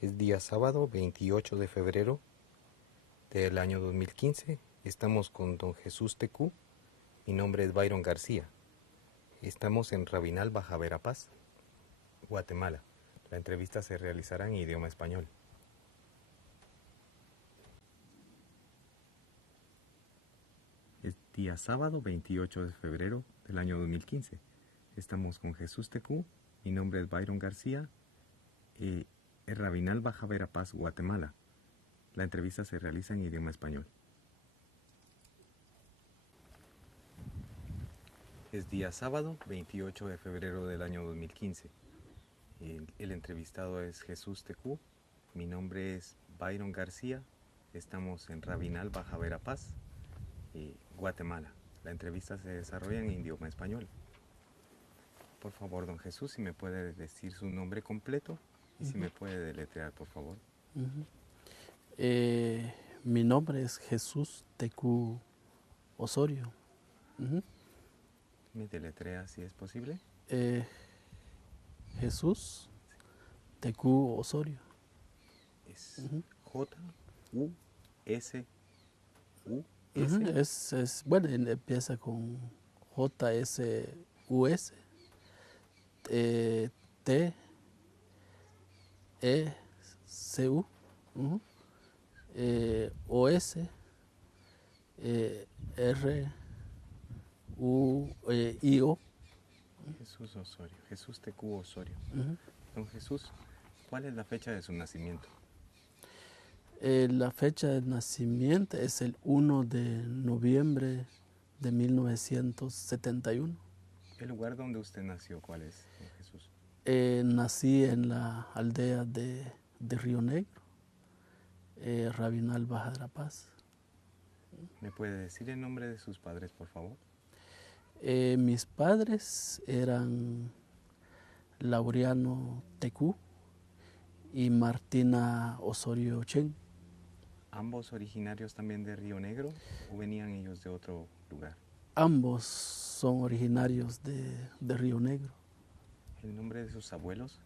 Es día sábado 28 de febrero del año 2015. Estamos con don Jesús Tecú. Mi nombre es Byron García. Estamos en Rabinal, Baja Verapaz, Guatemala. La entrevista se realizará en idioma español. Es día sábado 28 de febrero del año 2015. Estamos con Jesús Tecú. Mi nombre es Byron García. En Rabinal, Baja Verapaz, Guatemala. La entrevista se realiza en idioma español. Es día sábado 28 de febrero del año 2015. El entrevistado es Jesús Tecú. Mi nombre es Byron García. Estamos en Rabinal, Baja Verapaz, Guatemala. La entrevista se desarrolla en idioma español. Por favor, don Jesús, si me puede decir su nombre completo y si me puede deletrear, por favor. Mi nombre es Jesús Tecú Osorio. ¿Me deletrea si es posible? Jesús Tecú Osorio. Es J-U-S-U-S. Bueno, empieza con J-S-U-S, T-E-C-U, O-S, R-U-I-O. Jesús Osorio, Jesús Tecú Osorio. Don Jesús, ¿cuál es la fecha de su nacimiento? La fecha de nacimiento es el 1 de noviembre de 1971. ¿El lugar donde usted nació cuál es, don Jesús? Nací en la aldea de Río Negro, Rabinal, Baja Verapaz. ¿Me puede decir el nombre de sus padres, por favor? Mis padres eran Laureano Tecú y Martina Osorio Chen. ¿Ambos originarios también de Río Negro o venían ellos de otro lugar? Ambos son originarios de Río Negro. ¿El nombre de sus abuelos?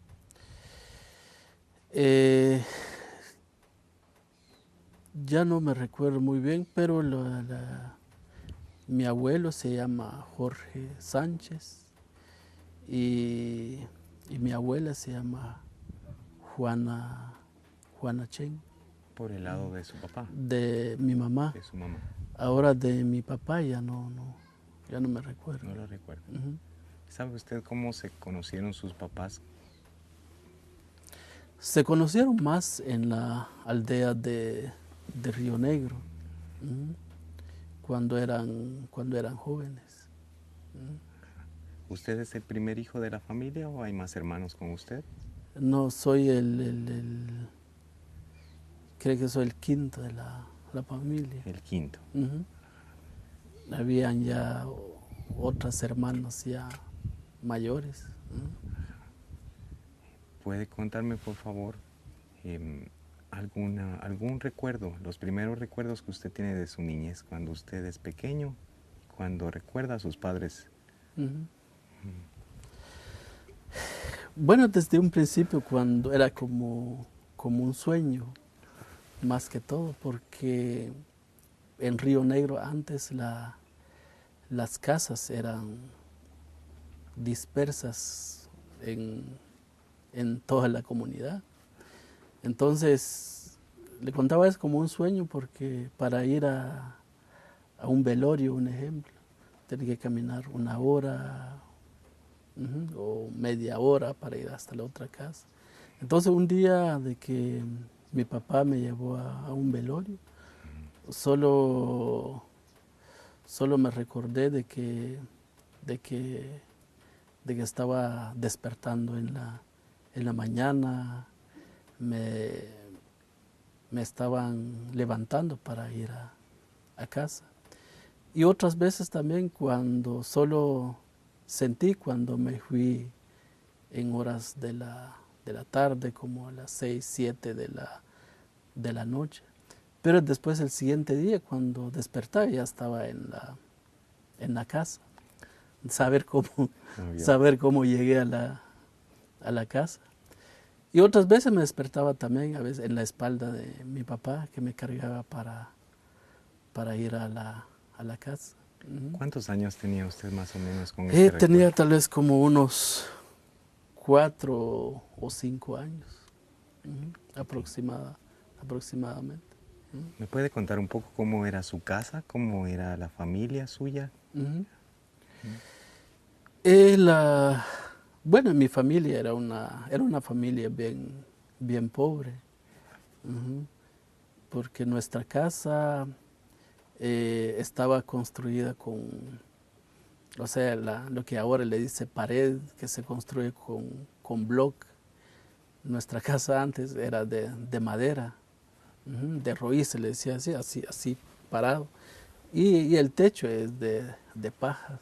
Ya no me recuerdo muy bien, pero mi abuelo se llama Jorge Sánchez y mi abuela se llama Juana Chen. ¿Por el lado de su papá? De mi mamá. De su mamá. Ahora de mi papá ya no me recuerdo. No lo recuerdo. ¿Sabe usted cómo se conocieron sus papás? Se conocieron más en la aldea de Río Negro, cuando eran jóvenes. ¿Usted es el primer hijo de la familia o hay más hermanos con usted? No, soy creo que soy el quinto de la familia. El quinto. Habían ya otras hermanas ya mayores. ¿Puede contarme, por favor, algún recuerdo, los primeros recuerdos que usted tiene de su niñez, cuando usted es pequeño, cuando recuerda a sus padres? Bueno, desde un principio, cuando era como un sueño, más que todo, porque en Río Negro antes las casas eran dispersas en toda la comunidad. Entonces, le contaba es como un sueño, porque para ir a un velorio, un ejemplo, tenía que caminar 1 hora o media hora para ir hasta la otra casa. Entonces, un día de que mi papá me llevó a un velorio, solo me recordé de que estaba despertando en la mañana, me estaban levantando para ir a casa. Y otras veces también cuando solo sentí cuando me fui en horas de la tarde, como a las 6, 7 de la noche. Pero después el siguiente día, cuando despertaba, ya estaba en la casa. Saber cómo llegué a la casa. Y otras veces me despertaba también, a veces en la espalda de mi papá, que me cargaba para ir a la casa. Ujú. ¿Cuántos años tenía usted más o menos con este Tenía recuerdo? tal vez como unos 4 o 5 años, ujú, aproximadamente. ¿Me puede contar un poco cómo era su casa, cómo era la familia suya? Ujú. Mm. La, bueno, mi familia era una familia bien pobre, ujú, porque nuestra casa estaba construida o sea, lo que ahora le dice pared, que se construye con bloque. Nuestra casa antes era de madera, ujú, de roíz, se le decía así parado. Y el techo es de paja.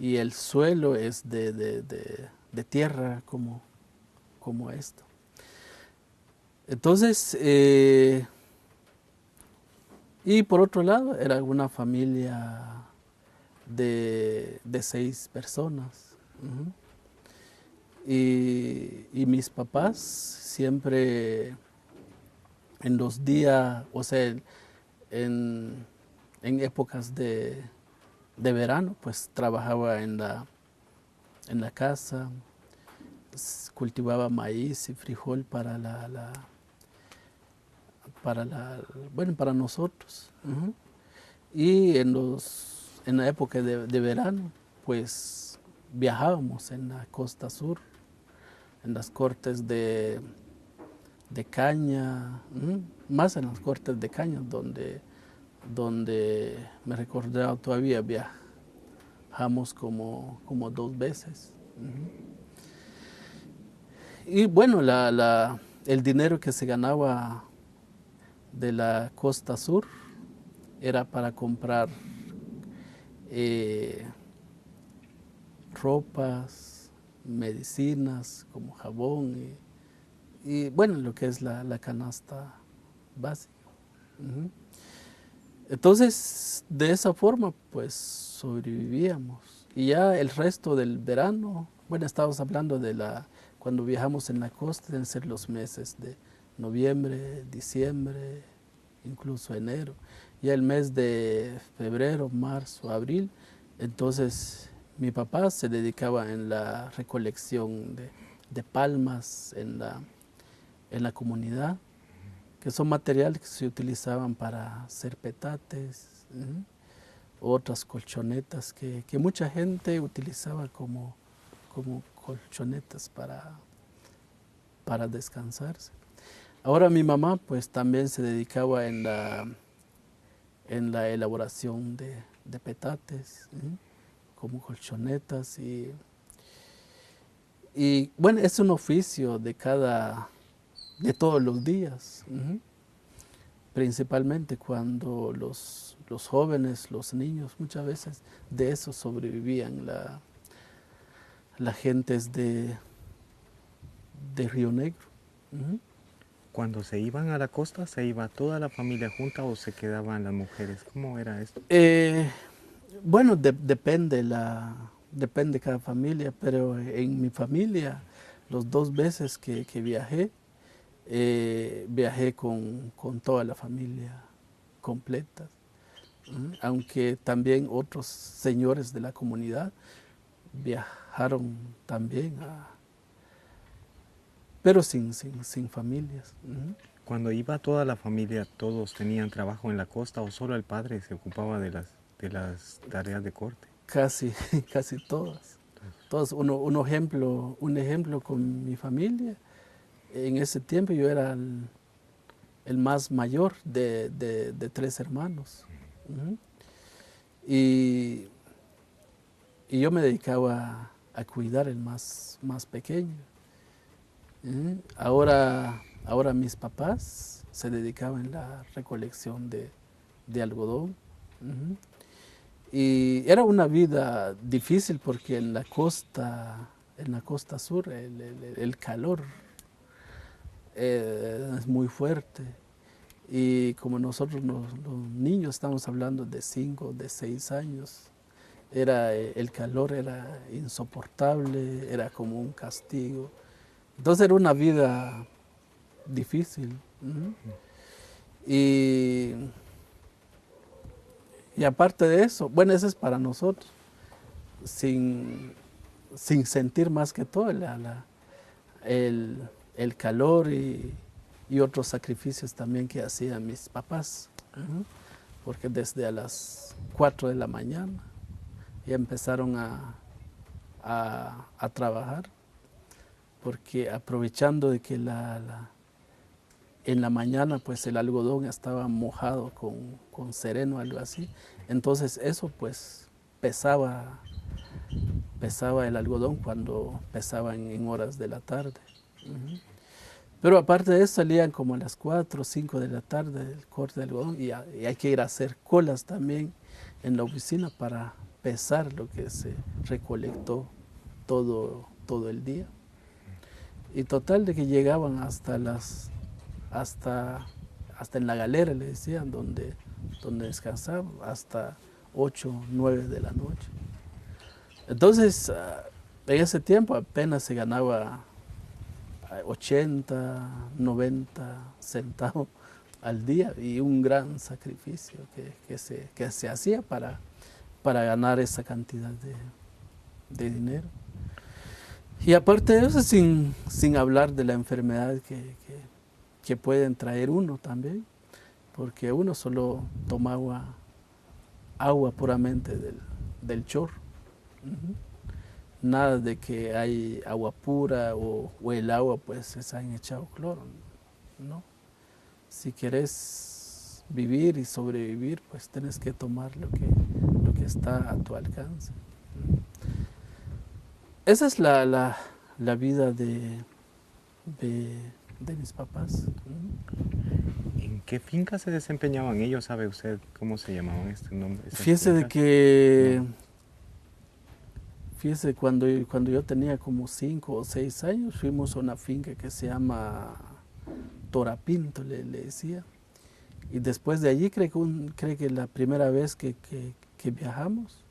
Y el suelo es de tierra como esto. Entonces, y por otro lado, era una familia de 6 personas. Ujú. Y mis papás siempre en los días, o sea, en, en épocas de verano, pues trabajaba en la casa, cultivaba maíz y frijol bueno, para nosotros. Ujú. Y en la época de verano, pues viajábamos en la costa sur, en las cortes de caña, más en las cortes de caña, donde me recordaba todavía viajamos como 2 veces. Ujú. Y bueno, el dinero que se ganaba de la costa sur era para comprar eh, ropas, medicinas como jabón bueno, lo que es la canasta básica. Ujú. Entonces, de esa forma, pues sobrevivíamos. Y ya el resto del verano, bueno, estábamos hablando cuando viajamos en la costa, deben ser los meses de noviembre, diciembre, incluso enero. Ya el mes de febrero, marzo, abril, entonces mi papá se dedicaba en la recolección de palmas en la comunidad, que son materiales que se utilizaban para hacer petates, otras colchonetas que mucha gente utilizaba como colchonetas para descansarse. Ahora mi mamá pues también se dedicaba en la elaboración de petates, como colchonetas y bueno, es un oficio de todos los días. Principalmente cuando los jóvenes, los niños, muchas veces de eso sobrevivían la gentes de Río Negro. Ujú. Cuando se iban a la costa, ¿se iba toda la familia junta o se quedaban las mujeres? ¿Cómo era esto? Eh, bueno, depende cada familia, pero en mi familia, los 2 veces que viajé, viajé con toda la familia completa. Aunque también otros señores de la comunidad viajaron también, pero sin familias. Ujú. Cuando iba toda la familia, ¿todos tenían trabajo en la costa o solo el padre se ocupaba de las tareas de corte? Casi, casi todas. Todos, un ejemplo con mi familia. En ese tiempo yo era el más mayor de 3 hermanos. Ujú. Y, y yo me dedicaba a cuidar el más pequeño. Ahora mis papás se dedicaban a la recolección de algodón. Ujú. Y era una vida difícil porque en la costa sur, el calor es muy fuerte. Y como nosotros los niños estamos hablando de 5, de 6 años, el calor era insoportable, era como un castigo. Entonces era una vida difícil. Y, y aparte de eso, bueno, eso es para nosotros, sin, sin sentir más que todo el, el calor y otros sacrificios también que hacían mis papás. Porque desde a las 4 de la mañana ya empezaron a trabajar, porque aprovechando de que en la mañana pues el algodón estaba mojado con sereno, algo así, entonces eso pues pesaba el algodón cuando pesaba en horas de la tarde. Pero aparte de eso salían como a las 4 o 5 de la tarde el corte de algodón y hay que ir a hacer colas también en la oficina para pesar lo que se recolectó todo el día. Y total de que llegaban hasta en la galera, le decían, donde descansaban, hasta 8, 9 de la noche. Entonces, en ese tiempo apenas se ganaba 80, 90 centavos al día y un gran sacrificio que se hacía para ganar esa cantidad de dinero. Y aparte de eso, sin hablar de la enfermedad que pueden traer uno también, porque uno solo tomaba agua puramente del chorro. Nada de que hay agua pura o el agua pues se han echado cloro, ¿no? Si quieres vivir y sobrevivir, pues tienes que tomar lo que está a tu alcance. Esa es la vida de mis papás. ¿En qué finca se desempeñaban ellos? ¿Sabe usted cómo se llamaban Fíjese de que Fíjese, cuando yo tenía como 5 o 6 años, fuimos a una finca que se llama Torapinto, le decía. Y después de allí, creo que la primera vez que viajamos,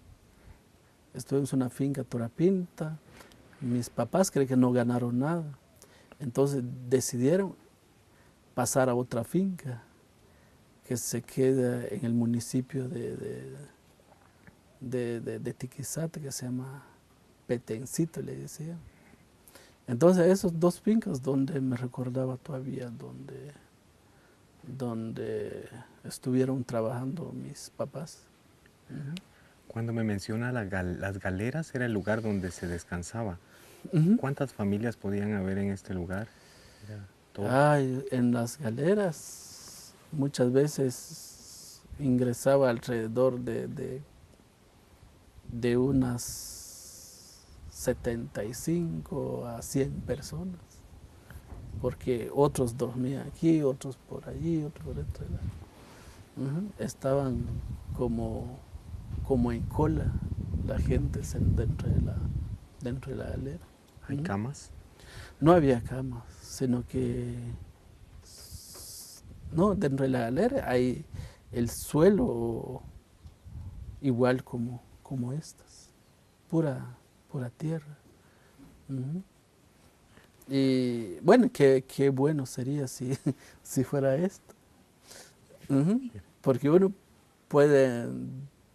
estuvimos en una finca Torapinta. Mis papás creo que no ganaron nada. Entonces decidieron pasar a otra finca que se queda en el municipio de Tiquizate, que se llama Petencito, le decía. Entonces esos dos fincas donde me recordaba todavía, donde estuvieron trabajando mis papás. Cuando me menciona las galeras, era el lugar donde se descansaba. ¿Cuántas familias podían haber en este lugar? En las galeras muchas veces ingresaba alrededor de unas 75 a 100 personas, porque otros dormían aquí, otros por allí, otros por dentro de estaban como en cola la gente dentro de la galera. ¿Hay camas? No había camas, sino que no, dentro de la galera hay el suelo igual como estas, pura tierra. Y bueno, qué bueno sería si, si fuera esto. Porque uno puede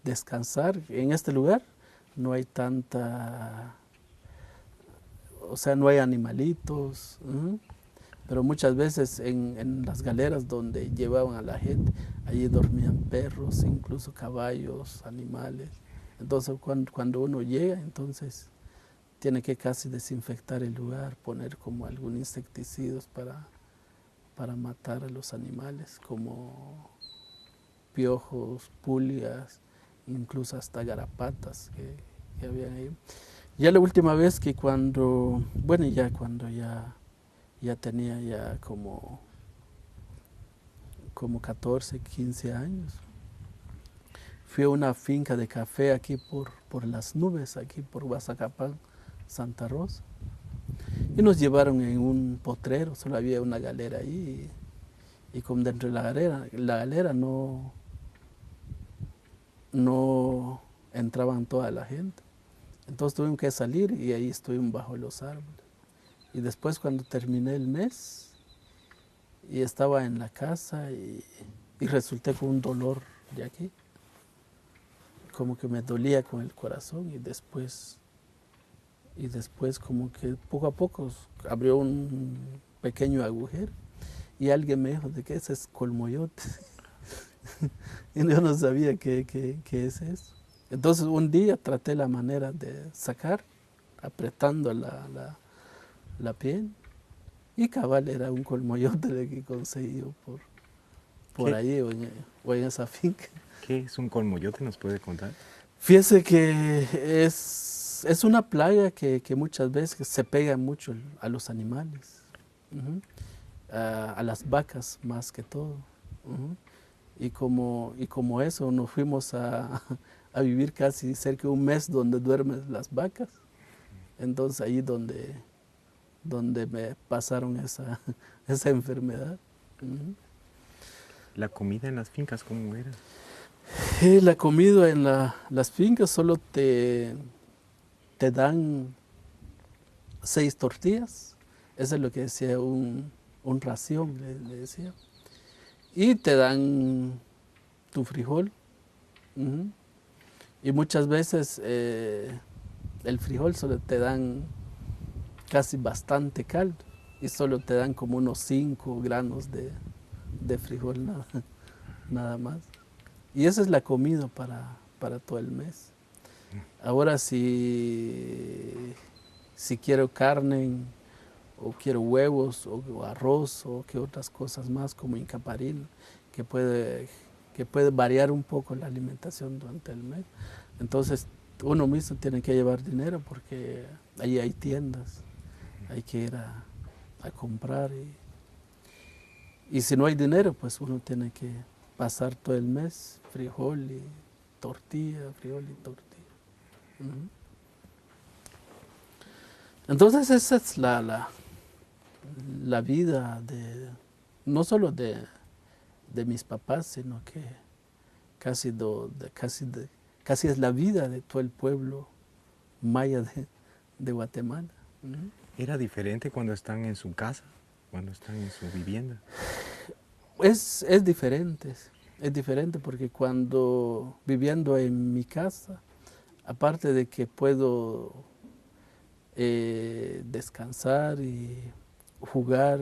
descansar en este lugar, no hay tanta, o sea, no hay animalitos, pero muchas veces en las galeras donde llevaban a la gente, allí dormían perros, incluso caballos, animales. Entonces cuando uno llega, entonces tiene que casi desinfectar el lugar, poner como algún insecticidas para matar a los animales, como piojos, pulgas, incluso hasta garrapatas que habían ahí. Ya la última vez que cuando ya tenía ya como 14, 15 años, fui a una finca de café aquí por las nubes, aquí por Guazacapán, Santa Rosa. Y nos llevaron en un potrero, solo había una galera ahí. Y como dentro de la galera no entraban toda la gente. Entonces tuvimos que salir y ahí estuvimos bajo los árboles. Y después cuando terminé el mes y estaba en la casa y resulté con un dolor de aquí, como que me dolía con el corazón y después como que poco a poco abrió un pequeño agujero y alguien me dijo de que ese es colmoyote. Y yo no sabía qué es eso. Entonces un día traté la manera de sacar, apretando la piel, y cabal era un colmoyote de que conseguí yo por ¿Qué, ahí o en esa finca. qué es un colmoyote? ¿Nos puede contar? Fíjese que es una plaga que muchas veces se pega mucho a los animales, ujú, a las vacas más que todo. Ujú. Y como eso, nos fuimos a vivir casi cerca de un mes donde duermen las vacas. Entonces ahí donde me pasaron esa enfermedad. Ujú. ¿La comida en las fincas cómo era? La comida en las fincas solo te dan 6 tortillas. Eso es lo que decía un ración, le decía. Y te dan tu frijol. Ujú. Y muchas veces el frijol solo te dan casi bastante caldo y solo te dan como unos 5 granos de frijol nada más. Y esa es la comida para todo el mes. Ahora si quiero carne o quiero huevos o arroz o que otras cosas más como incaparina, que puede, que puede variar un poco la alimentación durante el mes. Entonces uno mismo tiene que llevar dinero porque ahí hay tiendas, hay que ir a comprar y si no hay dinero pues uno tiene que pasar todo el mes frijol y tortilla, frijol y tortilla. Ujú. Entonces esa es la vida no solo de mis papás, sino que casi es la vida de todo el pueblo maya de Guatemala. Ujú. ¿Era diferente cuando están en su casa, cuando están en su vivienda? Es diferente porque cuando viviendo en mi casa, aparte de que puedo descansar y jugar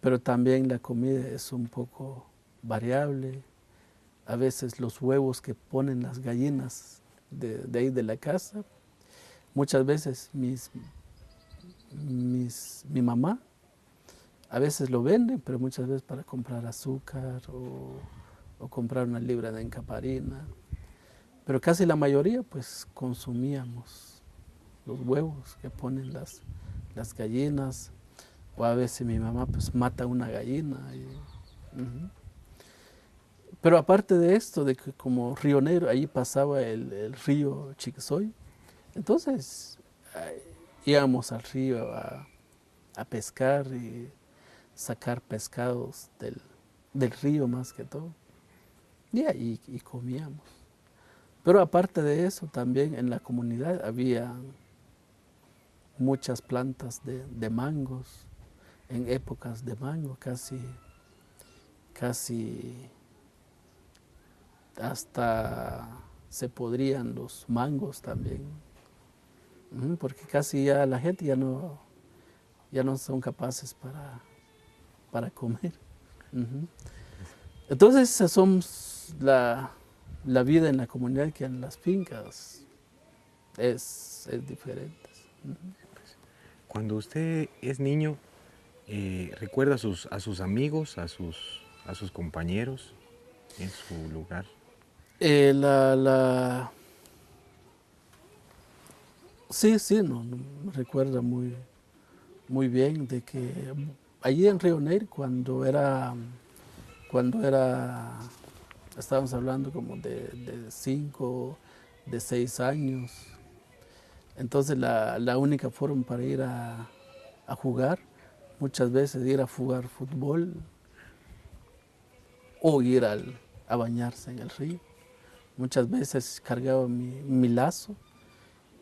pero también la comida es un poco variable. A veces los huevos que ponen las gallinas de ahí de la casa, muchas veces mi mamá a veces lo vende, pero muchas veces para comprar azúcar o comprar una libra de encaparina. Pero casi la mayoría pues consumíamos los huevos que ponen las gallinas, o a veces mi mamá pues mata una gallina. Ujú. Pero aparte de esto, de que como Río Negro, ahí pasaba el río Chiquisoy, entonces íbamos al río a pescar y sacar pescados del río más que todo, y ahí y comíamos. Pero aparte de eso, también en la comunidad había muchas plantas de mangos, en épocas de mango, casi hasta se podrían los mangos también, porque casi ya la gente ya no son capaces para comer. Ujú. Entonces, esas son la vida en la comunidad, que en las fincas es diferente. Ujú. Cuando usted es niño, ¿recuerda a sus amigos, a sus compañeros en su lugar? Eh, la, la, sí, no me recuerda muy bien de que allí en Río Negro, cuando era, estábamos hablando como de 5, de 6 años, entonces la única forma para ir a jugar, muchas veces ir a jugar fútbol o ir a bañarse en el río. Muchas veces cargaba mi lazo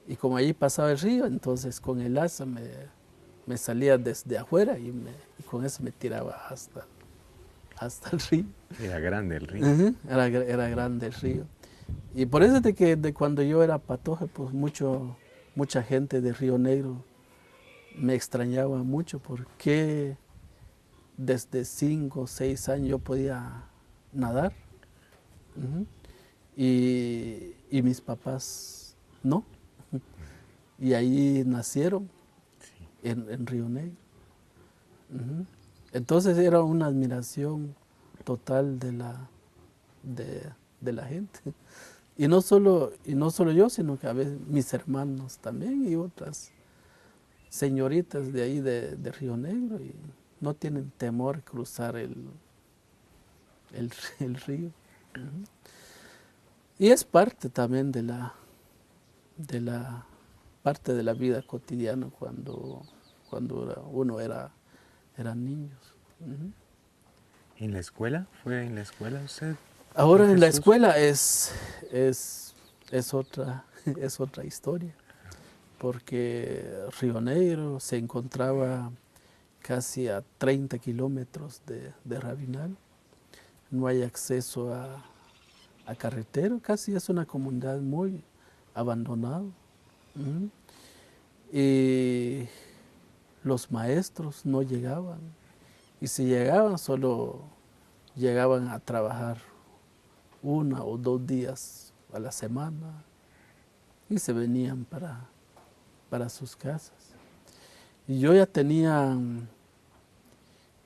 Y como allí pasaba el río, entonces con el asa me salía desde afuera y con eso me tiraba hasta el río. Era grande el río. Ujú, era grande el río. Y por eso es de que de cuando yo era patoje, pues mucha gente de Río Negro me extrañaba mucho porque desde 5 o 6 años yo podía nadar. Ujú, y mis papás no. Y ahí nacieron Sí. en Río Negro. Ujú. Entonces era una admiración total de la gente. Y no solo yo, sino que a veces mis hermanos también y otras señoritas de ahí de Río Negro y no tienen temor cruzar el río. Ujú. Y es parte también de la parte de la vida cotidiana cuando uno era niños. Ujú. ¿En la escuela? ¿Fue en la escuela usted, don Ahora en la Jesús? escuela es otra, es otra historia, porque Río Negro se encontraba casi a 30 kilómetros de Rabinal, no hay acceso a carretera, casi es una comunidad muy abandonada. Ujú. Y los maestros no llegaban, y si llegaban solo llegaban a trabajar 1 o 2 días a la semana y se venían para sus casas. Y yo ya tenía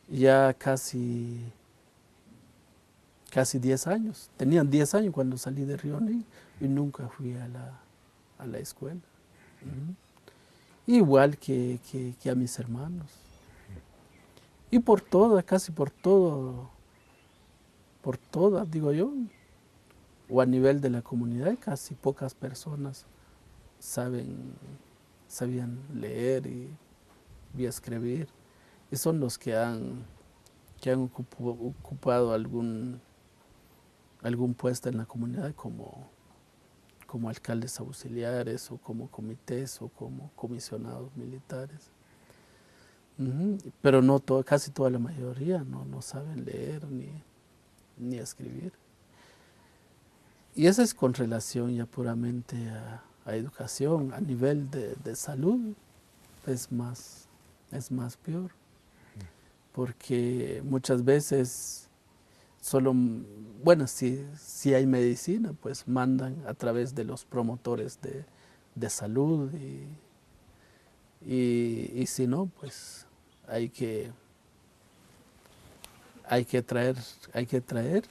ya casi 10 años. Tenían 10 años cuando salí de Río Negro y nunca fui a la escuela. Ujú. Igual que a mis hermanos. Y casi por todas, digo yo, o a nivel de la comunidad, casi pocas personas saben, sabían leer y escribir. Y son los que han ocupado algún puesto en la comunidad como alcaldes auxiliares o como comités o como comisionados militares. Ujú. Pero no casi toda la mayoría no saben leer ni escribir. Y eso es con relación ya puramente a educación. A nivel de salud es más peor, porque muchas veces solo, bueno, si hay medicina, pues mandan a través de los promotores de salud y si no, pues hay que, hay que traer, hay que traer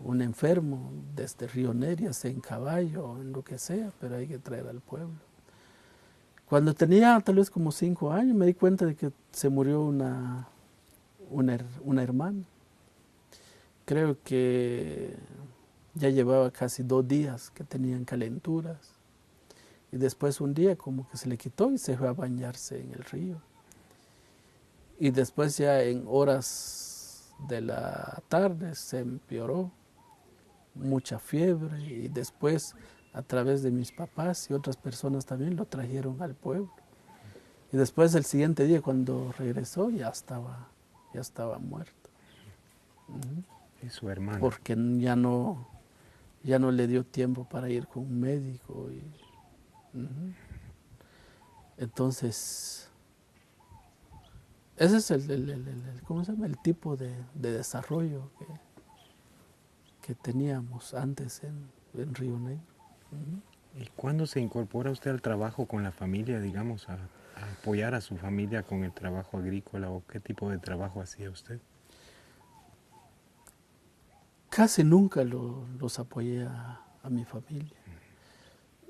un enfermo desde Río Nerias en caballo o en lo que sea, pero hay que traer al pueblo. Cuando tenía tal vez como 5 años me di cuenta de que se murió una hermana. Creo que ya llevaba casi 2 días que tenían calenturas. Y después un día como que se le quitó y se fue a bañarse en el río. Y después ya en horas de la tarde se empeoró, mucha fiebre. Y después a través de mis papás y otras personas también lo trajeron al pueblo. Y después el siguiente día cuando regresó ya estaba muerto. Ujú. Es su hermana. Porque ya no le dio tiempo para ir con un médico. Ujú. Entonces, ese es ¿cómo se llama? El tipo de desarrollo que teníamos antes en Río Negro. Ujú. ¿Y cuándo se incorpora usted al trabajo con la familia, digamos, a apoyar a su familia con el trabajo agrícola o qué tipo de trabajo hacía usted? Casi nunca los apoyé a mi familia.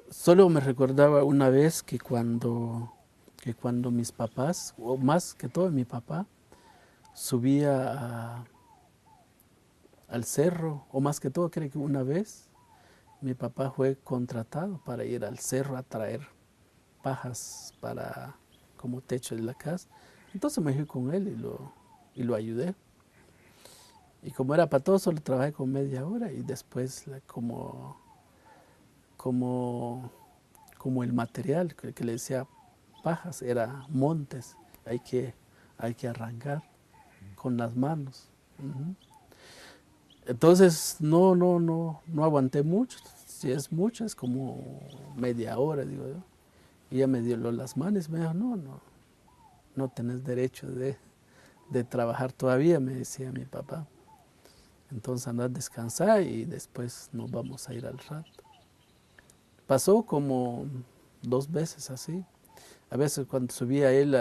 Solo me recordaba una vez que cuando mis papás, o más que todo mi papá, subía al cerro, o más que todo creo que una vez mi papá fue contratado para ir al cerro a traer pajas para como techo de la casa. Entonces me fui con él y lo ayudé. Y como era para todo, solo trabajé con media hora y después como como el material que le decía pajas, era montes, hay que, hay que arrancar con las manos. Ujú. Entonces no aguanté mucho, si es mucho es como media hora, digo yo. Y ella me dio las manos y me dijo, no tenés derecho de trabajar todavía, me decía mi papá. Entonces anda a descansar y después nos vamos a ir al rato. Pasó como 2 veces así. A veces cuando subía él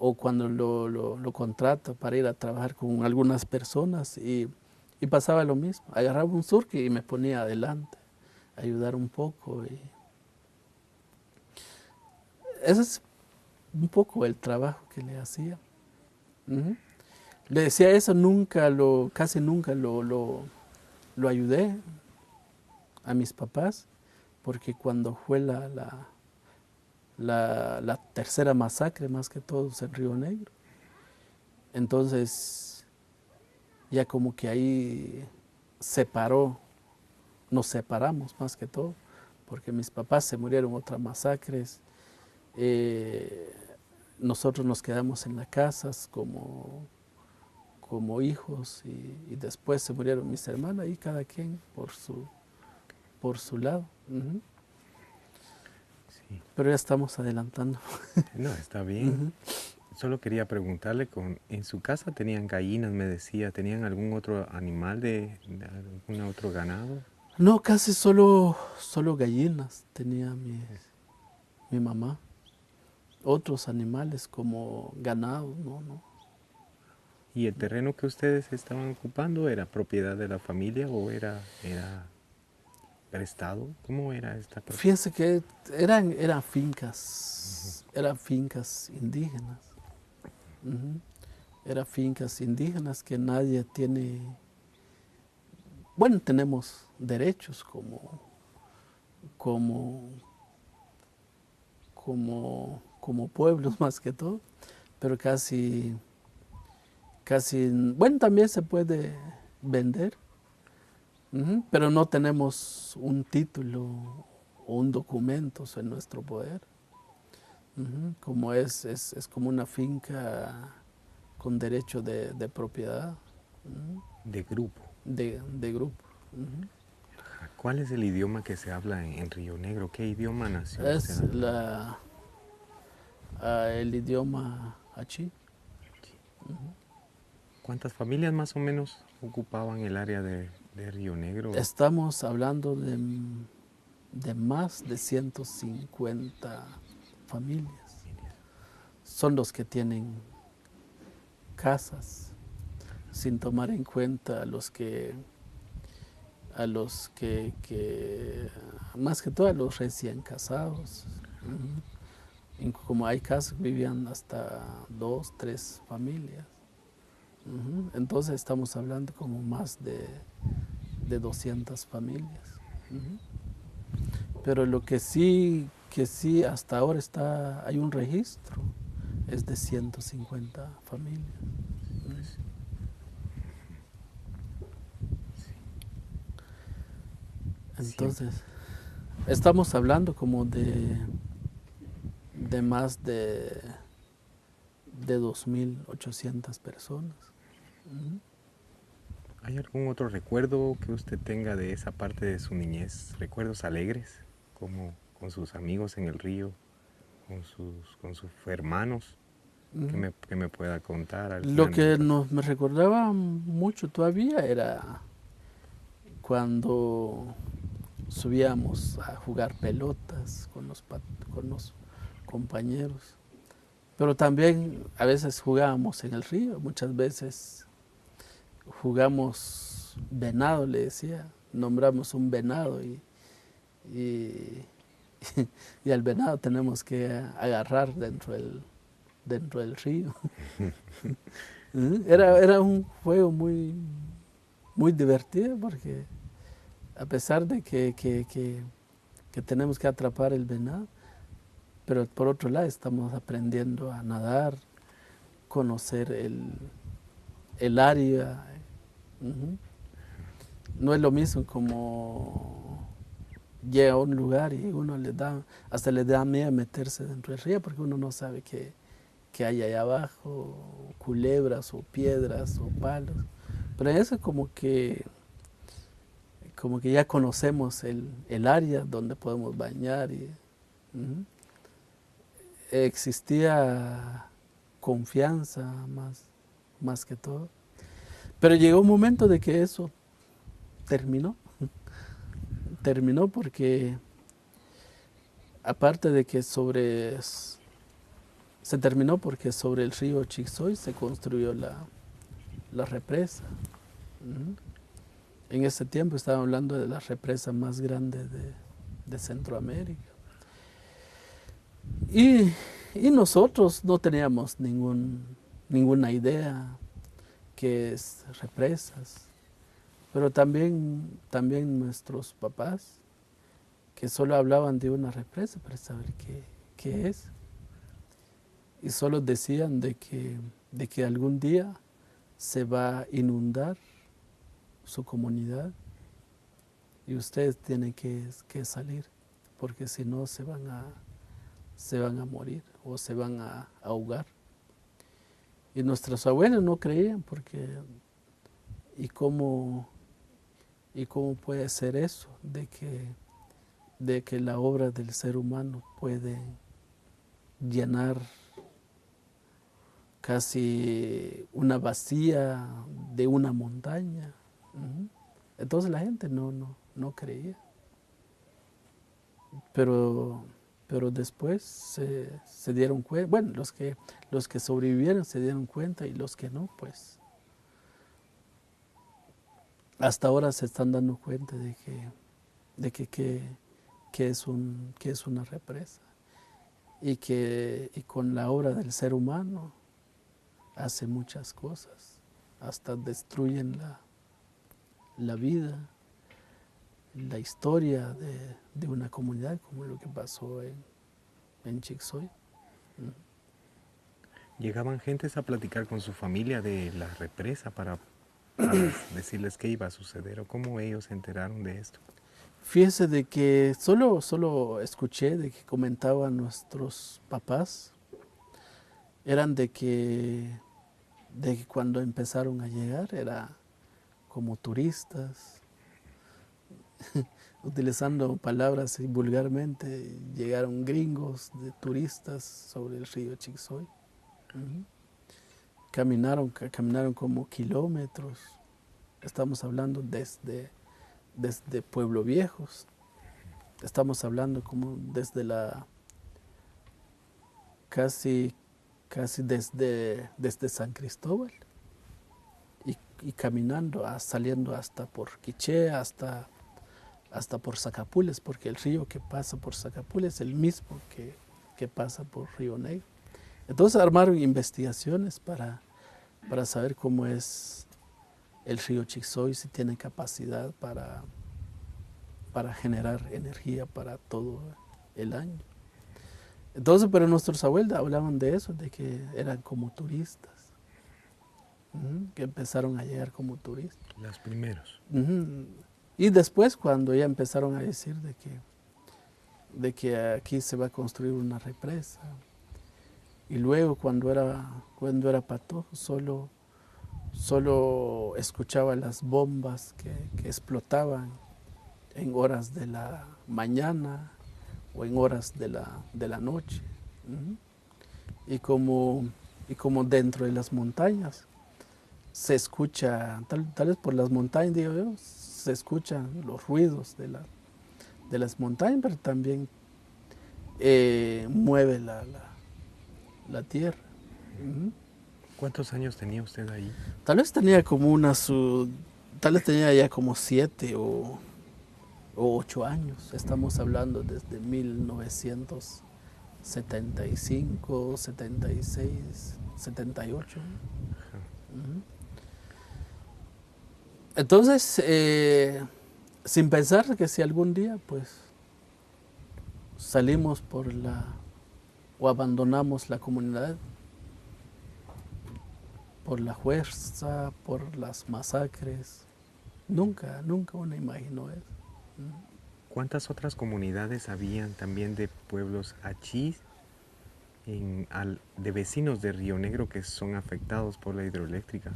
o cuando lo contrato para ir a trabajar con algunas personas y pasaba lo mismo. Agarraba un surque y me ponía adelante, a ayudar un poco. Y ese es un poco el trabajo que le hacía. Ujú. Le decía eso, casi nunca lo ayudé a mis papás, porque cuando fue la tercera masacre, más que todo en Río Negro, entonces ya como que ahí nos separamos más que todo, porque mis papás se murieron en otras masacres, eh, nosotros nos quedamos en las casas como hijos y después se murieron mis hermanas y cada quien por su lado. Ujú. Sí. Pero ya estamos adelantando. No, está bien. Ujú. Solo quería preguntarle, en su casa tenían gallinas, me decía, ¿tenían algún otro animal de algún otro ganado? No, casi solo gallinas tenía mi mamá. Otros animales como ganado, no. ¿Y el terreno que ustedes estaban ocupando era propiedad de la familia o era prestado? ¿Cómo era esta propiedad? Fíjense que eran fincas indígenas. Ujú. Eran fincas indígenas que nadie tiene. Bueno, tenemos derechos como, como pueblos más que todo, pero bueno, también se puede vender. Ujú. Pero no tenemos un título o un documento en nuestro poder. Ujú. Como es como una finca con derecho de propiedad. Ujú. De grupo. De grupo. Ujú. ¿Cuál es el idioma que se habla en Río Negro? ¿Qué idioma nació usted Es hablando? el idioma achí. Ujú. ¿Cuántas familias más o menos ocupaban el área de Río Negro? Estamos hablando de más de 150 familias. Son los que tienen casas, sin tomar en cuenta a los que más que todo a los recién casados. Ujú. Como hay casos, vivían hasta 2, 3 familias. Ujú. Entonces estamos hablando como más de 200 familias. Ujú. Pero lo que sí hasta ahora hay un registro, es de 150 familias. Pues, siempre. Entonces, estamos hablando como de más de 2.800 personas. Ujú. ¿Hay algún otro recuerdo que usted tenga de esa parte de su niñez? ¿Recuerdos alegres? Como con sus amigos en el río, con sus hermanos, que Ujú. me pueda contar alguna Lo que anécdota. me recordaba mucho todavía era cuando subíamos a jugar pelotas con los compañeros. Pero también a veces jugábamos en el río, muchas veces jugamos venado, le decía, nombramos un venado y, y al venado tenemos que agarrar dentro del río. Era un juego muy divertido porque a pesar de que tenemos que atrapar el venado, pero por otro lado estamos aprendiendo a nadar, conocer el área. Ujú. No es lo mismo como llega a un lugar y hasta le da miedo meterse dentro del río porque uno no sabe qué hay allá abajo, culebras o piedras o palos. Pero eso como que ya conocemos el área donde podemos bañar y existía confianza más que todo. Pero llegó un momento de que eso terminó. Terminó porque aparte de que se terminó porque sobre el río Chixoy se construyó la represa. En ese tiempo estaba hablando de la represa más grande de Centroamérica. Y nosotros no teníamos ninguna idea qué es represas, pero también nuestros papás, que solo hablaban de una represa para saber qué es, y solo decían de que algún día se va a inundar su comunidad y ustedes tienen que salir, porque si no se van a morir o se van a ahogar. Y nuestros abuelos no creían porque ¿y cómo puede ser eso de que la obra del ser humano puede llenar casi una vacía de una montaña? Entonces la gente no creía. Pero después se dieron cuenta, bueno, los que sobrevivieron se dieron cuenta y los que no, pues hasta ahora se están dando cuenta de que es una represa y con la obra del ser humano hace muchas cosas, hasta destruyen la vida, la historia de una comunidad, como lo que pasó en Chixoy. ¿Llegaban gentes a platicar con su familia de la represa para decirles qué iba a suceder o cómo ellos se enteraron de esto? Fíjese de que solo escuché de que comentaban nuestros papás, eran de que cuando empezaron a llegar era como turistas, utilizando palabras vulgarmente, llegaron gringos de turistas sobre el río Chixoy. Caminaron como kilómetros. Estamos hablando desde Pueblo Viejos. Estamos hablando como desde casi desde San Cristóbal y caminando, saliendo hasta por Quiché, hasta por Zacapules, porque el río que pasa por Zacapules es el mismo que pasa por Río Negro. Entonces armaron investigaciones para saber cómo es el río Chixoy, si tiene capacidad para generar energía para todo el año. Entonces, pero nuestros abuelos hablaban de eso, de que eran como turistas, que empezaron a llegar como turistas. Los primeros. Y después, cuando ya empezaron a decir de que aquí se va a construir una represa, y luego cuando era patojo, solo escuchaba las bombas que explotaban en horas de la mañana o en horas de la noche. Y como dentro de las montañas se escucha, tal vez por las montañas, digo yo, se escuchan los ruidos de las montañas, pero también mueve la tierra. ¿Cuántos años tenía usted ahí? Tal vez tenía ya como 7 o 8 años. Estamos hablando desde 1975, 76, 78. Entonces, sin pensar que si algún día pues salimos o abandonamos la comunidad por la fuerza, por las masacres, nunca uno imaginó eso. ¿Cuántas otras comunidades habían también de pueblos achís, de vecinos de Río Negro que son afectados por la hidroeléctrica?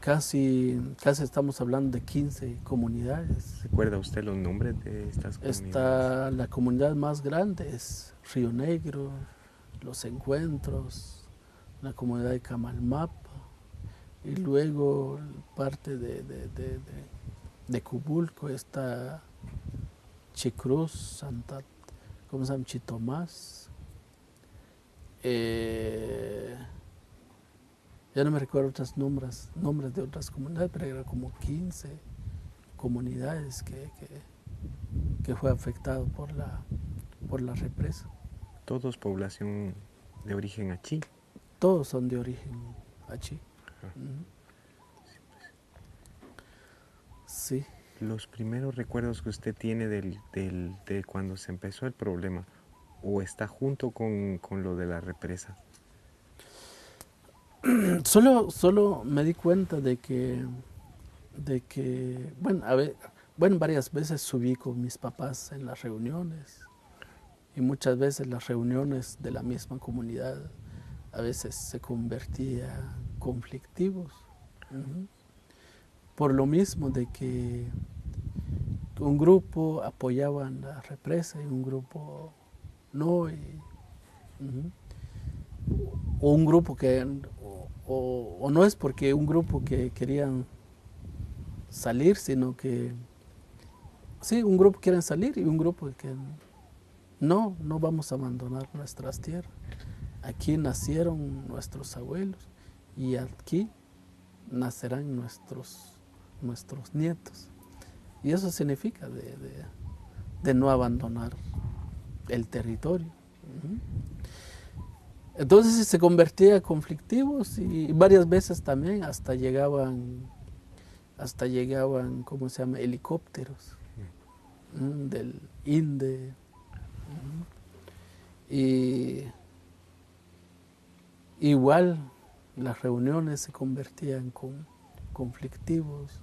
Casi estamos hablando de 15 comunidades. ¿Recuerda usted los nombres de estas comunidades? La comunidad más grande es Río Negro, Los Encuentros, la comunidad de Camalmapa, y luego parte de Cubulco está Chicruz, ¿cómo se llama? Chitomás. Ya no me recuerdo otros nombres de otras comunidades, pero eran como 15 comunidades que fue afectado por la represa. Todos población de origen achí. Todos son de origen achí. Sí. Los primeros recuerdos que usted tiene de cuando se empezó el problema, ¿o está junto con lo de la represa? Solo me di cuenta de que varias veces subí con mis papás en las reuniones, y muchas veces las reuniones de la misma comunidad a veces se convertían conflictivos. Por lo mismo de que un grupo apoyaba la represa y un grupo no, o un grupo o no es porque un grupo que querían salir, sino que sí, un grupo quieren salir y un grupo que no vamos a abandonar nuestras tierras. Aquí nacieron nuestros abuelos y aquí nacerán nuestros nietos. Y eso significa de no abandonar el territorio. Entonces se convertía conflictivos, y varias veces también hasta llegaban, ¿cómo se llama?, helicópteros del INDE. Y igual las reuniones se convertían conflictivos.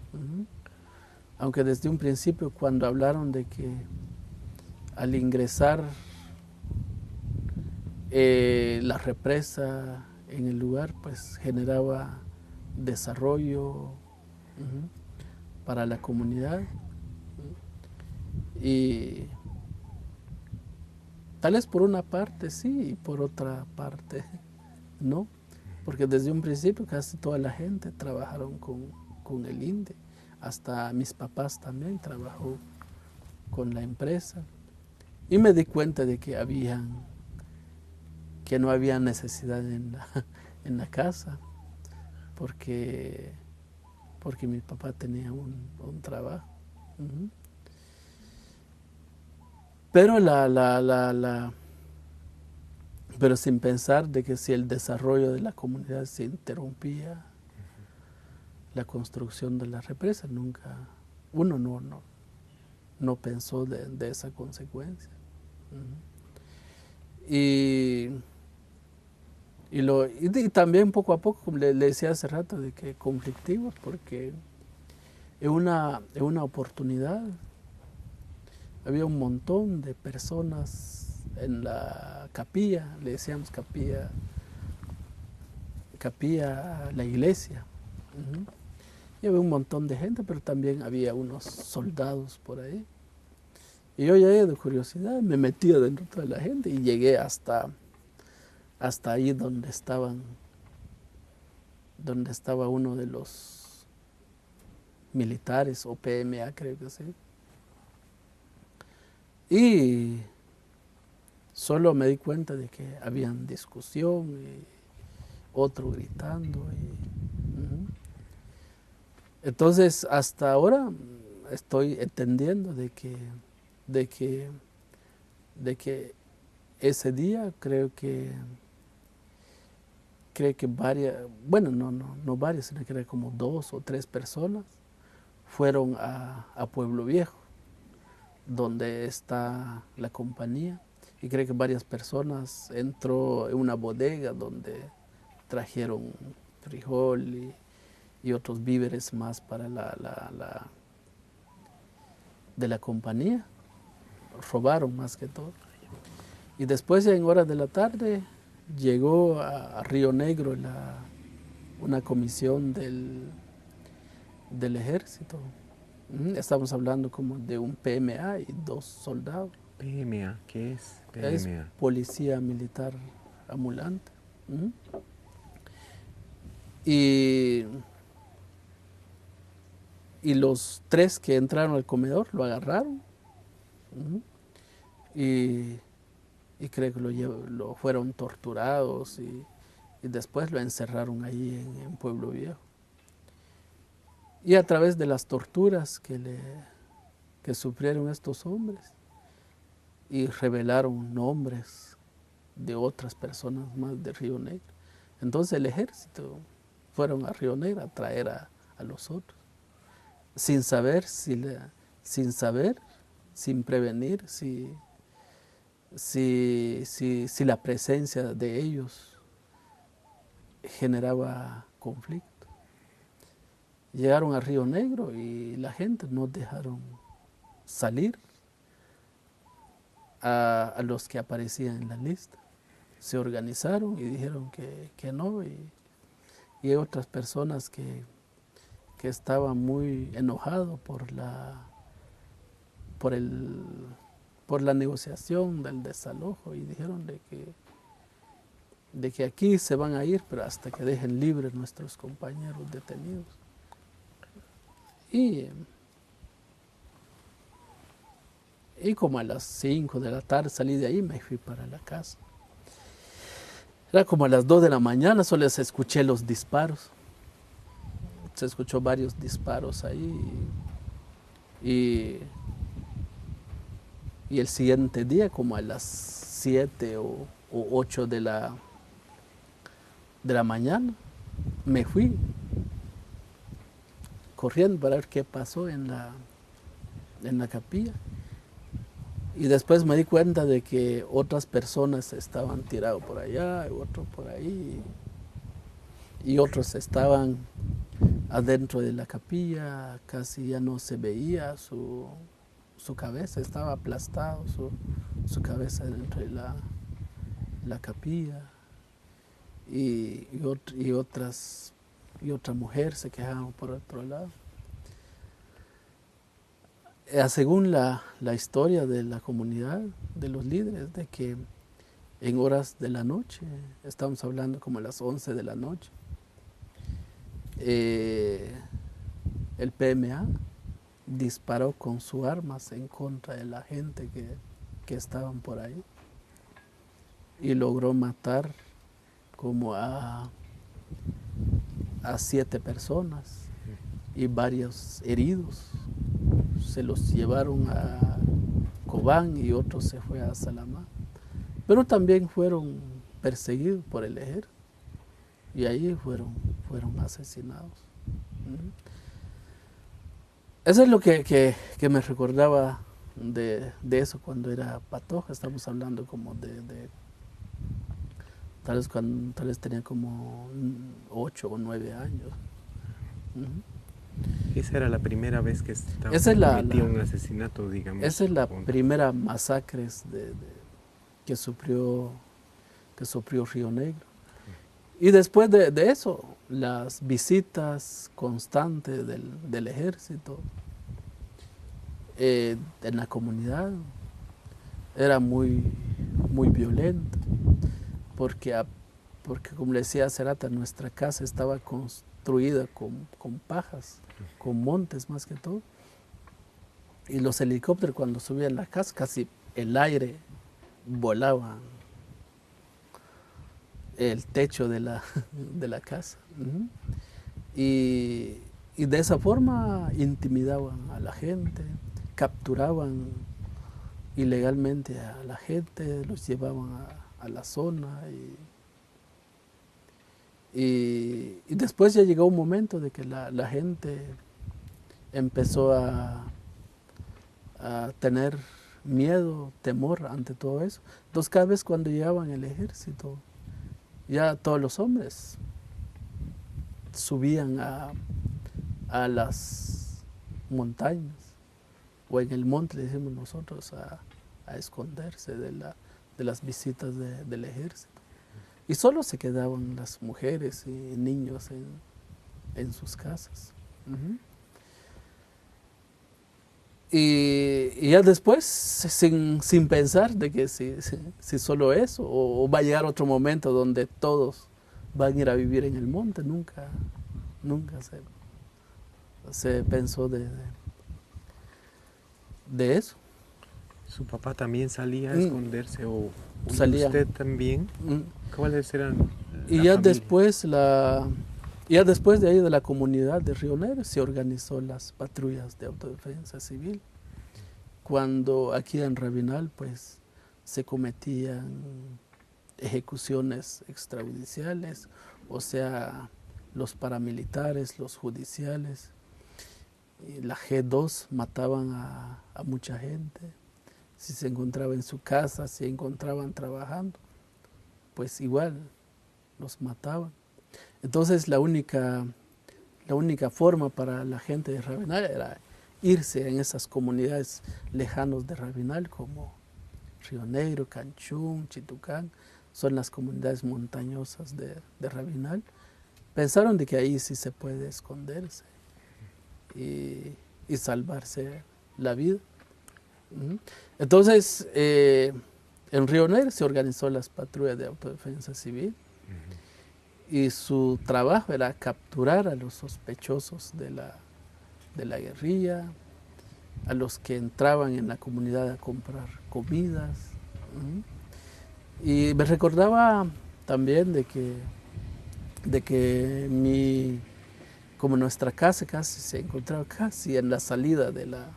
Aunque desde un principio, cuando hablaron de que al ingresar la represa en el lugar, pues generaba desarrollo para la comunidad, y tal vez por una parte sí y por otra parte no, porque desde un principio casi toda la gente trabajaron con el INDE, hasta mis papás también trabajó con la empresa, y me di cuenta de que no había necesidad en la casa, porque mi papá tenía un trabajo. Pero pero sin pensar de que si el desarrollo de la comunidad se interrumpía, la construcción de la represa, uno no pensó de esa consecuencia. Y también poco a poco, como le decía hace rato, de que conflictivos, porque en una oportunidad había un montón de personas en la capilla, le decíamos capilla a la iglesia. Y había un montón de gente, pero también había unos soldados por ahí. Y yo llegué de curiosidad, me metí dentro de la gente y llegué hasta ahí donde estaba uno de los militares, o PMA creo que sí. Y solo me di cuenta de que habían discusión y otro gritando. Entonces hasta ahora estoy entendiendo de que ese día creo que varias, bueno, no varias, sino que eran como 2 o 3 personas fueron a Pueblo Viejo, donde está la compañía, y creo que varias personas entró en una bodega donde trajeron frijol y otros víveres más para de la compañía. Robaron más que todo. Y después, en horas de la tarde, llegó a Río Negro una comisión del ejército. Estamos hablando como de un PMA y 2 soldados. PMA, ¿qué es PMA? Es Policía Militar Ambulante. Y los 3 que entraron al comedor lo agarraron. Y creo que lo fueron torturados y después lo encerraron ahí en Pueblo Viejo. Y a través de las torturas que sufrieron estos hombres, y revelaron nombres de otras personas más de Río Negro. Entonces el ejército fueron a Río Negro a traer a los otros, sin saber, sin prevenir si la presencia de ellos generaba conflicto. Llegaron a Río Negro y la gente no dejaron salir a los que aparecían en la lista. Se organizaron y dijeron que no, y hay otras personas que estaban muy enojados por la negociación del desalojo, y dijeron de que aquí se van a ir, pero hasta que dejen libres nuestros compañeros detenidos. Y como a las 5 de la tarde salí de ahí, me fui para la casa. Era como a las 2 de la mañana, solo escuché los disparos. Se escuchó varios disparos ahí. Y el siguiente día, como a las 7 o 8 de la mañana, me fui corriendo para ver qué pasó en la capilla. Y después me di cuenta de que otras personas estaban tirados por allá, y otros por ahí, y otros estaban adentro de la capilla, casi ya no se veía su cabeza, estaba aplastado su cabeza dentro de la capilla, y otra mujer se quejaba por otro lado. Según la historia de la comunidad, de los líderes, de que en horas de la noche, estamos hablando como a las 11 de la noche, el PMA disparó con sus armas en contra de la gente que estaban por ahí, y logró matar como a 7 personas y varios heridos. Se los llevaron a Cobán y otros se fue a Salamá. Pero también fueron perseguidos por el ejército y ahí fueron asesinados. Eso es lo que me recordaba de eso cuando era patoja. Estamos hablando como de tal vez tenía como 8 o 9 años. Esa era la primera vez que cometió un asesinato, digamos. Esa es la primera masacre que sufrió Río Negro. Y después de eso, las visitas constantes del ejército en la comunidad era muy, muy violenta, porque como le decía hace rato, nuestra casa estaba construida con pajas, con montes más que todo, y los helicópteros cuando subían la casa, casi el aire volaba el techo de la casa. Y de esa forma intimidaban a la gente, capturaban ilegalmente a la gente, los llevaban a la zona, y después ya llegó un momento de que la gente empezó a tener miedo, temor ante todo eso. Entonces cada vez cuando llegaban el ejército, ya todos los hombres subían a las montañas o en el monte, le decimos nosotros, a esconderse de las visitas del ejército. Y solo se quedaban las mujeres y niños en sus casas. Uh-huh. Y ya después, sin pensar de que si solo eso, o va a llegar otro momento donde todos van a ir a vivir en el monte, nunca se pensó de eso. ¿Su papá también salía a esconderse o salía. ¿Usted también? ¿Cuáles eran? Y ya después, ya después de ahí de la comunidad de Río Negro se organizó las patrullas de autodefensa civil. Cuando aquí en Rabinal pues se cometían ejecuciones extrajudiciales, o sea, los paramilitares, los judiciales, y la G2 mataban a mucha gente. Si se encontraba en su casa, si se encontraban trabajando, pues igual los mataban. Entonces la única forma para la gente de Rabinal era irse en esas comunidades lejanas de Rabinal como Río Negro, Canchún, Chitucán, son las comunidades montañosas de Rabinal. Pensaron de que ahí sí se puede esconderse y salvarse la vida. Entonces, en Río Negro se organizó las patrullas de autodefensa civil y su trabajo era capturar a los sospechosos de la guerrilla, a los que entraban en la comunidad a comprar comidas. Y me recordaba también de que como nuestra casa casi se encontraba casi en la salida de la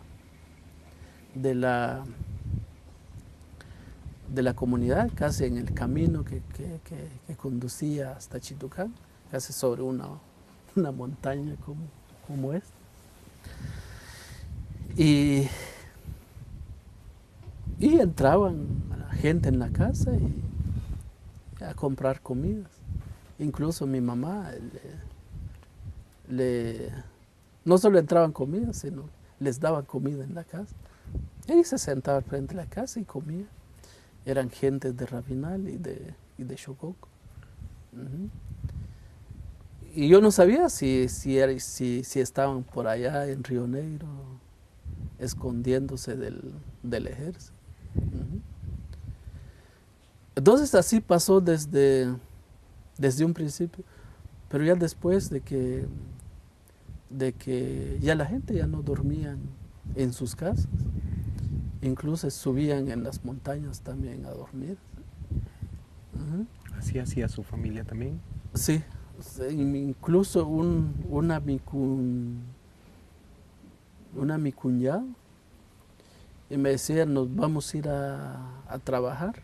comunidad, casi en el camino que conducía hasta Chitucán, casi sobre una montaña como esta. Y entraban a la gente en la casa y a comprar comidas. Incluso mi mamá no solo entraban comidas, sino les daban comida en la casa. Y se sentaba frente a la casa y comía. Eran gentes de Rabinal y de Xococo. Y yo no sabía si estaban por allá en Río Negro escondiéndose del ejército. Entonces así pasó desde un principio, pero ya después de que ya la gente ya no dormía en sus casas, incluso subían en las montañas también a dormir. ¿Así hacía su familia también? Sí, incluso mi cuñado y me decía, nos vamos a ir a trabajar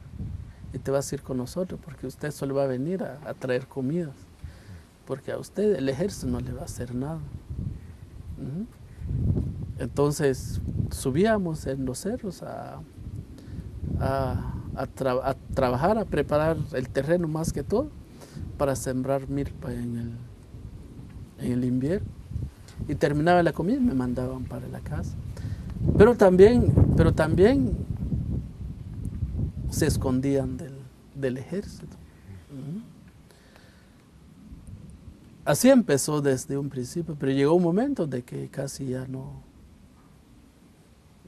y te vas a ir con nosotros porque usted solo va a venir a traer comidas, porque a usted el ejército no le va a hacer nada. Entonces subíamos en los cerros a trabajar, a preparar el terreno más que todo para sembrar milpa en el invierno, y terminaba la comida y me mandaban para la casa. Pero también se escondían del ejército. Así empezó desde un principio, pero llegó un momento de que casi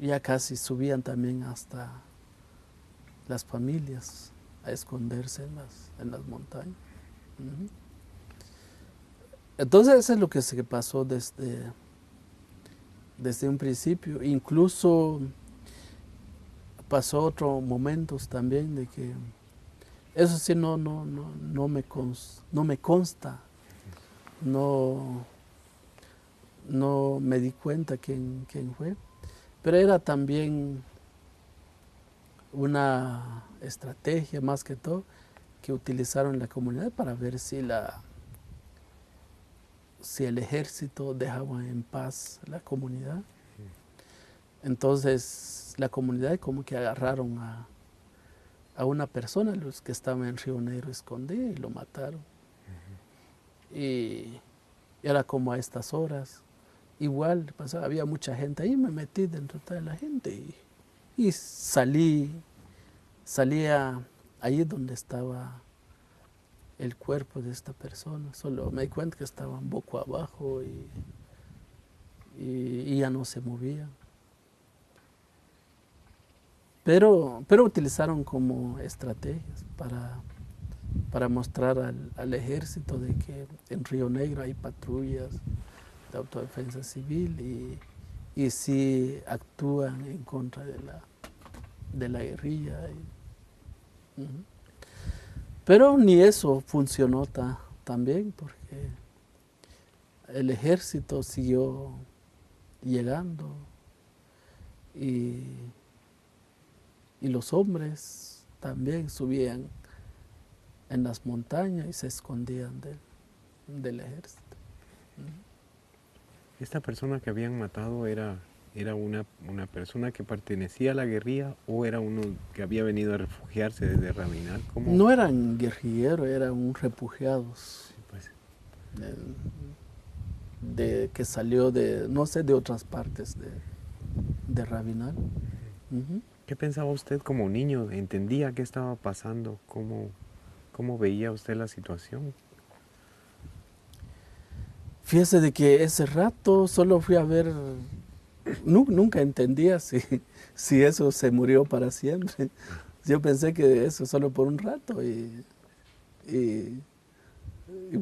ya casi subían también hasta las familias a esconderse en las montañas. Entonces eso es lo que se pasó desde un principio. Incluso pasó otros momentos también de que eso sí no me consta, no me di cuenta quién fue, pero era también una estrategia más que todo que utilizaron la comunidad para ver si el ejército dejaba en paz la comunidad. Entonces la comunidad como que agarraron a una persona, los que estaban en Río Negro escondida, y lo mataron. Y Era como a estas horas. Igual, había mucha gente ahí, me metí dentro de la gente y salía ahí donde estaba el cuerpo de esta persona. Solo me di cuenta que estaba un poco abajo y ya no se movía. Pero utilizaron como estrategias para mostrar al ejército de que en Río Negro hay patrullas de autodefensa civil y sí actúan en contra de la guerrilla. Pero ni eso funcionó tan bien porque el ejército siguió llegando y los hombres también subían en las montañas y se escondían del ejército. ¿Esta persona que habían matado era una persona que pertenecía a la guerrilla o era uno que había venido a refugiarse desde Rabinal? ¿Cómo? No eran guerrilleros, eran refugiados. Sí, pues. Que salió no sé, de otras partes de Rabinal. ¿Qué pensaba usted como niño? ¿Entendía qué estaba pasando? ¿Cómo veía usted la situación? Fíjese de que ese rato solo fui a ver, nunca entendía si eso se murió para siempre. Yo pensé que eso solo por un rato y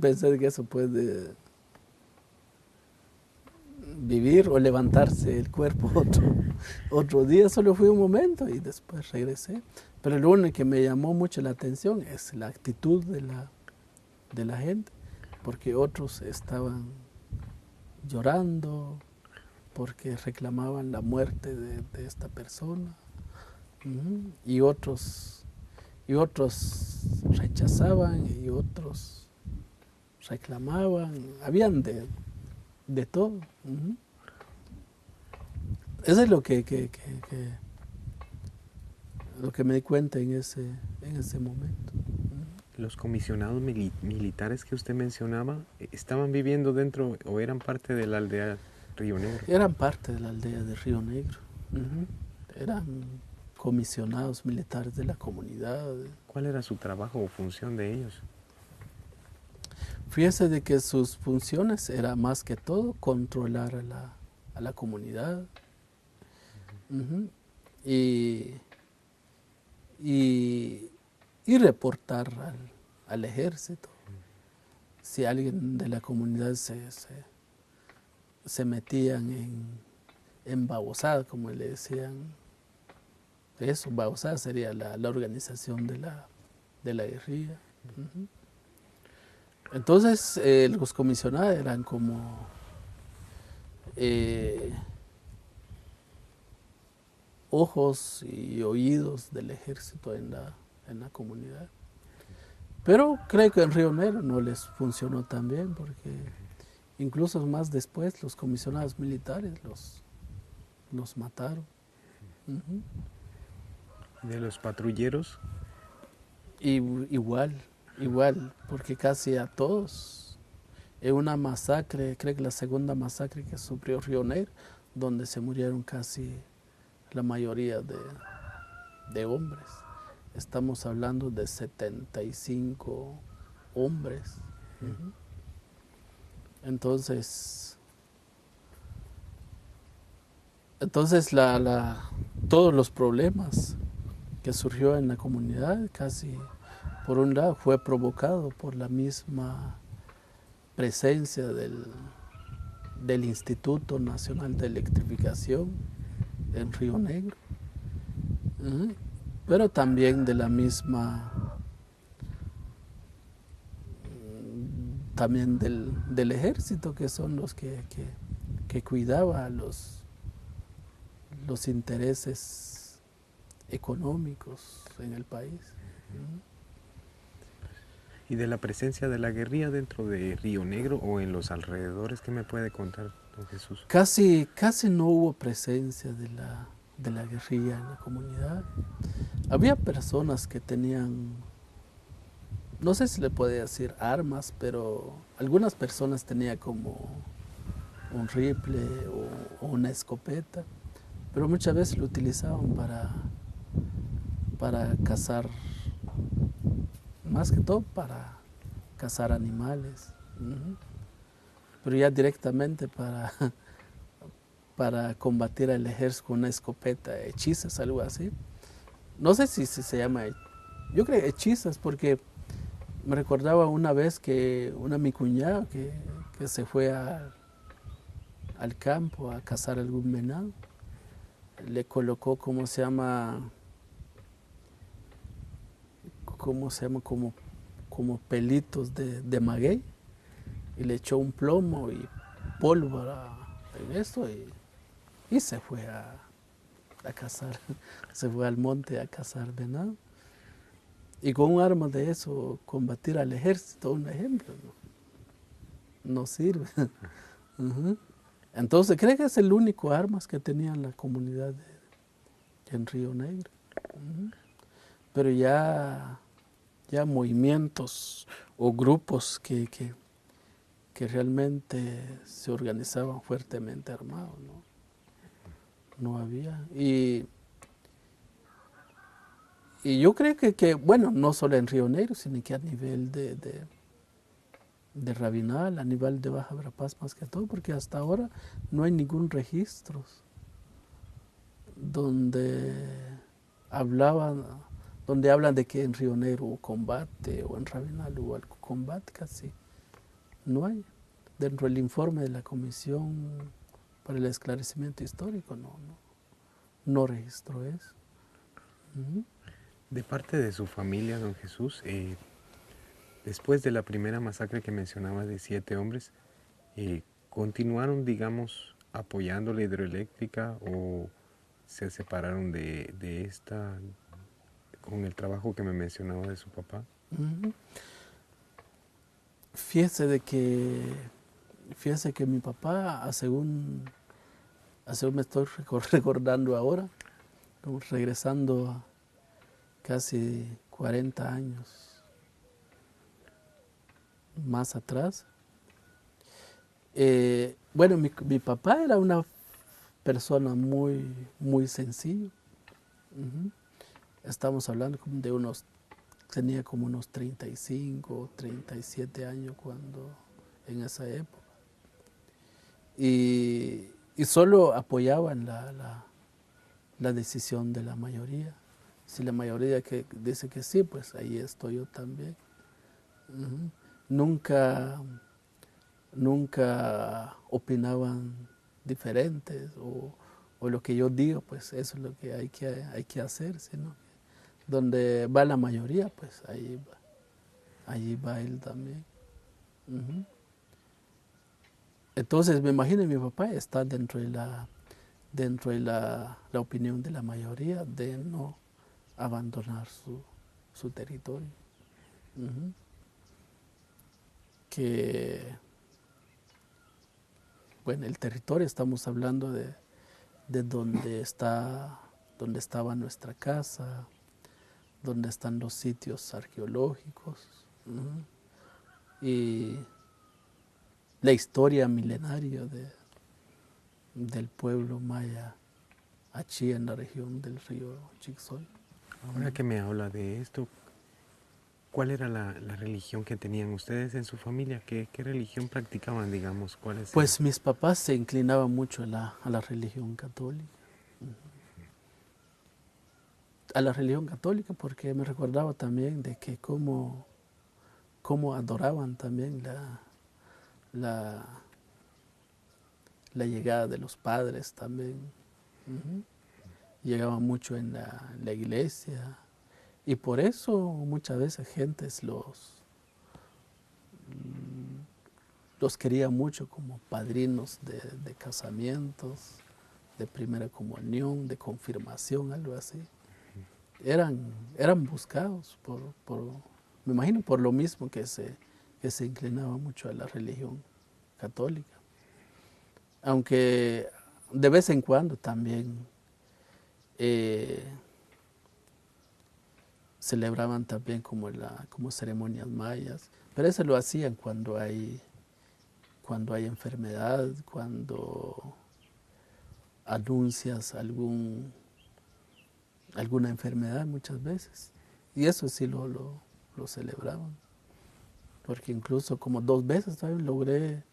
pensé que eso puede vivir o levantarse el cuerpo otro día. Solo fui un momento y después regresé. Pero lo único que me llamó mucho la atención es la actitud de la gente, porque otros estaban llorando porque reclamaban la muerte de esta persona, y otros rechazaban y otros reclamaban. Habían de todo. Eso es lo que me di cuenta en ese momento. ¿Los comisionados militares que usted mencionaba estaban viviendo dentro o eran parte de la aldea Río Negro? Eran parte de la aldea de Río Negro. Eran comisionados militares de la comunidad. ¿Cuál era su trabajo o función de ellos? Fíjese de que sus funciones era más que todo controlar a la comunidad. Y reportar al ejército si alguien de la comunidad se metían en babosada, como le decían. Eso, babosada sería la organización de la guerrilla. Entonces los comisionados eran como ojos y oídos del ejército en la comunidad. Pero creo que en Río Negro no les funcionó tan bien, porque incluso más después los comisionados militares los mataron. ¿De los patrulleros? Igual, porque casi a todos. En una masacre, creo que la segunda masacre que sufrió Río Negro, donde se murieron casi la mayoría de hombres. Estamos hablando de 75 hombres. Entonces todos los problemas que surgió en la comunidad, casi por un lado fue provocado por la misma presencia del Instituto Nacional de Electrificación en Río Negro, pero también de la misma, también del ejército, que son los que cuidaban los intereses económicos en el país. ¿Y de la presencia de la guerrilla dentro de Río Negro o en los alrededores? ¿Qué me puede contar, don Jesús? Casi no hubo presencia de la guerrilla en la comunidad. Había personas que tenían no sé si le puede decir armas, pero algunas personas tenían como un rifle o una escopeta, pero muchas veces lo utilizaban para cazar, más que todo para cazar animales. Ujú. Pero ya directamente para combatir al ejército con una escopeta, hechizas, algo así. No sé si se llama, yo creo hechizas, porque me recordaba una vez que mi cuñada que se fue al campo a cazar algún venado, le colocó, como pelitos de maguey, y le echó un plomo y pólvora en esto, y se fue a cazar, se fue al monte a cazar venado. Y con un arma de eso, combatir al ejército, un ejemplo, no sirve. Ujú. Entonces, creo que es el único armas que tenía la comunidad en Río Negro. Ujú. Pero ya movimientos o grupos que realmente se organizaban fuertemente armados, ¿no? No había. Y yo creo bueno, no solo en Río Negro, sino que a nivel de Rabinal, a nivel de Baja Verapaz más que todo, porque hasta ahora no hay ningún registro donde hablaban, donde hablan de que en Río Negro hubo combate o en Rabinal hubo algo combate, casi no hay. Dentro del informe de la Comisión para el Esclarecimiento Histórico no registró eso. Ujú. De parte de su familia, don Jesús, después de la primera masacre que mencionaba de 7 hombres, ¿continuaron, digamos, apoyando la hidroeléctrica o se separaron de esta con el trabajo que me mencionaba de su papá? Ujú. Fíjese que mi papá, según me estoy recordando ahora, como regresando a casi 40 años más atrás. Bueno, mi papá era una persona muy, muy sencilla. Ujú. Estamos hablando tenía como unos 35, 37 años en esa época. Y solo apoyaban la decisión de la mayoría. Si la mayoría que dice que sí, pues ahí estoy yo también. Ujú. Nunca, nunca opinaban diferentes o lo que yo digo, pues eso es lo que hay que hacer, sino donde va la mayoría, pues allí va él también. Ujú. Entonces me imagino que mi papá está dentro de la opinión de la mayoría de no abandonar su territorio. Ujú. Que, bueno, el territorio estamos hablando de donde estaba nuestra casa, donde están los sitios arqueológicos. Ujú. Y la historia milenaria del pueblo maya Achí en la región del río Chixol. Ahora que me habla de esto, ¿cuál era la religión que tenían ustedes en su familia? ¿Qué religión practicaban, digamos? ¿Cuál es el...? Pues mis papás se inclinaban mucho a la religión católica. A la religión católica porque me recordaba también de que cómo adoraban también la, la llegada de los padres también. Ujú. Llegaban mucho en la iglesia y por eso muchas veces gentes los quería mucho como padrinos de casamientos, de primera comunión, de confirmación, algo así. Eran buscados me imagino por lo mismo que se inclinaba mucho a la religión católica. Aunque de vez en cuando también celebraban también como ceremonias mayas, pero eso lo hacían cuando hay enfermedad, cuando anuncias alguna enfermedad muchas veces. Y eso sí lo celebraban, porque incluso como 2 veces también logré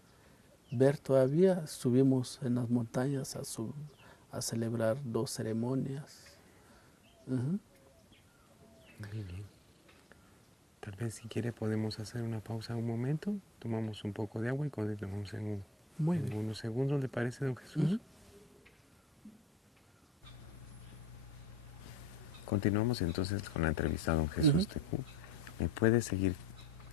ver todavía, subimos en las montañas a celebrar 2 ceremonias. Ujú. Muy bien. Tal vez si quiere podemos hacer una pausa un momento, tomamos un poco de agua y continuamos Muy en bien. unos segundos, ¿le parece, don Jesús? Ujú. Continuamos entonces con la entrevista a don Jesús Ujú. Tecú. ¿Me puede seguir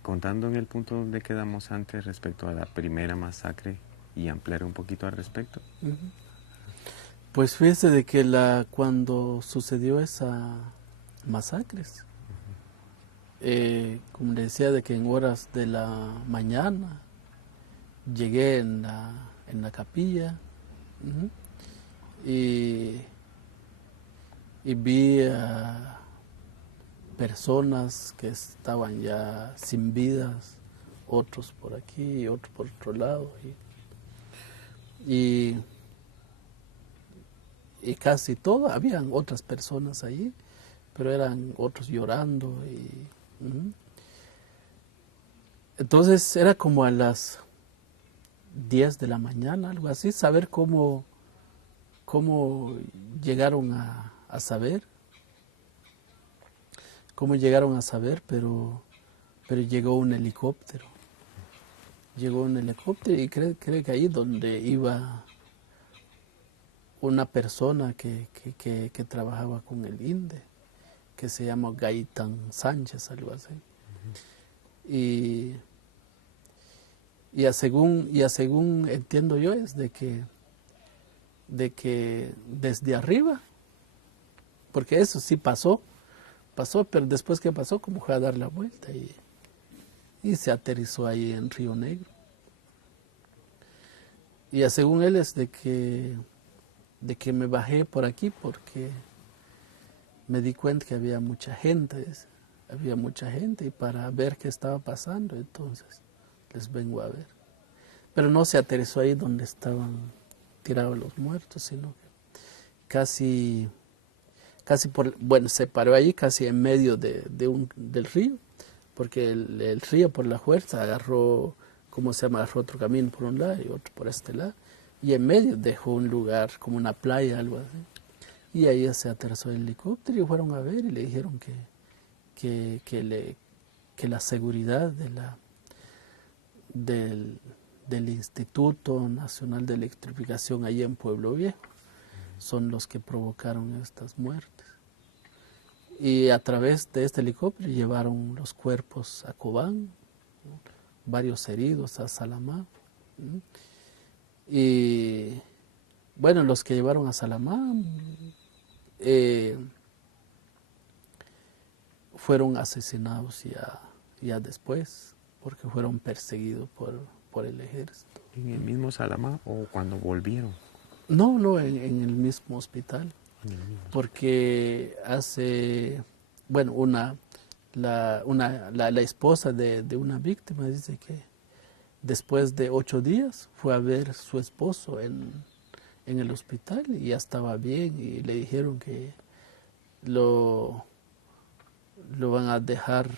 contando en el punto donde quedamos antes respecto a la primera masacre y ampliar un poquito al respecto? Ujú. Pues fíjese de que cuando sucedió esa masacres, como le decía, de que en horas de la mañana llegué en la capilla, ujú, y, y vi a personas que estaban ya sin vidas, otros por aquí, otros por otro lado, y, y casi todo, habían otras personas ahí, pero eran otros llorando. Ujú. Entonces era como a las 10 de la mañana, algo así, saber cómo llegaron a saber, pero llegó un helicóptero. Llegó un helicóptero y creo que ahí donde iba una persona que trabajaba con el INDE, que se llama Gaitán Sánchez, algo así. Y, según entiendo yo es de que desde arriba, porque eso sí pasó, pero después que pasó como fue a dar la vuelta y se aterrizó ahí en Río Negro. Y según él es de que me bajé por aquí porque me di cuenta que había mucha gente, y para ver qué estaba pasando, entonces les vengo a ver. Pero no se aterrizó ahí donde estaban tirados los muertos, sino que se paró ahí casi en medio del río, porque el río por la fuerza agarró, agarró otro camino por un lado y otro por este lado, y en medio dejó un lugar como una playa, algo así. Y ahí se aterrizó el helicóptero y fueron a ver y le dijeron que la seguridad del Instituto Nacional de Electrificación allá en Pueblo Viejo son los que provocaron estas muertes. Y a través de este helicóptero llevaron los cuerpos a Cobán, ¿no? Varios heridos a Salamá. ¿No? Y bueno, los que llevaron a Salamá fueron asesinados ya después, porque fueron perseguidos por el ejército. ¿En el mismo Salamá o cuando volvieron? No, en el mismo hospital, En el mismo. porque la esposa de una víctima dice que después de 8 días fue a ver a su esposo en el hospital y ya estaba bien y le dijeron que lo van a dejar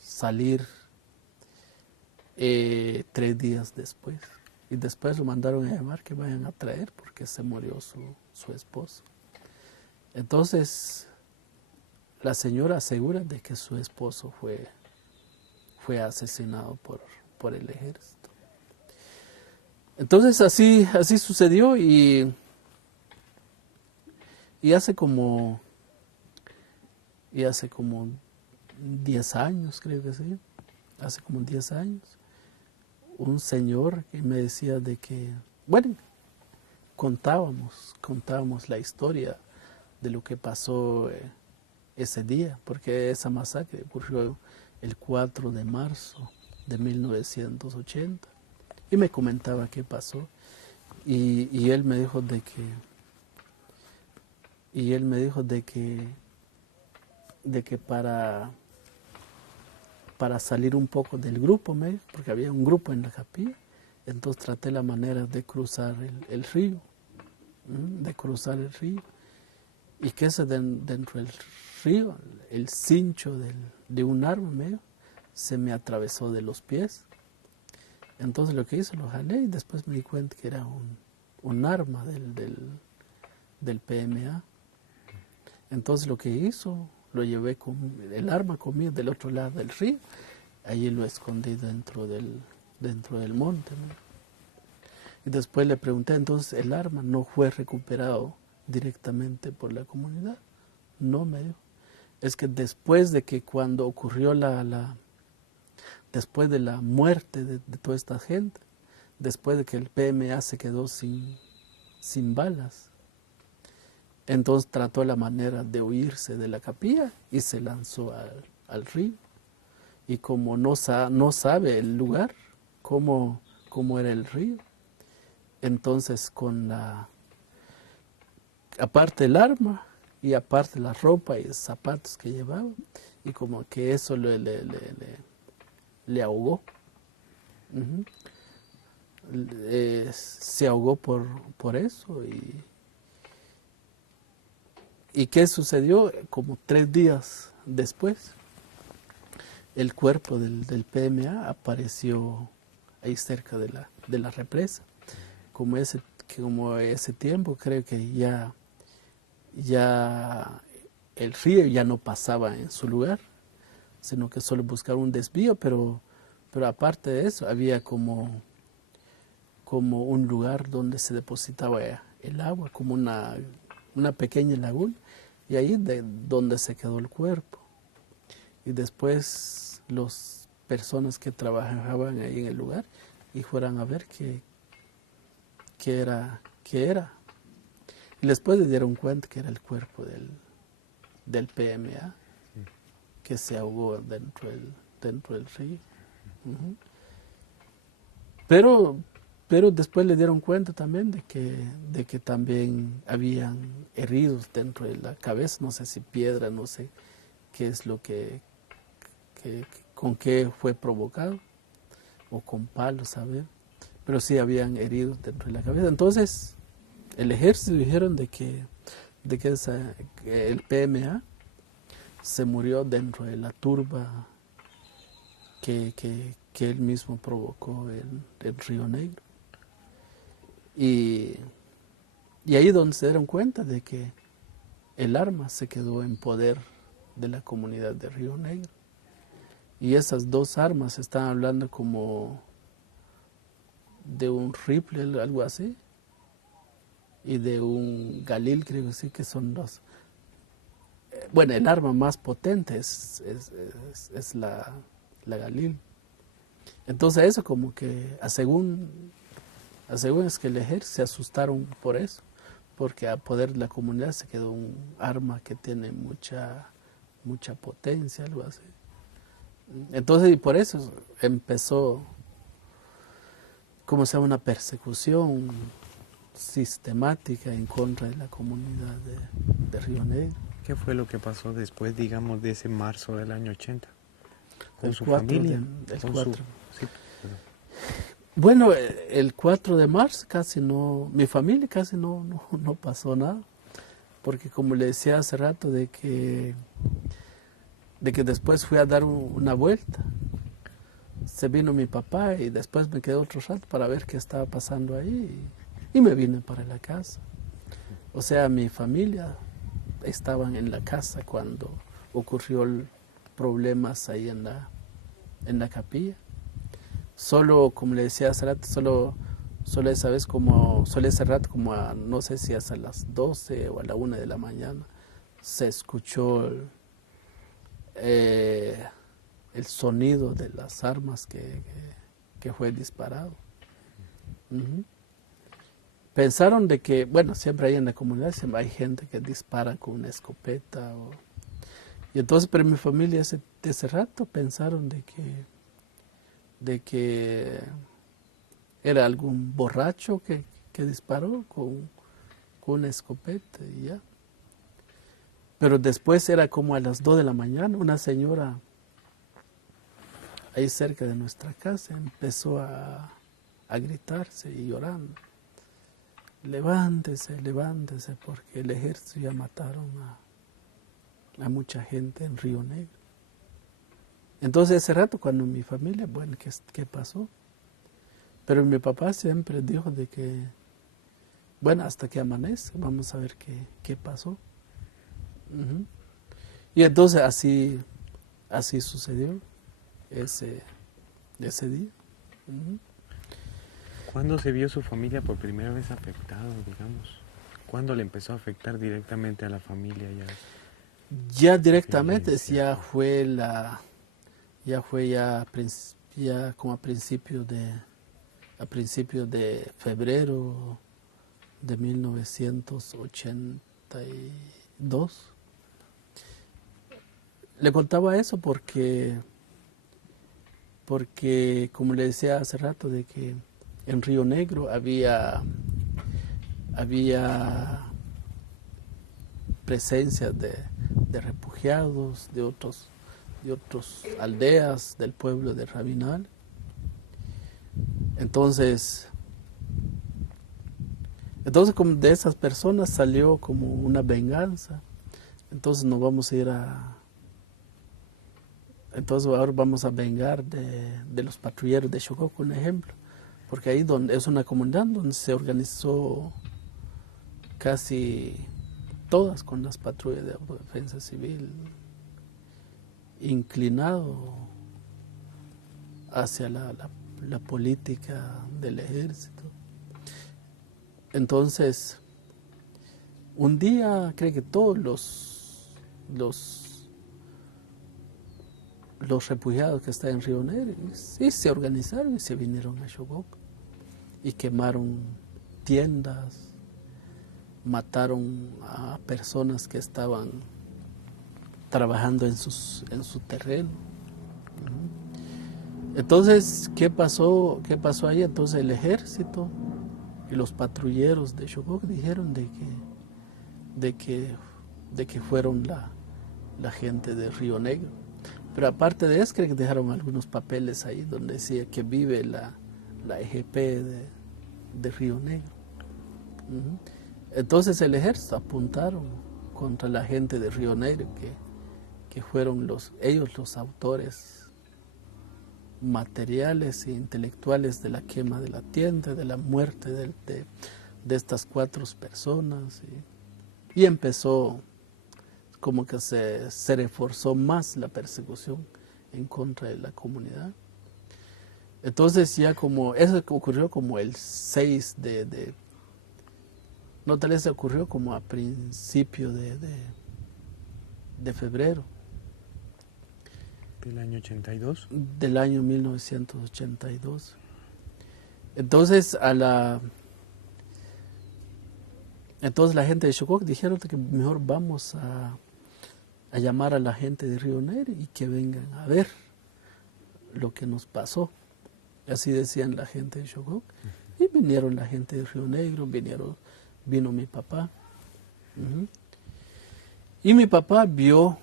salir 3 días después. Y después lo mandaron a llamar que vayan a traer porque se murió su esposo. Entonces, la señora asegura de que su esposo fue asesinado por el ejército. Entonces, así sucedió y hace como 10 años, creo que sí, hace como 10 años, un señor que me decía de que, bueno, contábamos la historia de lo que pasó ese día, porque esa masacre ocurrió el 4 de marzo de 1980, y me comentaba qué pasó, y él me dijo de que de que para salir un poco del grupo, porque había un grupo en la capilla, entonces traté la manera de cruzar el río, de cruzar el río, y que ese dentro del río, el cincho de un árbol medio, se me atravesó de los pies. Entonces lo que hice, lo jalé y después me di cuenta que era un arma del PMA. Entonces lo que hizo, lo llevé con el arma conmigo del otro lado del río, allí lo escondí dentro del monte, ¿no? Y después le pregunté, entonces el arma no fue recuperado directamente por la comunidad. No, me dijo. Es que después de que cuando ocurrió después de la muerte de toda esta gente, después de que el PMA se quedó sin balas, entonces trató la manera de huirse de la capilla y se lanzó al río. Y como no sabe el lugar, cómo era el río, entonces aparte el arma y aparte la ropa y zapatos que llevaba, y como que eso le ahogó. Uh-huh. Se ahogó por eso. ¿Y qué sucedió? Como 3 días después, el cuerpo del PMA apareció ahí cerca de la represa. Como ese tiempo, creo que ya el río ya no pasaba en su lugar, sino que solo buscaba un desvío, pero aparte de eso había como un lugar donde se depositaba el agua, como una pequeña laguna, y ahí donde se quedó el cuerpo. Y después las personas que trabajaban ahí en el lugar y fueran a ver qué era. Y después le dieron cuenta que era el cuerpo del PMA, que se ahogó dentro del río. Uh-huh. Pero después le dieron cuenta también de que también habían heridos dentro de la cabeza, no sé si piedra, no sé qué es lo con qué fue provocado, o con palos, ¿sabes? Pero sí habían heridos dentro de la cabeza. Entonces, el ejército dijeron de que el PMA se murió dentro de la turba que él mismo provocó el Río Negro. Y ahí donde se dieron cuenta de que el arma se quedó en poder de la comunidad de Río Negro. Y esas 2 armas están hablando como de un rifle, algo así, y de un galil, creo que sí, que son los... Bueno, el arma más potente es la galil. Entonces eso como que, según es que el ejército se asustaron por eso, porque a poder de la comunidad se quedó un arma que tiene mucha potencia, algo así. Entonces, y por eso empezó, como se llama, una persecución sistemática en contra de la comunidad de Río Negro. ¿Qué fue lo que pasó después, digamos, de ese marzo del año 80? ¿Con su 4 familia? El ¿Con 4. Sí, bueno, el 4 de marzo mi familia casi no pasó nada, porque como le decía hace rato, de que después fui a dar una vuelta, se vino mi papá y después me quedé otro rato para ver qué estaba pasando ahí y me vine para la casa. O sea, mi familia estaban en la casa cuando ocurrió el problemas ahí en la capilla. Solo, como le decía hace rato, solo esa vez solo ese rato como no sé si hasta las 12 o a la 1 de la mañana, se escuchó el sonido de las armas que fue disparado. Uh-huh. Pensaron de que, bueno, siempre hay en la comunidad, siempre hay gente que dispara con una escopeta. Y entonces, pero mi familia ese rato pensaron de que era algún borracho que disparó con una escopeta y ya. Pero después era como a las 2 de la mañana, una señora ahí cerca de nuestra casa empezó a gritarse y llorando. Levántese, levántese, porque el ejército ya mataron a mucha gente en Río Negro. Entonces ese rato cuando mi familia, bueno, ¿qué pasó? Pero mi papá siempre dijo de que, bueno, hasta que amanece, vamos a ver qué pasó. Ujú. Y entonces así sucedió ese día. Ujú. ¿Cuándo se vio su familia por primera vez afectado, digamos? ¿Cuándo le empezó a afectar directamente a la familia ya? Ya directamente Violencia. ya como a principios de febrero de 1982. Le contaba eso porque como le decía hace rato, de que en Río Negro había presencia de refugiados de otras aldeas del pueblo de Rabinal. Entonces como de esas personas salió como una venganza. Entonces nos vamos a ir entonces ahora vamos a vengar de los patrulleros de Chocó, por ejemplo, porque ahí donde es una comunidad donde se organizó casi todas con las patrullas de autodefensa civil, inclinado hacia la política del ejército. Entonces, un día creo que todos los refugiados que están en Río Negro sí se organizaron y se vinieron a Chocó y quemaron tiendas, mataron a personas que estaban trabajando en su terreno. Entonces, ¿qué pasó ahí? Entonces el ejército y los patrulleros de Chocó dijeron de que fueron la gente de Río Negro. Pero aparte de eso, creo que dejaron algunos papeles ahí donde decía que vive la EGP de Río Negro. Uh-huh. Entonces el ejército apuntaron contra la gente de Río Negro, que fueron ellos los autores materiales e intelectuales de la quema de la tienda, de la muerte de estas 4 personas. Y empezó como que se reforzó más la persecución en contra de la comunidad. Entonces ya como, eso ocurrió como el 6 no, tal vez se ocurrió como a principio de febrero. ¿Del año 82? Del año 1982. Entonces la gente de Chocó dijeron que mejor vamos a llamar a la gente de Río Negro y que vengan a ver lo que nos pasó. Así decían la gente de Chocó. Y vinieron la gente de Río Negro, vino mi papá. Uh-huh. Y mi papá vio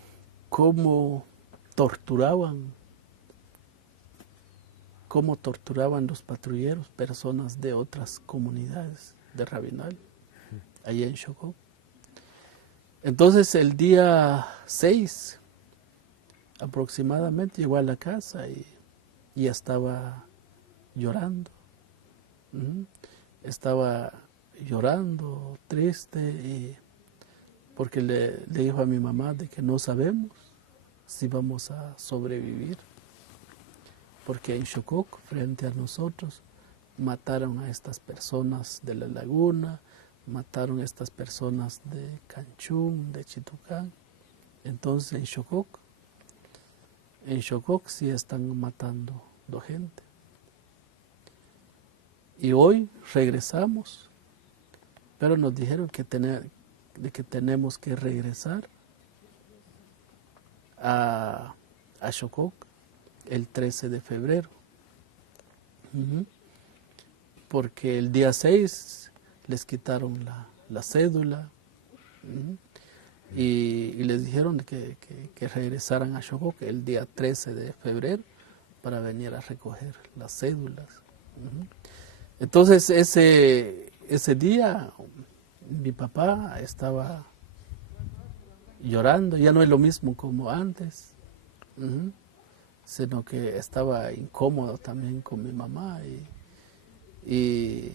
cómo torturaban los patrulleros, personas de otras comunidades de Rabinal, allá en Chocó. Entonces el día 6 aproximadamente llegó a la casa y estaba llorando. Uh-huh. Estaba llorando, triste, porque le dijo a mi mamá de que no sabemos si vamos a sobrevivir, porque en Chocó, frente a nosotros, mataron a estas personas de la laguna, mataron a estas personas de Canchún, de Chitucán. Entonces en Chocó sí están matando gente. Y hoy regresamos, pero nos dijeron que tenemos que regresar a Chocó el 13 de febrero. Uh-huh. Porque el día 6 les quitaron la cédula. Uh-huh. y les dijeron que regresaran a Chocó el día 13 de febrero para venir a recoger las cédulas. Entonces ese día mi papá estaba llorando, ya no es lo mismo como antes, sino que estaba incómodo también con mi mamá y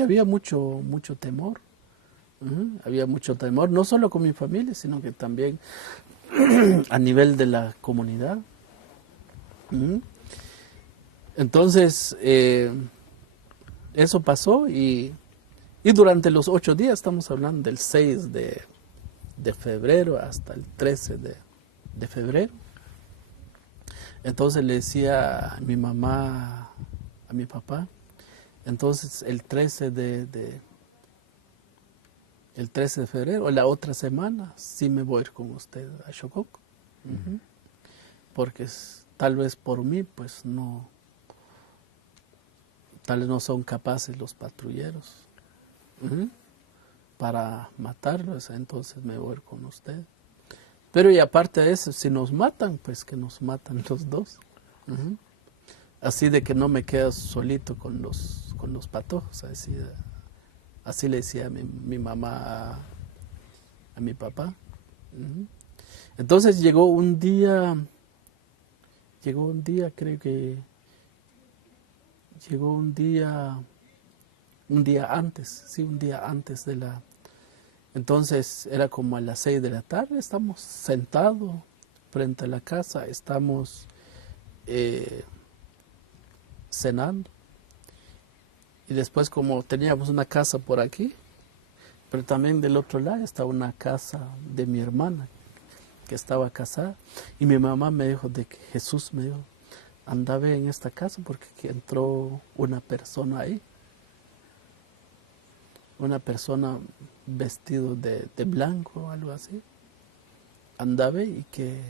había mucho temor. Había mucho temor, no solo con mi familia, sino que también a nivel de la comunidad. Entonces, eso pasó y durante los 8 días, estamos hablando del 6 de febrero hasta el 13 de febrero. Entonces le decía a mi mamá, a mi papá, entonces el 13 de febrero, la otra semana, sí me voy a ir con usted a Chocó. Porque tal vez por mí, pues no, tal vez no son capaces los patrulleros para matarlos, entonces me voy a ir con usted. Pero y aparte de eso, si nos matan, pues que nos matan los dos. Así de que no me quedo solito con los patojos, así le decía a mi mamá a mi papá. Entonces llegó un día, creo que llegó un día antes de la... Entonces era como a las 6 de la tarde, estamos sentados frente a la casa, estamos cenando. Y después, como teníamos una casa por aquí, pero también del otro lado estaba una casa de mi hermana, que estaba casada. Y mi mamá me dijo de que Jesús me dijo, anda ve en esta casa porque entró una persona ahí. Una persona vestido de blanco o algo así. Anda ve y que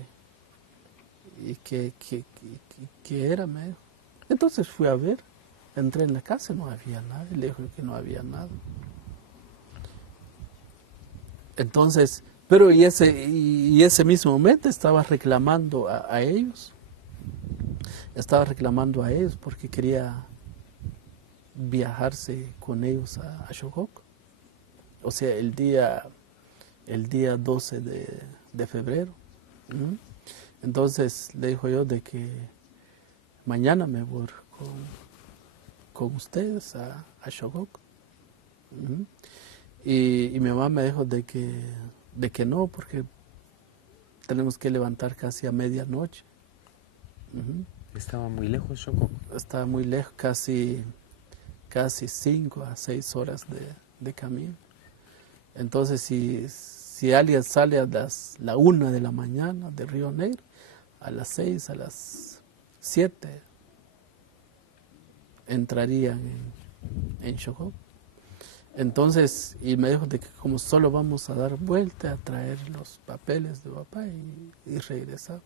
era, me dijo. Entonces fui a ver. Entré en la casa y no había nada, y le dijo que no había nada. Entonces, pero y ese mismo momento estaba reclamando a ellos. Estaba reclamando a ellos porque quería viajarse con ellos a Chocó. O sea, el día 12 de febrero. Entonces le dijo yo de que mañana me voy con ustedes a Chocó. Y mi mamá me dijo de que no, porque tenemos que levantar casi a medianoche. ¿Estaba muy lejos Chocó? Estaba muy lejos, casi 5 a 6 horas de camino. Entonces, si alguien sale a la 1 de la mañana de Río Negro, a las 6, a las 7, entrarían en Chocó. Entonces, y me dijo de que como solo vamos a dar vuelta a traer los papeles de papá y regresar.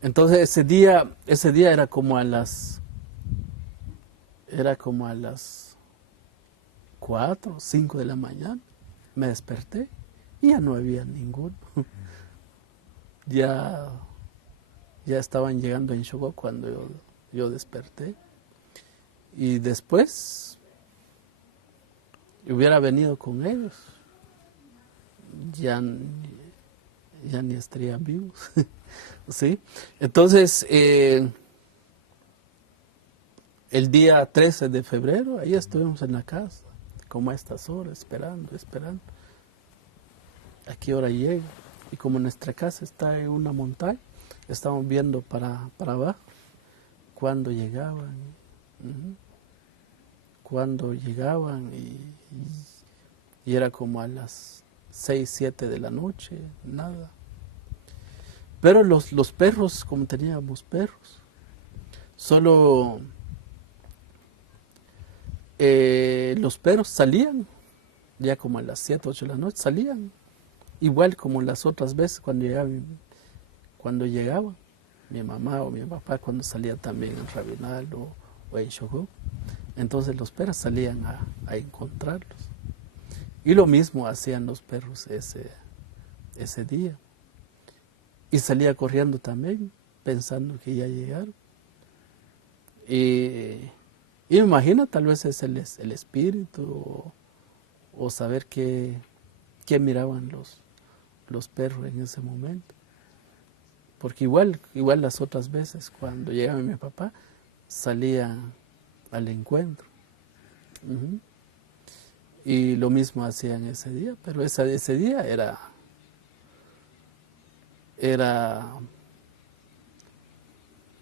Entonces ese día era como a las 4 o 5 de la mañana. Me desperté y ya no había ninguno. Ya estaban llegando en Chocó cuando yo desperté. Y después hubiera venido con ellos, ya ni estarían vivos. ¿Sí? Entonces, el día 13 de febrero, ahí estuvimos en la casa, como a estas horas, esperando. ¿A qué hora llega? Y como nuestra casa está en una montaña, estamos viendo para abajo cuando llegaban. Cuando llegaban y era como a las 6, 7 de la noche, nada. Pero los perros, como teníamos perros, solo los perros salían, ya como a las 7, 8 de la noche, salían, igual como las otras veces cuando llegaban, mi mamá o mi papá cuando salía también en Rabinal o en Chocó. Entonces los perros salían a encontrarlos. Y lo mismo hacían los perros ese día. Y salía corriendo también, pensando que ya llegaron. Y me imagino tal vez es el espíritu o saber qué miraban los perros en ese momento. Porque igual las otras veces cuando llegaba mi papá, salía al encuentro. Uh-huh. Y lo mismo hacían ese día, pero ese día era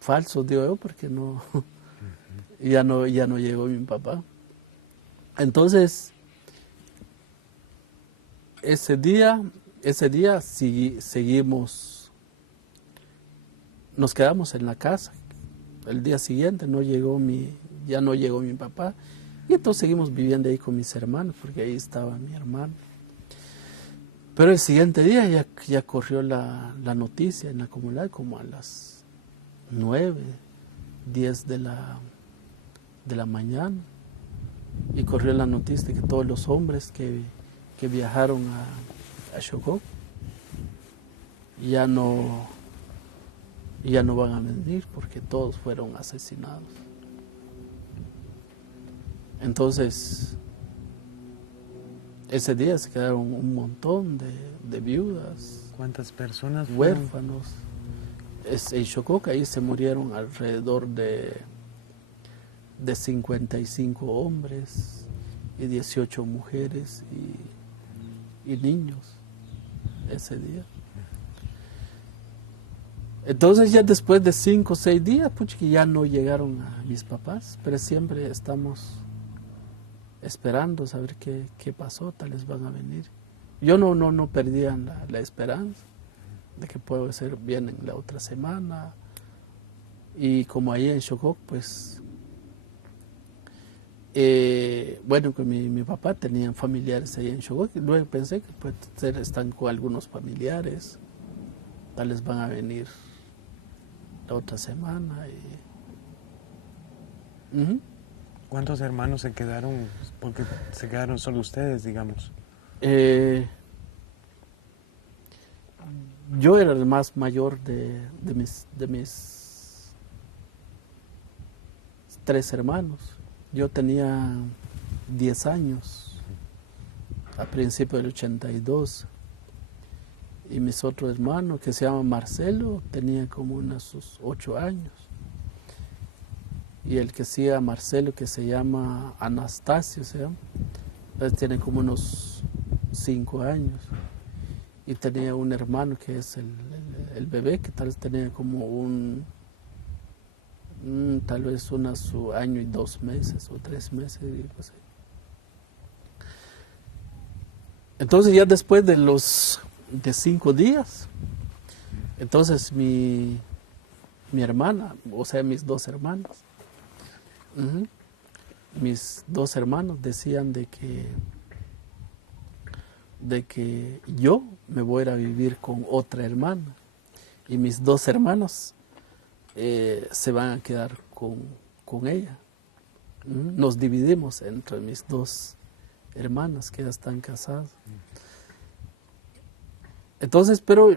falso, digo yo, porque no, ya no llegó mi papá. Entonces, ese día seguimos, nos quedamos en la casa. El día siguiente ya no llegó mi papá. Y entonces seguimos viviendo ahí con mis hermanos, porque ahí estaba mi hermano. Pero el siguiente día ya corrió la noticia en la comunidad, como a las 9, 10 de la mañana. Y corrió la noticia de que todos los hombres que viajaron a Chocó ya no van a venir porque todos fueron asesinados. Entonces, ese día se quedaron un montón de viudas. ¿Cuántas personas fueron? Huérfanos. En Chocó, ahí se murieron alrededor de 55 hombres y 18 mujeres y niños ese día. Entonces ya después de 5 o 6 días, pues que ya no llegaron a mis papás, pero siempre estamos esperando saber qué pasó, tal vez van a venir. Yo no perdía la esperanza de que puede ser vienen la otra semana. Y como ahí en Chocó, pues, bueno, que mi papá tenía familiares ahí en Chocó, y luego pensé que pues están con algunos familiares, tal vez van a venir la otra semana. Uh-huh. ¿Cuántos hermanos se quedaron? Porque se quedaron solo ustedes, digamos. Yo era el más mayor de mis 3 hermanos. Yo tenía 10 años a principios del 82. Y mis otros hermanos, que se llama Marcelo, tenía como sus 8 años. Y el que se llama Marcelo, que se llama Anastasio, pues tiene como unos 5 años. Y tenía un hermano que es el bebé, que tal vez tenía como tal vez su año y 2 meses o 3 meses. Pues. Entonces ya después de 5 días, entonces mi hermana, o sea, mis 2 hermanos, uh-huh, mis 2 hermanos decían de que yo me voy a ir a vivir con otra hermana y mis 2 hermanos se van a quedar con ella. Uh-huh. Nos dividimos entre mis 2 hermanas que ya están casadas. Entonces, pero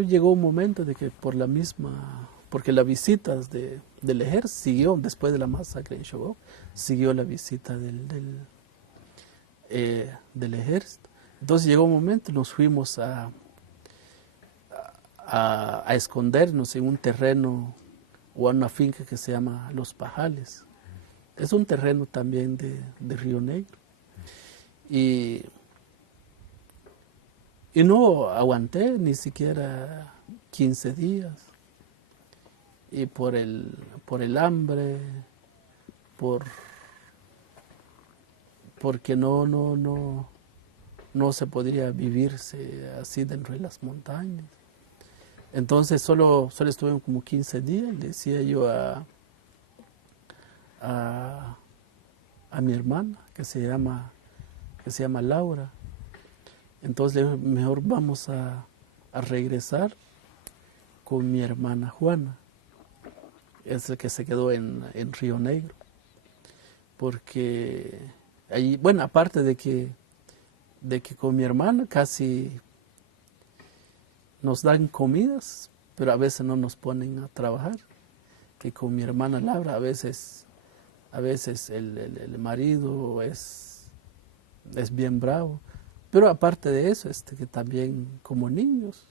llegó un momento de que porque las visitas del ejército siguió, después de la masacre en Chocó, siguió la visita del ejército. Entonces llegó un momento, nos fuimos a escondernos en un terreno o en una finca que se llama Los Pajales. Es un terreno también de Río Negro. Y no aguanté ni siquiera 15 días. Y por el hambre, porque no se podría vivirse así dentro de las montañas. Entonces solo estuve como 15 días y le decía yo a mi hermana, que se llama Laura. Entonces le dije, mejor vamos a regresar con mi hermana Juana, es el que se quedó en Río Negro. Porque allí, bueno, aparte de que de que con mi hermana casi nos dan comidas, pero a veces no nos ponen a trabajar. Que con mi hermana Laura a veces el marido es bien bravo. Pero aparte de eso, que también como niños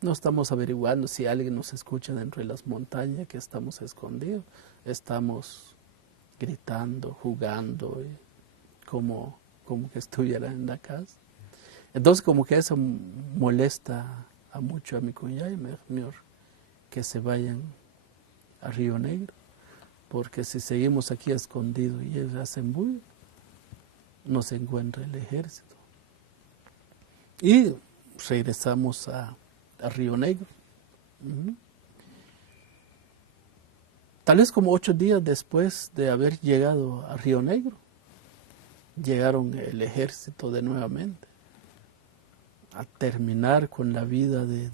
no estamos averiguando si alguien nos escucha dentro de las montañas, que estamos escondidos. Estamos gritando, jugando, como que estuviera en la casa. Entonces como que eso molesta mucho a mi cuñada y mejor que se vayan a Río Negro, porque si seguimos aquí escondidos y ellos hacen bulla, nos encuentra el ejército. Y regresamos a Río Negro. Tal vez como 8 días después de haber llegado a Río Negro, llegaron el ejército de nuevamente a terminar con la vida de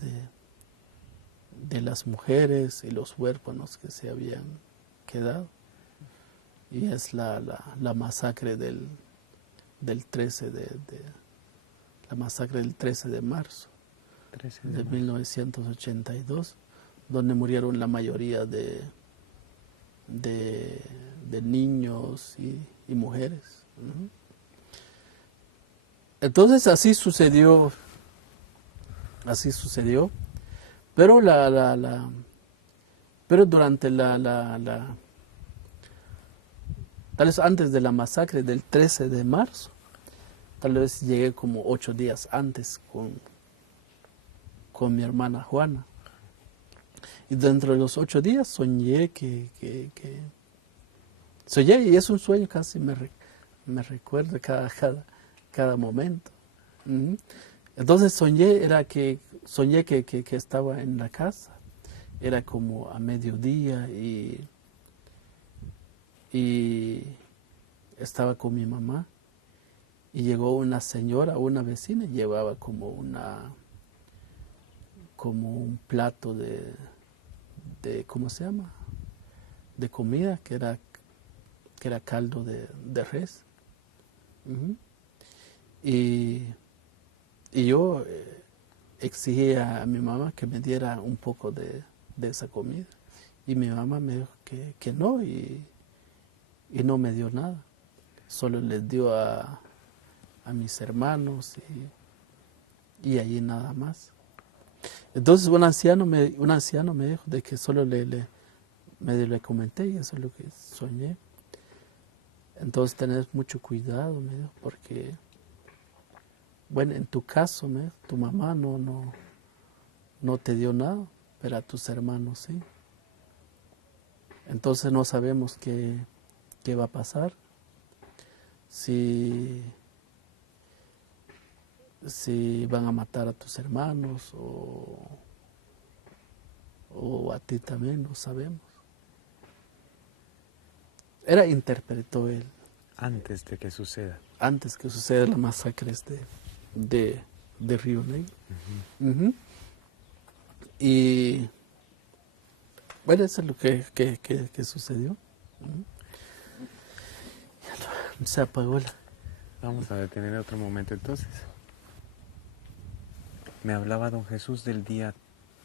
las mujeres y los huérfanos que se habían quedado. Y es la masacre del 13 la masacre del 13 de marzo de 1982, donde murieron la mayoría de niños y mujeres. Entonces así sucedió, pero pero durante tal vez antes de la masacre del 13 de marzo, tal vez llegué como 8 días antes con mi hermana Juana. Y dentro de los 8 días soñé soñé, y es un sueño, casi me recuerdo cada momento. Entonces soñé que estaba en la casa, era como a mediodía y estaba con mi mamá y llegó una señora, una vecina, y llevaba como un plato de ¿cómo se llama? De comida, que era caldo de res. Y yo exigía a mi mamá que me diera un poco de esa comida. Y mi mamá me dijo que no, y no me dio nada. Solo les dio a mis hermanos y allí nada más. Entonces un anciano me dijo de que solo le comenté, y eso es lo que soñé. Entonces tenés mucho cuidado, me dijo, porque, bueno, en tu caso, me dijo, tu mamá no te dio nada, pero a tus hermanos sí. Entonces no sabemos qué va a pasar, si van a matar a tus hermanos o a ti también, no sabemos. Interpretó él. Antes de que suceda. Antes que suceda la masacre de Río Negro. Y bueno, eso es lo que sucedió. Se apagó Vamos a detener otro momento entonces. Me hablaba don Jesús del día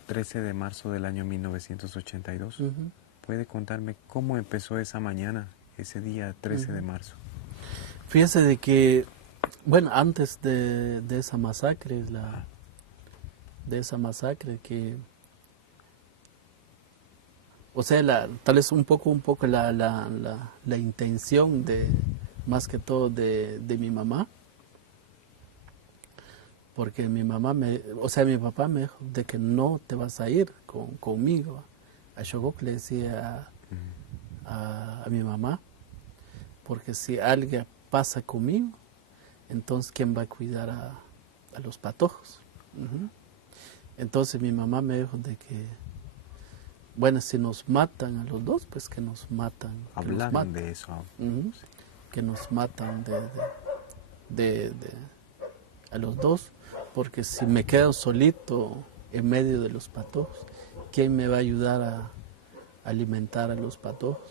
13 de marzo del año 1982. ¿Puede contarme cómo empezó esa mañana, ese día 13 de marzo? Fíjese de que, bueno, antes de esa masacre, que, o sea, tal vez un poco la intención más que todo de mi mamá, porque mi papá me dijo de que no te vas a ir conmigo. A Shogok le decía a mi mamá, porque si alguien pasa conmigo, entonces ¿quién va a cuidar a los patojos? Entonces mi mamá me dijo de que, bueno, si nos matan a los dos, pues que nos matan. Hablaron de eso. Que nos matan a los dos, porque si me quedo solito en medio de los patojos, ¿quién me va a ayudar a alimentar a los patojos?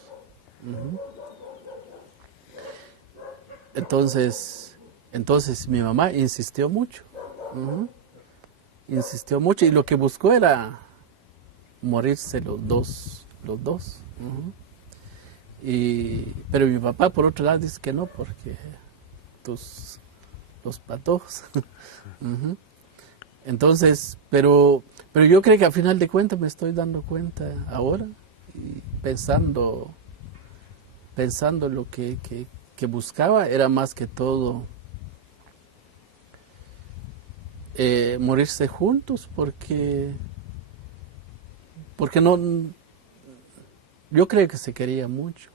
Entonces Entonces mi mamá insistió mucho. Insistió mucho y lo que buscó era morirse los dos. Pero mi papá por otro lado dice que no, porque los patojos. Entonces, pero yo creo que al final de cuentas me estoy dando cuenta ahora y pensando lo que buscaba era más que todo morirse juntos, porque no, yo creo que se quería mucho.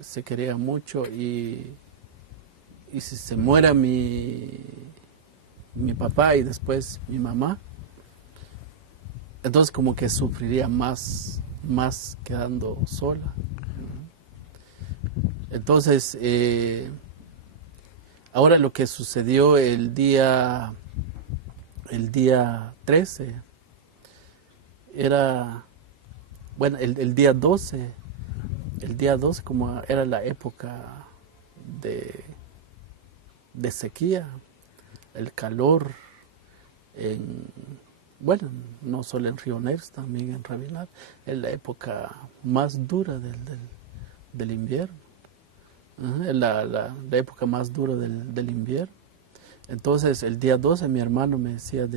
Se quería mucho y si se muera mi papá y después mi mamá, entonces como que sufriría más quedando sola. Entonces, ahora lo que sucedió el día 13 era, bueno, el día 12 como era la época de sequía, el calor, bueno, no solo en Río Negro, también en Rabinal, es la época más dura del invierno. Es la época más dura del invierno. Entonces, el día 12 mi hermano me decía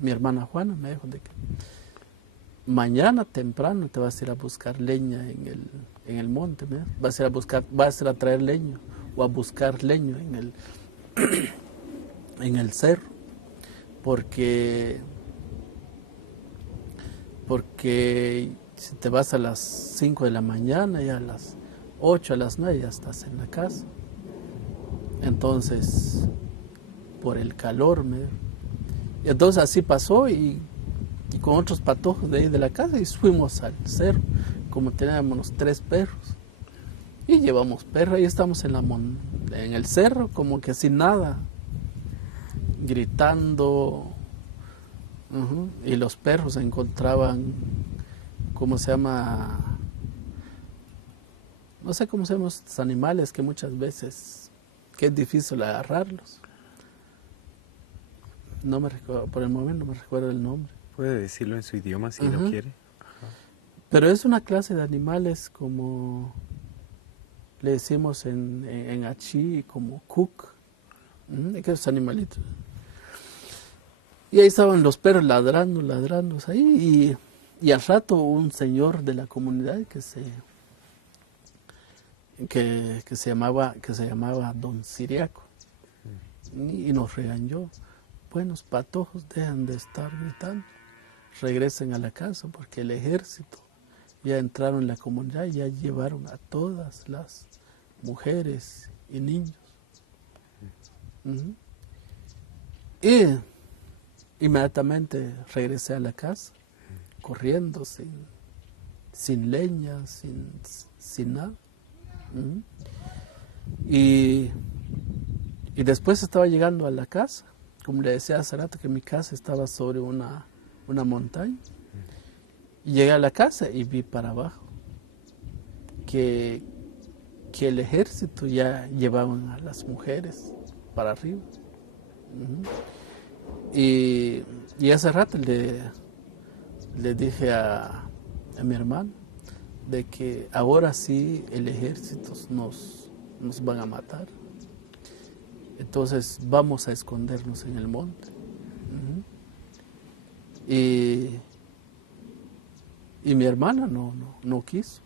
mi hermana Juana me dijo de que mañana temprano te vas a ir a buscar leña en el monte, ¿verdad? Vas a ir a traer leño o a buscar leño en el cerro, porque si te vas a las 5 de la mañana y a las 8, a las 9 ya estás en la casa. Entonces, por el calor, y entonces así pasó y con otros patojos de ahí de la casa y fuimos al cerro, como teníamos los 3 perros. Y llevamos perros, ahí estamos en el cerro, como que sin nada, gritando. Y los perros encontraban, ¿cómo se llama? No sé cómo se llaman estos animales que muchas veces, que es difícil agarrarlos. No me recuerdo, por el momento no me recuerdo el nombre. Puede decirlo en su idioma si lo quiere. Pero es una clase de animales como le decimos en Achí, como cuc, esos animalitos. Y ahí estaban los perros ladrando ahí, y al rato un señor de la comunidad que se llamaba Don Siriaco, y nos regañó. Buenos patojos, dejan de estar gritando, regresen a la casa, porque el ejército ya entraron en la comunidad y ya llevaron a todas las mujeres y niños. Y inmediatamente regresé a la casa, corriendo, sin leña, sin nada. Y después estaba llegando a la casa, como le decía hace rato que mi casa estaba sobre una montaña. Y llegué a la casa y vi para abajo que el ejército ya llevaban a las mujeres para arriba. Y hace rato le dije a mi hermano de que ahora sí el ejército nos van a matar. Entonces vamos a escondernos en el monte. Y mi hermana no quiso.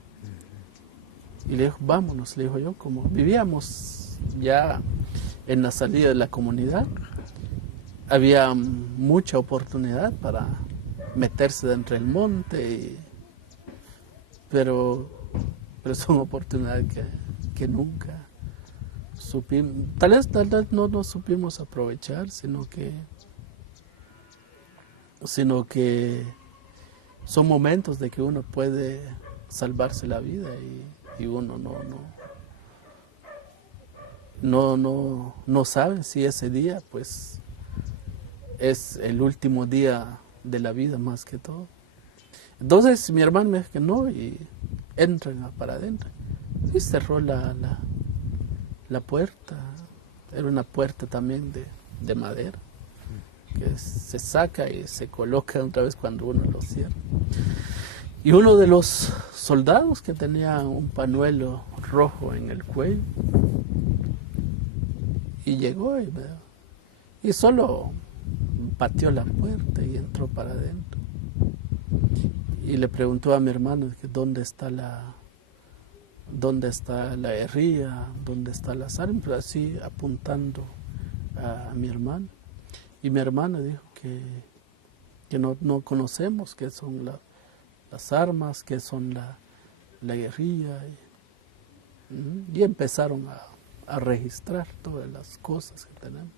Y le dijo, vámonos, le dijo yo, como vivíamos ya en la salida de la comunidad, había mucha oportunidad para meterse dentro del monte, pero son oportunidades que nunca supimos, tal vez no supimos aprovechar, sino que son momentos de que uno puede salvarse la vida y uno no sabe si ese día pues es el último día de la vida más que todo. Entonces mi hermano me dijo que no y entran para adentro y cerró la puerta era una puerta también de madera, que se saca y se coloca otra vez cuando uno lo cierra. Y uno de los soldados que tenía un pañuelo rojo en el cuello, y llegó y solo pateó la puerta y entró para adentro. Y le preguntó a mi hermano que dónde está la herría, dónde está las armas, así apuntando a mi hermano. Y mi hermano dijo que no conocemos qué son las armas, qué son la guerrilla. Y empezaron a registrar todas las cosas que tenemos.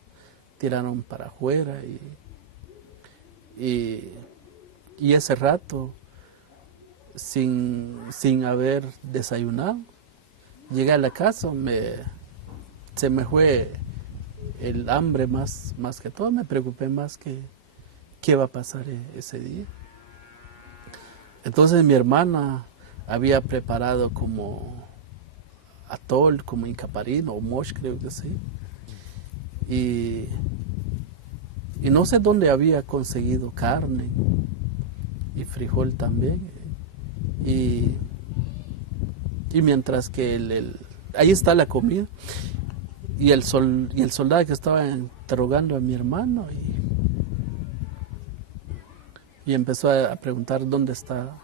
Tiraron para afuera y ese rato, sin haber desayunado, llegué a la casa, se me fue el hambre más que todo, me preocupé más que qué va a pasar ese día. Entonces mi hermana había preparado como atol, como incaparino o mosh, creo que sí. Y no sé dónde había conseguido carne y frijol también. Y mientras que ahí está la comida, y el soldado que estaba interrogando a mi hermano y empezó a preguntar dónde está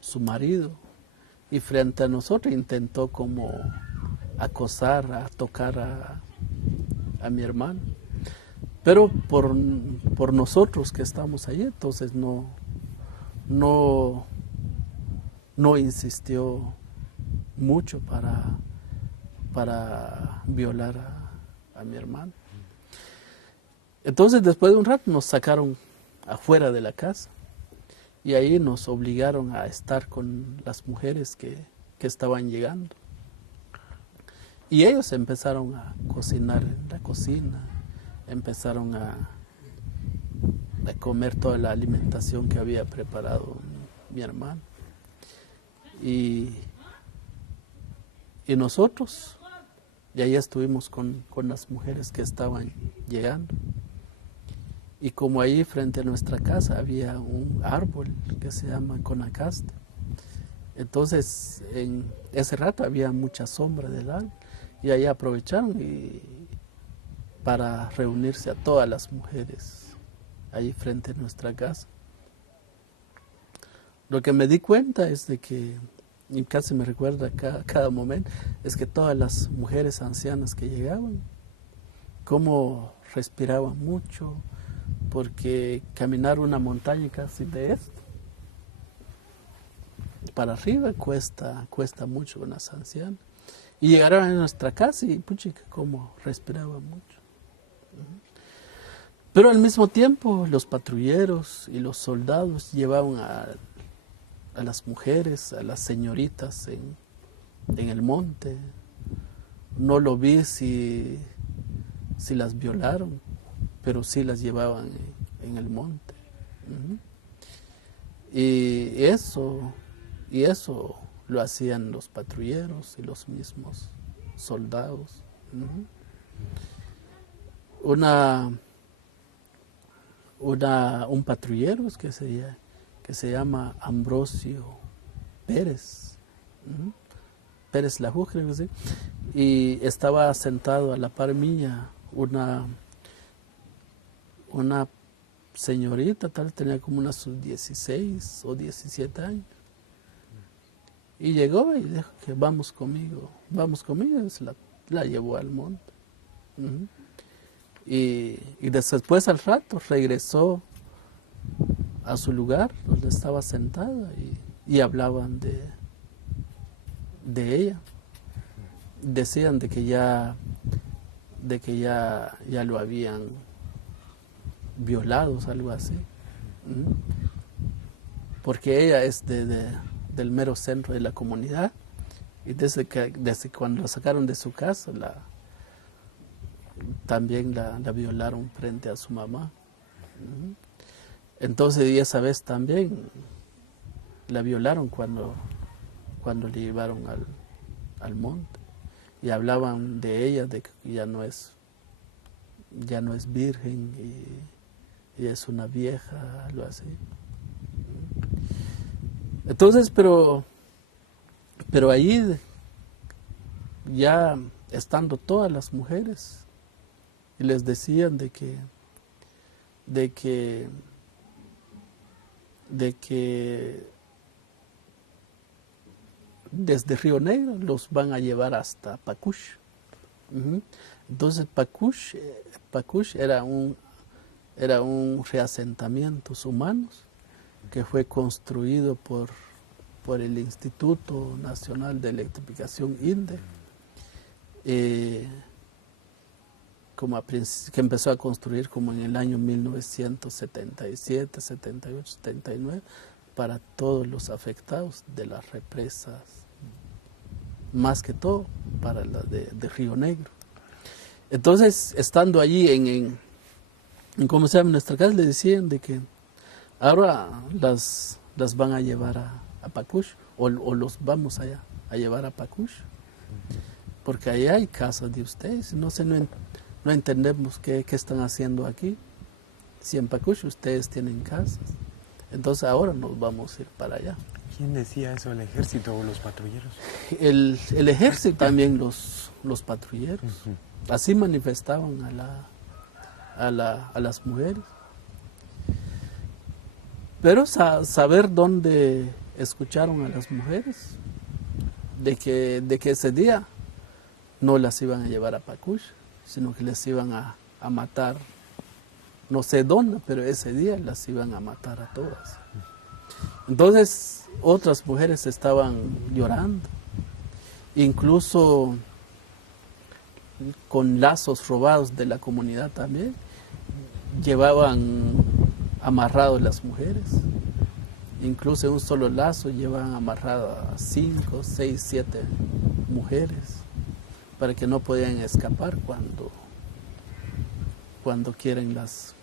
su marido, y frente a nosotros intentó como acosar, a tocar a mi hermano, pero por nosotros que estamos allí, entonces no insistió mucho para violar a mi hermano. Entonces después de un rato nos sacaron afuera de la casa y ahí nos obligaron a estar con las mujeres que estaban llegando. Y ellos empezaron a cocinar en la cocina, empezaron a comer toda la alimentación que había preparado mi hermano. Y nosotros, y ahí estuvimos con las mujeres que estaban llegando. Y como ahí frente a nuestra casa había un árbol que se llama conacaste, entonces en ese rato había mucha sombra del árbol, y ahí aprovecharon para reunirse a todas las mujeres ahí frente a nuestra casa. Lo que me di cuenta es de que, y casi me recuerda cada momento, es que todas las mujeres ancianas que llegaban, cómo respiraban mucho, porque caminar una montaña casi de esto para arriba cuesta mucho con las ancianas. Y llegaron a nuestra casa y puchica, cómo respiraban mucho. Pero al mismo tiempo los patrulleros y los soldados llevaban a las mujeres, a las señoritas en el monte. No lo vi si las violaron, pero sí las llevaban en el monte. Y eso lo hacían los patrulleros y los mismos soldados. Un patrullero que se llama Ambrosio Pérez, Pérez Lajú, creo que sí, y estaba sentado a la par mía una señorita, tal vez tenía como unas 16 o 17 años. Y llegó y dijo que vamos conmigo, y se la llevó al monte. Y después al rato regresó a su lugar donde estaba sentada y hablaban de ella. Decían de que ya lo habían violado, algo así. Porque ella es del mero centro de la comunidad, y desde cuando la sacaron de su casa también la violaron frente a su mamá. Entonces, y esa vez también la violaron cuando le llevaron al monte, y hablaban de ella, de que ya no es ya no es virgen y es una vieja, algo así. Entonces, pero ahí ya estando todas las mujeres y les decían de que desde Río Negro los van a llevar hasta Pacush. Entonces Pacush era un reasentamientos humanos que fue construido por el Instituto Nacional de Electrificación INDE, que empezó a construir como en el año 1977, 78, 79, para todos los afectados de las represas, más que todo para la de Río Negro. Entonces, estando allí en ¿cómo se llama? En nuestra casa, le decían de que ahora las van a llevar a Pacush, o los vamos a llevar a Pacush, porque allá hay casas de ustedes, no entendemos qué están haciendo aquí. Si en Pacush ustedes tienen casas, entonces ahora nos vamos a ir para allá. ¿Quién decía eso, el ejército o los patrulleros? El ejército también, los patrulleros. Así manifestaban a las mujeres. Pero saber dónde escucharon a las mujeres, de que ese día no las iban a llevar a Pacush, sino que les iban a matar, no sé dónde, pero ese día las iban a matar a todas. Entonces otras mujeres estaban llorando, incluso con lazos robados de la comunidad también, llevaban amarrados las mujeres. Incluso en un solo lazo llevan amarradas a 5, 6, 7 mujeres para que no podían escapar cuando quieren las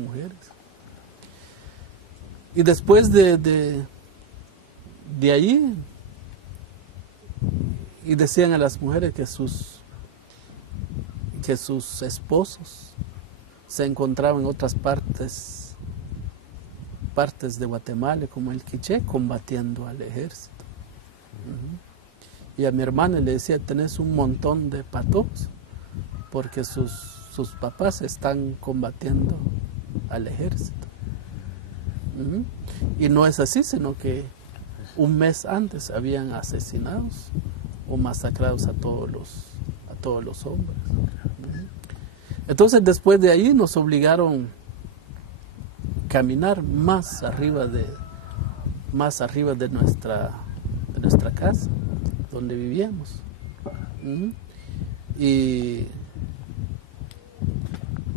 mujeres. Y después de ahí, y decían a las mujeres que sus esposos se encontraban en otras partes de Guatemala, como el Quiché, combatiendo al ejército. Y a mi hermana le decía, tenés un montón de patos, porque sus papás están combatiendo al ejército. Y no es así, sino que un mes antes habían asesinados o masacrados a todos los hombres. Entonces después de ahí nos obligaron a caminar más arriba de nuestra casa, donde vivíamos. Y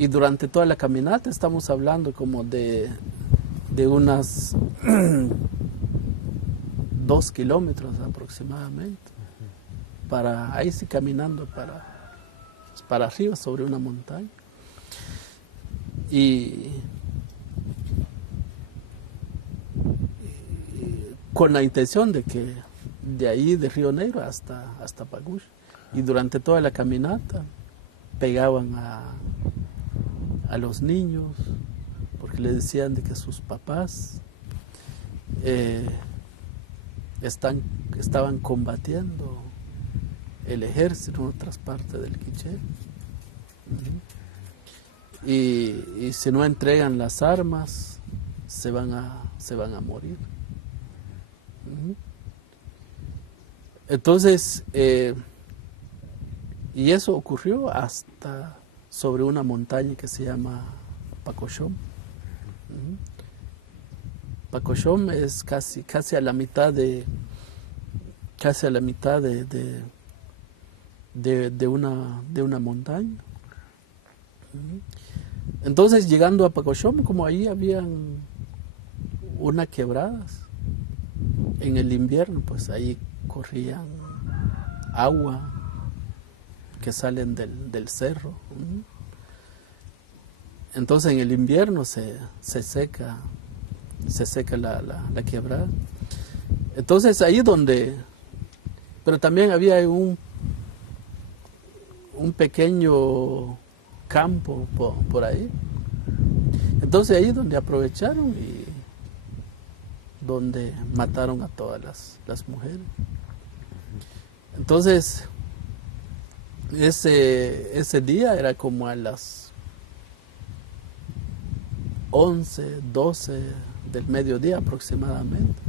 durante toda la caminata estamos hablando como de unas 2 kilómetros aproximadamente, ahí sí caminando para arriba sobre una montaña. Y con la intención de que de ahí de Río Negro hasta Pacush. Y durante toda la caminata pegaban a los niños, porque les decían de que sus papás estaban combatiendo el ejército en otras partes del Quiché. Y si no entregan las armas, se van a morir. Entonces, y eso ocurrió hasta sobre una montaña que se llama Pacoshom. Pacoshom es casi a la mitad de una montaña. Entonces, llegando a Pacoshom, como ahí habían unas quebradas, en el invierno, pues ahí corrían agua que salen del cerro. Entonces en el invierno se seca la quebrada. Entonces ahí pero también había un pequeño campo por ahí. Entonces ahí donde aprovecharon y donde mataron a todas las mujeres. Entonces ese día era como a las 11, 12 del mediodía aproximadamente.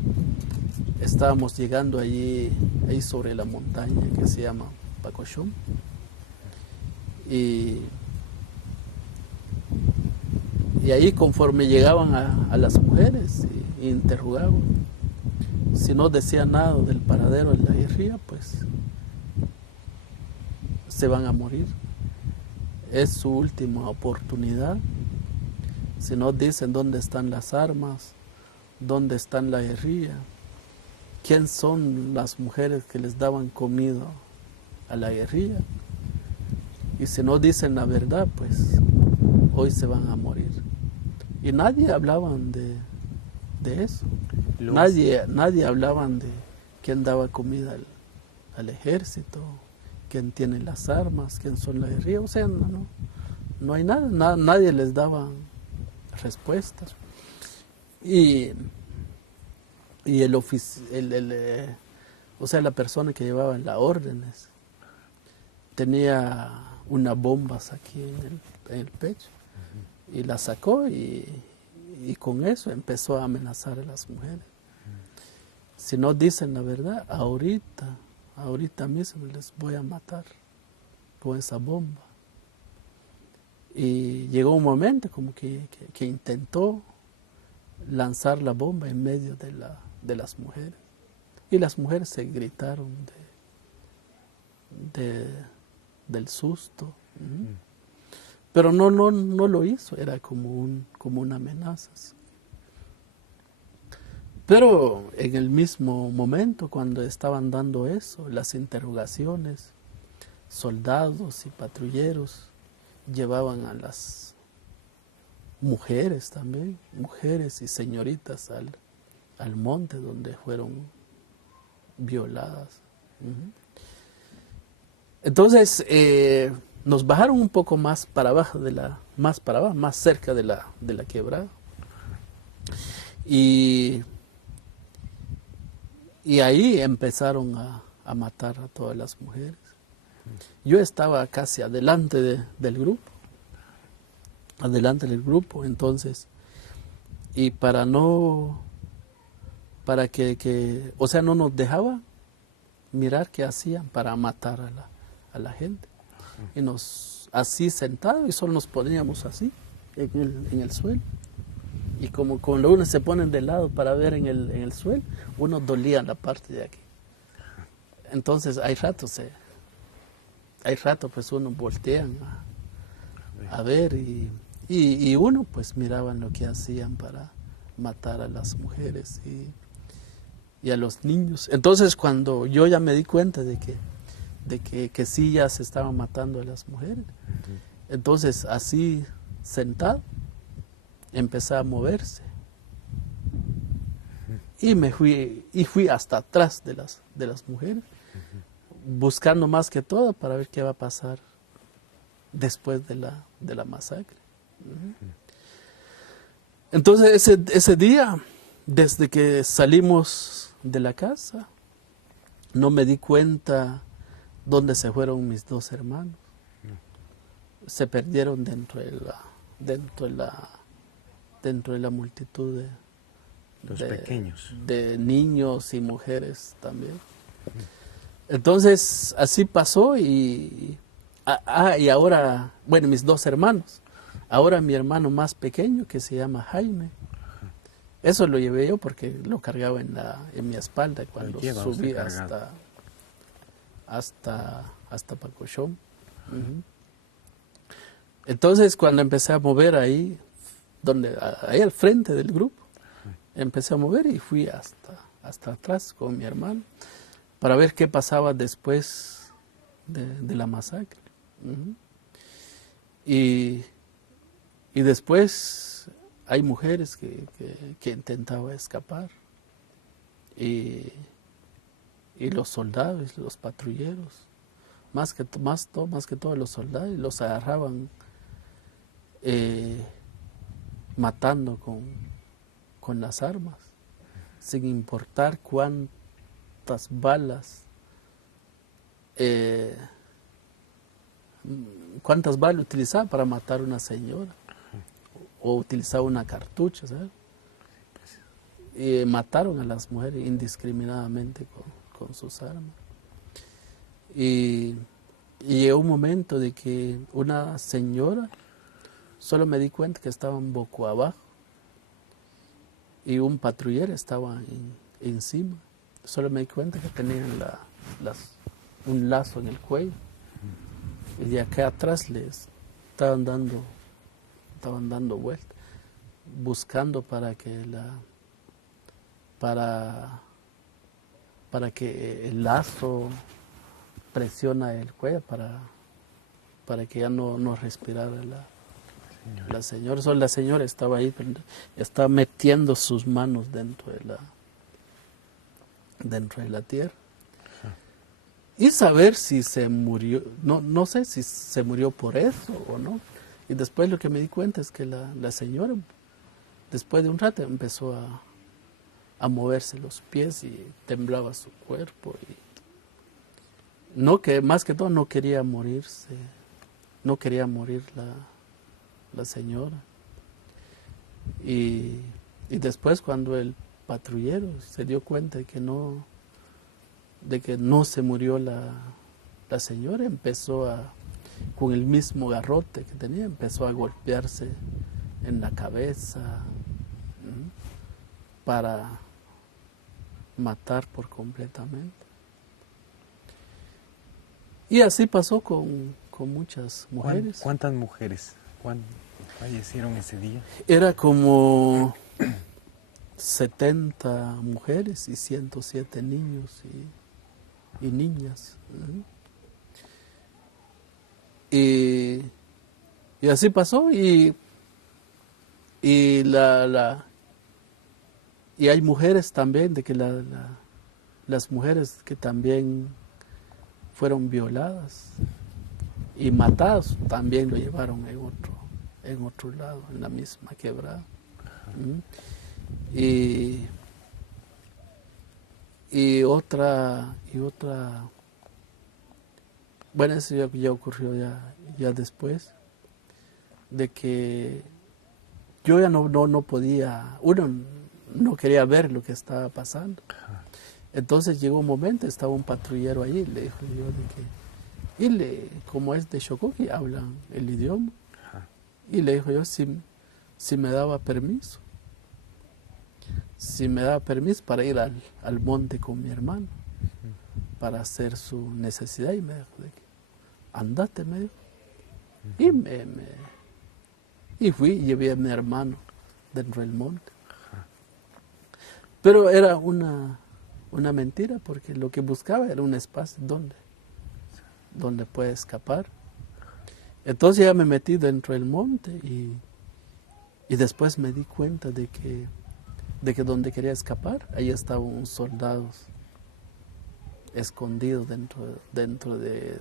Estábamos llegando ahí sobre la montaña que se llama Pacoshum. Y ahí conforme llegaban a las mujeres y interrogaban, si no decían nada del paradero de la guerrilla, pues se van a morir. Es su última oportunidad. Si no dicen dónde están las armas, dónde están la guerrilla, quién son las mujeres que les daban comida a la guerrilla, y si no dicen la verdad, pues hoy se van a morir. Y nadie hablaban de eso. Nadie hablaban de quién daba comida al ejército, quién tiene las armas, quién son la guerrilla. O sea, no hay nada, nadie les daba respuestas. Y o sea, la persona que llevaba las órdenes tenía unas bombas aquí en el pecho, y la sacó y con eso empezó a amenazar a las mujeres. Si no dicen la verdad, ahorita mismo les voy a matar con esa bomba. Y llegó un momento como que intentó lanzar la bomba en medio de las mujeres, y las mujeres se gritaron del susto. Pero no lo hizo, era como una amenaza. Pero en el mismo momento, cuando estaban dando eso, las interrogaciones, soldados y patrulleros llevaban a las mujeres también, mujeres y señoritas al monte donde fueron violadas. Entonces nos bajaron un poco más para abajo, más cerca de la quebrada. Y ahí empezaron a matar a todas las mujeres. Yo estaba casi adelante del grupo, entonces, y para que o sea, no nos dejaba mirar qué hacían para matar a la gente. Y nos así sentados, y solo nos poníamos así en el suelo. Y como cuando uno se pone de lado para ver en el suelo, uno dolía la parte de aquí. Entonces hay rato pues uno voltean a ver, y uno pues miraban lo que hacían para matar a las mujeres y a los niños. Entonces cuando yo ya me di cuenta de que sí ya se estaban matando a las mujeres, entonces así sentado empecé a moverse y fui hasta atrás de las mujeres, buscando más que todo para ver qué va a pasar después de la masacre. Entonces ese día, desde que salimos de la casa, no me di cuenta dónde se fueron mis dos hermanos. Se perdieron dentro de la multitud pequeños, de niños y mujeres también. Entonces así pasó, y ahora, bueno, mis dos hermanos, ahora mi hermano más pequeño, que se llama Jaime, eso lo llevé yo porque lo cargaba en mi espalda cuando subí hasta Pacoshom. Entonces cuando empecé a mover ahí al frente del grupo, empecé a mover y fui hasta atrás con mi hermano para ver qué pasaba después de la masacre. Y después hay mujeres que intentaban escapar, y los soldados, los patrulleros, más que todos los soldados, los agarraban matando con las armas, sin importar cuántas balas utilizaba para matar a una señora, o utilizaba una cartucha, ¿sabes? Y mataron a las mujeres indiscriminadamente con sus armas. Y llegó un momento de que una señora, solo me di cuenta que estaban boca abajo y un patrullero estaba encima. Solo me di cuenta que tenían un lazo en el cuello y de acá atrás les estaban dando vueltas, buscando para que el lazo presiona el cuello para que ya no respirara la señora. Solo la señora estaba ahí, estaba metiendo sus manos dentro de la tierra. Y saber si se murió, no sé si se murió por eso o no. Y después lo que me di cuenta es que la señora, después de un rato, empezó a moverse los pies y temblaba su cuerpo. Más que todo no quería morirse, no quería morir la señora. Y después cuando el patrullero se dio cuenta de que no se murió la señora, empezó con el mismo garrote que tenía, empezó a golpearse en la cabeza para matar por completamente. Y así pasó con muchas mujeres. ¿Cuántas mujeres fallecieron ese día? Era como 70 mujeres y 107 niños y niñas. Y así pasó y hay mujeres también, de que las mujeres que también fueron violadas y matadas, también lo llevaron en otro lado, en la misma quebrada. Y otra, bueno, eso ya ocurrió ya después, de que yo ya no podía, uno no quería ver lo que estaba pasando. Entonces llegó un momento, estaba un patrullero allí, le dijo yo de que, como es de Chocó, que hablan el idioma, y le dijo yo si me daba permiso. Si me daba permiso para ir al monte con mi hermano, para hacer su necesidad, y me dijo de que, andate, me dijo. Y fui y llevé a mi hermano dentro del monte. Pero era una mentira, porque lo que buscaba era un espacio donde puede escapar. Entonces ya me metí dentro del monte y después me di cuenta de que donde quería escapar, ahí estaban unos soldados escondidos dentro de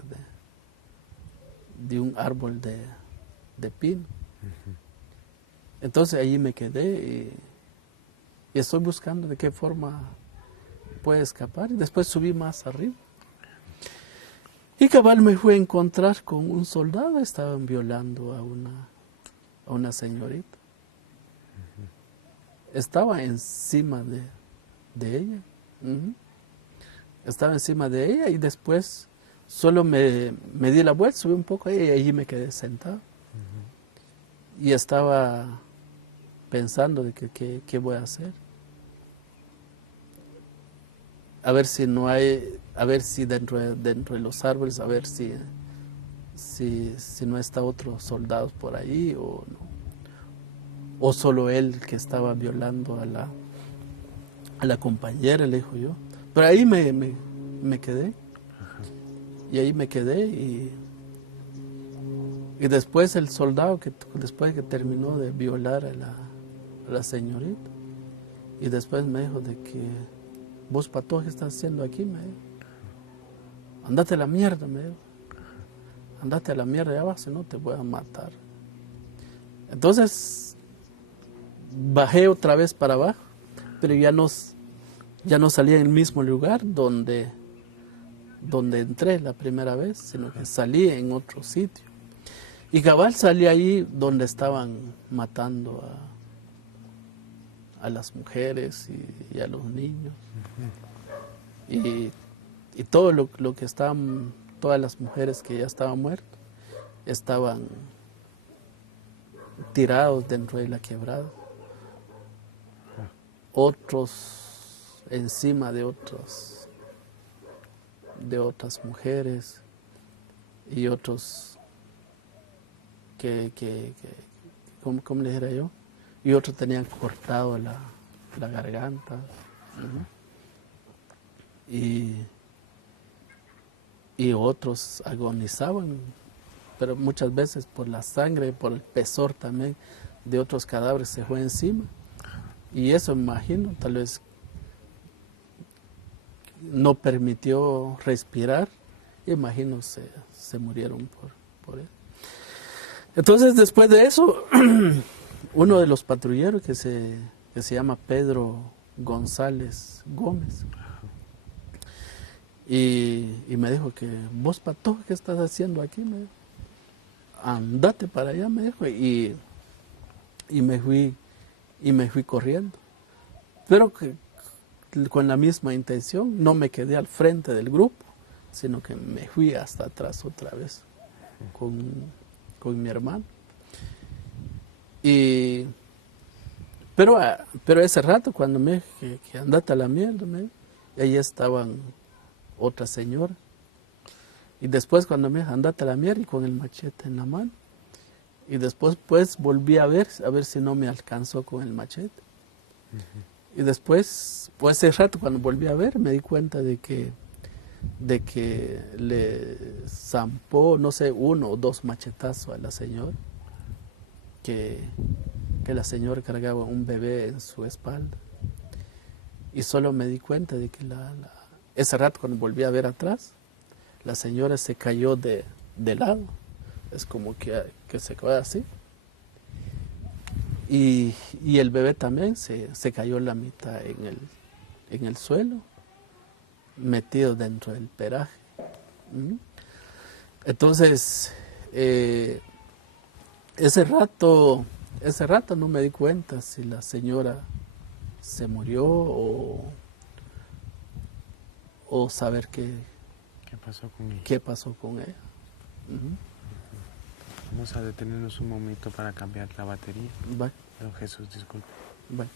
un árbol de pino. Entonces allí me quedé y estoy buscando de qué forma puede escapar. Y después subí más arriba. Y cabal me fui a encontrar con un soldado. Estaban violando a una señorita. Estaba encima de ella. Estaba encima de ella y después solo me di la vuelta, subí un poco y allí me quedé sentado. Y estaba pensando de qué voy a hacer. A ver si no hay, a ver si dentro de los árboles, a ver si no está otros soldados por ahí o no. O solo él que estaba violando a la compañera, le dijo yo. Pero ahí me quedé. Y ahí me quedé y después el soldado, después que terminó de violar a la señorita, y después me dijo de que, vos, pato, ¿qué estás haciendo aquí? Me dijo. Andate a la mierda, me dijo. Andate a la mierda, ya vas, si no te voy a matar. Entonces bajé otra vez para abajo, pero ya no salí en el mismo lugar donde entré la primera vez, sino que salí en otro sitio. Y cabal salí ahí donde estaban matando a las mujeres y a los niños. Y todo lo que estaban, todas las mujeres que ya estaban muertas, estaban tirados dentro de la quebrada. Otros encima de otras mujeres y otros ¿cómo le dijera yo? Y otros tenían cortado la garganta. Y otros agonizaban, pero muchas veces por la sangre, por el pesor también de otros cadáveres se fue encima. Y eso, me imagino, tal vez no permitió respirar, imagino se murieron por él. Entonces, después de eso, uno de los patrulleros que se llama Pedro González Gómez, y me dijo que, vos, pato, ¿qué estás haciendo aquí? Me dijo, andate para allá, me dijo, y me fui corriendo. Pero que con la misma intención, no me quedé al frente del grupo, sino que me fui hasta atrás otra vez con mi hermano. Pero ese rato, cuando me dije que andate a la mierda, ahí estaban otra señora. Y después cuando me dije andate a la mierda y con el machete en la mano. Y después pues volví a ver si no me alcanzó con el machete. Y después, pues ese rato cuando volví a ver, me di cuenta de que le zampó, no sé, 1 o 2 machetazos a la señora, que la señora cargaba un bebé en su espalda. Y solo me di cuenta de que ese rato cuando volví a ver atrás, la señora se cayó de lado, es como que se cae así. Y el bebé también se cayó la mitad en el suelo, metido dentro del peraje. Entonces, ese rato no me di cuenta si la señora se murió o saber qué pasó con ella. Vamos a detenernos un momento para cambiar la batería. Vale. Don Jesús, disculpe. Vale.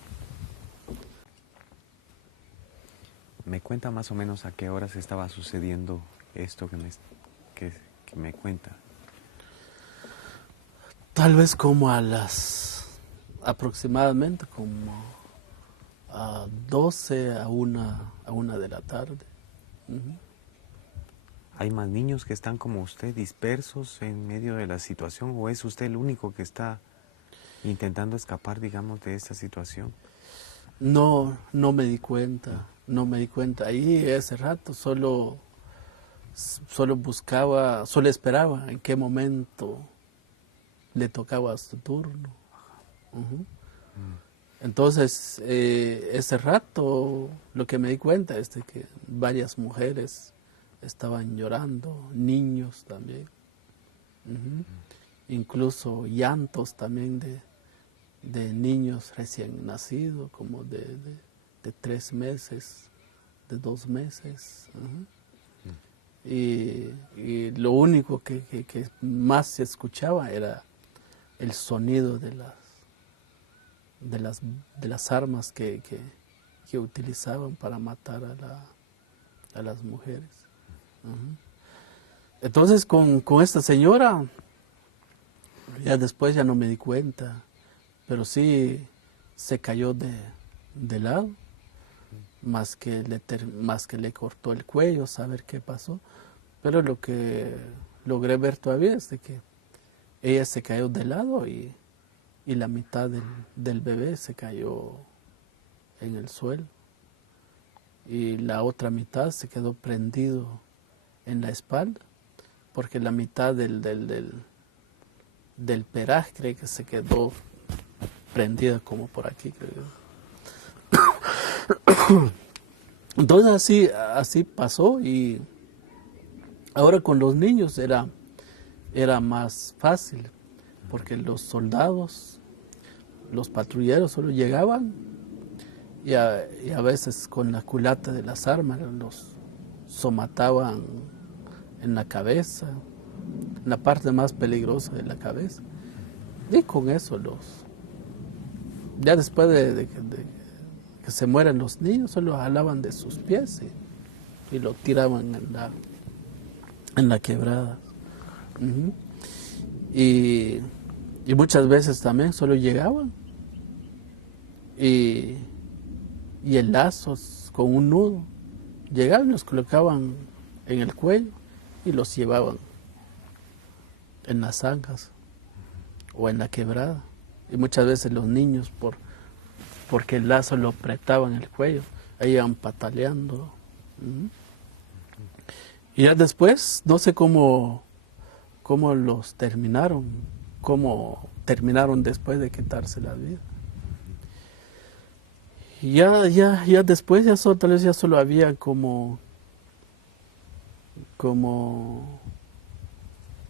¿Me cuenta más o menos a qué horas estaba sucediendo esto que me cuenta? Tal vez como aproximadamente como a 12 a 1 de la tarde. ¿Hay más niños que están como usted dispersos en medio de la situación o es usted el único que está intentando escapar, digamos, de esta situación? No me di cuenta. Ahí ese rato solo buscaba, solo esperaba en qué momento le tocaba su turno. Entonces, ese rato lo que me di cuenta es de que varias mujeres estaban llorando, niños también. Incluso llantos también de niños recién nacidos, como de 3 meses, de 2 meses. Y lo único que más se escuchaba era el sonido de las armas que utilizaban para matar a las mujeres. Entonces con esta señora, ya después ya no me di cuenta, pero sí se cayó de lado, más que le cortó el cuello, saber qué pasó. Pero lo que logré ver todavía es de que ella se cayó de lado y la mitad del bebé se cayó en el suelo. Y la otra mitad se quedó prendido en la espalda, porque la mitad del del peraje, creo que se quedó prendida como por aquí, creo. Entonces así pasó, y ahora con los niños era más fácil, porque los soldados, los patrulleros solo llegaban y a veces con la culata de las armas los somataban en la cabeza, en la parte más peligrosa de la cabeza. Y con eso ya después de que se mueren los niños, solo jalaban de sus pies y lo tiraban en la quebrada. Uh-huh. Y muchas veces también solo llegaban y el lazo con un nudo, llegaban y los colocaban en el cuello y los llevaban en las zanjas o en la quebrada. Y muchas veces los niños, porque el lazo lo apretaban en el cuello, ahí iban pataleando. Uh-huh. Y ya después, no sé cómo los terminaron, cómo terminaron después de quitarse la vida. Y ya después, tal vez ya solo había como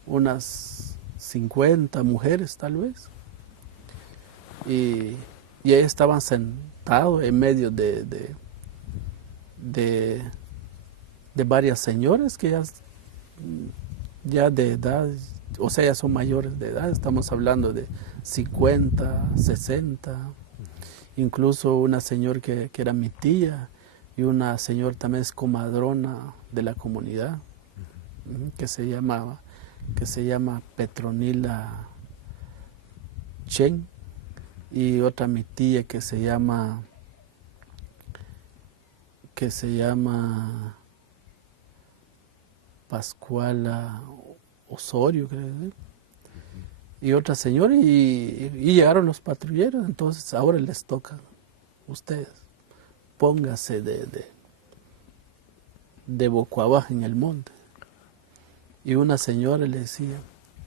unas 50 mujeres, tal vez. Y ellos estaban sentados en medio de varias señoras que ya de edad, o sea, ya son mayores de edad, estamos hablando de 50, 60, incluso una señora que era mi tía, y una señora también es comadrona de la comunidad, que se llama Petronila Chen, y otra mi tía que se llama Pascuala Osorio, creo, y otra señora, y llegaron los patrulleros. Entonces ahora les toca, ustedes, póngase de boca abajo en el monte. Y una señora le decía,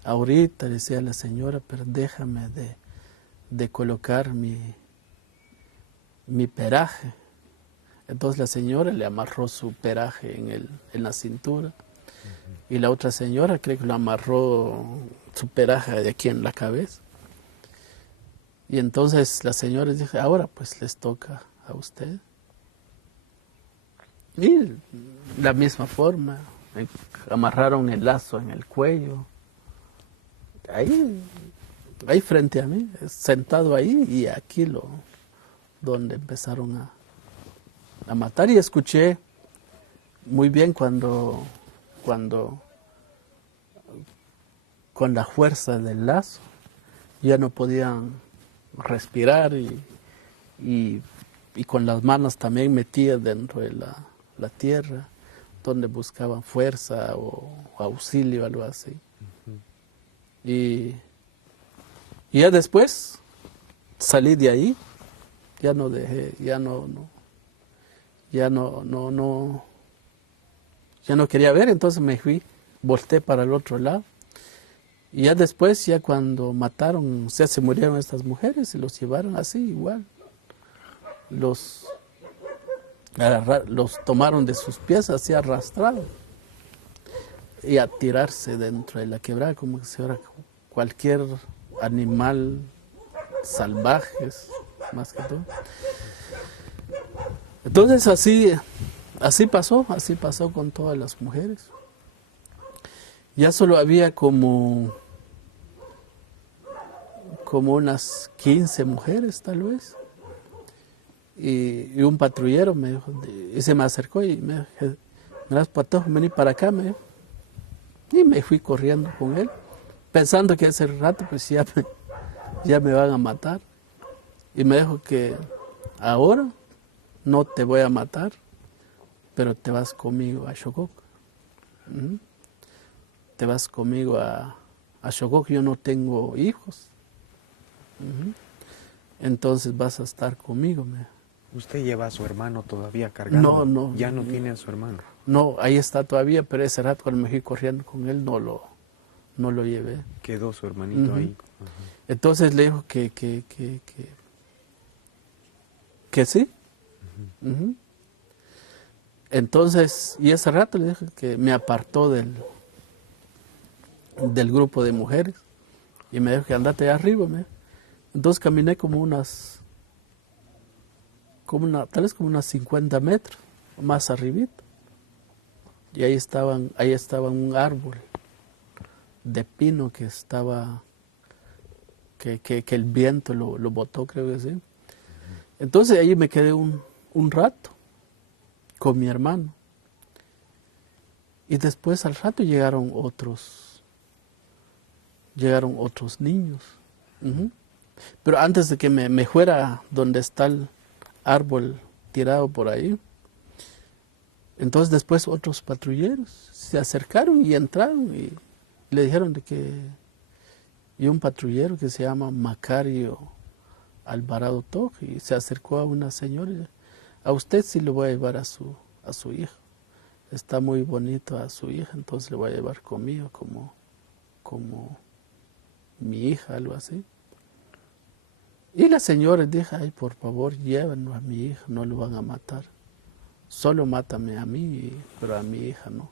ahorita le decía a la señora, pero déjame de colocar mi peraje. Entonces la señora le amarró su peraje en la cintura, y la otra señora creo que lo amarró su peraje de aquí en la cabeza. Y entonces la señora dijo, ahora pues les toca a usted. Y la misma forma, amarraron el lazo en el cuello, ahí frente a mí, sentado ahí, y aquí donde empezaron a matar. Y escuché muy bien cuando con la fuerza del lazo ya no podían respirar, y con las manos también metidas dentro de la tierra, donde buscaban fuerza o auxilio, algo así. Uh-huh. Y ya después salí de ahí, ya no quería ver, entonces me fui, volteé para el otro lado. Y ya después, ya cuando mataron, o sea, se murieron estas mujeres y los llevaron así igual. Los tomaron de sus pies así arrastrados y a tirarse dentro de la quebrada como si fuera cualquier animal salvaje, más que todo. Entonces así pasó con todas las mujeres. Ya solo había como unas 15 mujeres tal vez. Y un patrullero me dijo, y se me acercó y me dijo, mirás, Patojo, vení para acá, me dijo. Y me fui corriendo con él, pensando que ese rato pues ya me van a matar. Y me dijo que ahora no te voy a matar, pero te vas conmigo a Xokok. Uh-huh. Te vas conmigo a Xokok, yo no tengo hijos. Uh-huh. Entonces vas a estar conmigo, me dijo. ¿Usted lleva a su hermano todavía cargando? No. ¿Ya no tiene a su hermano? No, ahí está todavía, pero ese rato cuando me fui corriendo con él no no lo llevé. Quedó su hermanito ahí. Ajá. Entonces le dijo que sí. Entonces, y ese rato le dije que me apartó del grupo de mujeres y me dijo que andate allá arriba. Entonces caminé tal vez como unas 50 metros más arribita. Y ahí estaba un árbol de pino que estaba, que el viento lo botó, creo que sí. Entonces ahí me quedé un rato con mi hermano. Y después al rato llegaron otros niños. Pero antes de que me fuera donde está el árbol tirado por ahí, entonces después otros patrulleros se acercaron y entraron y le dijeron de que, y un patrullero que se llama Macario Alvarado Toj, y se acercó a una señora y dijo, a usted sí le voy a llevar a su hija, está muy bonito a su hija, entonces le voy a llevar conmigo como mi hija, algo así. Y la señora dijo, ay, por favor, llévanos a mi hija, no lo van a matar. Solo mátame a mí, pero a mi hija no.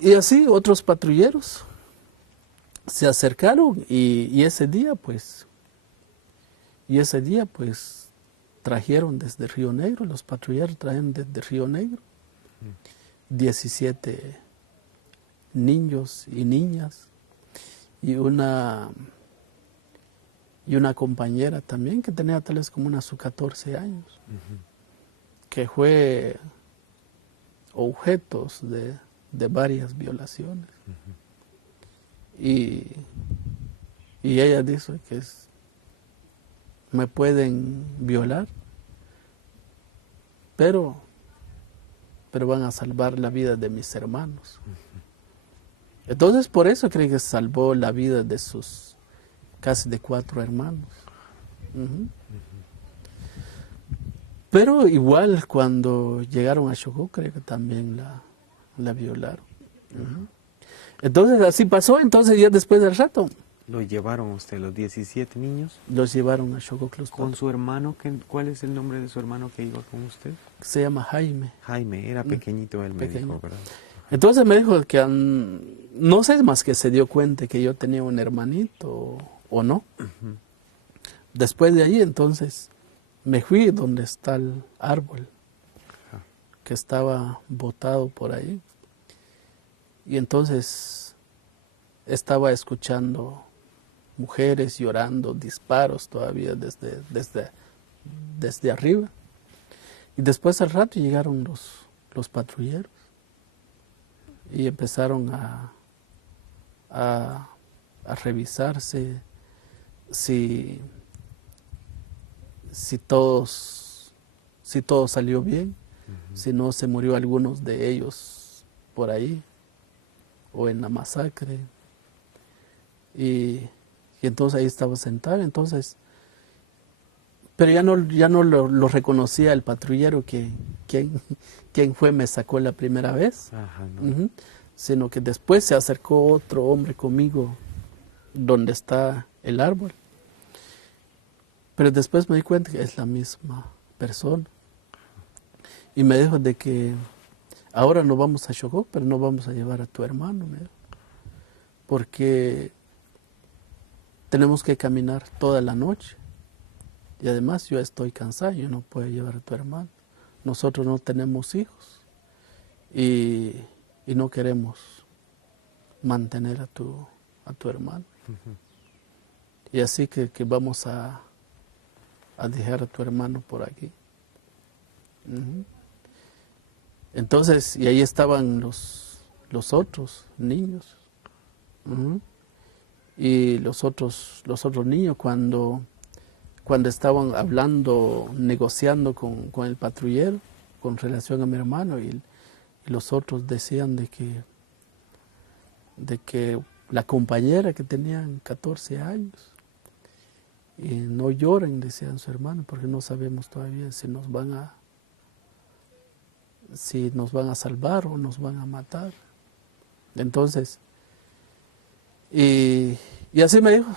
Y así otros patrulleros se acercaron y ese día pues trajeron desde Río Negro, los patrulleros trajeron desde Río Negro 17 niños y niñas y una compañera también que tenía tal vez como unos 14 años, que fue objetos de varias violaciones. Y ella dice que me pueden violar, pero van a salvar la vida de mis hermanos. Entonces por eso creo que salvó la vida de sus casi de 4 hermanos. Pero igual cuando llegaron a Chocó creo que también la violaron. Entonces así pasó, entonces ya después del rato. ¿Lo llevaron usted, los 17 niños? Los llevaron a Chocó. ¿Con su hermano? ¿Cuál es el nombre de su hermano que iba con usted? Se llama Jaime. Jaime, era pequeñito él, me dijo, ¿verdad? Entonces me dijo que no sé más que se dio cuenta que yo tenía un hermanito o no. Después de ahí entonces me fui donde está el árbol que estaba botado por ahí. Y entonces estaba escuchando mujeres llorando, disparos todavía desde arriba. Y después al rato llegaron los patrulleros y empezaron a revisarse si todo salió bien, si no se murió algunos de ellos por ahí o en la masacre. Y entonces ahí estaba sentado, entonces, pero ya no lo reconocía el patrullero quién fue me sacó la primera vez. Sino que después se acercó otro hombre conmigo donde está el árbol. Pero después me di cuenta que es la misma persona. Y me dijo de que ahora no vamos a Chocó, pero no vamos a llevar a tu hermano, porque tenemos que caminar toda la noche. Y además yo estoy cansado, yo no puedo llevar a tu hermano. Nosotros no tenemos hijos y no queremos mantener a tu hermano. Y así que vamos a dejar a tu hermano por aquí. Entonces, y ahí estaban los otros niños. Y los otros niños cuando estaban hablando, negociando con el patrullero con relación a mi hermano, y los otros decían de que la compañera que tenían 14 años, y no lloren, decían su hermano, porque no sabemos todavía si nos van a salvar o nos van a matar. Entonces, y así me dijo,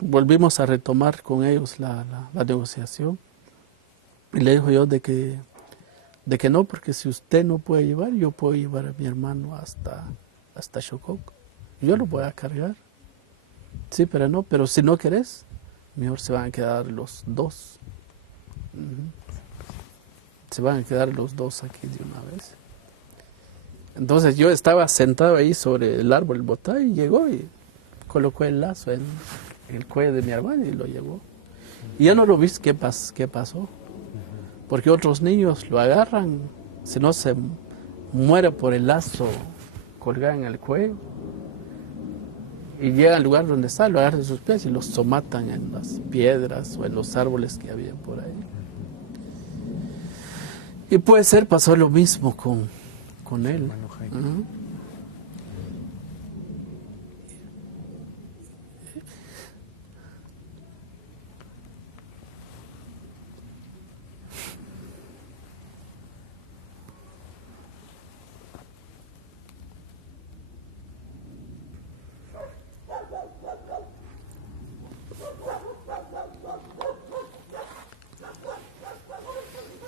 volvimos a retomar con ellos la negociación. Y le dijo yo de que no, porque si usted no puede llevar, yo puedo llevar a mi hermano hasta Chocó. Yo lo voy a cargar. Sí, pero si no querés, mejor se van a quedar los dos. Se van a quedar los dos aquí de una vez. Entonces yo estaba sentado ahí sobre el árbol, el botá, y llegó y colocó el lazo en el cuello de mi hermano y lo llevó. Y ya no lo viste qué pasó. Porque otros niños lo agarran, si no se muere por el lazo colgado en el cuello. Y llega al lugar donde está, lo agarran de sus pies y los somatan en las piedras o en los árboles que había por ahí. Y puede ser, pasó lo mismo con él.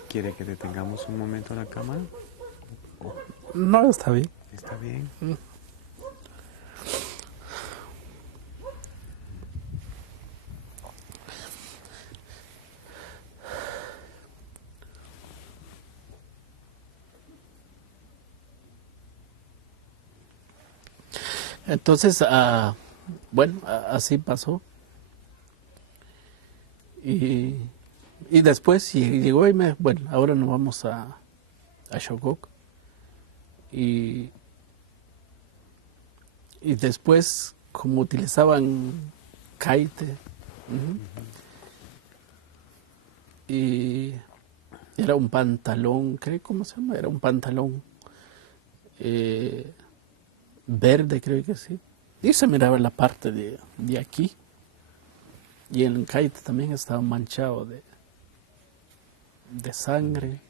¿Quiere que detengamos un momento la cámara? No, está bien. Está bien. Entonces, así pasó. Y después llegó y bueno, ahora nos vamos a Chocó. Y después, como utilizaban caite, y era un pantalón, ¿cómo se llama? Era un pantalón verde, creo que sí. Y se miraba la parte de aquí. Y el caite también estaba manchado de sangre.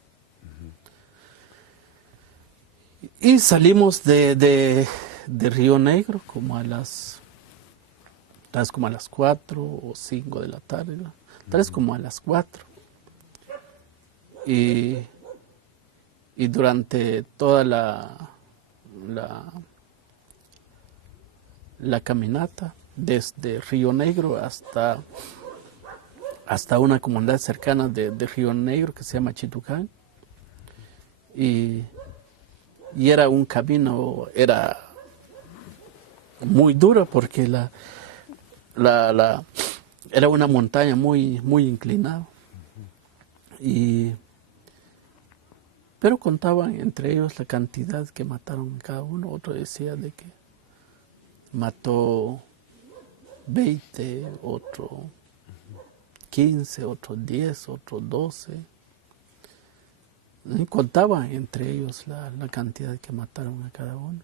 Y salimos de Río Negro como a las 4 o 5 de la tarde, ¿no? Tal vez como a las 4. Y durante toda la caminata, desde Río Negro hasta una comunidad cercana de Río Negro que se llama Chitucán, y era un camino, era muy duro porque era una montaña muy, muy inclinada. Pero contaban entre ellos la cantidad que mataron cada uno. Otro decía de que mató 20, otro 15, otro 10, otro 12. Y contaban entre ellos la cantidad que mataron a cada uno.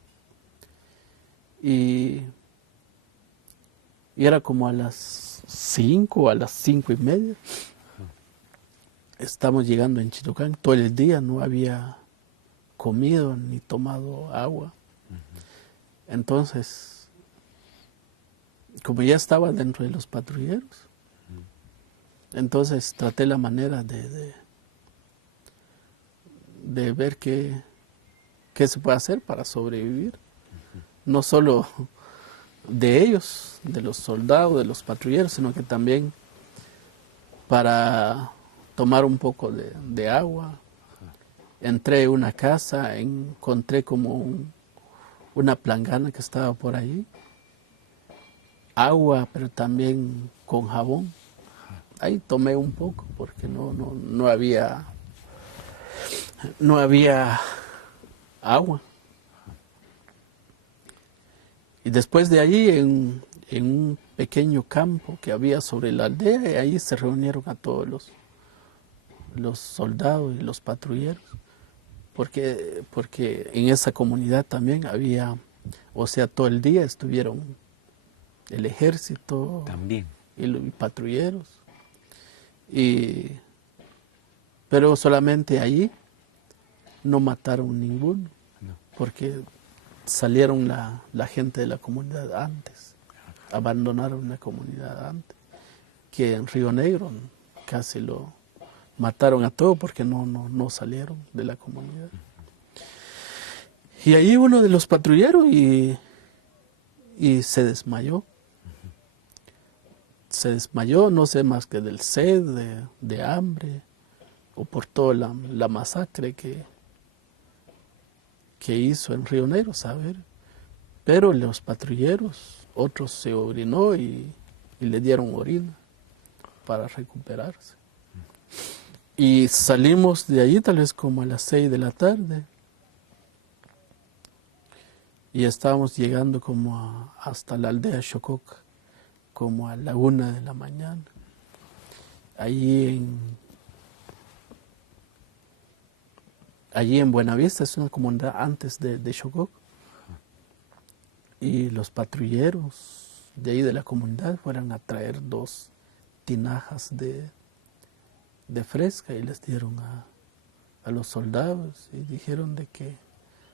Y era como a las 5, a las 5:30. Estamos llegando en Chitucán. Todo el día no había comido ni tomado agua. Entonces, como ya estaba dentro de los patrulleros, entonces traté la manera de ver qué se puede hacer para sobrevivir. No solo de ellos, de los soldados, de los patrulleros, sino que también para tomar un poco de agua. Entré a una casa, encontré como una plangana que estaba por ahí. Agua, pero también con jabón. Ahí tomé un poco porque no había agua. Y después de allí, en un pequeño campo que había sobre la aldea, y ahí se reunieron a todos los soldados y los patrulleros, porque en esa comunidad también había, o sea, todo el día estuvieron el ejército también y patrulleros, pero solamente allí no mataron ninguno, porque salieron la gente de la comunidad antes, abandonaron la comunidad antes, que en Río Negro casi lo mataron a todo porque no salieron de la comunidad. Y ahí uno de los patrulleros y se desmayó. Se desmayó, no sé más que del sed, de hambre, o por toda la masacre que hizo en Río Negro, ¿saber? Pero los patrulleros, otros se orinó y le dieron orina para recuperarse. Y salimos de allí tal vez como a las 6 de la tarde. Y estábamos llegando como hasta la aldea Xococ, como a la 1 de la mañana. Allí en Buenavista, es una comunidad antes de Xococ. Y los patrulleros de ahí de la comunidad fueron a traer 2 tinajas de fresca y les dieron a los soldados y dijeron de que,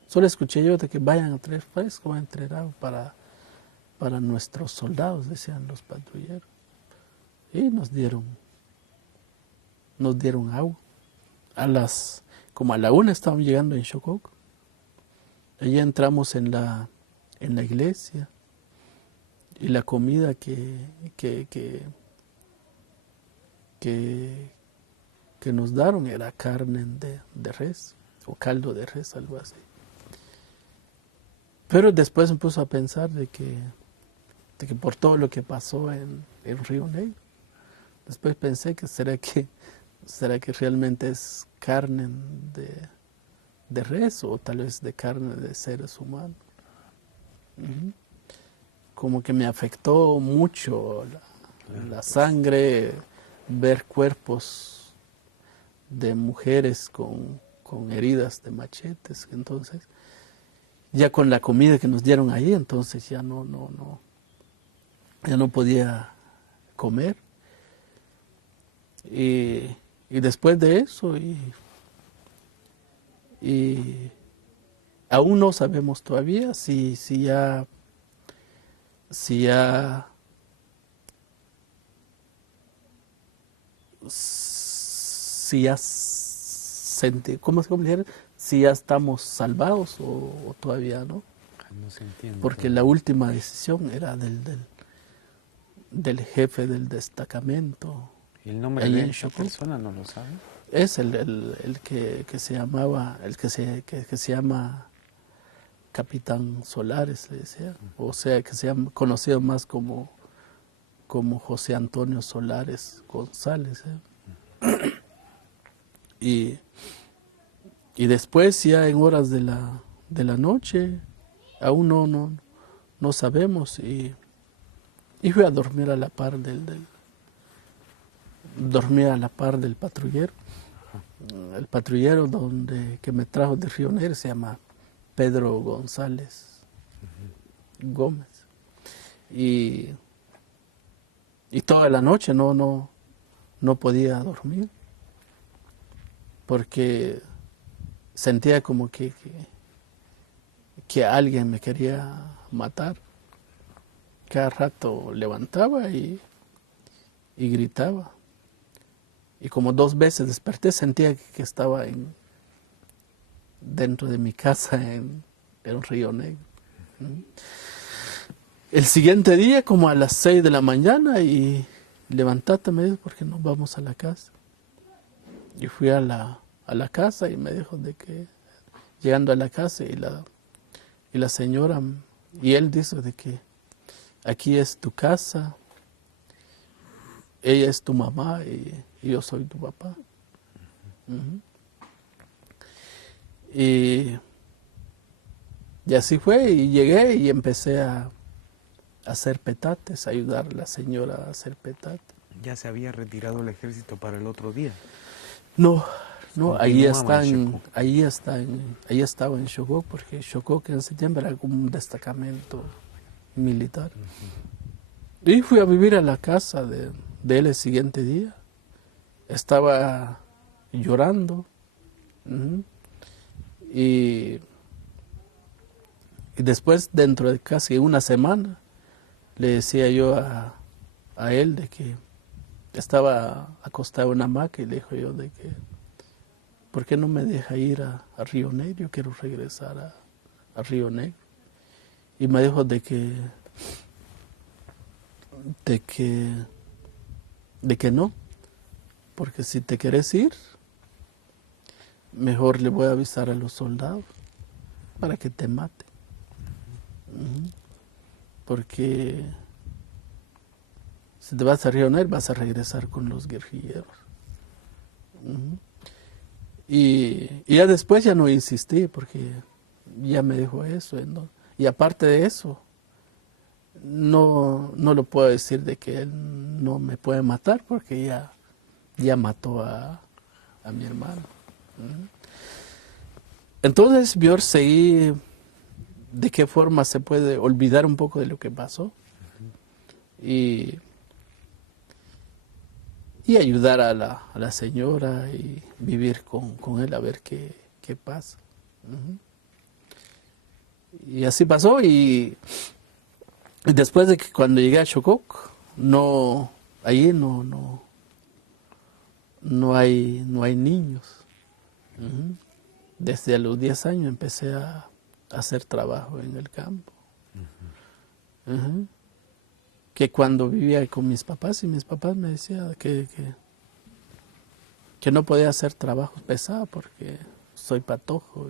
solo escuché yo de que vayan a traer fresco, vayan a traer agua para nuestros soldados, decían los patrulleros. Y nos dieron agua. Como a la 1 estábamos llegando en Xococ. Allí entramos en la iglesia y la comida que nos daron era carne de res o caldo de res, algo así. Pero después me puso a pensar de que por todo lo que pasó en Río Negro, después pensé que será que realmente es carne de res o tal vez de carne de seres humanos. Como que me afectó mucho la sangre, ver cuerpos de mujeres con heridas de machetes. Entonces, ya con la comida que nos dieron ahí, entonces ya no podía comer. Y después de eso, y aún no sabemos todavía si ya si ya estamos salvados o todavía no. No se entiende. Porque la última decisión era del jefe del destacamento. ¿Y el nombre de esa persona no lo sabe? Es el que se llamaba, que se llama Capitán Solares, le decía. O sea, que se llama conocido más como José Antonio Solares González. Y después, ya en horas de la noche, aún no sabemos, y fui a dormir a la par del patrullero. El patrullero que me trajo de Río Negro se llama Pedro González Gómez. Y toda la noche no podía dormir, porque sentía como que alguien me quería matar. Cada rato levantaba y gritaba. Y como 2 veces desperté, sentía que estaba dentro de mi casa en Río Negro. El siguiente día, como a las 6 de la mañana, y levantate, me dijo, porque nos vamos a la casa. Y fui a la casa y me dijo de que, llegando a la casa, y la señora, y él dice de que aquí es tu casa, ella es tu mamá y yo soy tu papá. Y así fue, y llegué y empecé a hacer petates, a ayudar a la señora a hacer petates. ¿Ya se había retirado el ejército para el otro día? No, ahí estaba en Xococ, porque Xococ en septiembre era como un destacamento militar. Y fui a vivir a la casa de él el siguiente día. Estaba llorando. Y Y después, dentro de casi una semana, le decía yo a él de que estaba acostado en una hamaca y le dijo yo de que, ¿por qué no me deja ir a Río Negro? Yo quiero regresar a Río Negro. Y me dijo de que no, porque si te quieres ir, mejor le voy a avisar a los soldados para que te maten. Porque si te vas a Río Negro vas a regresar con los guerrilleros. Y ya después ya no insistí porque ya me dijo eso. ¿No? Y aparte de eso, no lo puedo decir de que él no me puede matar porque ya mató a mi hermano. Entonces yo seguí de qué forma se puede olvidar un poco de lo que pasó y ayudar a la señora y vivir con él a ver qué pasa. Y así pasó y después de que cuando llegué a Chococ, allí no hay niños. Desde los 10 años empecé a hacer trabajo en el campo. Que cuando vivía con mis papás, y mis papás me decían que no podía hacer trabajos pesados porque soy patojo.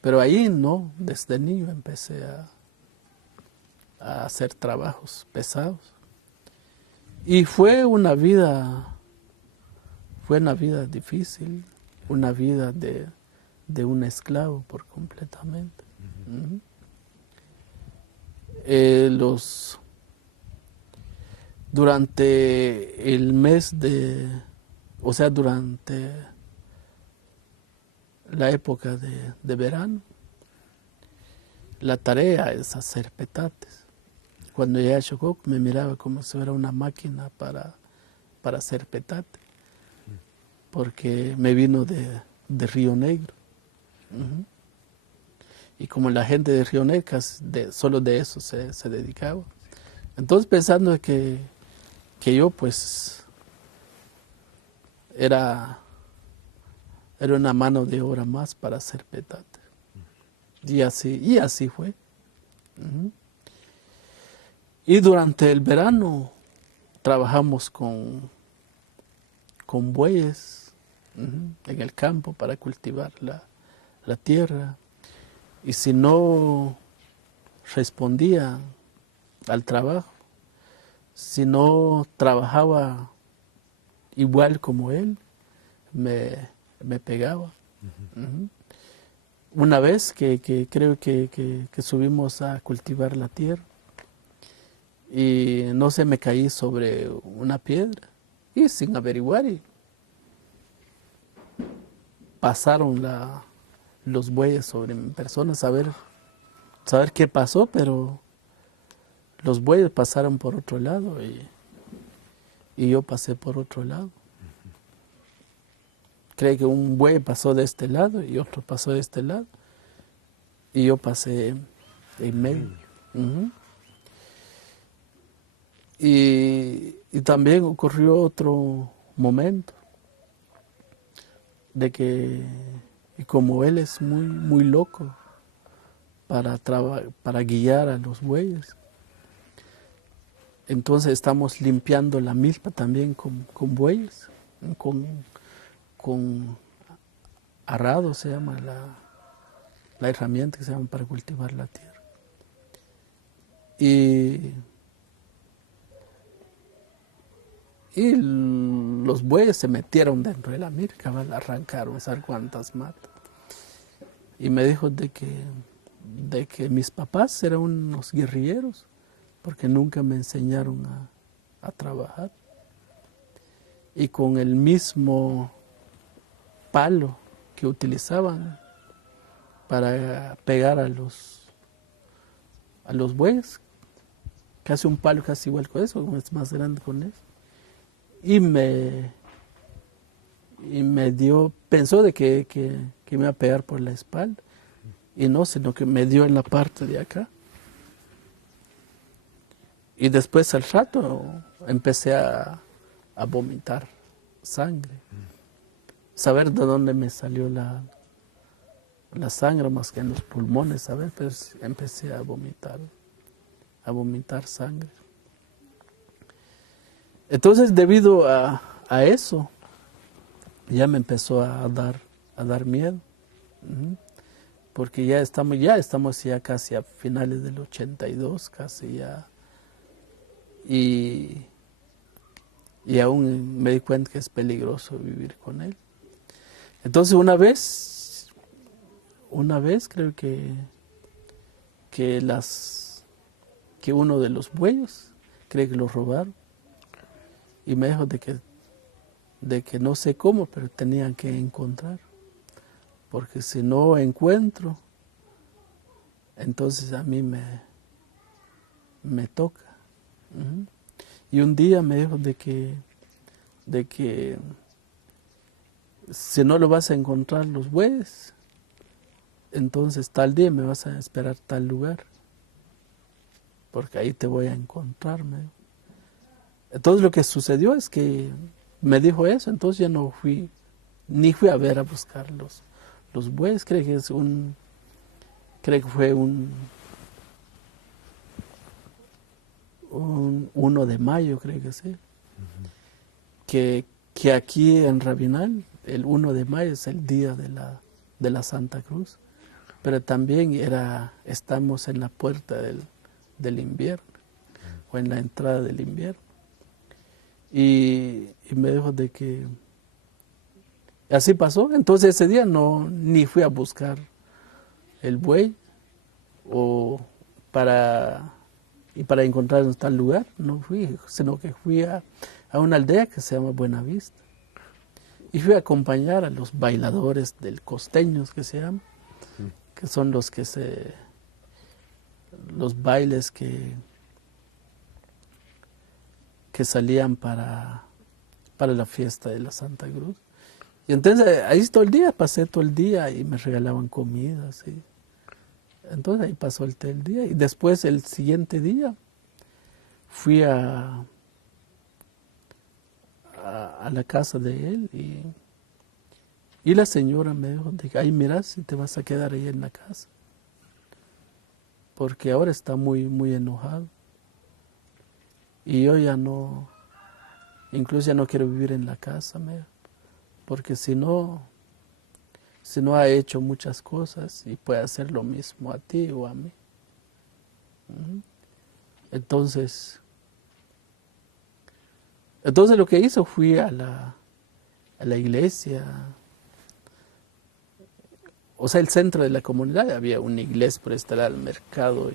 Pero ahí no, desde niño empecé a hacer trabajos pesados. Y fue una vida difícil, una vida de un esclavo por completamente. Durante el mes durante la época de verano, la tarea es hacer petates. Cuando llegué a Chococ me miraba como si fuera una máquina para hacer petate, porque me vino de Río Negro. Y como la gente de Río Negro solo de eso se dedicaba. Entonces pensando que yo pues era una mano de obra más para hacer petate. Y así fue. Y durante el verano trabajamos con bueyes en el campo para cultivar la tierra. Y si no respondía al trabajo, si no trabajaba igual como él, me pegaba. Una vez que creo que subimos a cultivar la tierra y no sé, me caí sobre una piedra y sin averiguar pasaron los bueyes sobre mi persona, saber qué pasó, pero los bueyes pasaron por otro lado y yo pasé por otro lado. Creo que un buey pasó de este lado y otro pasó de este lado y yo pasé en medio. Y también ocurrió otro momento de que, y como él es muy, muy loco para guiar a los bueyes, entonces estamos limpiando la milpa también con bueyes, con arado se llama la herramienta que se llama para cultivar la tierra. Y los bueyes se metieron dentro de la milpa, arrancaron, ¿sabes cuántas matas? Y me dijo de que mis papás eran unos guerrilleros, porque nunca me enseñaron a trabajar. Y con el mismo palo que utilizaban para pegar a los bueyes, casi un palo casi igual con eso, es más grande con eso. Y me dio, pensó de que me iba a pegar por la espalda y no, sino que me dio en la parte de acá. Y después al rato empecé a vomitar sangre. Saber de dónde me salió la sangre, más que en los pulmones, ¿sabes? Pues empecé a vomitar sangre. Entonces, debido a eso, ya me empezó a dar miedo. Porque ya estamos casi a finales del 82, casi ya. Y aún me di cuenta que es peligroso vivir con él. Entonces una vez creo que uno de los bueyes, creo que lo robaron, y me dijo de que no sé cómo, pero tenían que encontrar, porque si no encuentro, entonces a mí me toca. Y un día me dijo de que si no lo vas a encontrar los bueyes, entonces tal día me vas a esperar tal lugar, porque ahí te voy a encontrar. Entonces lo que sucedió es que me dijo eso, entonces ya no fui a ver a buscar los bueyes. Creo que fue un 1 de mayo, creo que sí. Que aquí en Rabinal, el 1 de mayo es el día de la Santa Cruz, pero también estamos en la puerta del invierno, o en la entrada del invierno. Y me dijo de que así pasó. Entonces ese día ni fui a buscar el buey para encontrar en tal lugar, no fui, sino que fui a una aldea que se llama Buenavista. Y fui a acompañar a los bailadores del costeños, que se llaman, que son los bailes que salían para la fiesta de la Santa Cruz. Y entonces ahí pasé todo el día y me regalaban comida, ¿sí? Entonces ahí pasó el día. Y después, el siguiente día, fui a la casa de él y la señora me dijo, ay, mira, si te vas a quedar ahí en la casa, porque ahora está muy, muy enojado. Y yo incluso ya no quiero vivir en la casa, porque si no ha hecho muchas cosas y puede hacer lo mismo a ti o a mí. Entonces lo que hizo, fui a la iglesia, o sea, el centro de la comunidad, había una iglesia por estar al mercado,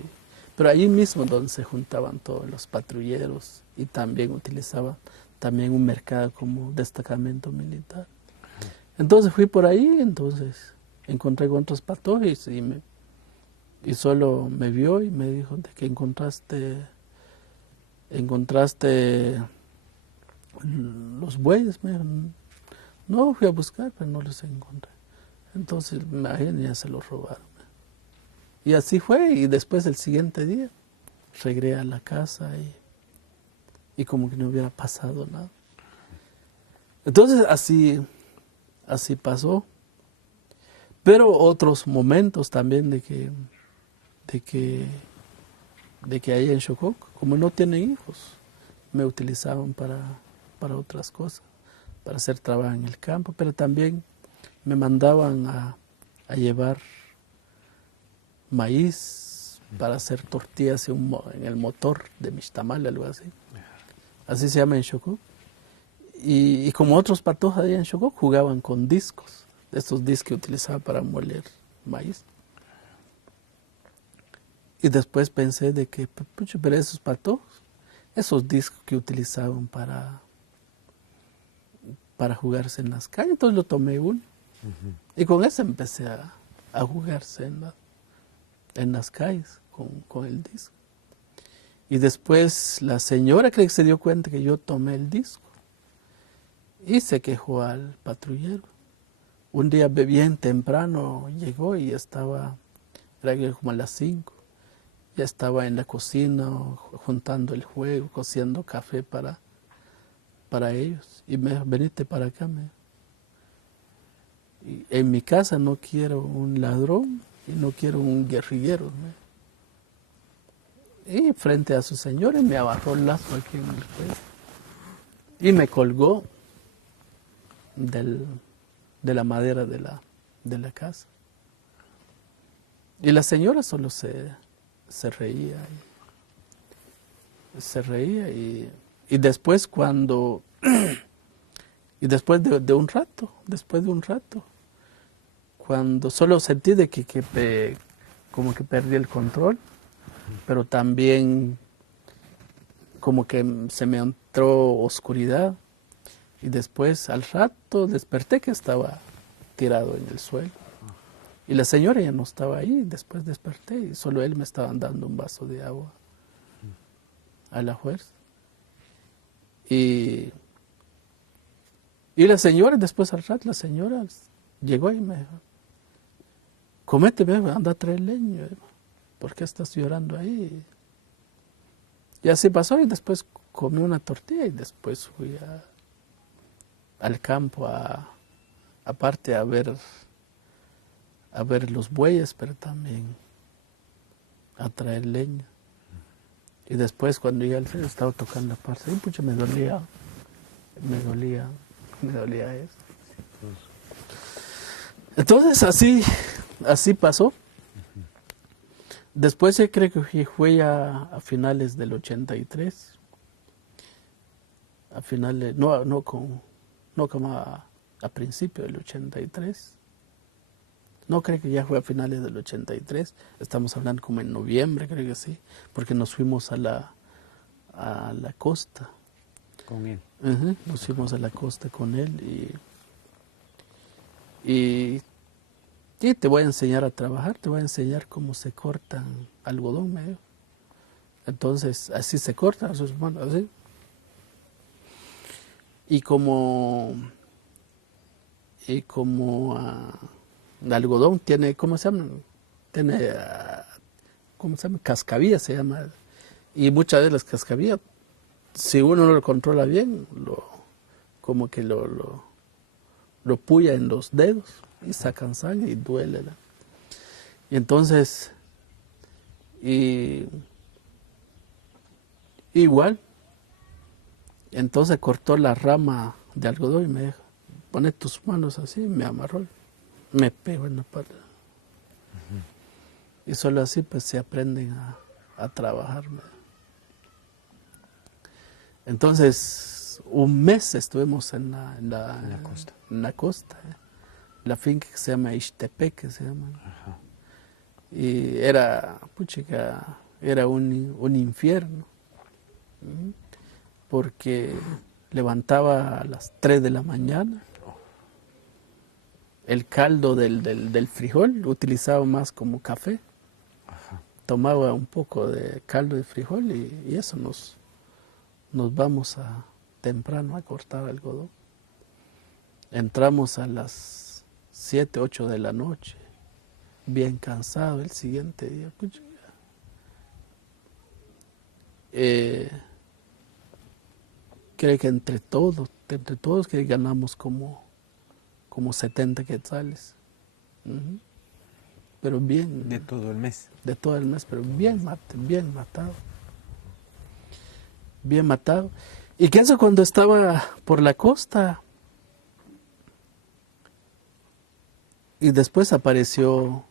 pero allí mismo donde se juntaban todos los patrulleros, y también utilizaban también un mercado como destacamento militar. Entonces fui por ahí, entonces encontré con otros pastores y solo me vio y me dijo de que encontraste los bueyes. Me dijo, no, fui a buscar, pero no los encontré. Entonces ya se los robaron. Y así fue, y después el siguiente día regresé a la casa y como que no hubiera pasado nada. Entonces así pasó. Pero otros momentos también de que ahí en Chocó, como no tienen hijos, me utilizaban para otras cosas, para hacer trabajo en el campo, pero también me mandaban a llevar maíz para hacer tortillas en el motor de Mixtamal, algo así. Así se llama en Chocó. Y como otros patojos allá en Chocó, jugaban con discos, estos discos que utilizaban para moler maíz. Y después pensé de que, pero esos patojos, esos discos que utilizaban para jugarse en las calles, entonces lo tomé uno. Y con eso empecé a jugarse en las calles con el disco. Y después la señora creo que se dio cuenta que yo tomé el disco y se quejó al patrullero. Un día bien temprano llegó y estaba era como a las 5. Ya estaba en la cocina juntando el juego, cociendo café para ellos. Y me dijo, venite para acá. Y en mi casa no quiero un ladrón y no quiero un guerrillero. Y frente a su señora me agarró el lazo aquí en el cuello y me colgó de la madera de la casa. Y la señora solo se reía. Se reía y después cuando... y después de un rato, cuando solo sentí de que como que perdí el control, pero también como que se me entró oscuridad. Y después al rato desperté que estaba tirado en el suelo. Y la señora ya no estaba ahí. Después desperté y solo él me estaba dando un vaso de agua a la fuerza. Y la señora, después al rato, la señora llegó y me dijo, comete, anda a traer leña. ¿Por qué estás llorando ahí? Y así pasó y después comí una tortilla y después fui al campo aparte a ver los bueyes, pero también a traer leña. Y después cuando llegué al frío estaba tocando la parte y pucha, me dolía eso. Entonces así pasó. Después creo que fue a finales del 83. A finales, no como a principio del 83. No creo que ya fue a finales del 83. Estamos hablando como en noviembre, creo que sí, porque nos fuimos a la costa. Con él. Nos fuimos a la costa con él y te voy a enseñar a trabajar, te voy a enseñar cómo se cortan algodón medio. Entonces, así se cortan sus manos, así. Y como el algodón tiene, ¿cómo se llama? Cascabillas se llama. Y muchas de las cascabillas, si uno no lo controla bien, como que lo puya en los dedos y sacan sangre y duele. Y entonces, igual, entonces cortó la rama de algodón y me dijo, pone tus manos así, me amarró, me pegó en la pata. Y solo así pues se aprenden a trabajar. Entonces, un mes estuvimos en la costa. En la costa, la finca que se llama Ixtepeque, se llama. Ajá. Y era un infierno, porque levantaba a las 3 de la mañana. El caldo del frijol lo utilizaba más como café. Ajá. Tomaba un poco de caldo de frijol y eso nos vamos temprano a cortar algodón. Entramos a las 7, 8 de la noche, bien cansado el siguiente día. Creo que entre todos que ganamos como 70 quetzales. Pero bien. De todo el mes. De todo el mes, pero bien matado. Bien matado. Y que eso cuando estaba por la costa. Y después apareció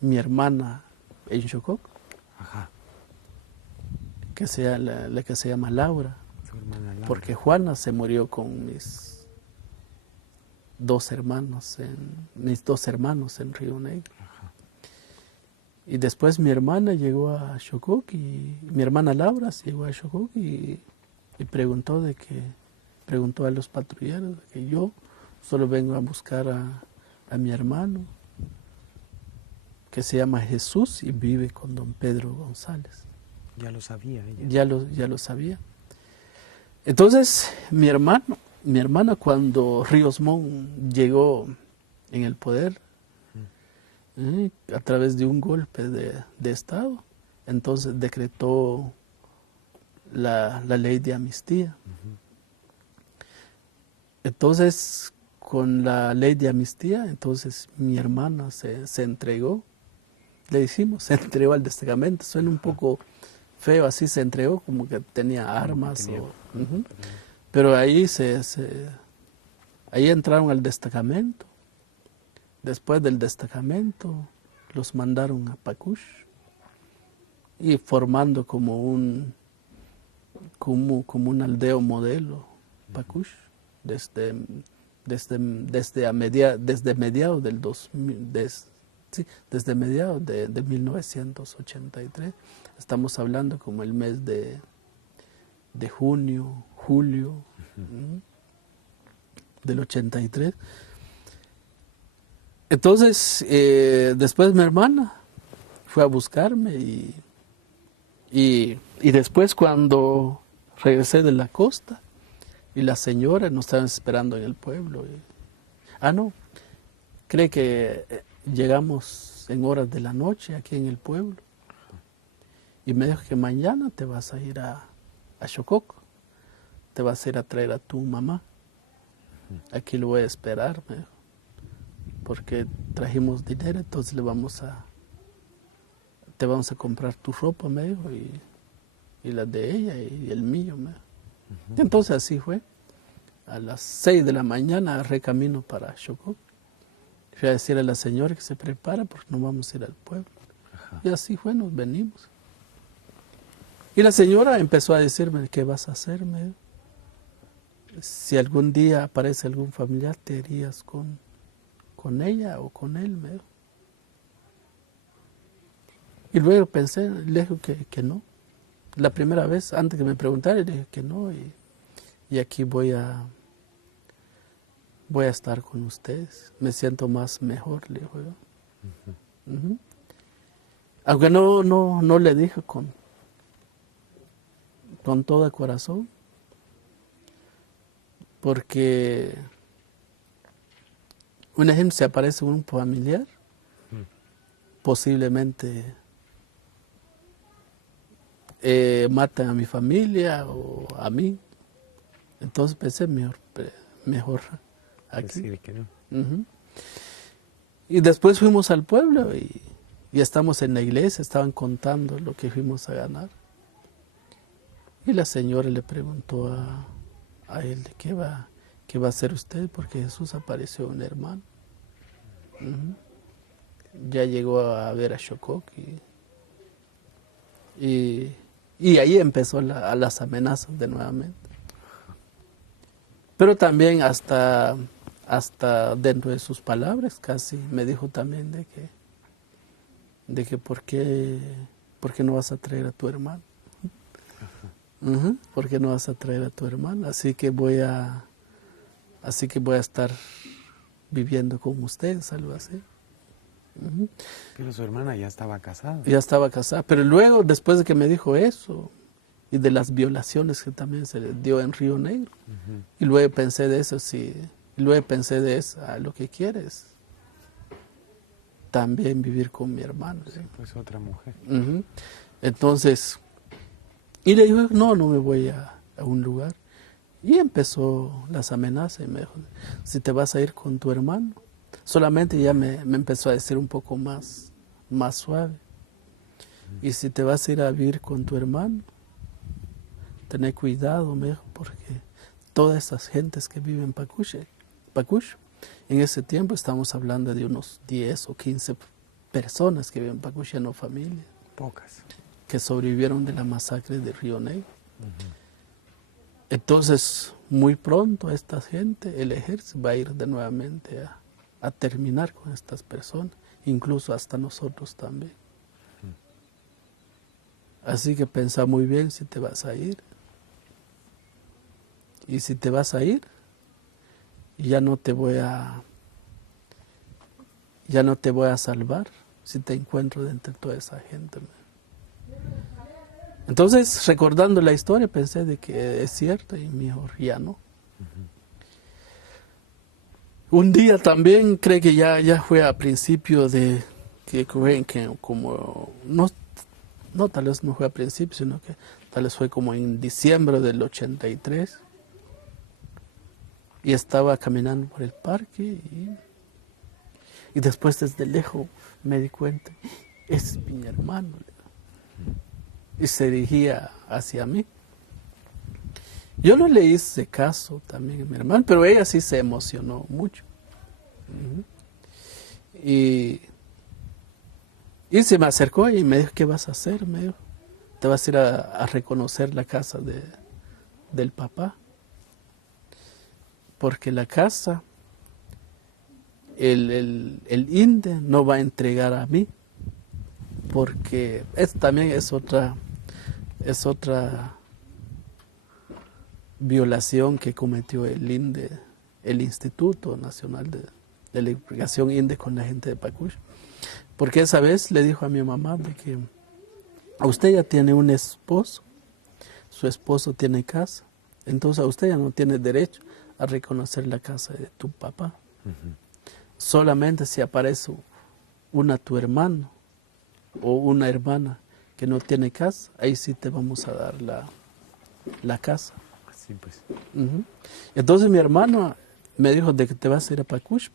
mi hermana en Chocó. Ajá. La que se llama Laura. Su hermana Laura. Porque Juana se murió con mis dos hermanos en Río Negro. Ajá. Y después mi hermana llegó a Chocó y mi hermana Laura llegó a Chocó y preguntó a los patrulleros de que yo solo vengo a buscar a mi hermano que se llama Jesús y vive con don Pedro González. Ya lo sabía ella. Ya lo sabía. Entonces mi hermana cuando Ríos Montt llegó en el poder, a través de un golpe de Estado. Entonces decretó la ley de amnistía. Entonces, con la ley de amnistía, entonces mi hermana se entregó, le decimos, se entregó al destacamento. Suena un poco feo, así se entregó, como que tenía armas. Pero ahí ahí entraron al destacamento. Después del destacamento los mandaron a Pacush y formando como un aldeo modelo Pacush desde mediados del 2000, desde mediados de 1983. Estamos hablando como el mes de junio, julio del 83. Entonces, después mi hermana fue a buscarme y después cuando regresé de la costa y la señora nos estaban esperando en el pueblo. No, cree que llegamos en horas de la noche aquí en el pueblo y me dijo que mañana te vas a ir a Xococo, te vas a ir a traer a tu mamá. Aquí lo voy a esperar, me dijo, porque trajimos dinero, entonces te vamos a comprar tu ropa, me dijo, y la de ella y el mío, me dijo. Entonces así fue. A las 6 de la mañana agarré camino para Xococo. Fui a decirle a la señora que se prepara porque nos vamos a ir al pueblo. Y así fue, nos venimos. Y la señora empezó a decirme, ¿qué vas a hacer? Me dijo. Si algún día aparece algún familiar, ¿te irías con ella o con él? Me dijo. Y luego pensé, le dije que no. La primera vez, antes que me preguntara, le dije que no. Y aquí voy a estar con ustedes. Me siento mejor, le dijo yo. Aunque no le dije con todo el corazón. Porque un ejemplo, si aparece un familiar, posiblemente matan a mi familia o a mí. Entonces pensé mejor aquí. Decir que no. Y después fuimos al pueblo y estamos en la iglesia, estaban contando lo que fuimos a ganar. Y la señora le preguntó a él, ¿qué va a hacer usted? Porque Jesús apareció un hermano. Ya llegó a ver a Xococo y ahí empezó las amenazas de nuevamente. Pero también hasta dentro de sus palabras casi me dijo también de que ¿por qué no vas a traer a tu hermano? ¿Por qué no vas a traer a tu hermano? Así que voy a estar viviendo con ustedes, algo así. Pero su hermana ya estaba casada. Ya estaba casada, pero luego, después de que me dijo eso, y de las violaciones que también se le dio en Río Negro, y luego pensé de eso, lo que quieres, también vivir con mi hermano. Sí, pues otra mujer. Entonces, y le dijo, no me voy a un lugar. Y empezó las amenazas y me dijo, si te vas a ir con tu hermano, solamente ya me empezó a decir un poco más suave. Y si te vas a ir a vivir con tu hermano, ten cuidado, me dijo, porque todas esas gentes que viven en Pacush, en ese tiempo estamos hablando de unos 10 o 15 personas que viven en Pacush, no familia. Pocas. Que sobrevivieron de la masacre de Río Negro. Entonces, muy pronto esta gente, el ejército, va a ir de nuevamente a terminar con estas personas, incluso hasta nosotros también. Así que piensa muy bien si te vas a ir. Y si te vas a ir, ya no te voy a salvar si te encuentro dentro de toda esa gente. Entonces, recordando la historia, pensé de que es cierto y mejor ya no. Un día también, creo que ya fue a principio de que como, no tal vez no fue al principio, sino que tal vez fue como en diciembre del 83. Y estaba caminando por el parque y después desde lejos me di cuenta, ese es mi hermano. Y se dirigía hacia mí. Yo no le hice caso también a mi hermano, pero ella sí se emocionó mucho. Y se me acercó y me dijo, ¿qué vas a hacer? Me dijo, te vas a ir a reconocer la casa del papá. Porque la casa, el INDE no va a entregar a mí, porque también es otra violación que cometió el INDE, el Instituto Nacional de la Investigación INDE con la gente de Pacush. Porque esa vez le dijo a mi mamá de que a usted ya tiene un esposo, su esposo tiene casa, entonces a usted ya no tiene derecho a reconocer la casa de tu papá. Solamente si aparece tu hermano o una hermana que no tiene casa, ahí sí te vamos a dar la casa. Así pues. Entonces mi hermano me dijo de que te vas a ir a Pacush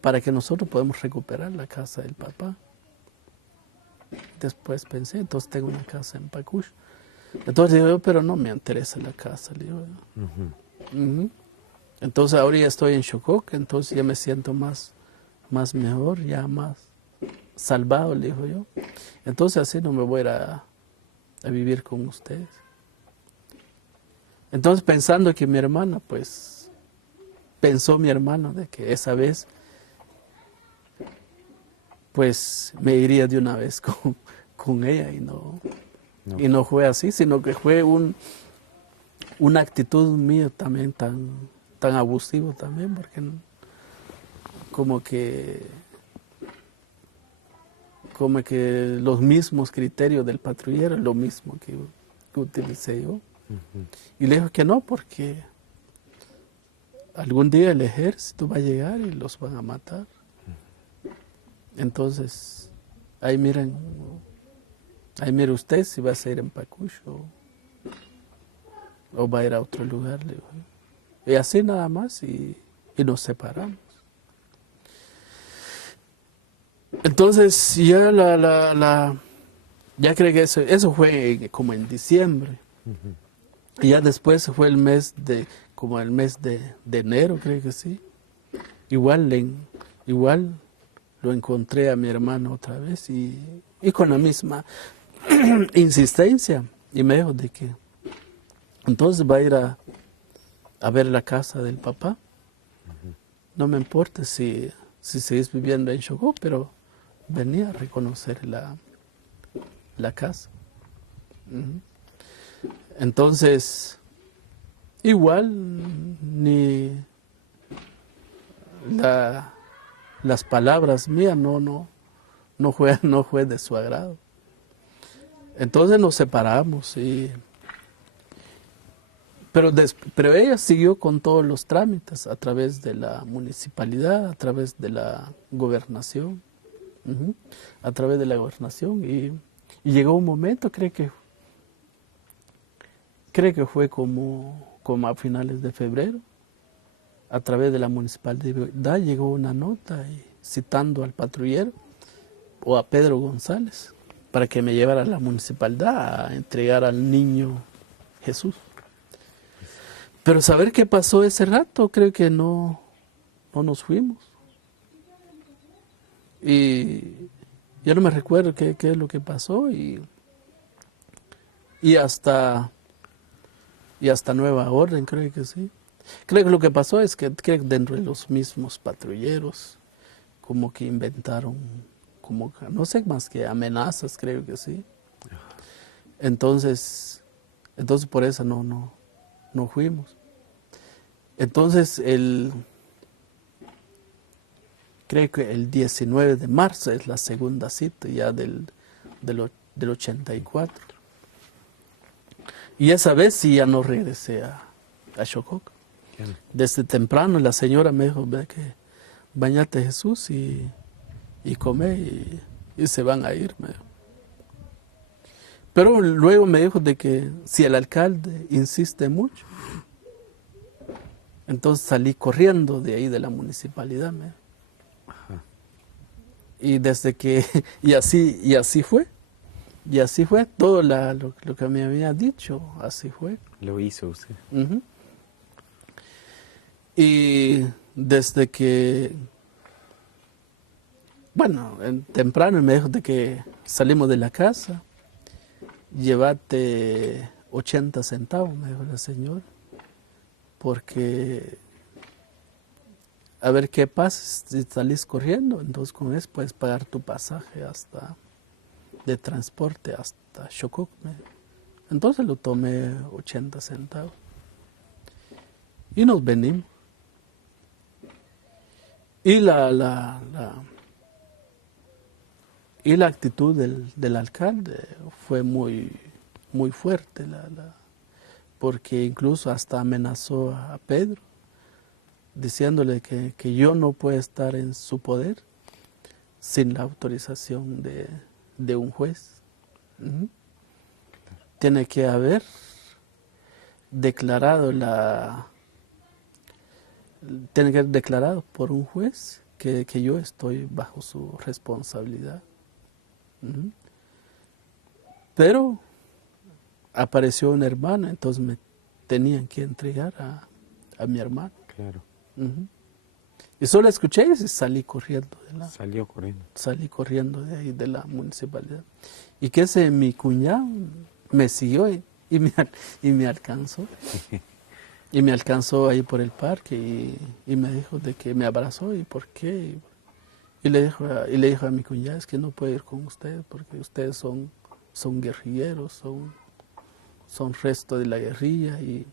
para que nosotros podamos recuperar la casa del papá. Después pensé, entonces tengo una casa en Pacush. Entonces digo yo, pero no me interesa la casa, le digo yo. Entonces ahora ya estoy en Chocó, entonces ya me siento más mejor, ya más salvado, le digo yo. Entonces así no me voy a ir a vivir con ustedes. Entonces pensando que mi hermana, pues, pensó mi hermano de que esa vez, pues, me iría de una vez con ella y no fue así, sino que fue una actitud mía también tan abusivo también, porque como que los mismos criterios del patrullero, lo mismo que utilicé yo. Y le dijo que no, porque algún día el ejército va a llegar y los van a matar. Entonces, ahí mire usted si va a ir en Pacush o va a ir a otro lugar. Le digo. Y así nada más y nos separamos. Entonces ya ya creo que eso fue como en diciembre. Y ya después fue el mes de enero, creo que sí. Igual lo encontré a mi hermano otra vez y con la misma insistencia. Y me dijo de que entonces va a ir a ver la casa del papá. No me importa si seguís viviendo en Chocó, pero venía a reconocer la casa. Entonces, igual ni las palabras mías no fue de su agrado. Entonces nos separamos pero ella siguió con todos los trámites a través de la municipalidad, a través de la gobernación, a través de la gobernación y llegó un momento, creo que fue como a finales de febrero, a través de la municipalidad llegó una nota citando al patrullero o a Pedro González para que me llevara a la municipalidad a entregar al niño Jesús. Pero saber qué pasó ese rato, creo que no nos fuimos. Y yo no me recuerdo qué es lo que pasó y hasta nueva orden, creo que sí. Creo que lo que pasó es que dentro de los mismos patrulleros como que inventaron, como no sé, más que amenazas, creo que sí. Entonces por eso no fuimos. Entonces creo que el 19 de marzo es la segunda cita ya del 84. Y esa vez sí ya no regresé a Chocó. Desde temprano la señora me dijo, ve que bañate Jesús y y come y se van a ir. Me dijo. Pero luego me dijo de que si el alcalde insiste mucho, entonces salí corriendo de ahí de la municipalidad. Me dijo. Y desde que, y así fue. Y así fue todo lo que me había dicho, así fue. Lo hizo usted. Uh-huh. Y desde que, bueno, temprano me dijo de que salimos de la casa, llévate 80 centavos, me dijo la señora, porque a ver qué pasa si salís corriendo, entonces con eso puedes pagar tu pasaje de transporte hasta Xocop. Entonces lo tomé 80 centavos y nos venimos. Y la actitud del alcalde fue muy, muy fuerte, porque incluso hasta amenazó a Pedro, diciéndole que yo no puedo estar en su poder sin la autorización de un juez. Uh-huh. Tiene que haber declarado por un juez que yo estoy bajo su responsabilidad. Uh-huh. Pero apareció un hermano, entonces me tenían que entregar a mi hermano. Claro. Uh-huh. Y solo escuché y salí corriendo Salió corriendo. Salí corriendo de ahí, de la municipalidad. Y que mi cuñado me siguió y me alcanzó. Y me alcanzó ahí por el parque y me dijo de que me abrazó y por qué. Y le dijo a mi cuñada, es que no puedo ir con ustedes porque ustedes son guerrilleros, son resto de la guerrilla y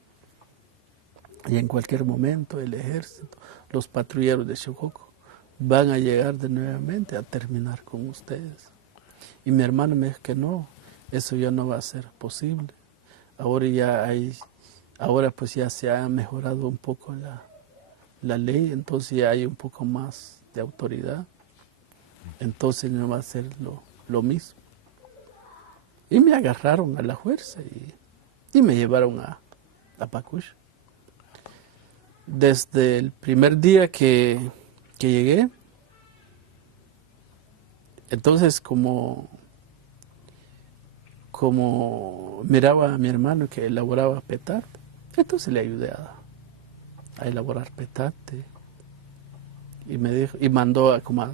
en cualquier momento el ejército, los patrulleros de Xococo van a llegar nuevamente a terminar con ustedes. Y mi hermano me dijo que no, eso ya no va a ser posible. Ahora pues ya se ha mejorado un poco la ley, entonces ya hay un poco más de autoridad. Entonces no va a ser lo mismo. Y me agarraron a la fuerza y me llevaron a Pacush. Desde el primer día que llegué, entonces como miraba a mi hermano que elaboraba petate, entonces le ayudé a elaborar petate. Y me dijo, y mandó a comprar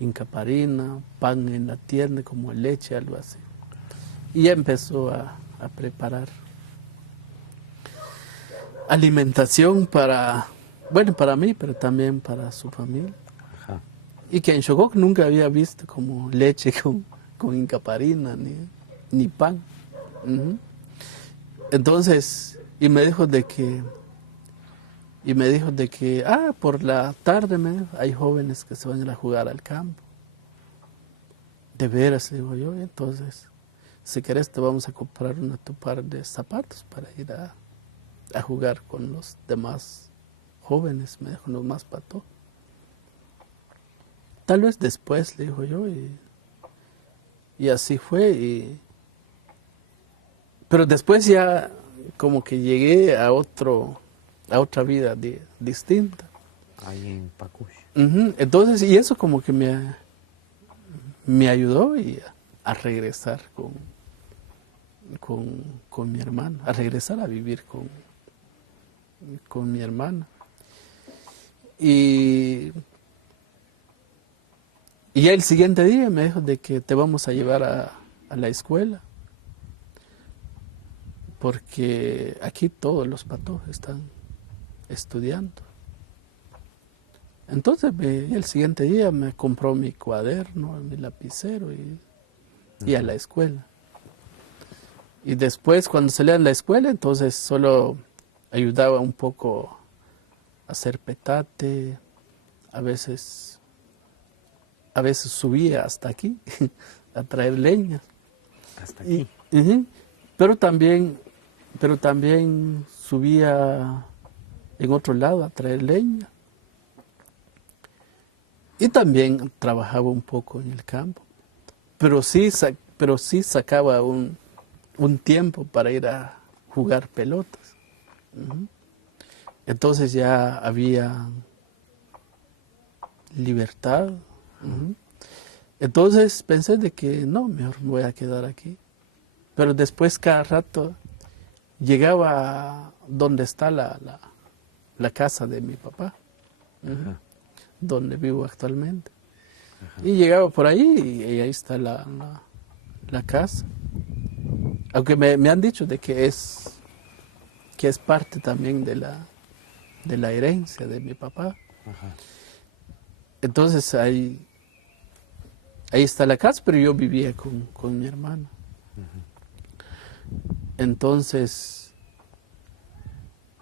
incaparina, pan en la tienda, como leche, algo así. Y ya empezó a preparar alimentación para mí, pero también para su familia. Ajá. Y que en Xococo nunca había visto como leche con incaparina ni pan. Uh-huh. Entonces, y me dijo de que por la tarde hay jóvenes que se van a ir a jugar al campo. De veras, digo yo, entonces, si querés te vamos a comprar tu par de zapatos para ir a jugar con los demás jóvenes, me dijo, los más patos. Tal vez después, le dijo yo, y así fue. Pero después ya como que llegué a otra vida distinta. Ahí en Pacush. Uh-huh. Entonces, y eso como que me ayudó a regresar con mi hermano, a regresar a vivir con mi hermana. Y ya el siguiente día me dijo de que te vamos a llevar a la escuela, porque aquí todos los patos están estudiando. Entonces el siguiente día me compró mi cuaderno, mi lapicero y a la escuela. Y después cuando salía a la escuela, entonces solo ayudaba un poco a hacer petate, a veces subía hasta aquí a traer leña. Hasta aquí. Uh-huh. Pero también subía en otro lado a traer leña. Y también trabajaba un poco en el campo. Pero sí sacaba un tiempo para ir a jugar pelotas. Entonces ya había libertad. Entonces pensé de que no, mejor me voy a quedar aquí. Pero después cada rato llegaba donde está la casa de mi papá, donde vivo actualmente. Y llegaba por ahí y ahí está la casa. Aunque me han dicho de que es parte también de la herencia de mi papá. Entonces ahí está la casa, pero yo vivía con mi hermano. Entonces,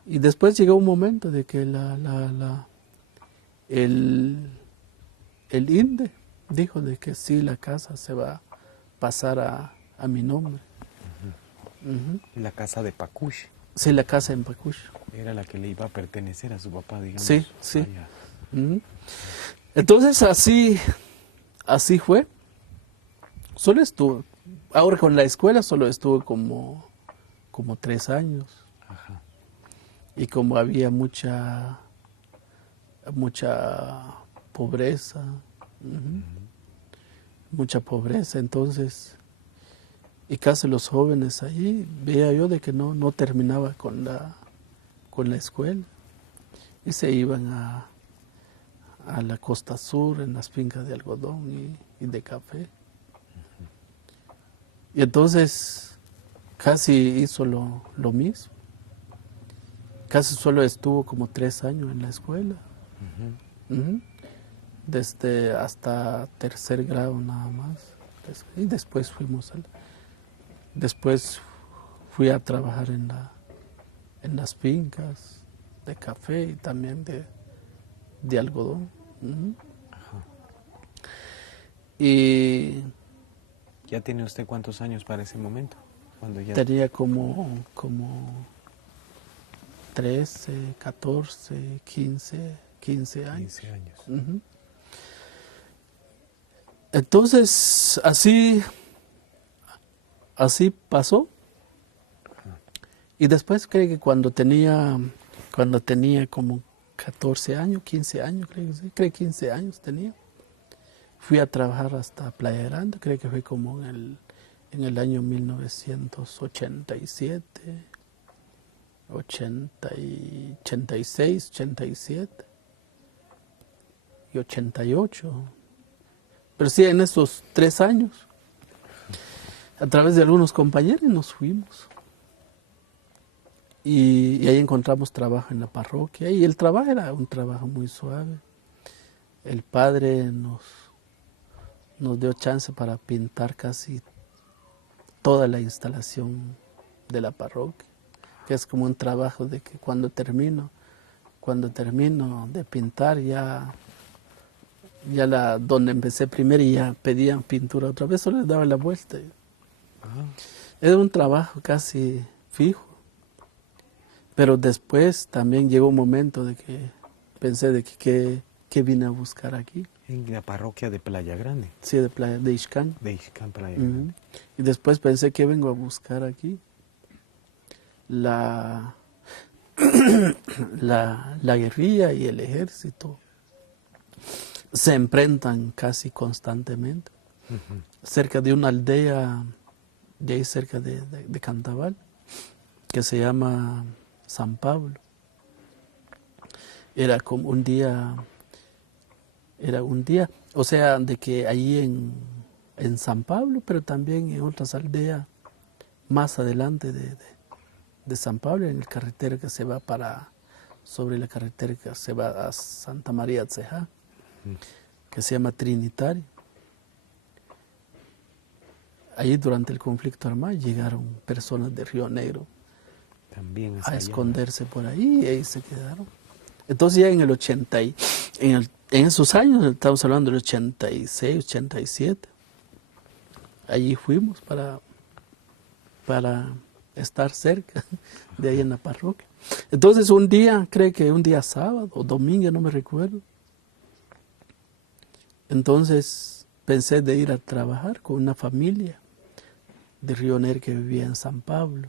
y después llegó un momento de que el INDE dijo de que sí, la casa se va a pasar a mi nombre. La casa de Pacush. Sí, la casa en Pacush. Era la que le iba a pertenecer a su papá, digamos. Sí, sí. Entonces así fue. Solo estuvo, ahora con la escuela solo estuve como 3 años. Y como había mucha pobreza, mucha pobreza, entonces, y casi los jóvenes allí, veía yo de que no terminaba con la escuela, y se iban a la costa sur, en las fincas de algodón y de café. Y entonces casi hizo lo mismo. Casi solo estuvo como 3 años en la escuela. Desde hasta 3er grado nada más. Y después después fui a trabajar en las fincas de café y también de algodón. Y ¿Ya tiene usted cuántos años para ese momento? Cuando ya... tenía como 13, 14, 15 años. 15 años. Entonces, así pasó. Y después creo que cuando tenía como 14 años, 15 años, creo que 15 años tenía, fui a trabajar hasta Playa Grande, creo que fue como en el año 1987. 86, 87 y 88. Pero sí, en esos 3 años, a través de algunos compañeros nos fuimos. Y ahí encontramos trabajo en la parroquia. Y el trabajo era un trabajo muy suave. El padre nos dio chance para pintar casi toda la instalación de la parroquia, que es como un trabajo de que cuando termino de pintar donde empecé primero y ya pedían pintura otra vez, solo les daba la vuelta. Era un trabajo casi fijo, pero después también llegó un momento de que pensé de que ¿qué vine a buscar aquí? En la parroquia de Playa Grande. Sí, de Ixcán. De Ixcán, Playa Grande. Y después pensé, ¿qué vengo a buscar aquí? La guerrilla y el ejército se enfrentan casi constantemente. Cerca de una aldea de ahí cerca de Cantabal, que se llama San Pablo. Era un día, o sea, de que allí en San Pablo, pero también en otras aldeas más adelante de San Pablo, en el carretera que se va sobre la carretera que se va a Santa María Atzejá, que se llama Trinitario. Allí durante el conflicto armado llegaron personas de Río Negro también a esconderse por ahí y ahí se quedaron. Entonces ya en el 80, en esos años, estamos hablando del 86, 87, allí fuimos para estar cerca de ahí en la parroquia. Entonces un día, creo que un día sábado o domingo, no me recuerdo. Entonces pensé de ir a trabajar con una familia de Río Negro que vivía en San Pablo,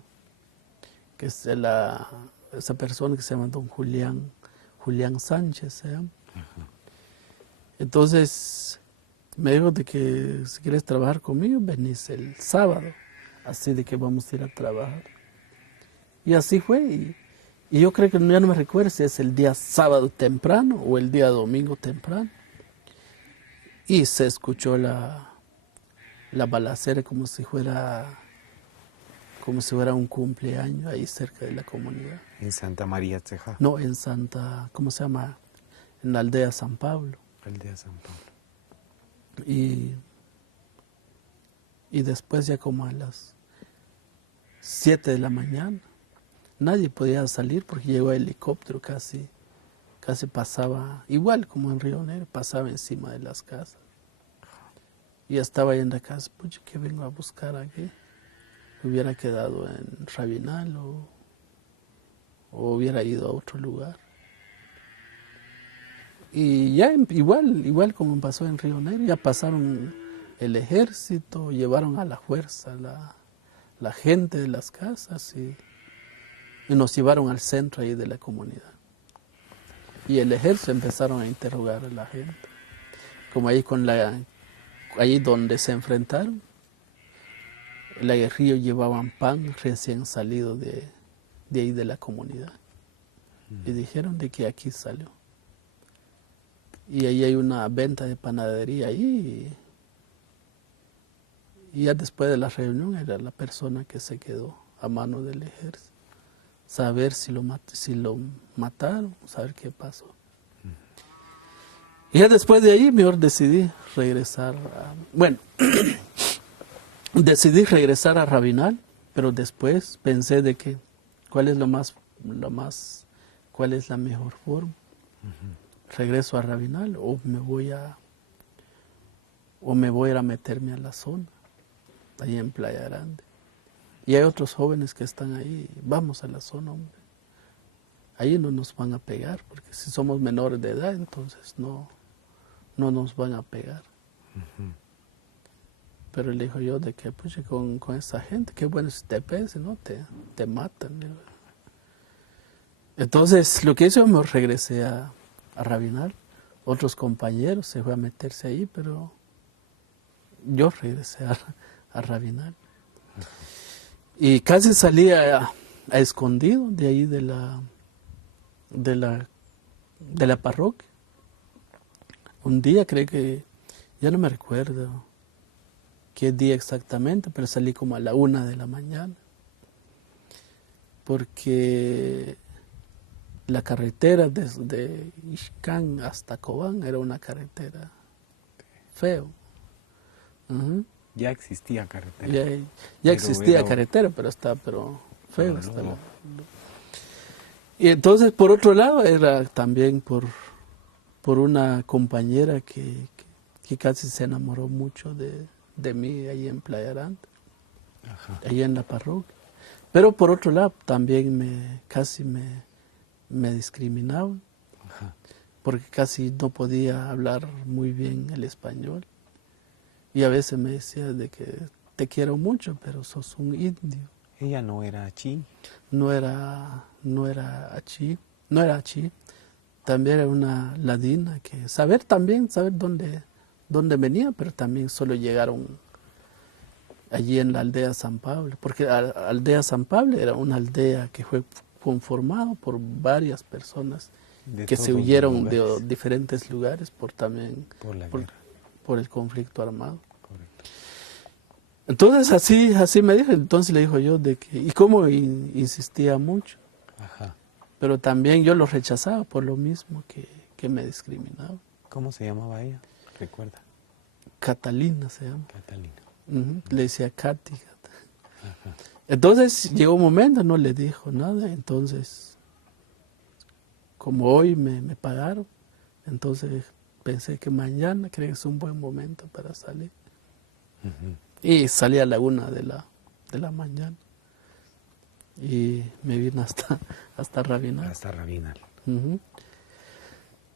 que es esa persona que se llama don Julián Sánchez, se llama. Entonces me dijo de que si quieres trabajar conmigo, venís el sábado, así de que vamos a ir a trabajar. Y así fue, y yo creo que ya no me recuerdo si es el día sábado temprano o el día domingo temprano. Y se escuchó la balacera como si fuera un cumpleaños ahí cerca de la comunidad. ¿En Santa María Ceja? No, en ¿cómo se llama? En la aldea San Pablo. Aldea San Pablo. Y después ya como a las 7 de la mañana, nadie podía salir porque llegó el helicóptero, casi pasaba, igual como en Río Negro, pasaba encima de las casas. Y estaba ahí en la casa, pucha, ¿qué vengo a buscar aquí? Hubiera quedado en Rabinal o hubiera ido a otro lugar. Y ya igual como pasó en Río Negro, ya pasaron el ejército, llevaron a la fuerza la gente de las casas y nos llevaron al centro ahí de la comunidad. Y el ejército empezaron a interrogar a la gente. Como ahí donde se enfrentaron, la guerrilla llevaban pan recién salido de ahí de la comunidad. Y dijeron de que aquí salió. Y ahí hay una venta de panadería ahí. Y ya después de la reunión era la persona que se quedó a mano del ejército. Saber si lo mataron, saber qué pasó. Y ya después de ahí mejor decidí regresar decidí regresar a Rabinal, pero después pensé de que cuál es cuál es la mejor forma. Regreso a Rabinal o me voy a ir a meterme a la zona, ahí en Playa Grande. Y hay otros jóvenes que están ahí, vamos a la zona, hombre. Ahí no nos van a pegar, porque si somos menores de edad, entonces no nos van a pegar. Pero le dijo yo de que pues, con esa gente, qué bueno si te pegas, ¿no? Te matan. ¿No? Entonces lo que hice, me regresé a Rabinal. Otros compañeros se fue a meterse ahí, pero yo regresé a Rabinal. Y casi salí a escondido de ahí de la parroquia. Un día creo que, ya no me recuerdo qué día exactamente, pero salí como a la 1 de la mañana. Porque la carretera desde Ixcán hasta Cobán era una carretera feo. Ya existía carretera. Ya existía carretera, pero feo estaba. Y entonces, por otro lado, era también por una compañera que casi se enamoró mucho de mí ahí en Playa Grande, ahí en la parroquia. Pero por otro lado, también casi me discriminaban, porque casi no podía hablar muy bien el español. Y a veces me decía de que te quiero mucho, pero sos un indio. Ella no era achí. No era achí. También era una ladina que saber dónde venía, pero también solo llegaron allí en la aldea San Pablo, porque la aldea San Pablo era una aldea que fue conformada por varias personas que se huyeron de diferentes lugares por el conflicto armado. Correcto. Entonces así me dijo, entonces le dijo yo de que, y cómo insistía mucho, pero también yo lo rechazaba por lo mismo que me discriminaba. ¿Cómo se llamaba ella? ¿Recuerda? Catalina se llama. Catalina. Le decía Katy. Entonces llegó un momento, no le dijo nada, entonces como hoy me pagaron, entonces pensé que mañana creo que es un buen momento para salir. Y salí a la 1 de la mañana. y me vine hasta Rabinal. Hasta Rabinal. Ujú.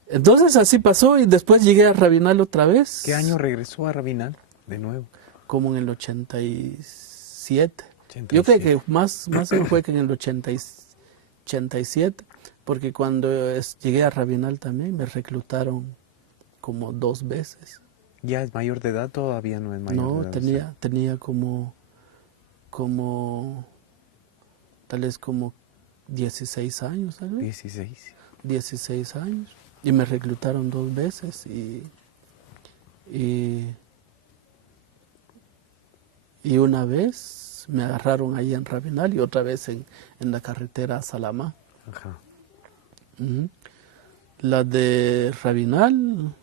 Entonces así pasó y después llegué a Rabinal otra vez. ¿Qué año regresó a Rabinal de nuevo? Como en el 87. 87. Yo creo que más fue que en el 87, porque cuando llegué a Rabinal también me reclutaron como 2 veces. ¿Ya es mayor de edad? Todavía no es mayor de edad. No, tenía como tal vez como 16 años, tal vez. 16 años. Y me reclutaron 2 veces y una vez me agarraron ahí en Rabinal y otra vez en la carretera a Salamá. Ajá. Ujú. La de Rabinal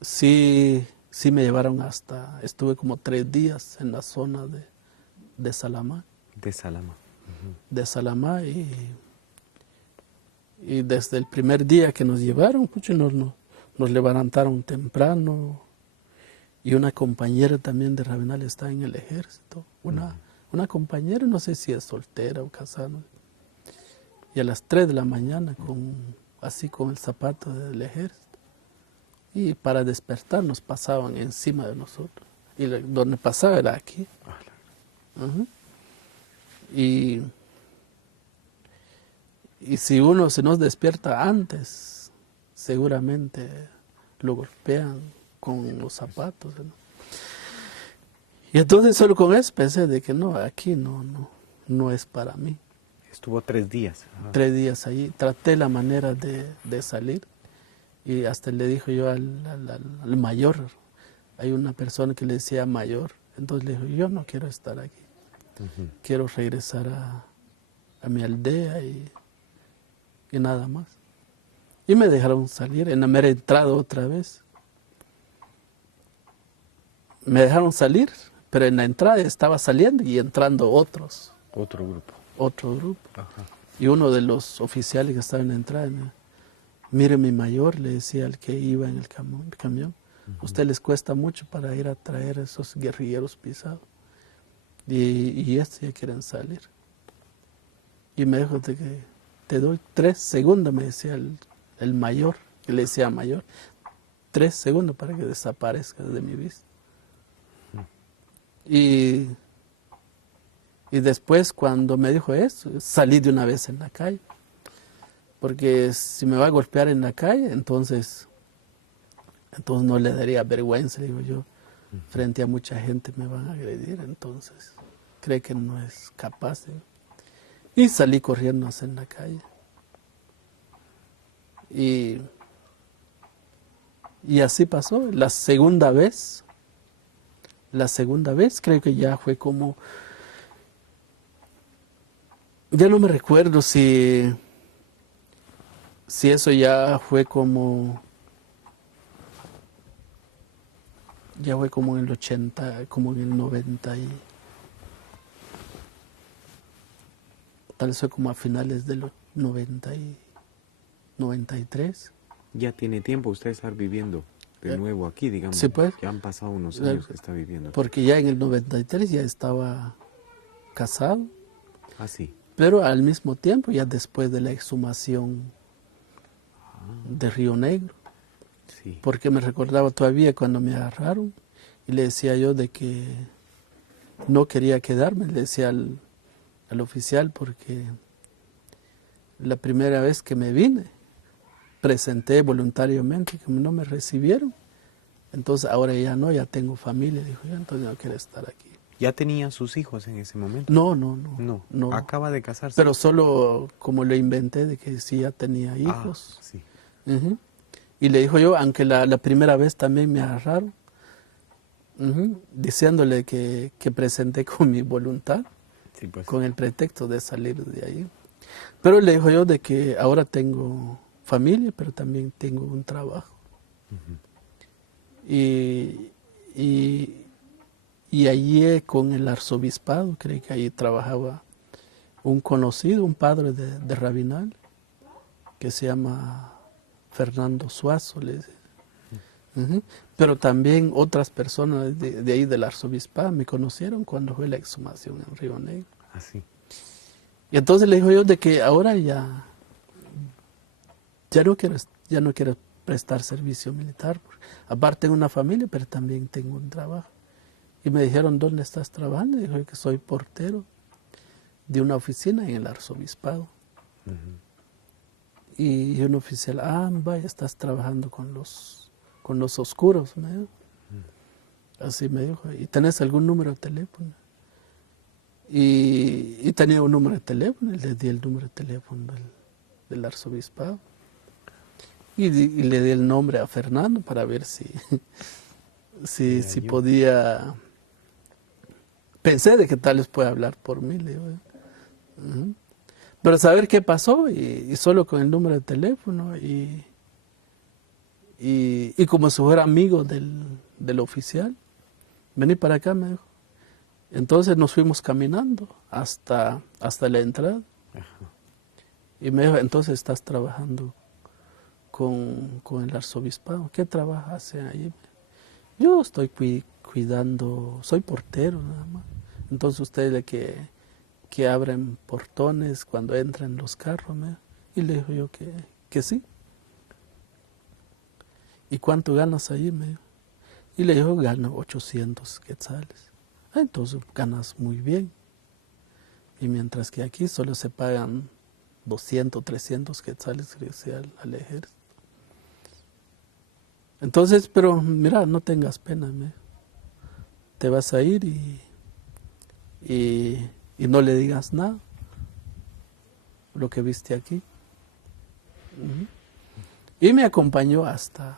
sí me llevaron estuve como 3 días en la zona de Salamá. De Salama. De Salamá y desde el primer día que nos llevaron, pues, nos levantaron temprano y una compañera también de Rabinal está en el ejército, una compañera, no sé si es soltera o casada, y a las 3 de la mañana así con el zapato del ejército y para despertar nos pasaban encima de nosotros y donde pasaba era aquí. Ujú. Y si uno se nos despierta antes, seguramente lo golpean con los zapatos, ¿no? Y entonces solo con eso pensé de que no, aquí no es para mí. Estuvo 3 días. Ajá. 3 días ahí, traté la manera de salir y hasta le dijo yo al mayor, hay una persona que le decía mayor, entonces le dijo, yo no quiero estar aquí, quiero regresar a mi aldea y nada más. Y me dejaron salir en la mera entrada otra vez. Me dejaron salir, pero en la entrada estaba saliendo y entrando otro grupo. Ajá. Y uno de los oficiales que estaba en la entrada, mire mi mayor, le decía al que iba en el camión, usted les cuesta mucho para ir a traer a esos guerrilleros pisados. Y estos ya quieren salir. Y me dijo de que te doy 3 segundos, me decía el mayor, que le decía mayor, 3 segundos para que desaparezcas de mi vista. Y después cuando me dijo eso, salí de una vez en la calle. Porque si me va a golpear en la calle, entonces no le daría vergüenza, digo yo. Frente a mucha gente me van a agredir, entonces cree que no es capaz. Y salí corriendo en la calle. Y así pasó. La segunda vez creo que ya fue como, ya no me recuerdo si eso ya fue como en el 80, como en el 90 y tal vez fue como a finales de los 90 y 93. Ya tiene tiempo usted estar viviendo de nuevo aquí, digamos. Sí, pues. Ya han pasado unos años que está viviendo aquí. Porque ya en el 93 ya estaba casado. Ah, sí. Pero al mismo tiempo, ya después de la exhumación de Río Negro, Sí. porque me recordaba todavía cuando me agarraron y le decía yo de que no quería quedarme, le decía al oficial, porque la primera vez que me vine, presenté voluntariamente, que no me recibieron, entonces ahora ya no, ya tengo familia, dijo yo, entonces no quiero estar aquí. ¿Ya tenía sus hijos en ese momento? No. Acaba de casarse. Pero solo como lo inventé de que sí ya tenía hijos. Ah, sí. Uh-huh. Y le dijo yo, aunque la primera vez también me agarraron, diciéndole que presenté con mi voluntad, Sí, pues. con el pretexto de salir de ahí. Pero le dijo yo de que ahora tengo familia, pero también tengo un trabajo. Y allí con el arzobispado, creo que allí trabajaba un conocido, un padre de Rabinal, que se llama Fernando Suazo. Ujú. Pero también otras personas de ahí del arzobispado me conocieron cuando fue la exhumación en Río Negro. Así. Y entonces le dijo yo de que ahora ya no quiero prestar servicio militar. Aparte tengo una familia, pero también tengo un trabajo. Y me dijeron, ¿dónde estás trabajando? Y dije que soy portero de una oficina en el arzobispado. Y un oficial, vaya, estás trabajando con los oscuros, me dijo. Así me dijo, ¿y tenés algún número de teléfono? Y tenía un número de teléfono, y le di el número de teléfono del arzobispado. Y le di el nombre a Fernando para ver si podía. Pensé de que tal vez pueda hablar por mí, le digo. Ujú. Pero saber qué pasó, y solo con el número de teléfono, y como si fuera amigo del oficial, vení para acá, me dijo. Entonces nos fuimos caminando hasta la entrada. Ajá. Y me dijo, entonces estás trabajando con el arzobispado. ¿Qué trabajas ahí? Yo estoy cuidando, soy portero nada más. Entonces ustedes que abren portones cuando entran los carros, me dijo. Y le dijo yo que sí. ¿Y cuánto ganas ahí? Me dijo. Y le dijo, gano 800 quetzales. Entonces ganas muy bien. Y mientras que aquí solo se pagan 200, 300 quetzales al ejército. Entonces, pero mira, no tengas pena, me dijo. Te vas a ir y no le digas nada lo que viste aquí. Uh-huh. Y me acompañó hasta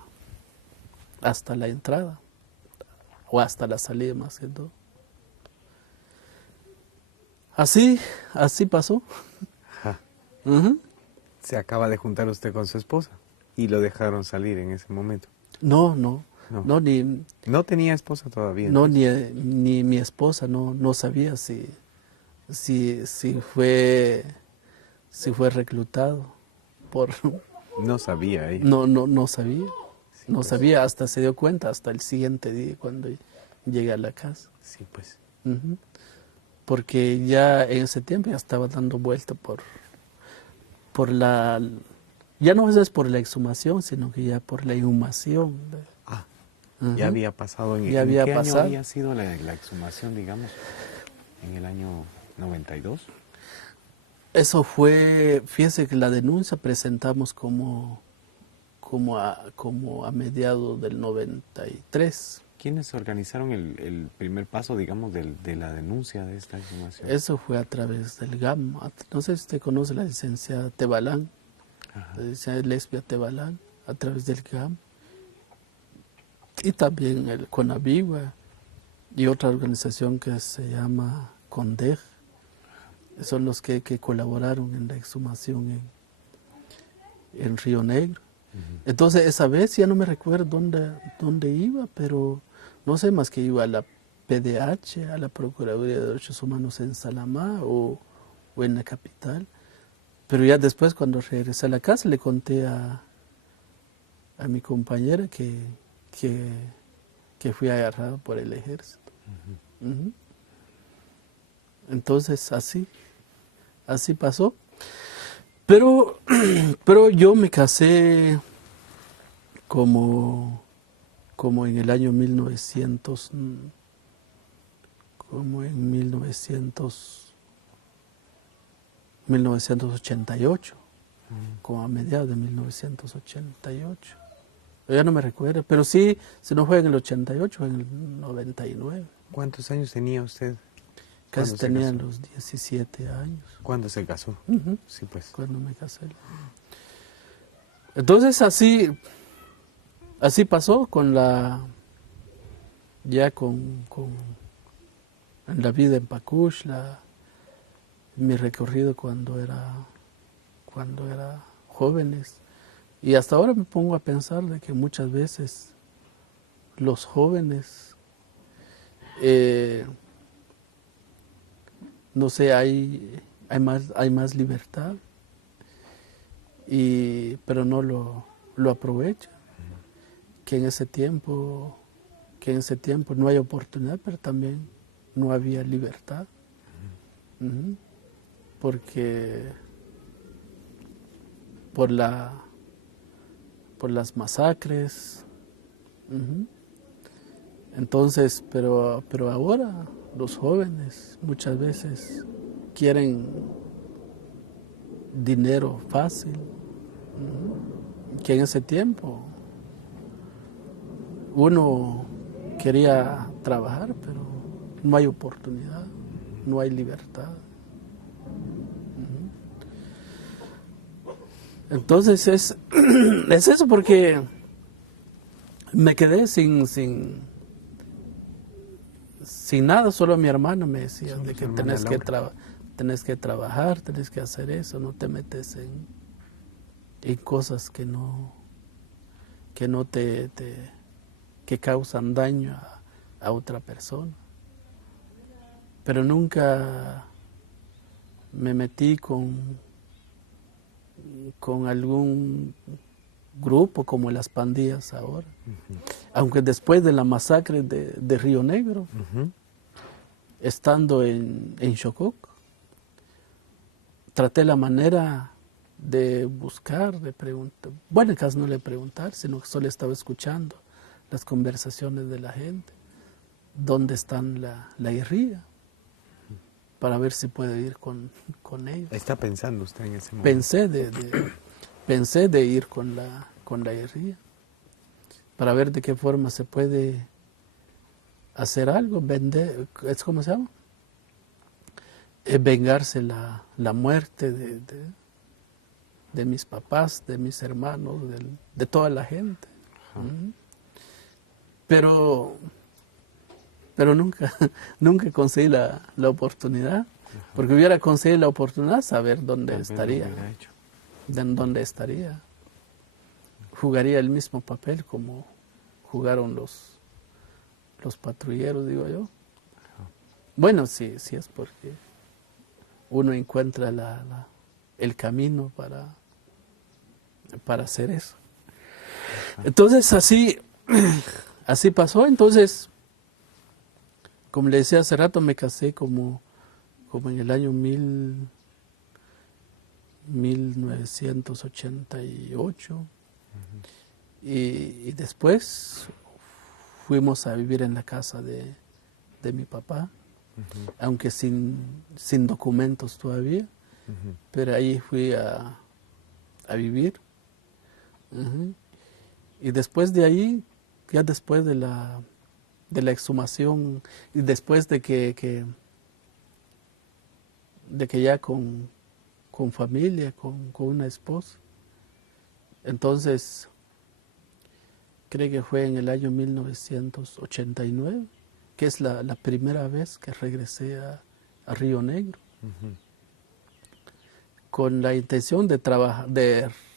la entrada, o hasta la salida más que todo. Así pasó. Ajá. Uh-huh. Se acaba de juntar usted con su esposa y lo dejaron salir en ese momento. No, ni... No tenía esposa todavía. No, ni mi esposa no sabía si fue reclutado por... No sabía ella. No sabía. Sí, No pues. sabía, hasta se dio cuenta, hasta el siguiente día cuando llegué a la casa. Sí, pues. Uh-huh. Porque ya en ese tiempo ya estaba dando vuelta por la... Ya no es por la exhumación, sino que ya por la inhumación. Uh-huh. Ya había pasado. ¿En qué año había sido la exhumación, digamos? ¿En el año 92? Eso fue, fíjese que la denuncia presentamos como a mediados del 93. ¿Quiénes organizaron el primer paso, digamos, de la denuncia de esta exhumación? Eso fue a través del GAM. No sé si usted conoce la licenciada Tebalán, la licenciada Lesbia Tebalán, a través del GAM. Y también el CONAVIGUA y otra organización que se llama CONDEG. Son los que colaboraron en la exhumación en Río Negro. Uh-huh. Entonces esa vez ya no me recuerdo dónde iba, pero no sé más que iba a la PDH, a la Procuraduría de Derechos Humanos en Salamá o en la capital. Pero ya después, cuando regresé a la casa, le conté a mi compañera que fui agarrado por el ejército. Uh-huh. Uh-huh. Entonces así pasó. Pero yo me casé como en el año 1988, como a mediados de 1988. Ya no me recuerdo, pero sí, si no fue en el 88, fue en el 99. ¿Cuántos años tenía usted? Casi tenía los 17 años. ¿Cuándo se casó? Uh-huh. Sí, pues. Cuando me casé. Entonces así pasó en la vida en Pacush, mi recorrido cuando era jóvenes. Y hasta ahora me pongo a pensar de que muchas veces los jóvenes, no sé, hay más libertad, pero no lo aprovechan. que en ese tiempo no hay oportunidad, pero también no había libertad. Porque por las masacres. Entonces, pero ahora los jóvenes muchas veces quieren dinero fácil, que en ese tiempo uno quería trabajar, pero no hay oportunidad, no hay libertad. Entonces es eso, porque me quedé sin nada. Solo mi hermana me decía de que tenés que trabajar, tenés que hacer eso, no te metes en cosas que no que causan daño a otra persona. Pero nunca me metí con algún grupo como las pandillas ahora. Aunque después de la masacre de Río Negro, estando en Chocó, traté la manera de buscar, de preguntar. Bueno, en caso no le preguntar, sino que solo estaba escuchando las conversaciones de la gente. ¿Dónde están la guerrilla? Para ver si puedo ir con ellos. ¿Está pensando usted en ese momento? Pensé de ir con la guerrilla, para ver de qué forma se puede hacer algo, vender, ¿es cómo se llama? Vengarse la muerte de mis papás, de mis hermanos, de toda la gente. Pero nunca conseguí la oportunidad, porque hubiera conseguido la oportunidad, saber dónde estaría. ¿Dónde estaría? Jugaría el mismo papel como jugaron los patrulleros, digo yo. Bueno, sí es porque uno encuentra el camino para hacer eso. Entonces así pasó. Entonces, como le decía hace rato, me casé como en el año 1988. Y después fuimos a vivir en la casa de mi papá, aunque sin documentos todavía, pero ahí fui a vivir. Y después de ahí, ya después de la exhumación, y después de que ya con familia, con una esposa, entonces creo que fue en el año 1989, que es la primera vez que regresé a Río Negro, con la intención de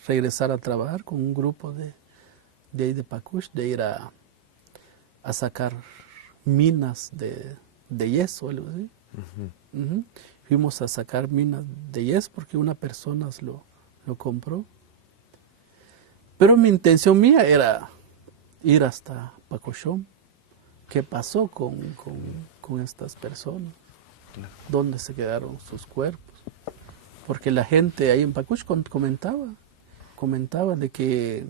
regresar a trabajar con un grupo de ahí de Pacush, de ir a sacar minas de yeso, algo así. Fuimos a sacar minas de yeso porque una persona lo compró. Pero mi intención mía era ir hasta Pacoshón. ¿Qué pasó con estas personas? Claro. ¿Dónde se quedaron sus cuerpos? Porque la gente ahí en Pacush comentaba de que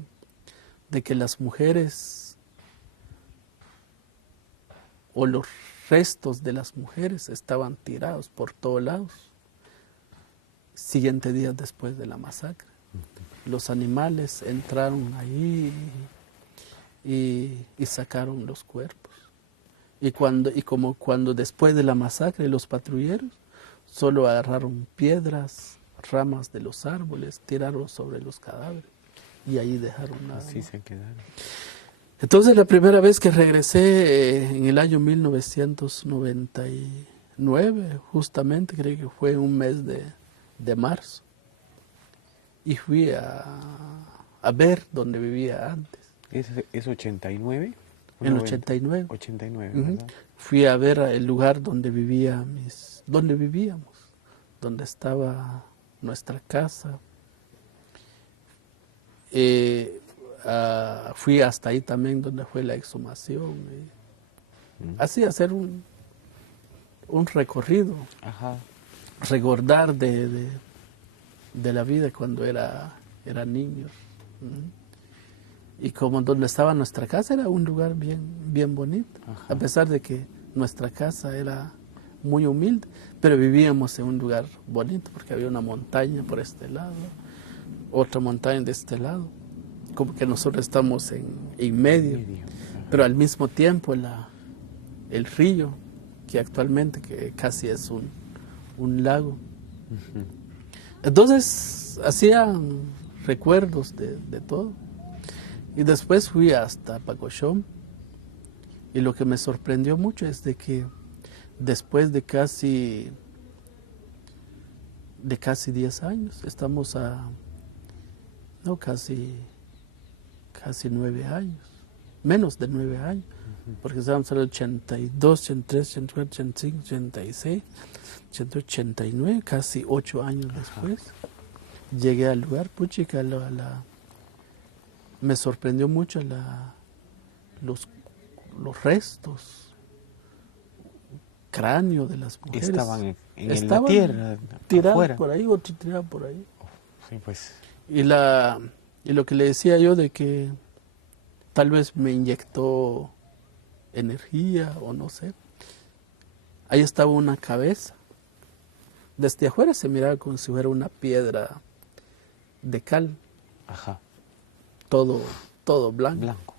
las mujeres o los restos de las mujeres estaban tirados por todos lados, siguiente día después de la masacre. Los animales entraron ahí y sacaron los cuerpos. Y cuando después de la masacre los patrulleros solo agarraron piedras, ramas de los árboles, tiraron sobre los cadáveres y ahí dejaron nada. Así se quedaron. Entonces la primera vez que regresé en el año 1999, justamente creo que fue un mes de marzo, y fui a ver dónde vivía antes. ¿Es 89? En 89. 89, ¿verdad? Fui a ver el lugar donde vivíamos, donde estaba nuestra casa. fui hasta ahí también donde fue la exhumación. Así hacer un recorrido, Ajá. recordar de la vida cuando era niño. Y como donde estaba nuestra casa era un lugar bien bonito, Ajá. a pesar de que nuestra casa era muy humilde, pero vivíamos en un lugar bonito porque había una montaña por este lado, otra montaña de este lado, como que nosotros estamos en medio, pero al mismo tiempo el río, que actualmente que casi es un lago. Entonces hacían recuerdos de todo. Y después fui hasta Pacoshom, y lo que me sorprendió mucho es de que después de casi 10 años, estamos casi 9 años, menos de 9 años, porque estábamos en el 82, 83, 84, 85, 86, 88, 89, casi 8 años después, llegué al lugar, puchica, me sorprendió mucho los restos, cráneo de las mujeres. Estaban en la tierra, tirados afuera. por ahí, otro tirado por ahí. Sí, pues. Y lo que le decía yo de que tal vez me inyectó energía o no sé. Ahí estaba una cabeza. Desde afuera se miraba como si fuera una piedra de cal. Ajá. Todo blanco. Blanco.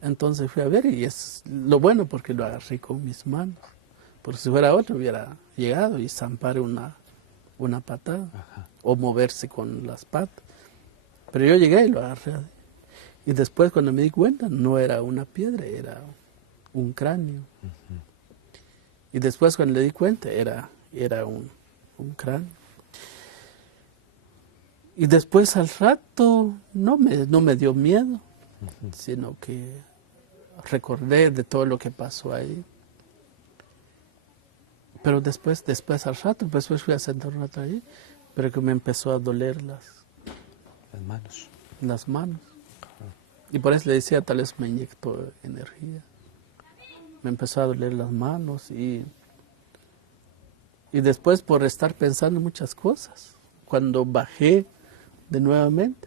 Entonces fui a ver y es lo bueno porque lo agarré con mis manos. Porque si fuera otro hubiera llegado y zampar una patada. Ajá. O moverse con las patas. Pero yo llegué y lo agarré. Y después cuando me di cuenta no era una piedra, era un cráneo. Y después cuando le di cuenta era un cráneo. Y después al rato no me dio miedo, sino que recordé de todo lo que pasó ahí. Pero después al rato, después fui a sentar un rato ahí, pero que me empezó a doler las manos. Y por eso le decía, tal vez me inyectó energía. Me empezó a doler las manos y después por estar pensando muchas cosas, cuando bajé de nuevamente,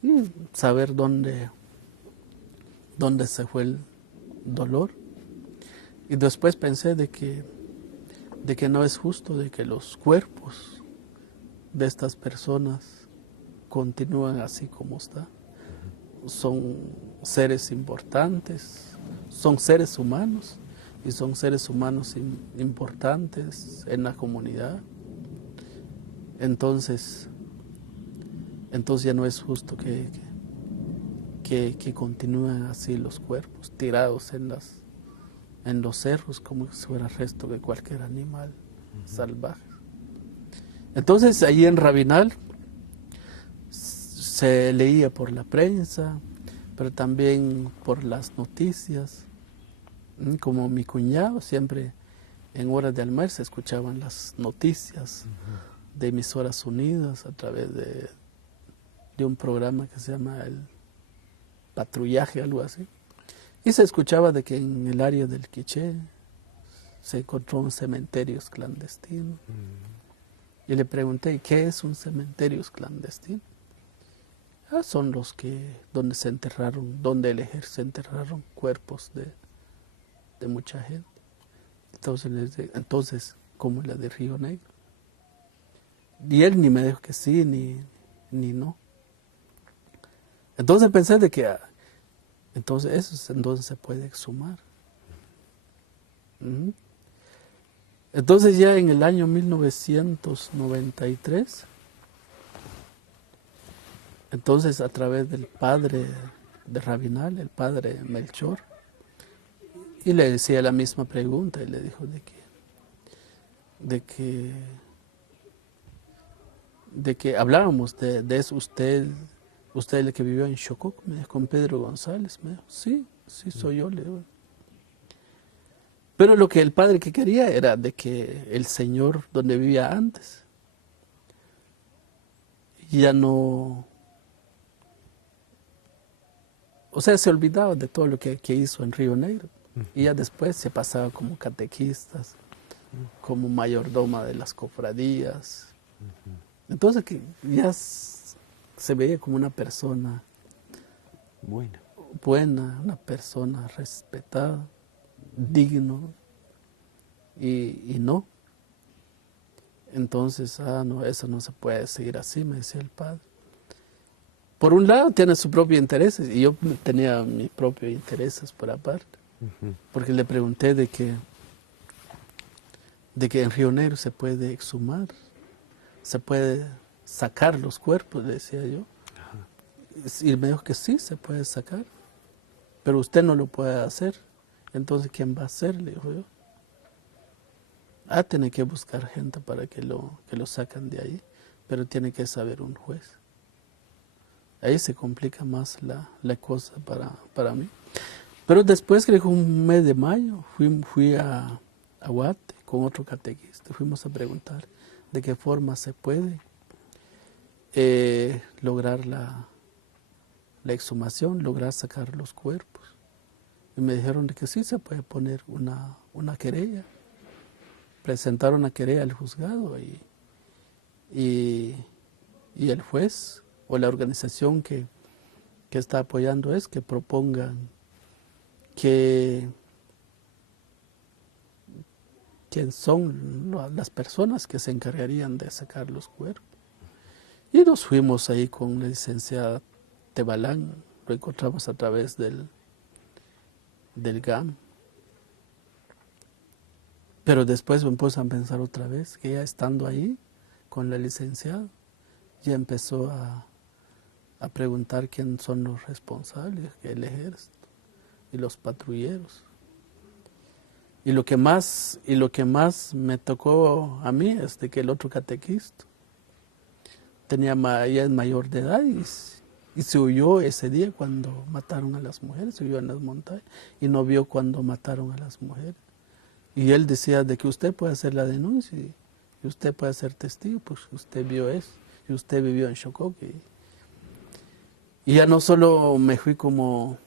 y saber dónde se fue el dolor. Y después pensé de que no es justo de que los cuerpos de estas personas continúan así como está. Son seres importantes, son seres humanos y son seres humanos importantes en la comunidad. Entonces ya no es justo que continúen así los cuerpos tirados en los cerros como si fuera resto de cualquier animal salvaje. Entonces allí en Rabinal se leía por la prensa, pero también por las noticias. Como mi cuñado siempre en horas de almuerzo escuchaban las noticias de Emisoras Unidas a través de un programa que se llama el Patrullaje, algo así. Y se escuchaba de que en el área del Quiché se encontró un cementerio clandestino. Y le pregunté, ¿qué es un cementerio clandestino? Son los donde se enterraron cuerpos de mucha gente. Entonces, ¿cómo la de Río Negro? Y él ni me dijo que sí, ni no. Entonces pensé de que entonces se puede exhumar. Entonces ya en el año 1993, entonces a través del padre de Rabinal, el padre Melchor, y le decía la misma pregunta y le dijo de que hablábamos de eso, usted el que vivió en Xococ, me dijo, con Pedro González, me dijo, sí, soy yo, le digo. Pero lo que el padre que quería era de que el señor donde vivía antes ya no o sea, se olvidaba de todo lo que hizo en Río Negro. Y ya después se pasaba como catequistas, como mayordoma de las cofradías. Entonces que ya se veía como una persona buena, una persona respetada, digno, y no. Entonces, no, eso no se puede seguir así, me decía el padre. Por un lado tiene sus propios intereses, y yo tenía mis propios intereses por aparte. Porque le pregunté de que en Río Negro se puede exhumar, se puede sacar los cuerpos, le decía yo. Y me dijo que sí, se puede sacar, pero usted no lo puede hacer. Entonces, ¿quién va a hacer? Le dijo yo. Tiene que buscar gente para que lo saquen de ahí, pero tiene que saber un juez. Ahí se complica más la cosa para mí. Pero después, creo que un mes de mayo, fui a Guate con otro catequista. Fuimos a preguntar de qué forma se puede lograr la exhumación, lograr sacar los cuerpos. Y me dijeron de que sí se puede poner una querella. Presentaron una querella al juzgado y el juez o la organización que está apoyando es que propongan quién son las personas que se encargarían de sacar los cuerpos. Y nos fuimos ahí con la licenciada Tebalán, lo encontramos a través del GAM. Pero después me puse a pensar otra vez, que ya estando ahí con la licenciada, ya empezó a preguntar quién son los responsables, que el ejército y los patrulleros. Y lo que más me tocó a mí es de que el otro catequista ya es mayor de edad y se huyó ese día cuando mataron a las mujeres, se huyó en las montañas y no vio cuando mataron a las mujeres. Y él decía de que usted puede hacer la denuncia y usted puede ser testigo, pues usted vio eso y usted vivió en Chocoque. Y ya no solo me fui como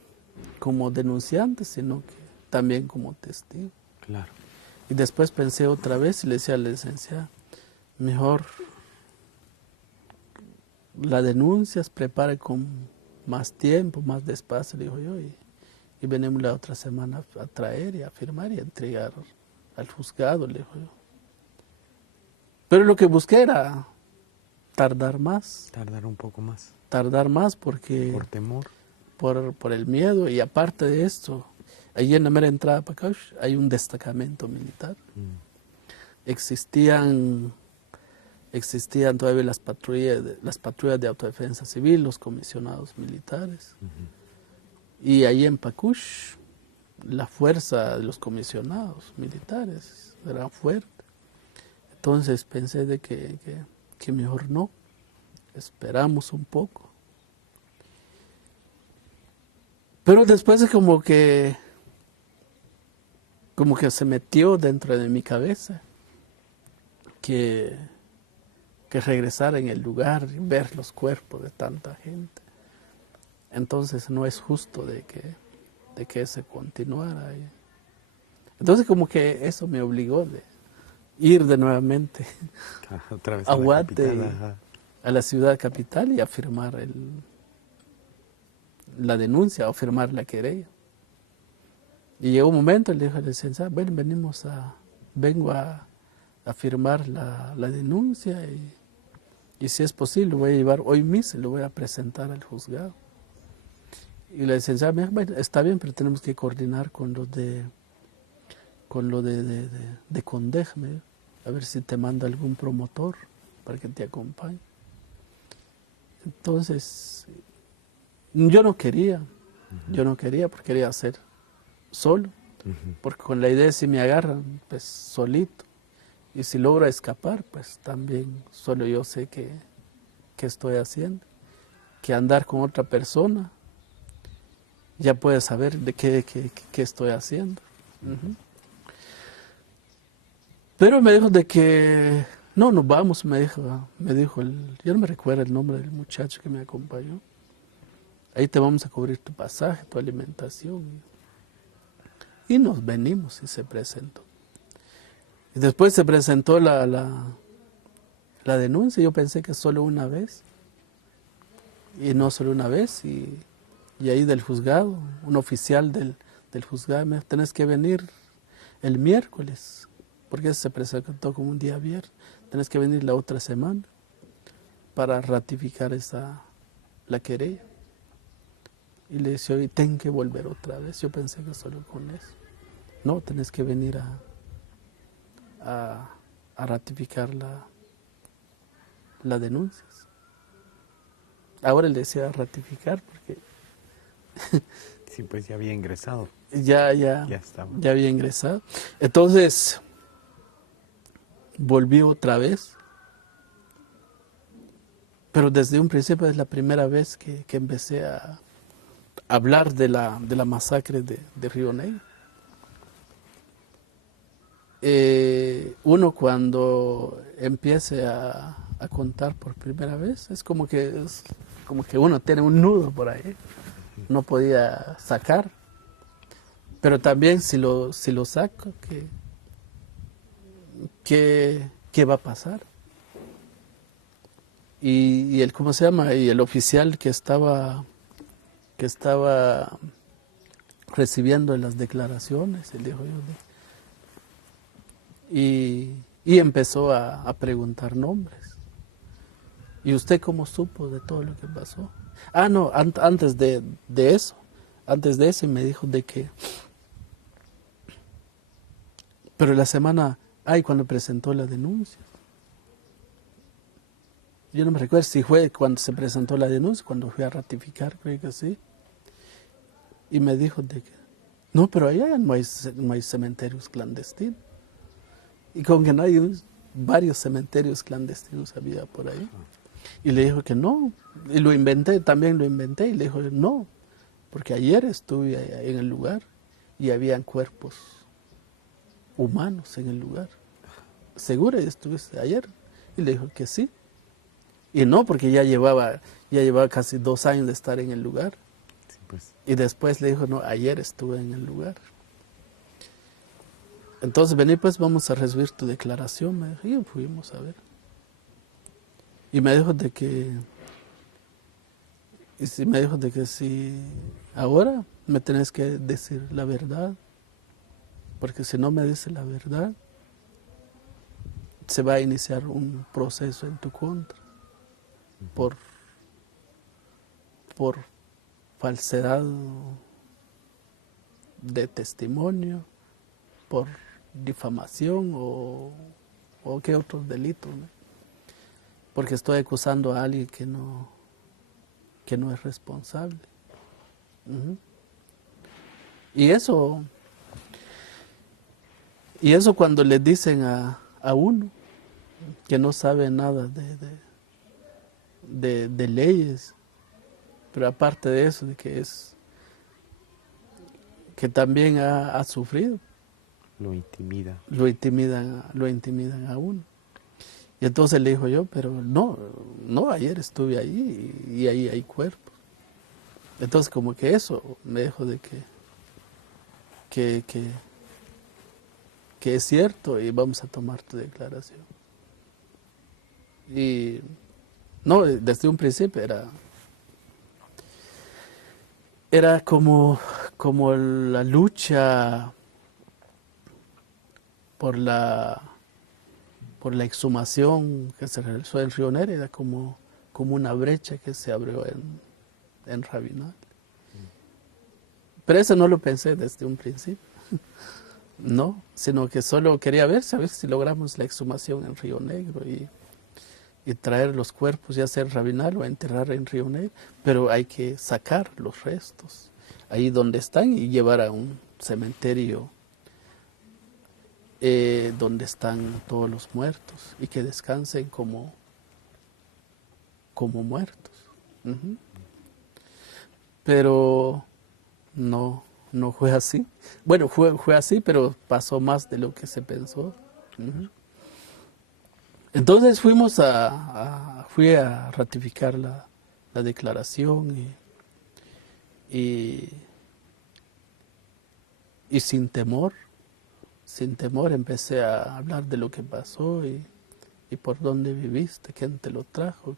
denunciante, sino que también como testigo. Claro. Y después pensé otra vez y le decía a la licenciada, mejor la denuncia se prepare con más tiempo, más despacio, le dijo yo, y venimos la otra semana a traer y a firmar y a entregar al juzgado, le dijo yo. Pero lo que busqué era tardar más. Tardar un poco más. Tardar más porque... Por temor. Por el miedo, y aparte de esto, allí en la mera entrada para acá hay un destacamento militar. Existían todavía las patrullas de autodefensa civil, los comisionados militares. Y ahí en Pacush, la fuerza de los comisionados militares era fuerte. Entonces pensé de que mejor no, esperamos un poco. Pero después es como que se metió dentro de mi cabeza que regresar en el lugar y ver los cuerpos de tanta gente. Entonces no es justo de que se continuara. Entonces como que eso me obligó de ir de nuevamente otra vez a Guate, capital, a la ciudad capital, y a firmar la denuncia o firmar la querella. Y llegó un momento, le dije a la licenciada, bueno, vengo a firmar la denuncia y si es posible lo voy a llevar hoy mismo y lo voy a presentar al juzgado. Y la licenciada me dijo, bueno, está bien, pero tenemos que coordinar con lo de Condej, a ver si te manda algún promotor para que te acompañe. Entonces, yo no quería porque quería hacer solo, porque con la idea de si me agarran, pues solito, y si logro escapar, pues también solo yo sé qué estoy haciendo, que andar con otra persona, ya puede saber de qué estoy haciendo. Pero me dijo de que, no, nos vamos, me dijo yo no me recuerdo el nombre del muchacho que me acompañó. ahí te vamos a cubrir tu pasaje, tu alimentación. Y nos venimos y se presentó. Y después se presentó la denuncia. Yo pensé que solo una vez. Y no solo una vez. Y ahí del juzgado, un oficial del juzgado me dijo, tenés que venir el miércoles, porque se presentó como un día viernes. Tenés que venir la otra semana para ratificar la querella. Y le decía, hoy ten que volver otra vez. Yo pensé que solo con eso. No, tenés que venir a ratificar las denuncias. Ahora le decía ratificar porque Sí, pues ya había ingresado. ya estaba. Ya había ingresado. Entonces, volví otra vez. Pero desde un principio es la primera vez que empecé a hablar de la masacre de Río Negro. Uno cuando empiece a contar por primera vez, es como que uno tiene un nudo por ahí, no podía sacar. Pero también si lo saco, ¿qué va a pasar? Y el, ¿cómo se llama? Y el oficial que estaba recibiendo las declaraciones, él dijo yo, y empezó a preguntar nombres. ¿Y usted cómo supo de todo lo que pasó? Ah, no, antes de eso, me dijo de que, pero la semana, cuando presentó la denuncia, yo no me recuerdo si fue cuando se presentó la denuncia, cuando fui a ratificar, creo que sí, y me dijo de que, no, pero allá no hay cementerios clandestinos. Y con que no hay varios cementerios clandestinos había por ahí. Y le dijo que no. Y también lo inventé. Y le dijo, no, porque ayer estuve en el lugar y habían cuerpos humanos en el lugar. ¿Seguro estuviste ayer? Y le dijo que sí. Y no, porque ya llevaba casi 2 años de estar en el lugar. Sí, pues. Y después le dijo, no, ayer estuve en el lugar. Entonces, vení pues, vamos a recibir tu declaración. Me dijo, y fuimos a ver. Y me dijo de que si ahora me tenés que decir la verdad, porque si no me dices la verdad, se va a iniciar un proceso en tu contra por falsedad de testimonio, por difamación o qué otros delitos, ¿no? Porque estoy acusando a alguien que no es responsable. Y eso cuando le dicen a uno que no sabe nada de leyes, pero aparte de eso, de que también ha sufrido. Lo intimida. Lo intimidan a uno. Y entonces le dijo yo, pero no, ayer estuve ahí y ahí hay cuerpos. Entonces como que eso me dijo de que es cierto y vamos a tomar tu declaración. Y no, desde un principio era como la lucha por la exhumación que se realizó en Río Negro, era como una brecha que se abrió en Rabinal. Pero eso no lo pensé desde un principio, no, sino que solo quería ver si logramos la exhumación en Río Negro y traer los cuerpos, ya sea en Rabinal o enterrar en Río Negro, pero hay que sacar los restos ahí donde están y llevar a un cementerio donde están todos los muertos y que descansen como muertos. Pero no fue así. Bueno, fue así, pero pasó más de lo que se pensó. Entonces fui a ratificar la declaración y sin temor empecé a hablar de lo que pasó y por dónde viviste, quién te lo trajo,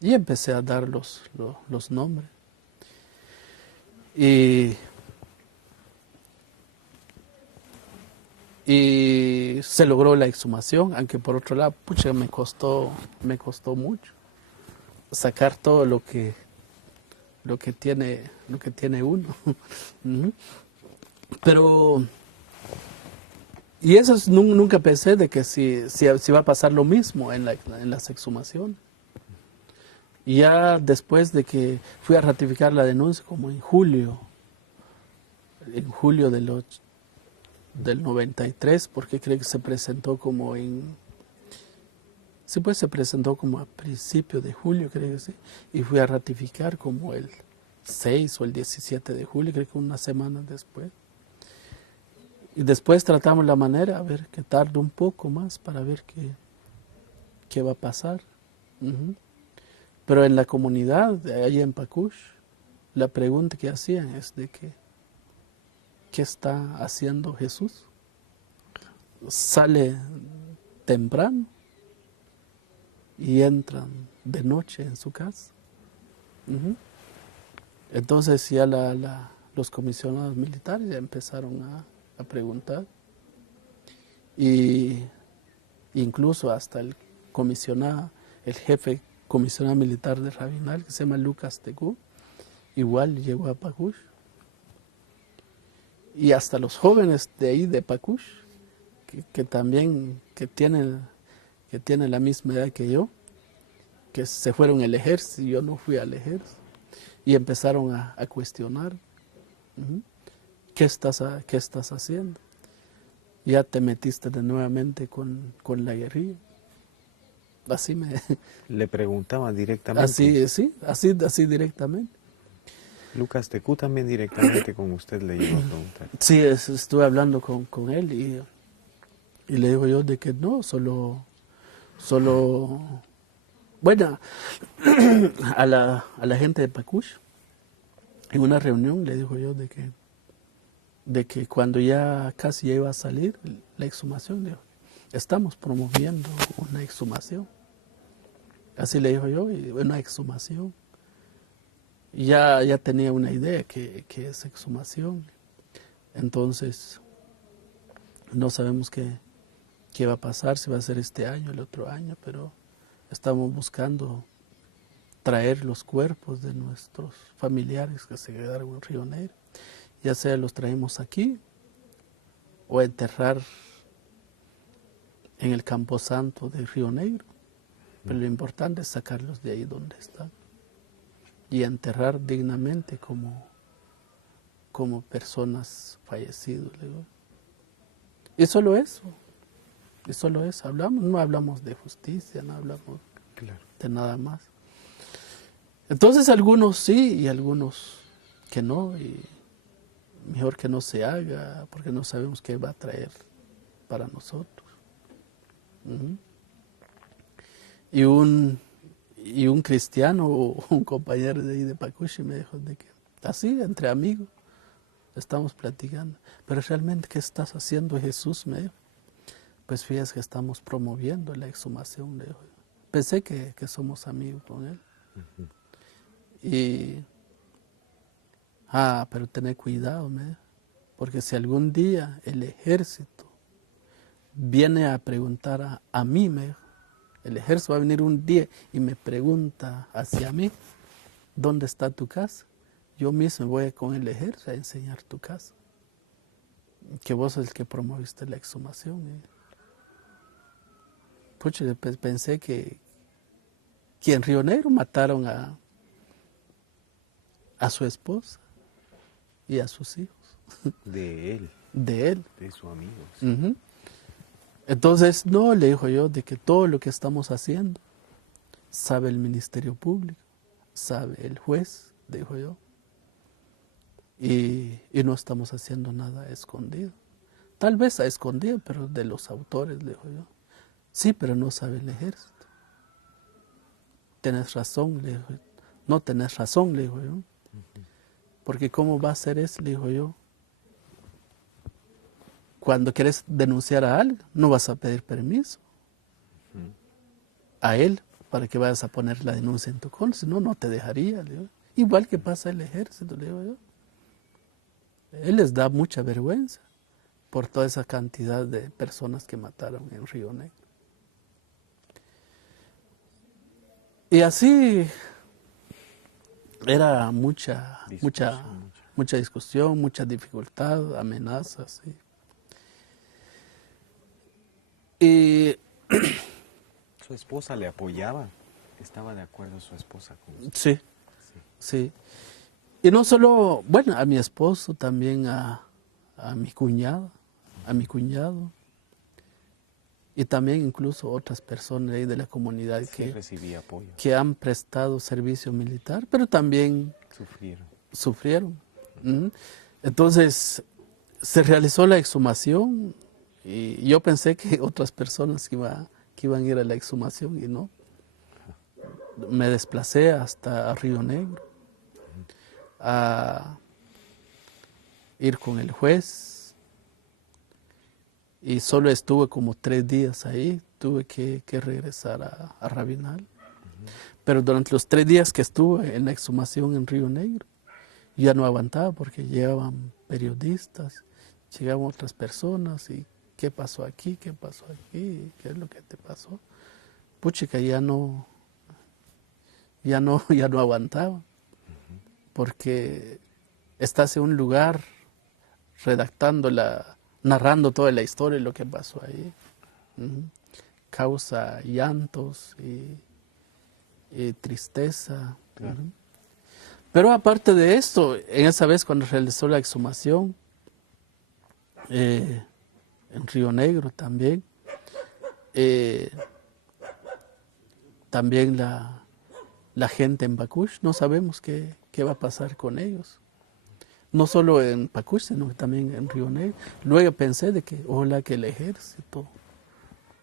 y empecé a dar los nombres. Y se logró la exhumación, aunque por otro lado, pucha, me costó mucho sacar todo lo que tiene uno. Pero y eso nunca pensé de que si va a pasar lo mismo en las exhumaciones. Y ya después de que fui a ratificar la denuncia, como en julio del 93, porque creo que se presentó como se presentó como a principios de julio, creo que sí, y fui a ratificar como el 6 o el 17 de julio, creo que una semana después. Y después tratamos la manera, a ver, que tarde un poco más para ver qué va a pasar. Pero en la comunidad, allá en Pacush, la pregunta que hacían es de que, ¿qué está haciendo Jesús? Sale temprano y entran de noche en su casa. Entonces ya los comisionados militares ya empezaron a preguntar, y incluso hasta el jefe comisionado militar de Rabinal, que se llama Lucas Tecú, igual llegó a Pacush, y hasta los jóvenes de ahí de Pacush, que también tienen la misma edad que yo, que se fueron al ejército y yo no fui al ejército, y empezaron a cuestionar. ¿Qué estás haciendo? Ya te metiste nuevamente con la guerrilla. Así Le preguntaban directamente. Así directamente. Lucas Tecú también directamente con usted le iba a preguntar. Sí, estuve hablando con él y le digo yo de que no, solo bueno, a la gente de Pacush, en una reunión le digo yo de que cuando ya casi ya iba a salir la exhumación, digo, estamos promoviendo una exhumación. Así le digo yo, una exhumación. Ya tenía una idea que es exhumación. Entonces, no sabemos qué va a pasar, si va a ser este año, el otro año, pero estamos buscando traer los cuerpos de nuestros familiares que se quedaron en Río Negro. Ya sea los traemos aquí o enterrar en el Camposanto de Río Negro. Pero lo importante es sacarlos de ahí donde están y enterrar dignamente como personas fallecidas. Y solo eso. No hablamos de justicia, no hablamos de nada más. Entonces algunos sí y algunos que no, y mejor que no se haga porque no sabemos qué va a traer para nosotros. Y un cristiano o un compañero de ahí de Pacushi me dijo de que así, entre amigos, estamos platicando. Pero realmente, ¿qué estás haciendo, Jesús? Me dijo. Pues fíjate que estamos promoviendo la exhumación. Le dijo. Pensé que somos amigos con él. Pero tener cuidado, me dijo, porque si algún día el ejército viene a preguntar a mí, me dijo, el ejército va a venir un día y me pregunta hacia mí, ¿dónde está tu casa? Yo mismo voy con el ejército a enseñar tu casa. Que vos sos el que promoviste la exhumación. Pucha, pensé que en Río Negro mataron a su esposa y a sus hijos. De él. De él. De su amigo. Sí. Entonces, no, le dijo yo, de que todo lo que estamos haciendo sabe el Ministerio Público, sabe el juez, dijo yo, y no estamos haciendo nada a escondido. Tal vez a escondido, pero de los autores, le dijo yo. Sí, pero no sabe el ejército. Tenés razón, le dijo. No tenés razón, le dijo yo. porque ¿cómo va a ser eso? Le digo yo. Cuando quieres denunciar a alguien, no vas a pedir permiso a él para que vayas a poner la denuncia en tu contra, si no, no te dejaría. Le digo. Igual que pasa el ejército, le digo yo. Él les da mucha vergüenza por toda esa cantidad de personas que mataron en Río Negro. Y así era mucha discusión, mucha dificultad, amenazas. Y ¿Su esposa le apoyaba? ¿Estaba de acuerdo su esposa con usted? sí, sí. Y no solo, bueno, a mi esposo, también a mi cuñado, y también incluso otras personas ahí de la comunidad Sí, recibía apoyo. que han prestado servicio militar, pero también sufrieron. Entonces, se realizó la exhumación y yo pensé que otras personas que iban a ir a la exhumación y no. Me desplacé hasta Río Negro a ir con el juez y solo estuve como 3 días ahí, tuve que regresar a Rabinal. Pero durante los 3 días que estuve en la exhumación en Río Negro, ya no aguantaba porque llegaban periodistas, llegaban otras personas y ¿qué pasó aquí? ¿Qué pasó aquí? ¿Qué es lo que te pasó? Puchica, ya no aguantaba porque estás en un lugar narrando toda la historia de lo que pasó ahí. Causa llantos y tristeza. Claro. Pero aparte de esto, en esa vez cuando realizó la exhumación, en Río Negro también, también la gente en Pacush, no sabemos qué va a pasar con ellos. No solo en Pacush, sino también en Río Negro. Luego pensé de que ojalá que el ejército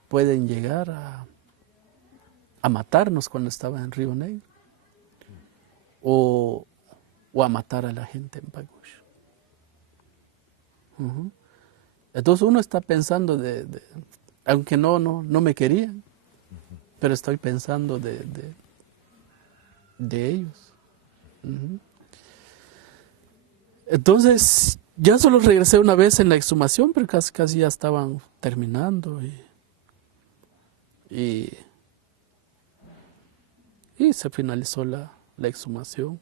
pueden llegar a matarnos cuando estaba en Río Negro o a matar a la gente en Pacush. Entonces uno está pensando aunque no me querían, pero estoy pensando de ellos. Entonces, ya solo regresé una vez en la exhumación, pero casi ya estaban terminando y se finalizó la exhumación.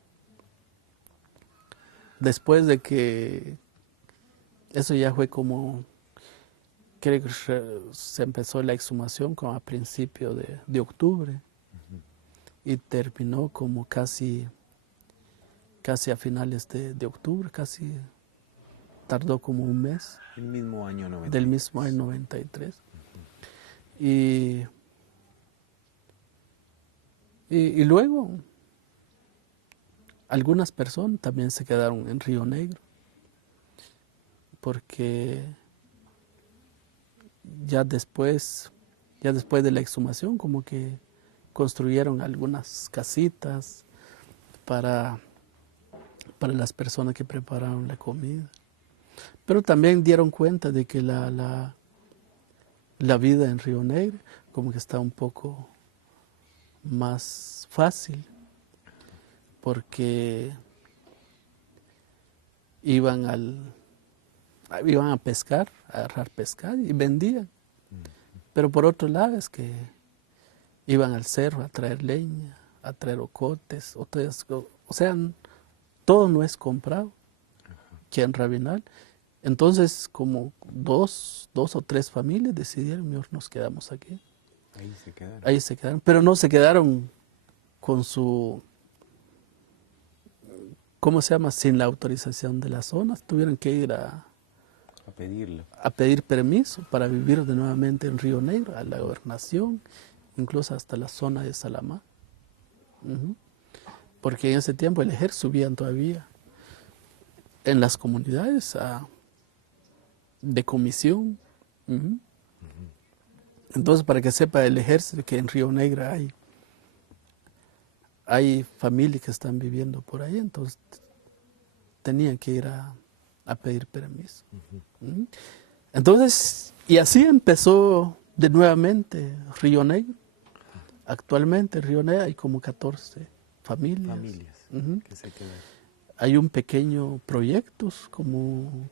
Después de que eso ya fue como, creo que se empezó la exhumación como a principios de octubre y terminó como casi a finales de octubre, casi tardó como un mes. El mismo año 93. Del mismo año 93. Y luego algunas personas también se quedaron en Río Negro porque ya después de la exhumación como que construyeron algunas casitas para las personas que prepararon la comida. Pero también dieron cuenta de que la vida en Río Negro como que está un poco más fácil porque iban a pescar, a agarrar pescado y vendían. Pero por otro lado es que iban al cerro a traer leña, a traer ocotes, o sea, todo no es comprado aquí en Rabinal. Entonces, como dos o tres familias decidieron, mejor nos quedamos aquí. Ahí se quedaron. Pero no se quedaron con su, ¿cómo se llama? Sin la autorización de las zonas. Tuvieron que ir a pedir permiso para vivir de nuevamente en Río Negro, a la gobernación, incluso hasta la zona de Salamá. Porque en ese tiempo el ejército subían todavía en las comunidades de comisión. Entonces, para que sepa el ejército que en Río Negro hay familias que están viviendo por ahí, entonces tenían que ir a pedir permiso. ¿Mm? Entonces, y así empezó de nuevamente Río Negro. Actualmente en Río Negro hay como 14 familias. Que se quedan. Hay un pequeño proyecto como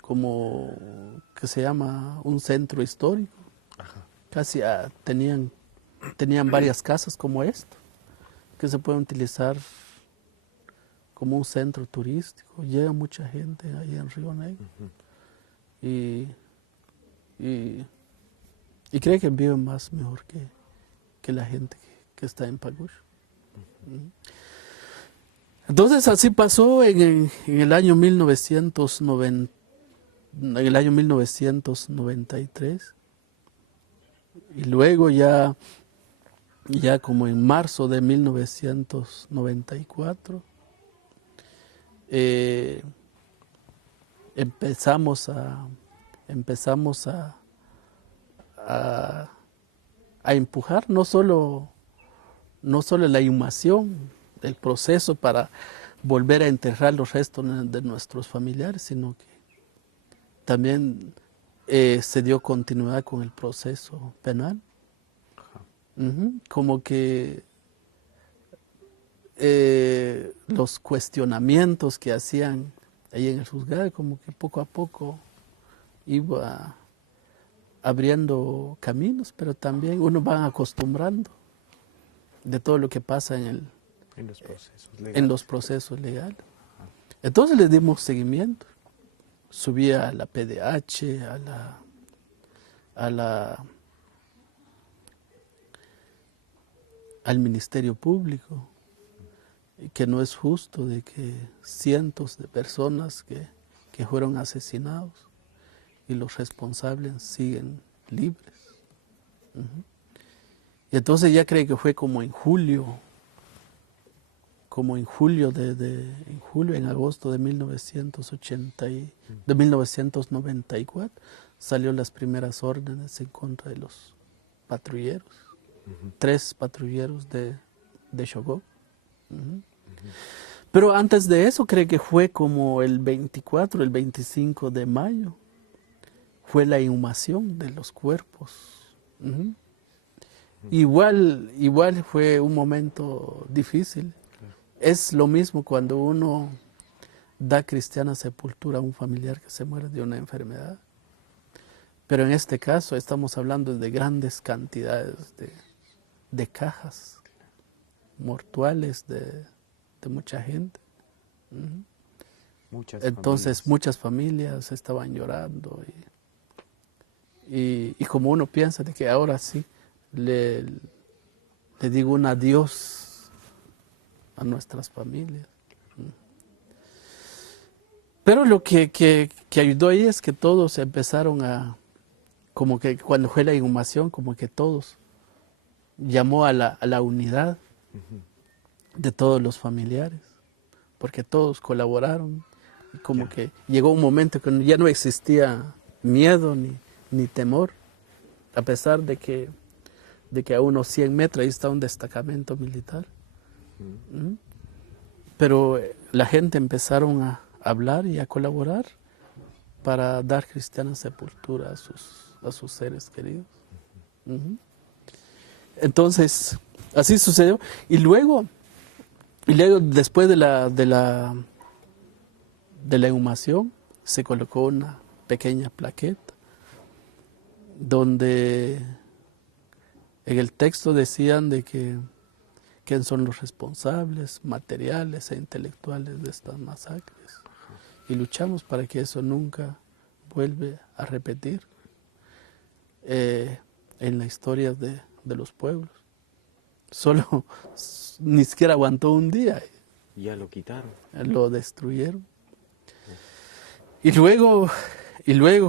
que se llama un centro histórico. Ajá. Casi tenían varias casas como esto, que se pueden utilizar como un centro turístico. Llega mucha gente ahí en Río Negro. Y creo que viven más mejor que la gente que está en Pagush. Entonces así pasó en el año 1993 y luego ya como en marzo de 1994 empezamos a empujar no solo la inhumación, el proceso para volver a enterrar los restos de nuestros familiares, sino que también se dio continuidad con el proceso penal. Como que los cuestionamientos que hacían ahí en el juzgado, como que poco a poco iba abriendo caminos, pero también uno va acostumbrando de todo lo que pasa en los procesos legales. Entonces le dimos seguimiento. Subí a la PDH, al Ministerio Público, que no es justo de que cientos de personas que fueron asesinados y los responsables siguen libres. Y entonces ya creo que fue como en agosto de 1994, salió las primeras órdenes en contra de los patrulleros, 3 patrulleros de Chocó. Pero antes de eso, creo que fue como el 24, el 25 de mayo, fue la inhumación de los cuerpos. Igual fue un momento difícil. Es lo mismo cuando uno da cristiana sepultura a un familiar que se muere de una enfermedad. Pero en este caso estamos hablando de grandes cantidades de cajas mortuales de mucha gente. Entonces muchas familias estaban llorando y como uno piensa de que ahora sí le digo un adiós a nuestras familias. Pero lo que ayudó ahí es que todos empezaron como que cuando fue la inhumación, como que todos llamó a la unidad de todos los familiares, porque todos colaboraron, y como que llegó un momento que ya no existía miedo ni temor, a pesar de que a unos 100 metros ahí está un destacamento militar. Pero la gente empezaron a hablar y a colaborar para dar cristiana sepultura a sus seres queridos. Entonces, así sucedió. Y luego después de la inhumación, se colocó una pequeña plaqueta donde en el texto decían de que quién son los responsables materiales e intelectuales de estas masacres. Y luchamos para que eso nunca vuelva a repetir en la historia de los pueblos. Solo ni siquiera aguantó un día. Ya lo quitaron. Lo destruyeron. Y luego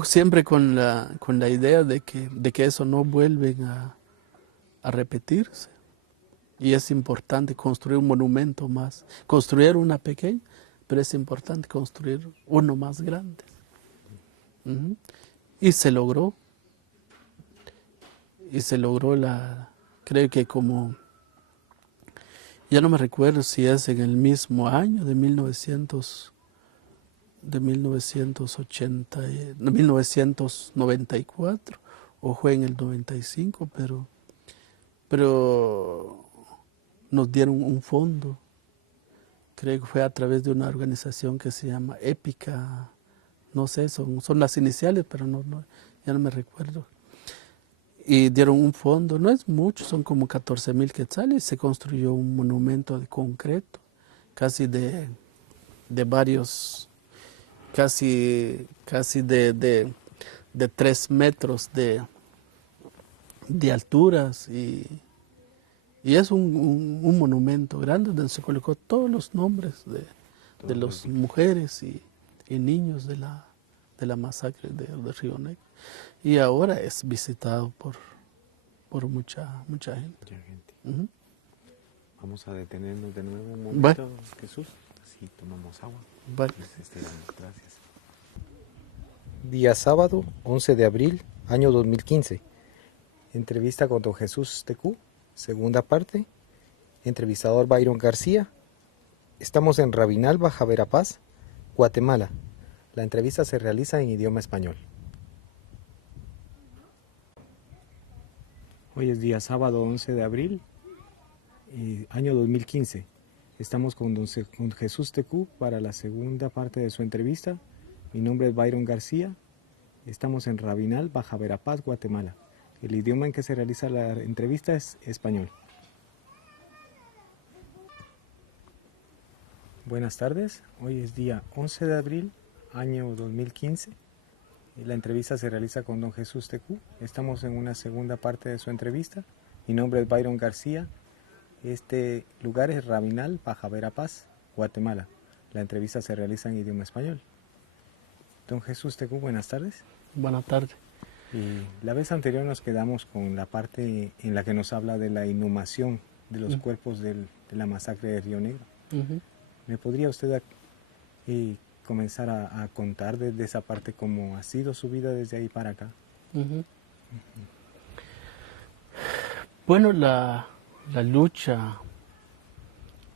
siempre con la idea de que eso no vuelve a repetirse. Y es importante construir un monumento más. Construir una pequeña, pero es importante construir uno más grande. Y se logró. Creo que ya no me recuerdo si es en el mismo año de 1994 de 1994 o fue en el 95, pero nos dieron un fondo. Creo que fue a través de una organización que se llama Épica, no sé, son las iniciales, pero ya no me recuerdo. Y dieron un fondo, no es mucho, son como 14,000 quetzales, y se construyó un monumento de concreto, casi de varios, casi de 3 metros de alturas, y es un monumento grande donde se colocó todos los nombres de las mujeres y niños de la masacre de Río Negro. Y ahora es visitado por mucha gente. Uh-huh. Vamos a detenernos de nuevo un momento, Jesús. Así tomamos agua. Vale. Gracias. Día sábado, 11 de abril, año 2015. Entrevista con don Jesús Tecú, segunda parte. Entrevistador Byron García. Estamos en Rabinal, Baja Verapaz, Guatemala. La entrevista se realiza en idioma español. Hoy es día sábado 11 de abril, año 2015. Estamos con con Jesús Tecú para la segunda parte de su entrevista. Mi nombre es Byron García. Estamos en Rabinal, Baja Verapaz, Guatemala. El idioma en que se realiza la entrevista es español. Buenas tardes. Hoy es día 11 de abril, año 2015. La entrevista se realiza con don Jesús Tecú. Estamos en una segunda parte de su entrevista. Mi nombre es Byron García. Este lugar es Rabinal, Baja Verapaz, Guatemala. La entrevista se realiza en idioma español. Don Jesús Tecú, buenas tardes. Buenas tardes. La vez anterior nos quedamos con la parte en la que nos habla de la inhumación de los cuerpos de la masacre de Río Negro. Uh-huh. ¿Me podría usted comenzar a contar desde esa parte cómo ha sido su vida desde ahí para acá? Uh-huh. Bueno, la lucha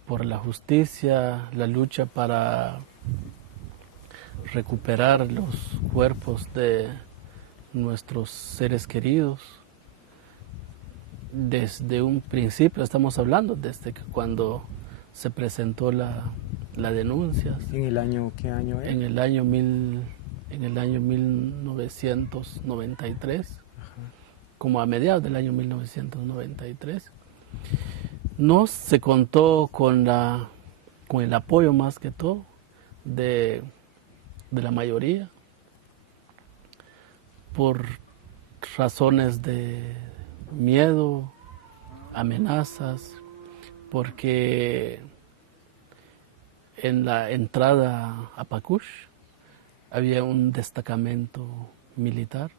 por la justicia, la lucha para recuperar los cuerpos de nuestros seres queridos, desde un principio estamos hablando, desde que cuando se presentó la denuncia. ¿En el año qué año es? En el año 1993, como a mediados del año 1993. No se contó con el apoyo más que todo de la mayoría, por razones de miedo, amenazas, porque en la entrada a Pacush había un destacamento militar.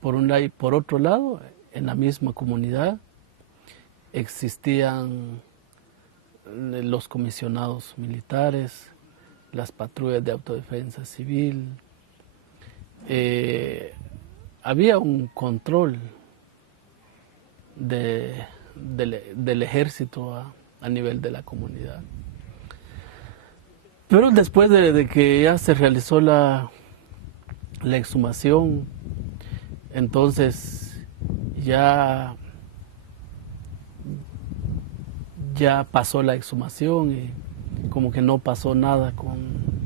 Por un lado, y por otro lado, en la misma comunidad existían los comisionados militares, las patrullas de autodefensa civil. Había un control del ejército a nivel de la comunidad. Pero después de que ya se realizó la exhumación, entonces ya pasó la exhumación y como que no pasó nada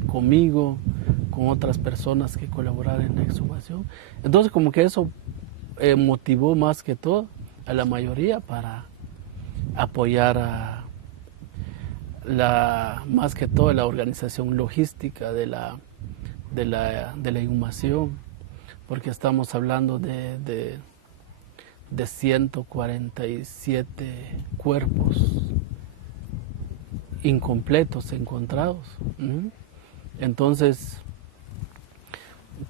conmigo, con otras personas que colaboraron en la exhumación. Entonces como que eso motivó más que todo a la mayoría para apoyar más que todo la organización logística de la inhumación, porque estamos hablando de 147 cuerpos incompletos encontrados. Entonces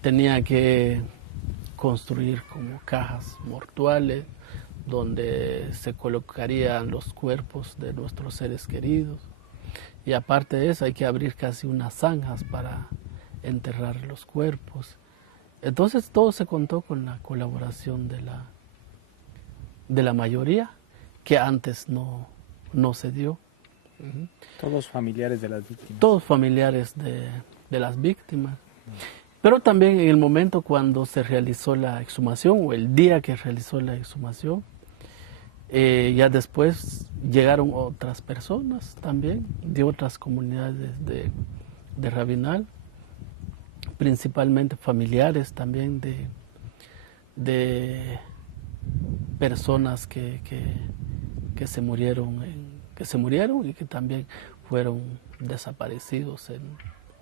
tenía que construir como cajas mortuales donde se colocarían los cuerpos de nuestros seres queridos, y aparte de eso hay que abrir casi unas zanjas para enterrar los cuerpos. Entonces todo se contó con la colaboración de la mayoría, que antes no se dio. Todos familiares de las víctimas. Todos familiares de las víctimas. Pero también en el momento cuando se realizó la exhumación, o el día que realizó la exhumación, ya después llegaron otras personas también, de otras comunidades de Rabinal, principalmente familiares también de personas que se murieron y que también fueron desaparecidos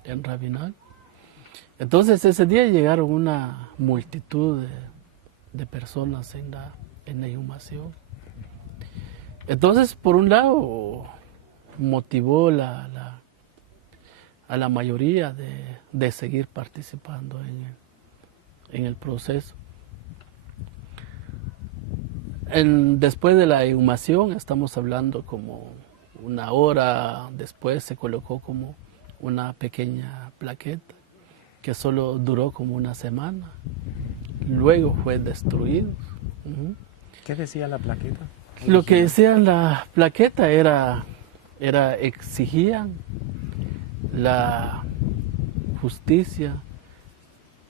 en Rabinal. Entonces ese día llegaron una multitud de personas en la exhumación. Entonces, por un lado, motivó a la mayoría de seguir participando en el proceso. Después de la exhumación, estamos hablando como una hora después, se colocó como una pequeña plaqueta que solo duró como una semana. Luego fue destruido. ¿Qué decía la plaqueta? Lo que decía la plaqueta exigían la justicia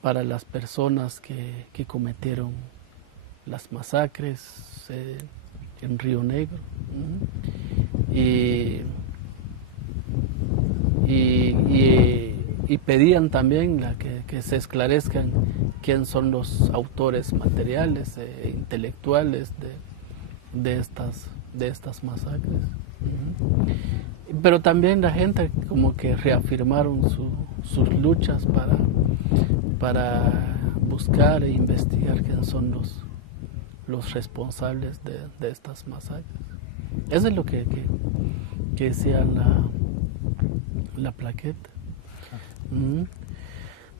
para las personas que cometieron las masacres en Río Negro. Y pedían también que se esclarezcan quién son los autores materiales e intelectuales de estas masacres. Pero también la gente como que reafirmaron sus luchas para buscar e investigar quién son los responsables de estas masacres. Eso es lo que decía la plaqueta.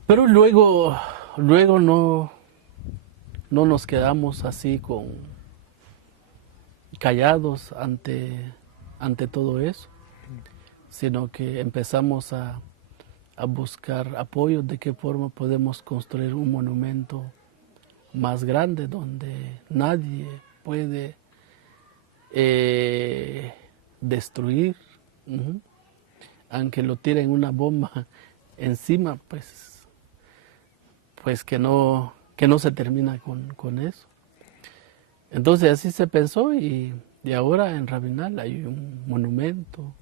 Pero luego no nos quedamos así callados ante todo eso, sino que empezamos a buscar apoyo de qué forma podemos construir un monumento más grande donde nadie puede destruir, aunque lo tiren una bomba encima, pues que no se termina con eso. Entonces así se pensó y ahora en Rabinal hay un monumento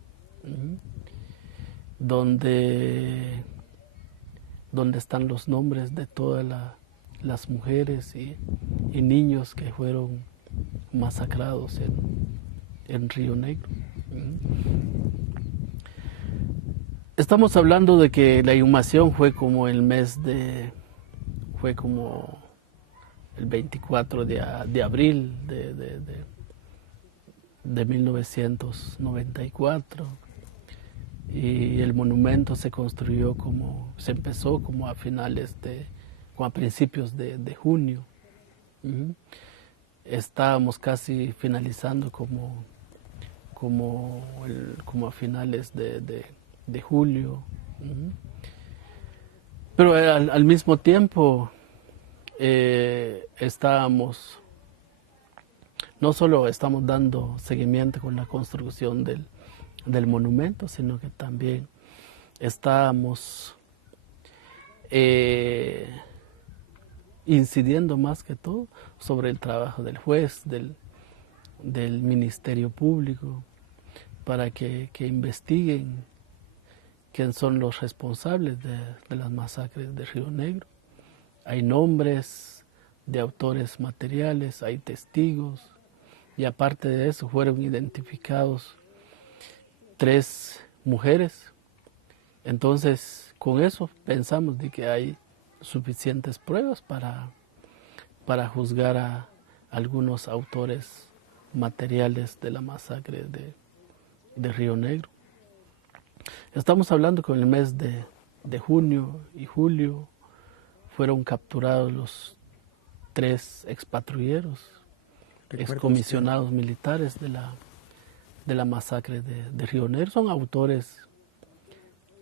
donde están los nombres de todas las mujeres y niños que fueron masacrados en Río Negro. Estamos hablando de que la exhumación fue como el 24 de abril de 1994, y el monumento se empezó como a principios de junio. Estábamos casi finalizando como a finales de julio. Pero al mismo tiempo no solo estamos dando seguimiento con la construcción del monumento, sino que también estábamos incidiendo más que todo sobre el trabajo del juez, del Ministerio Público, para que investiguen quién son los responsables de las masacres de Río Negro. Hay nombres de autores materiales, hay testigos, y aparte de eso fueron identificados 3 mujeres. Entonces, con eso pensamos de que hay suficientes pruebas para juzgar a algunos autores materiales de la masacre de Río Negro. Estamos hablando que en el mes de junio y julio fueron capturados los 3 expatrulleros, excomisionados militares de la masacre de Río Negro. Son autores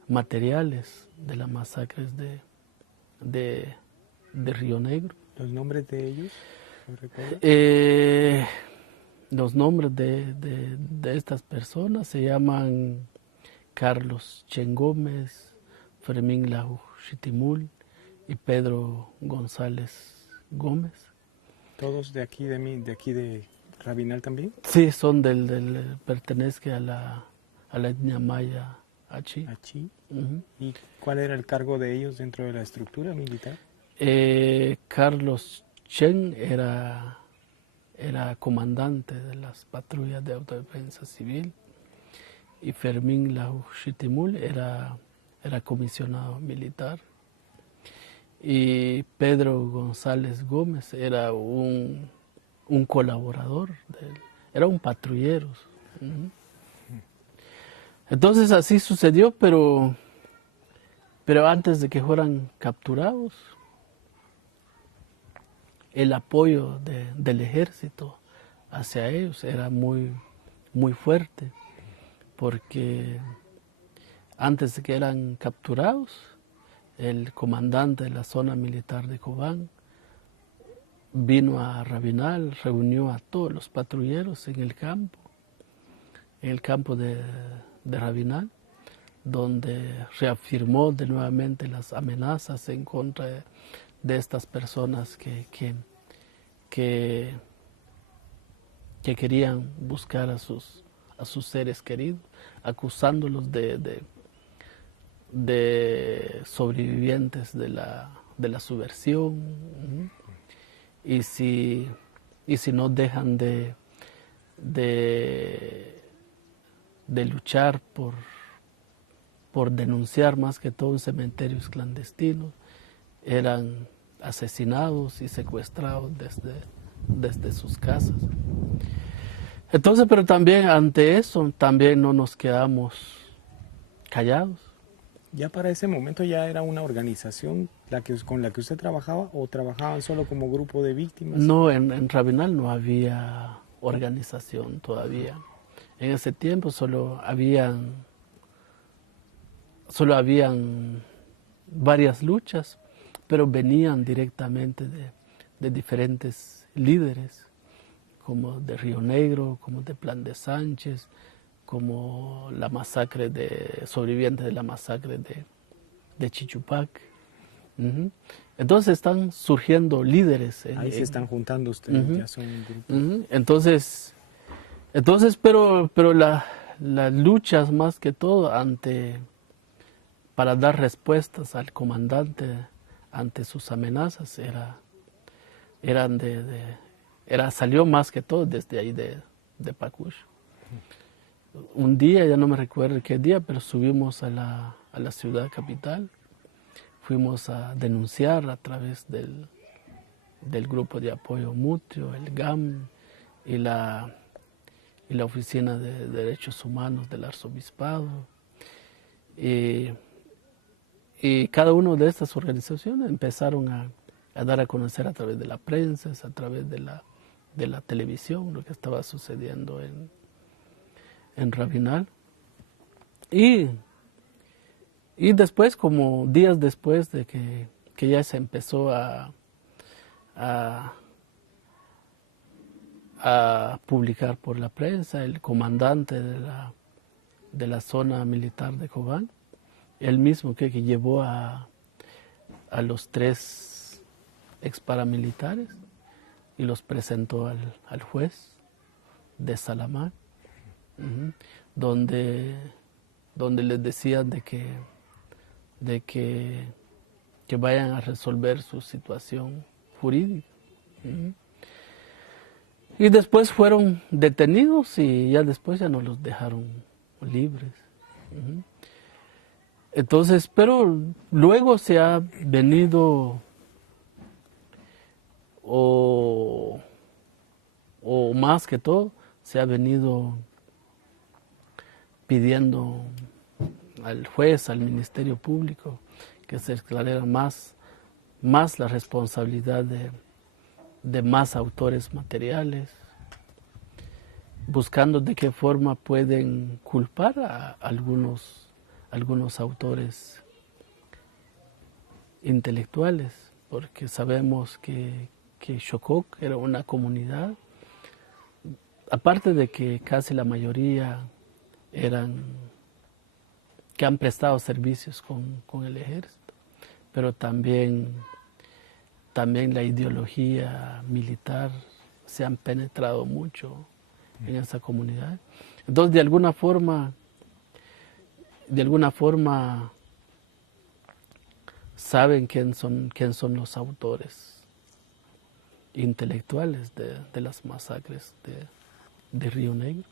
materiales de las masacres de Río Negro. ¿Los nombres de ellos? ¿Lo recuerdas? Los nombres de estas personas se llaman Carlos Chen Gómez, Fermín Lahu Chitimul y Pedro González Gómez. ¿Todos de aquí de Rabinal también? Sí, son pertenezcan a la etnia maya Achi. Achi. Ujú. ¿Y cuál era el cargo de ellos dentro de la estructura militar? Carlos Chen era comandante de las patrullas de autodefensa civil y Fermín Lahu Chitimul era comisionado militar. Y Pedro González Gómez era un colaborador, era un patrullero. Uh-huh. Entonces así sucedió, pero antes de que fueran capturados, el apoyo del ejército hacia ellos era muy, muy fuerte, porque antes de que eran capturados, el comandante de la zona militar de Cobán vino a Rabinal, reunió a todos los patrulleros en el campo de Rabinal, donde reafirmó de nuevamente las amenazas en contra de estas personas que querían buscar a sus seres queridos, acusándolos de sobrevivientes de la subversión. Y si no dejan de luchar por denunciar más que todo en cementerios clandestinos, eran asesinados y secuestrados desde sus casas. Entonces, pero también ante eso, también no nos quedamos callados. ¿Ya para ese momento ya era una organización con la que usted trabajaba o trabajaban solo como grupo de víctimas? No, en Rabinal no había organización todavía. En ese tiempo solo habían varias luchas, pero venían directamente de diferentes líderes, como de Río Negro, como de Plan de Sánchez, como la masacre sobrevivientes de la masacre de Chichupac. Uh-huh. Entonces están surgiendo líderes. Ahí se están juntando ustedes, uh-huh. Ya son un grupo. Uh-huh. Entonces pero las luchas más que todo para dar respuestas al comandante ante sus amenazas salió más que todo desde ahí de Pacush. Un día, ya no me recuerdo qué día, pero subimos a la ciudad capital, fuimos a denunciar a través del grupo de apoyo mutuo, el GAM y la Oficina de Derechos Humanos del Arzobispado. Y cada una de estas organizaciones empezaron a dar a conocer a través de la prensa, a través de la televisión, lo que estaba sucediendo en Rabinal. Y después, como días después de que ya se empezó a publicar por la prensa, el comandante de la zona militar de Cobán, él mismo que llevó a los 3 exparamilitares y los presentó al juez de Salamán, uh-huh, donde les decían de que vayan a resolver su situación jurídica. Uh-huh. Y después fueron detenidos y ya después ya no los dejaron libres. Uh-huh. Entonces, pero luego se ha venido o más que todo, se ha venido pidiendo al juez, al Ministerio Público, que se esclarezca más la responsabilidad de más autores materiales, buscando de qué forma pueden culpar a algunos autores intelectuales, porque sabemos que Xococ era una comunidad aparte de que casi la mayoría eran que han prestado servicios con el ejército, pero también la ideología militar se han penetrado mucho en esa comunidad. Entonces, de alguna forma saben quién son los autores intelectuales de las masacres de Río Negro.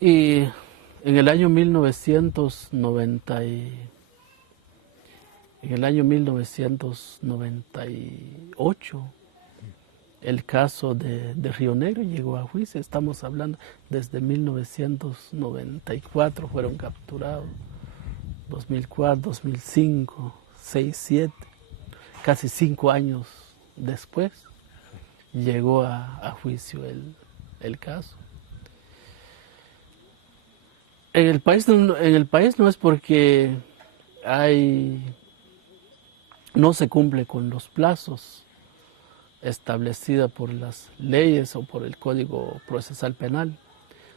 Y en el año 1998, el caso de Río Negro llegó a juicio. Estamos hablando desde 1994 fueron capturados, 2004, 2005, 6, 7, casi 5 años después llegó a juicio el caso. En el país no es porque no se cumple con los plazos establecidos por las leyes o por el Código Procesal Penal,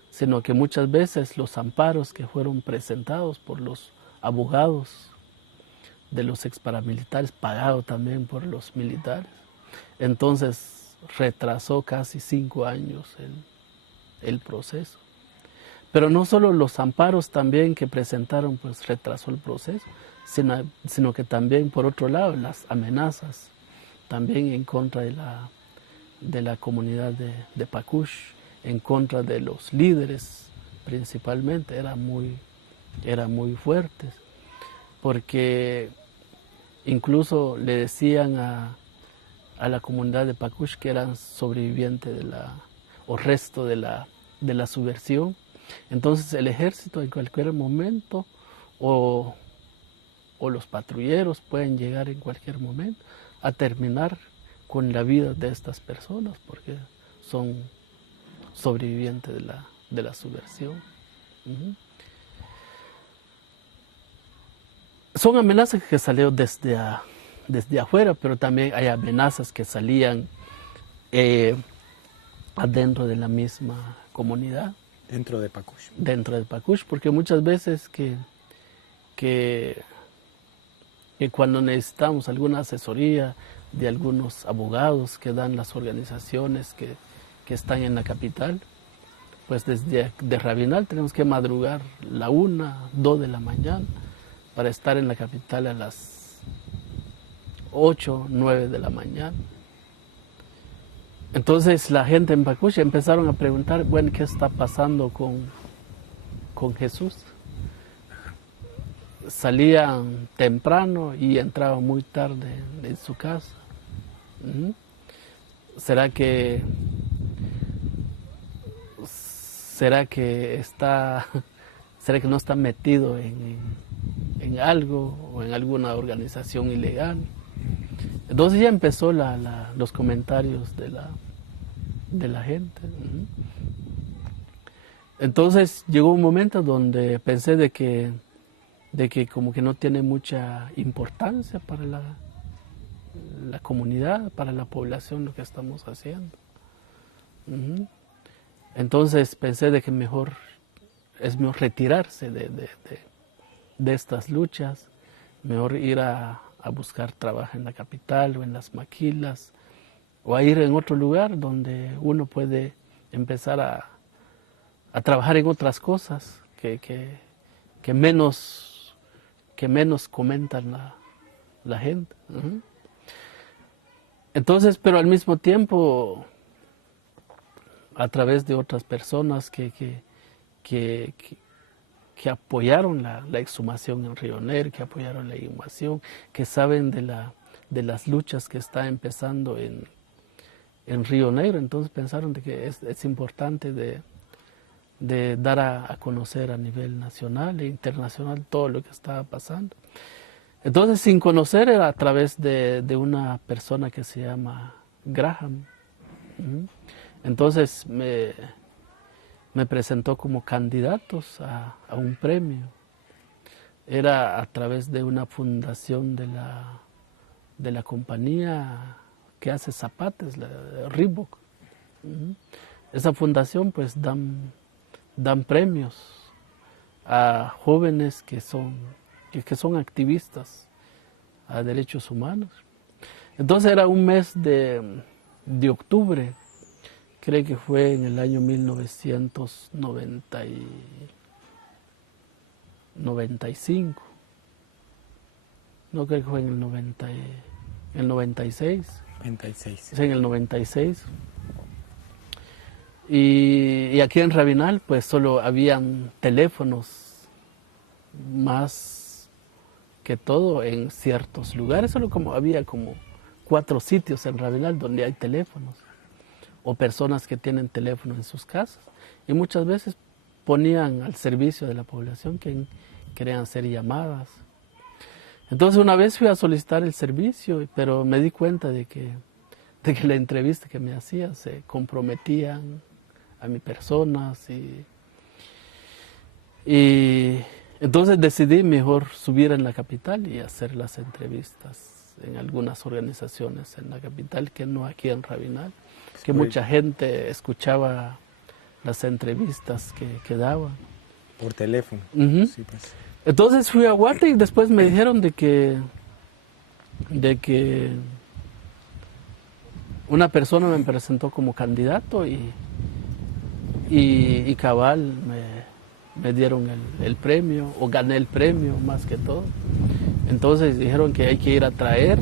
sino que muchas veces los amparos que fueron presentados por los abogados de los exparamilitares, pagados también por los militares, entonces retrasó casi 5 años el proceso. Pero no solo los amparos también que presentaron pues retrasó el proceso, sino que también por otro lado las amenazas también en contra de la comunidad de Pacush, en contra de los líderes principalmente, eran muy fuertes, porque incluso le decían a la comunidad de Pacush que eran sobrevivientes o resto de la subversión. Entonces el ejército en cualquier momento o los patrulleros pueden llegar en cualquier momento a terminar con la vida de estas personas porque son sobrevivientes de la subversión. Son amenazas que salieron desde afuera, pero también hay amenazas que salían adentro de la misma comunidad. Dentro de Pacush. Dentro de Pacush, porque muchas veces que cuando necesitamos alguna asesoría de algunos abogados que dan las organizaciones que están en la capital, pues desde Rabinal tenemos que madrugar la 1, 2 de la mañana para estar en la capital a las 8, 9 de la mañana. Entonces la gente en Pacush empezaron a preguntar, bueno, ¿qué está pasando con Jesús? Salían temprano y entraban muy tarde en su casa. ¿Será que no está metido en algo o en alguna organización ilegal? Entonces ya empezó los comentarios de la gente. Entonces llegó un momento donde pensé de que como que no tiene mucha importancia para la comunidad, para la población lo que estamos haciendo. Entonces pensé de que es mejor retirarse de estas luchas, mejor ir a buscar trabajo en la capital o en las maquilas o a ir en otro lugar donde uno puede empezar a trabajar en otras cosas que menos comentan la gente. Entonces, pero al mismo tiempo, a través de otras personas que apoyaron la exhumación en Río Negro, que apoyaron la inhumación, que saben de las luchas que está empezando en Río Negro, entonces pensaron de que es importante de dar a conocer a nivel nacional e internacional todo lo que estaba pasando. Entonces, sin conocer, era a través de una persona que se llama Graham. Entonces me presentó como candidatos a un premio. Era a través de una fundación de la compañía que hace zapatos, la Reebok. Esa fundación pues dan premios a jóvenes que son activistas a derechos humanos. Entonces era un mes de octubre, creo que fue en el año 1995. No, creo que fue en el 96. 96. Sí, en el 96. Y aquí en Rabinal pues solo habían teléfonos, más que todo en ciertos lugares, solo había como 4 sitios en Rabinal donde hay teléfonos, o personas que tienen teléfono en sus casas, y muchas veces ponían al servicio de la población que querían hacer llamadas. Entonces una vez fui a solicitar el servicio, pero me di cuenta de que la entrevista que me hacía se comprometían a mi persona, y entonces decidí mejor subir en la capital y hacer las entrevistas en algunas organizaciones en la capital, que no aquí en Rabinal, que mucha gente escuchaba las entrevistas que daban. Por teléfono. Sí, pues. Entonces fui a Guate y después me dijeron de que una persona me presentó como candidato y cabal me dieron el premio, o gané el premio más que todo. Entonces dijeron que hay que ir a traer,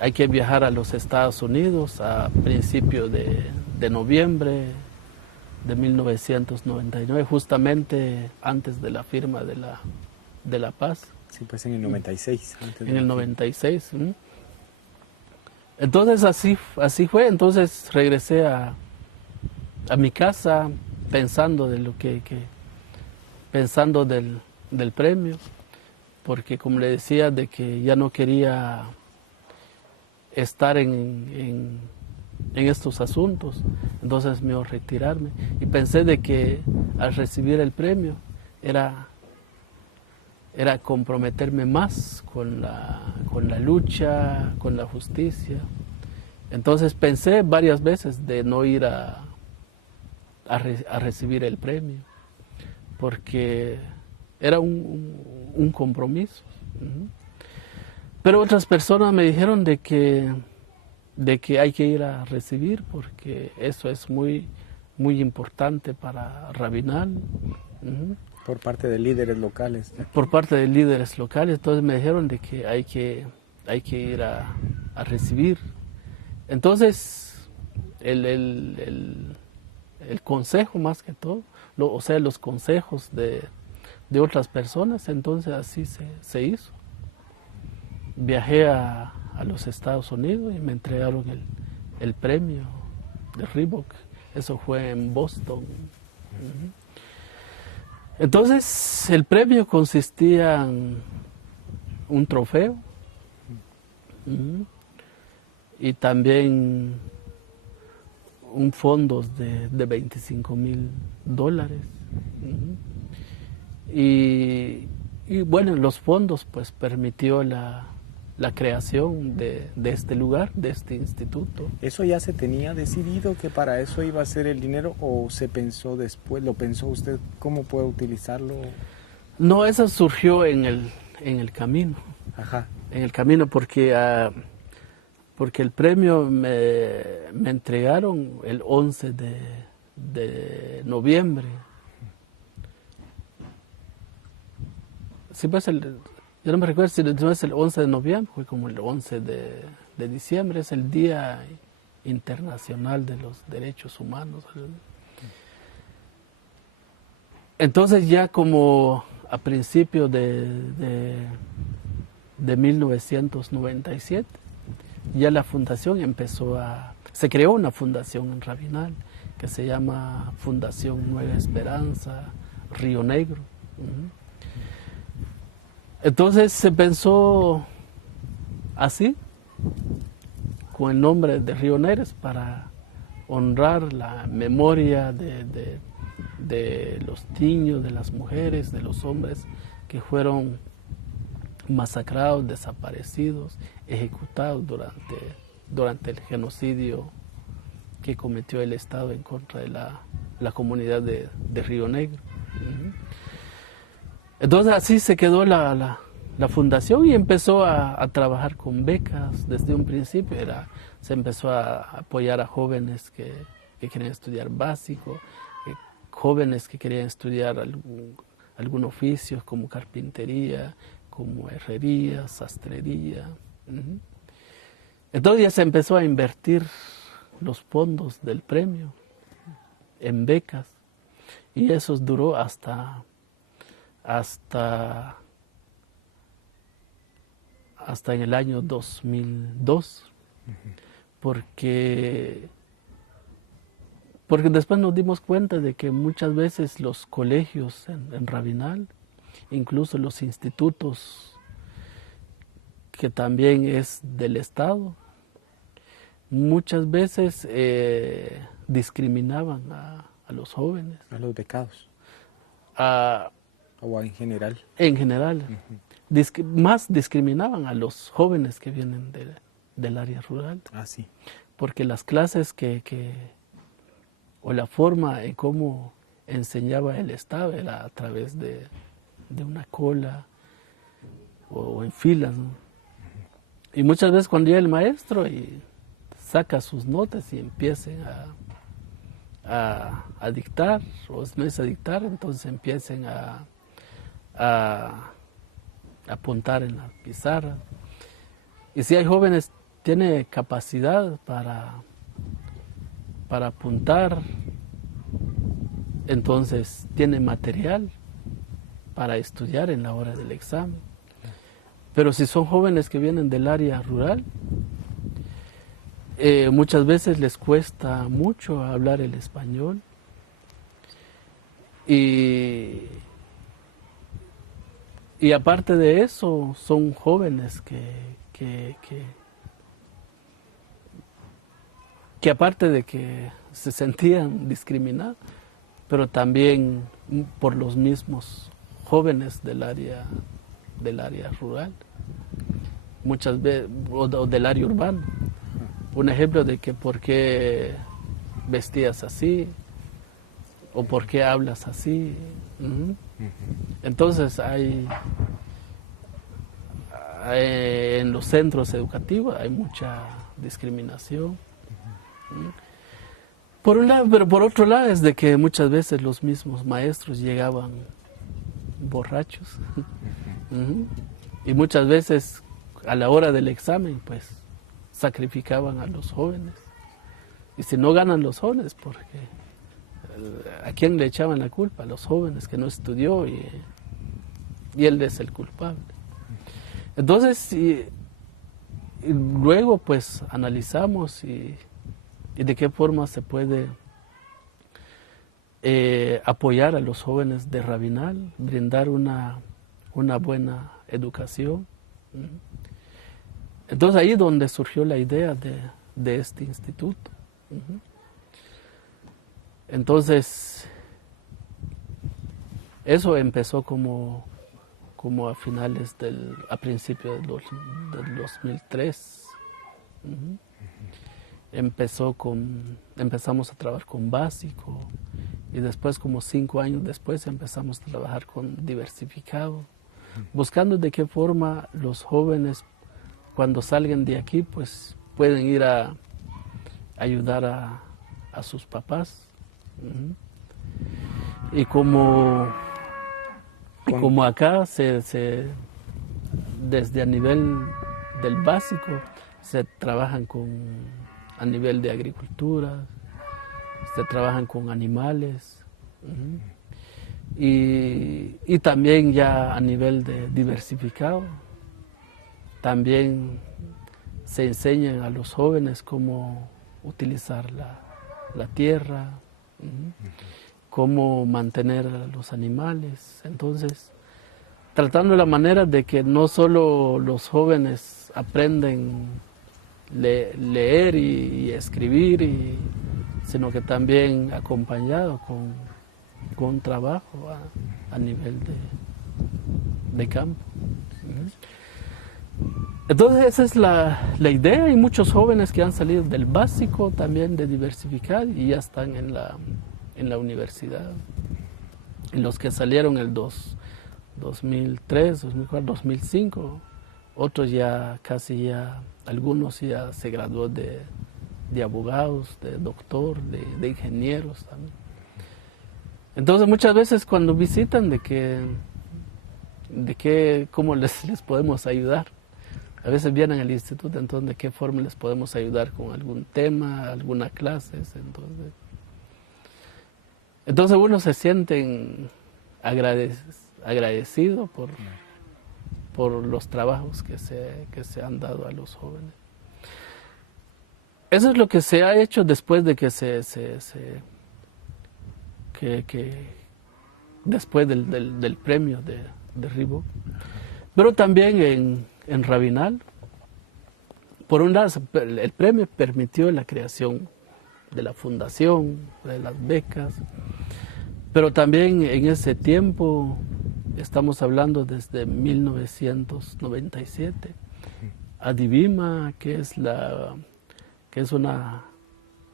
hay que viajar a los Estados Unidos a principios de noviembre de 1999, justamente antes de la firma de la paz. Sí, pues en el 96. En el 96. Entonces así fue. Entonces regresé a mi casa pensando pensando del premio, porque como le decía, de que ya no quería estar en estos asuntos, entonces me iba a retirarme, y pensé de que al recibir el premio era comprometerme más con la lucha, con la justicia. Entonces pensé varias veces de no ir a recibir el premio, porque era un compromiso. Pero otras personas me dijeron de que hay que ir a recibir, porque eso es muy, muy importante para Rabinal. Por parte de líderes locales. Por parte de líderes locales. Entonces me dijeron de que hay que ir a recibir. Entonces el consejo, más que todo, o sea, los consejos de otras personas, entonces así se hizo. Viajé a los Estados Unidos y me entregaron el premio de Reebok. Eso fue en Boston. Entonces el premio consistía en un trofeo y también un fondo de $25,000. Y bueno, los fondos pues permitió la creación de este lugar, de este instituto. ¿Eso ya se tenía decidido que para eso iba a ser el dinero, o se pensó después? ¿Lo pensó usted? ¿Cómo puede utilizarlo? No, eso surgió en el camino. Ajá. En el camino, porque el premio me entregaron el 11 de noviembre. Sí, pues yo no me recuerdo si no es el 11 de noviembre, fue como el 11 de diciembre, es el Día Internacional de los Derechos Humanos. Entonces ya como a principios de 1997, ya la fundación se creó una fundación en Rabinal que se llama Fundación Nueva Esperanza, Río Negro. Entonces se pensó así, con el nombre de Río Negro, para honrar la memoria de los niños, de las mujeres, de los hombres que fueron masacrados, desaparecidos, ejecutados durante el genocidio que cometió el Estado en contra de la comunidad de Río Negro. Entonces así se quedó la fundación y empezó a trabajar con becas desde un principio. Se empezó a apoyar a jóvenes que querían estudiar básico, jóvenes que querían estudiar algún oficio como carpintería, como herrería, sastrería. Entonces ya se empezó a invertir los fondos del premio en becas y eso duró hasta en el año 2002, porque después nos dimos cuenta de que muchas veces los colegios en Rabinal, incluso los institutos que también es del Estado, muchas veces discriminaban a los jóvenes. A los becados. ¿O en general? En general. Más discriminaban a los jóvenes que vienen del área rural. Ah, sí. Porque las clases o la forma en cómo enseñaba el Estado era a través de una cola o en filas, ¿no? Y muchas veces cuando llega el maestro y saca sus notas y empiecen a dictar, o no es a dictar, entonces empiecen a apuntar en la pizarra. Y si hay jóvenes, tiene capacidad para apuntar, entonces tiene material para estudiar en la hora del examen. Pero si son jóvenes que vienen del área rural, muchas veces les cuesta mucho hablar el español y aparte de eso son jóvenes que aparte de que se sentían discriminados, pero también por los mismos jóvenes del área rural, muchas veces, o del área urbana. Un ejemplo de que por qué vestías así, o por qué hablas así. Entonces en los centros educativos hay mucha discriminación. Por un lado, pero por otro lado es de que muchas veces los mismos maestros llegaban borrachos. Y muchas veces a la hora del examen pues sacrificaban a los jóvenes. Y si no ganan los jóvenes, porque ¿a quién le echaban la culpa? A los jóvenes que no estudió y él es el culpable. Entonces, y luego pues analizamos y de qué forma se puede apoyar a los jóvenes de Rabinal, brindar una buena educación. Entonces ahí es donde surgió la idea de este instituto. Entonces, eso empezó como a principios del 2003. Empezamos a trabajar con básico y después, como 5 años después, empezamos a trabajar con diversificado, buscando de qué forma los jóvenes, cuando salgan de aquí, pues pueden ir a ayudar a sus papás. Y como acá desde a nivel del básico se trabajan a nivel de agricultura, se trabajan con animales, y también ya a nivel de diversificado también se enseñan a los jóvenes cómo utilizar la tierra, cómo mantener a los animales. Entonces, tratando la manera de que no solo los jóvenes aprenden leer y escribir, sino que también acompañado con trabajo a nivel de campo. Entonces esa es la idea. Hay muchos jóvenes que han salido del básico también de diversificar y ya están en la universidad. Y los que salieron el 2003, 2004, 2005, otros ya casi ya, algunos ya se graduó de abogados, de doctor, de ingenieros también. Entonces muchas veces cuando visitan cómo les podemos ayudar. A veces vienen al instituto, entonces de qué forma les podemos ayudar con algún tema, alguna clase. Entonces uno se siente agradecido por los trabajos que se han dado a los jóvenes. Eso es lo que se ha hecho después de que después del premio de Reebok. Pero también en Rabinal, por un lado, el premio permitió la creación de la fundación, de las becas, pero también en ese tiempo, estamos hablando desde 1997, Adivima, que es una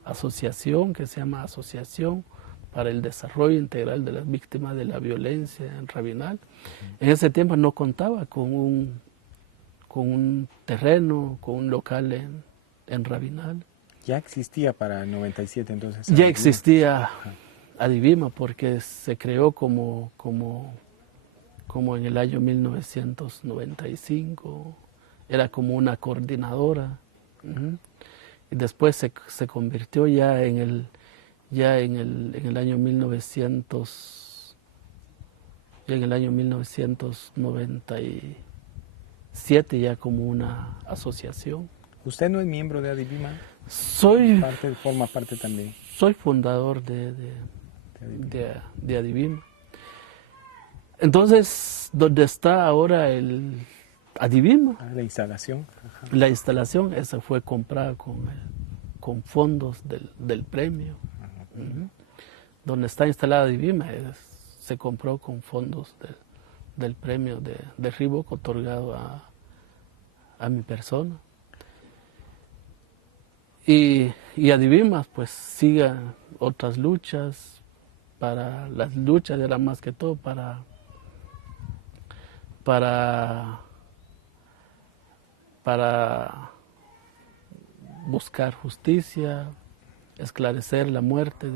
asociación que se llama Asociación para el Desarrollo Integral de las Víctimas de la Violencia en Rabinal, en ese tiempo no contaba con un terreno, con un local en Rabinal. ¿Ya existía para el 97 entonces? Ya existía Adivima porque se creó como en el año 1995, era como una coordinadora. Y después se convirtió ya en el año 1997 ya como una asociación. ¿Usted no es miembro de Adivima? Forma parte también. Soy fundador de Adivima. Entonces, ¿dónde está ahora el Adivima? La instalación. Ajá. La instalación, esa fue comprada con fondos del premio. Donde está instalada Adivima, se compró con fondos del premio de Reebok otorgado a mi persona. Y Adivima pues sigue otras luchas. Para las luchas era más que todo para buscar justicia, esclarecer la muerte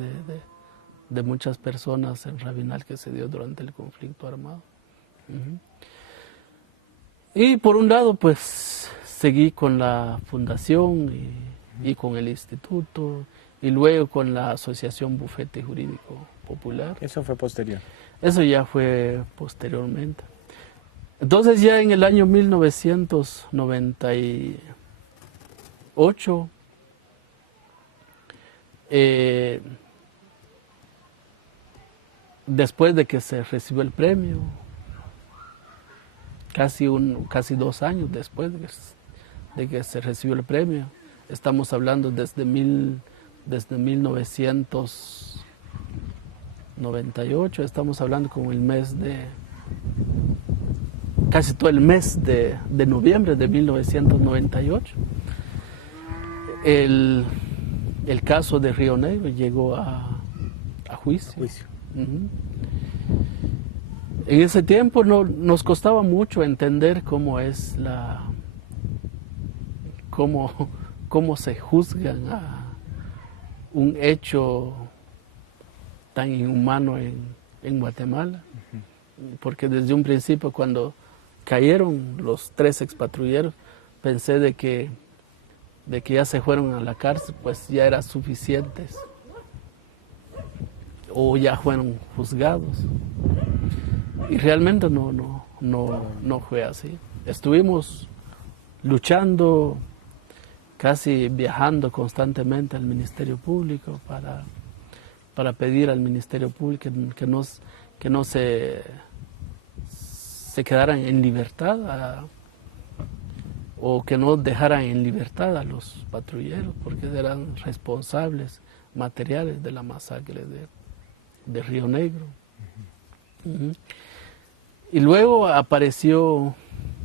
de muchas personas en Rabinal que se dio durante el conflicto armado. Y por un lado, pues seguí con la fundación y con el instituto y luego con la Asociación Bufete Jurídico Popular. ¿Eso fue posterior? Eso ya fue posteriormente. Entonces ya en el año 1998, después de que se recibió el premio, casi 2 años después de que se recibió el premio, estamos hablando desde 1998, estamos hablando como casi todo el mes de noviembre de 1998. El caso de Río Negro llegó a juicio. En ese tiempo nos costaba mucho entender cómo se juzgan a un hecho tan inhumano en Guatemala, porque desde un principio cuando cayeron los 3 expatrulleros pensé de que ya se fueron a la cárcel, pues ya eran suficientes o ya fueron juzgados. Y realmente no fue así. Estuvimos luchando, casi viajando constantemente al Ministerio Público para pedir al Ministerio Público que no se quedaran en libertad o que no dejaran en libertad a los patrulleros porque eran responsables materiales de la masacre de Río Negro. Y luego apareció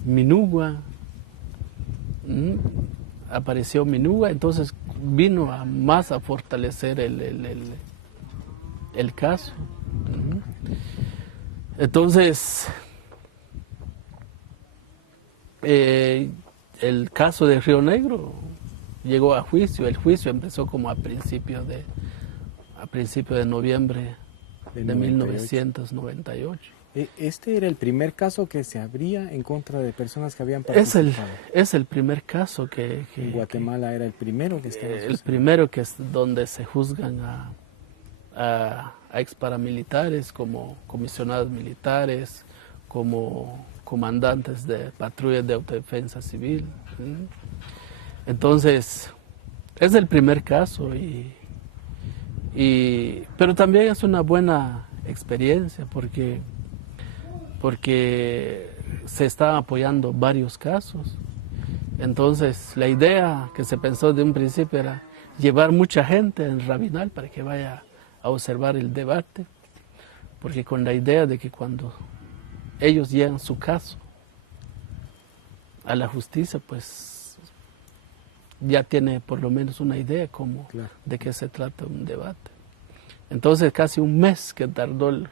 Minugua Apareció Minúa, entonces vino más a fortalecer el caso. Entonces, el caso de Río Negro llegó a juicio. El juicio empezó como a principios de noviembre de 1998. ¿Este era el primer caso que se abría en contra de personas que habían participado? Es el primer caso que en Guatemala era el primero que estaba el primero que es donde se juzgan a ex paramilitares como comisionados militares, como comandantes de patrullas de autodefensa civil. Entonces, es el primer caso, pero también es una buena experiencia porque se están apoyando varios casos. Entonces, la idea que se pensó de un principio era llevar mucha gente en Rabinal para que vaya a observar el debate, porque con la idea de que cuando ellos llevan su caso a la justicia, pues ya tiene por lo menos una idea de qué se trata un debate. Entonces, casi un mes que tardó el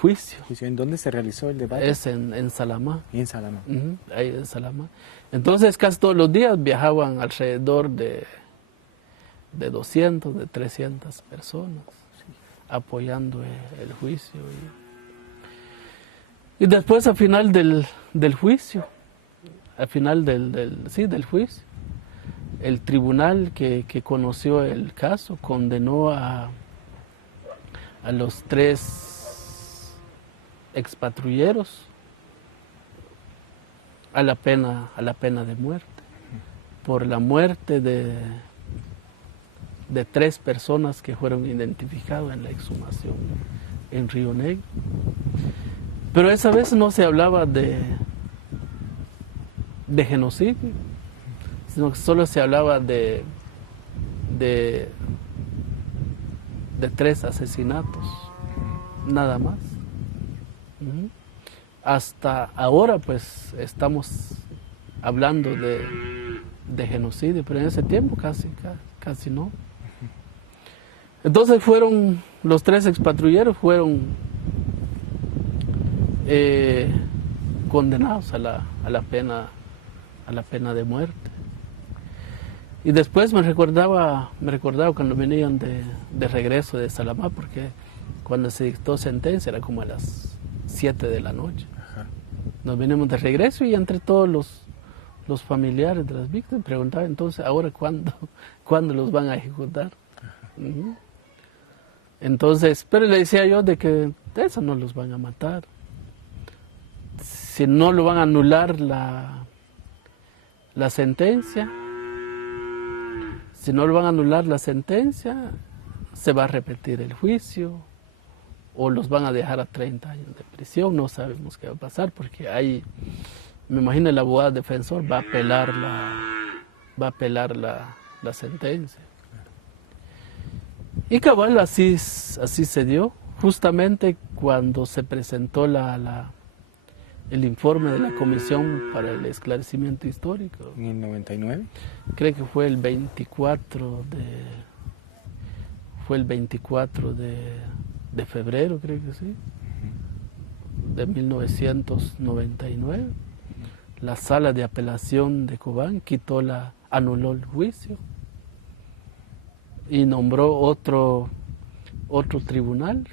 juicio. ¿En dónde se realizó el debate? Es en Salamá. En Salamá. Ahí en Salamá. Entonces, casi todos los días viajaban alrededor de 200, de 300 personas apoyando el juicio. Y después, al final del juicio, al final del juicio, el tribunal que conoció el caso condenó a los 3 expatrulleros a la pena de muerte por la muerte de 3 personas que fueron identificadas en la exhumación en Río Negro. Pero esa vez no se hablaba de genocidio, sino que solo se hablaba de 3 asesinatos, nada más. Hasta ahora pues estamos hablando de genocidio, pero en ese tiempo casi no. Entonces los 3 expatrulleros fueron condenados a la pena de muerte. Y después me recordaba cuando venían de regreso de Salamá, porque cuando se dictó sentencia era como a las 7 de la noche. Ajá. Nos venimos de regreso y entre todos los familiares de las víctimas preguntaban entonces, ¿ahora cuándo los van a ejecutar? Entonces, pero le decía yo de que eso no los van a matar. Si no lo van a anular la sentencia, se va a repetir el juicio o los van a dejar a 30 años de prisión. No sabemos qué va a pasar porque me imagino el abogado defensor va a apelar la sentencia. Y cabal, así se dio. Justamente cuando se presentó el informe de la Comisión para el Esclarecimiento Histórico. ¿En el 99? Creo que fue el 24 de febrero, creo que sí, de 1999. La sala de apelación de Cobán anuló el juicio y nombró otro tribunal.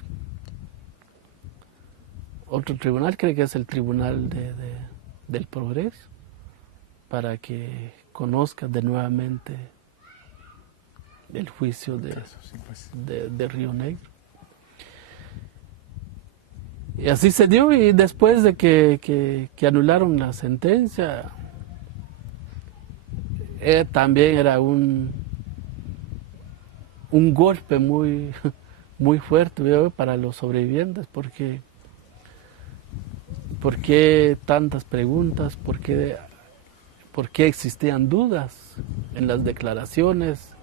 Otro tribunal, creo que es el Tribunal del Progreso, para que conozca de nuevamente el juicio de Río Negro. Y así se dio, y después de que anularon la sentencia, también era un golpe muy, muy fuerte, ¿veo?, para los sobrevivientes, porque ¿por qué tantas preguntas? ¿Por qué existían dudas en las declaraciones?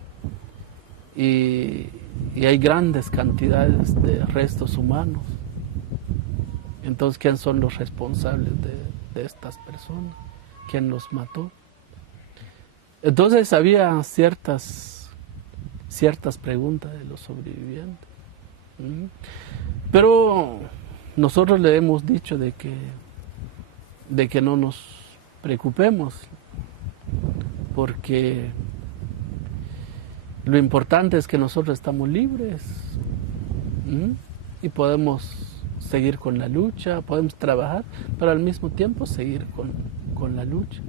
Y hay grandes cantidades de restos humanos. Entonces, ¿quién son los responsables de estas personas? ¿Quién los mató? Entonces había ciertas preguntas de los sobrevivientes. ¿Mm? Pero nosotros le hemos dicho de que no nos preocupemos, porque lo importante es que nosotros estamos libres. ¿Mm? Y podemos seguir con la lucha, podemos trabajar, pero al mismo tiempo seguir con la lucha.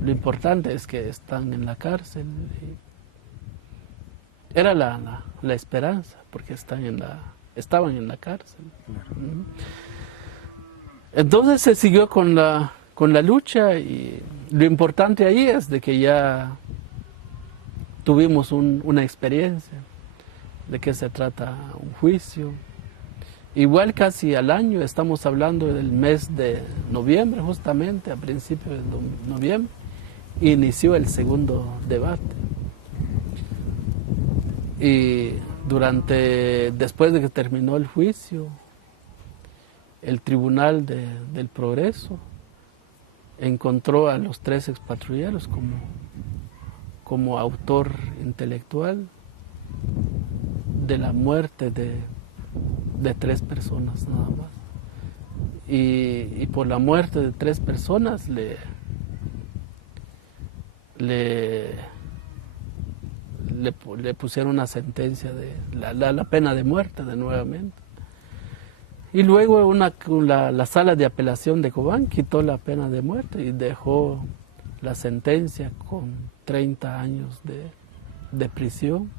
Lo importante es que están en la cárcel. Era la esperanza, porque estaban en la cárcel. ¿Mm? Entonces se siguió con la lucha, y lo importante ahí es de que ya tuvimos una experiencia de qué se trata un juicio. Igual casi al año, estamos hablando del mes de noviembre, justamente a principios de noviembre, inició el segundo debate. Y después de que terminó el juicio, el Tribunal del Progreso encontró a los 3 expatrulleros como autor intelectual de la muerte de 3 personas nada más. Y por la muerte de 3 personas le pusieron una sentencia de la pena de muerte de nuevamente. Y luego la sala de apelación de Cobán quitó la pena de muerte y dejó la sentencia con 30 años de prisión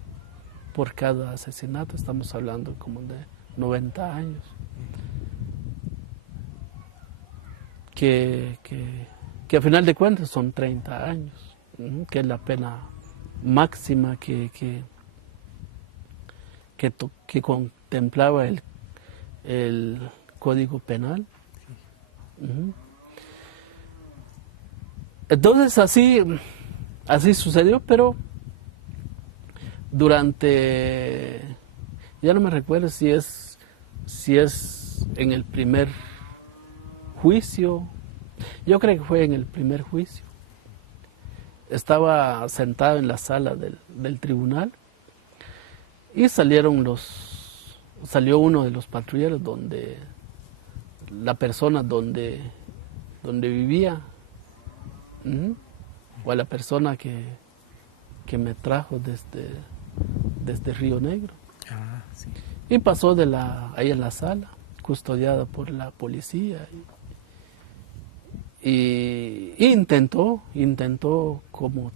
por cada asesinato. Estamos hablando como de 90 años. Que a final de cuentas son 30 años, que es la pena máxima que contemplaba el Código Penal. Entonces así sucedió, pero ya no me recuerdo si es en el primer juicio. Yo creo que fue en el primer juicio. Estaba sentado en la sala del tribunal y salió uno de los patrulleros la persona donde vivía, o a la persona que me trajo desde Río Negro. Sí. Y pasó ahí en la sala, custodiada por la policía. Y intentó como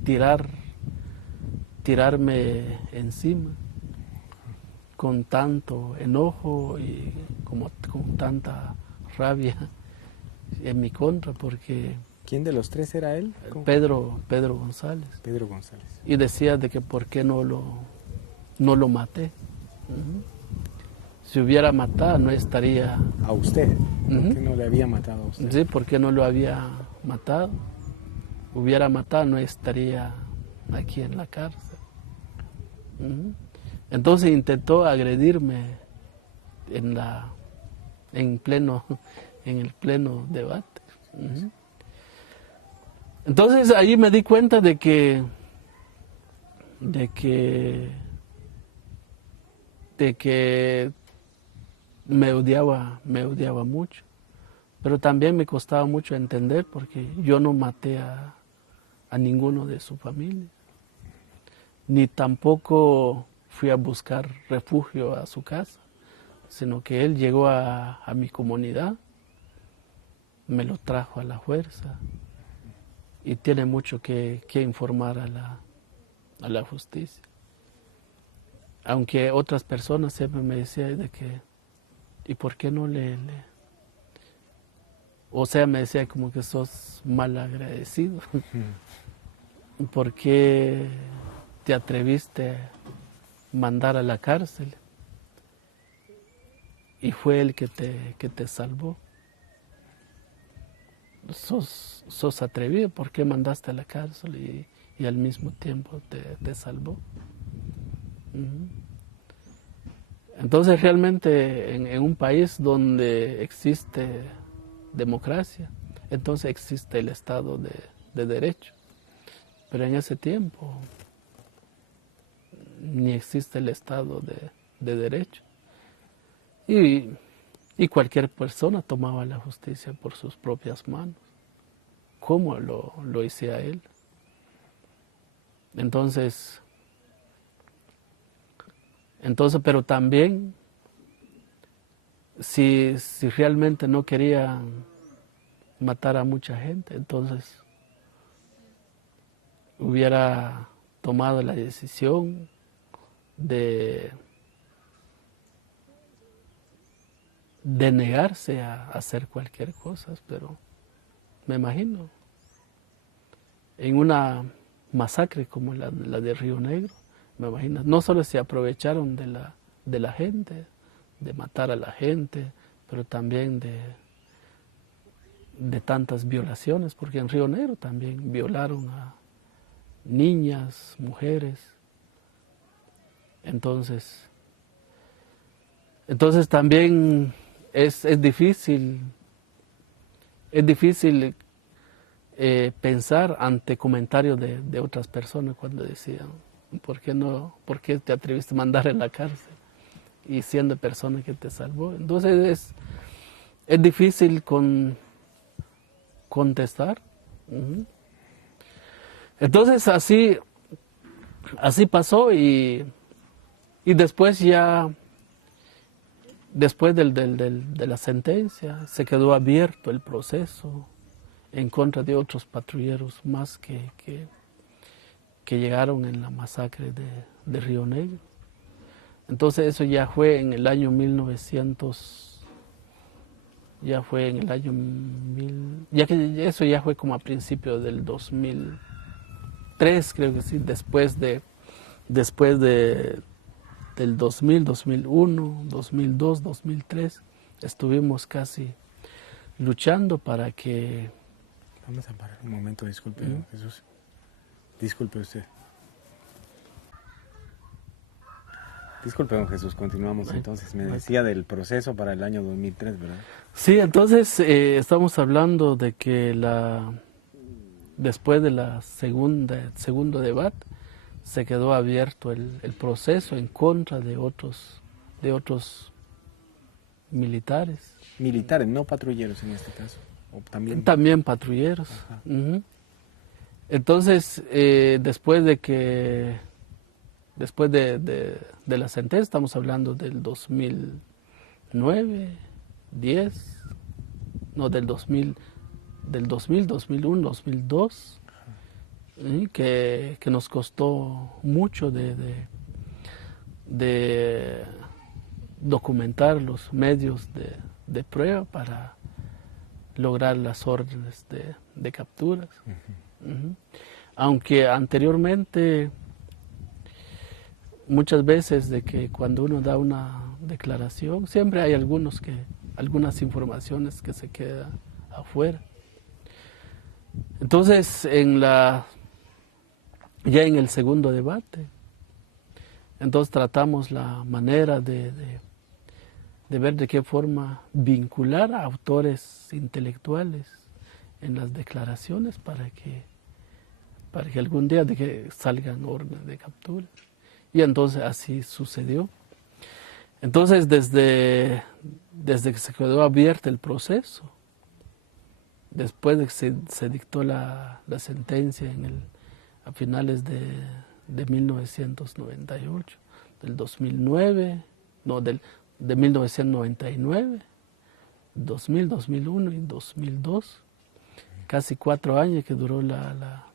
tirarme encima con tanto enojo y con tanta rabia en mi contra, porque ¿Quién de los 3 era él? Pedro González. Pedro González. Y decía de que por qué no lo maté. Si hubiera matado, no estaría... ¿A usted? ¿Por qué no le había matado a usted? Sí, porque no lo había matado. Hubiera matado, no estaría aquí en la cárcel. Entonces intentó agredirme en el pleno debate. Entonces ahí me di cuenta de que me odiaba mucho, pero también me costaba mucho entender, porque yo no maté a ninguno de su familia, ni tampoco fui a buscar refugio a su casa, sino que él llegó a mi comunidad, me lo trajo a la fuerza, y tiene mucho que informar a la justicia. Aunque otras personas siempre me decían de que, ¿y por qué no o sea, me decía como que sos mal agradecido? ¿Por qué te atreviste a mandar a la cárcel? Y fue él que te salvó. Sos atrevido, ¿por qué mandaste a la cárcel y al mismo tiempo te salvó? Entonces realmente en un país donde existe democracia, entonces existe el Estado de Derecho. pero en ese tiempo ni existe el Estado de Derecho. Y cualquier persona tomaba la justicia por sus propias manos, como lo hacía él. Entonces, pero también, si realmente no quería matar a mucha gente, entonces hubiera tomado la decisión de negarse a hacer cualquier cosa, pero me imagino, en una masacre como la de Río Negro, me imagino, no solo se aprovecharon de la gente, de matar a la gente, pero también de tantas violaciones, porque en Río Negro también violaron a niñas, mujeres. Entonces también es difícil pensar ante comentarios de otras personas cuando decían, ¿por qué te atreviste a mandar en la cárcel? Y siendo persona que te salvó. Entonces es difícil contestar. Entonces así pasó y después después de la sentencia, se quedó abierto el proceso en contra de otros patrulleros más que llegaron en la masacre de Río Negro. Entonces eso ya fue en el año 1900, eso ya fue como a principios del 2003, creo que sí, después del 2000, 2001, 2002, 2003, estuvimos casi luchando para que... Vamos a parar un momento, disculpe, don Jesús. Disculpe usted. Disculpe, don Jesús, continuamos entonces. Me decía del proceso para el año 2003, ¿verdad? Sí, entonces estamos hablando de que después de la segundo debate, se quedó abierto el proceso en contra de otros militares. Militares, no patrulleros en este caso. ¿O también patrulleros. Entonces, después de la sentencia, estamos hablando del 2009, 10, no, del 2000, 2001, 2002. Que nos costó mucho de documentar los medios de prueba para lograr las órdenes de capturas. Aunque anteriormente, muchas veces de que cuando uno da una declaración, siempre hay algunas informaciones que se quedan afuera. Entonces, ya en el segundo debate, entonces tratamos la manera de ver de qué forma vincular a autores intelectuales en las declaraciones para que algún día de que salgan órdenes de captura. Y entonces así sucedió. Entonces desde que se quedó abierto el proceso, después de que se dictó la sentencia a finales de 1998, del 2009, no, de 1999, 2000, 2001 y 2002, casi 4 años que duró la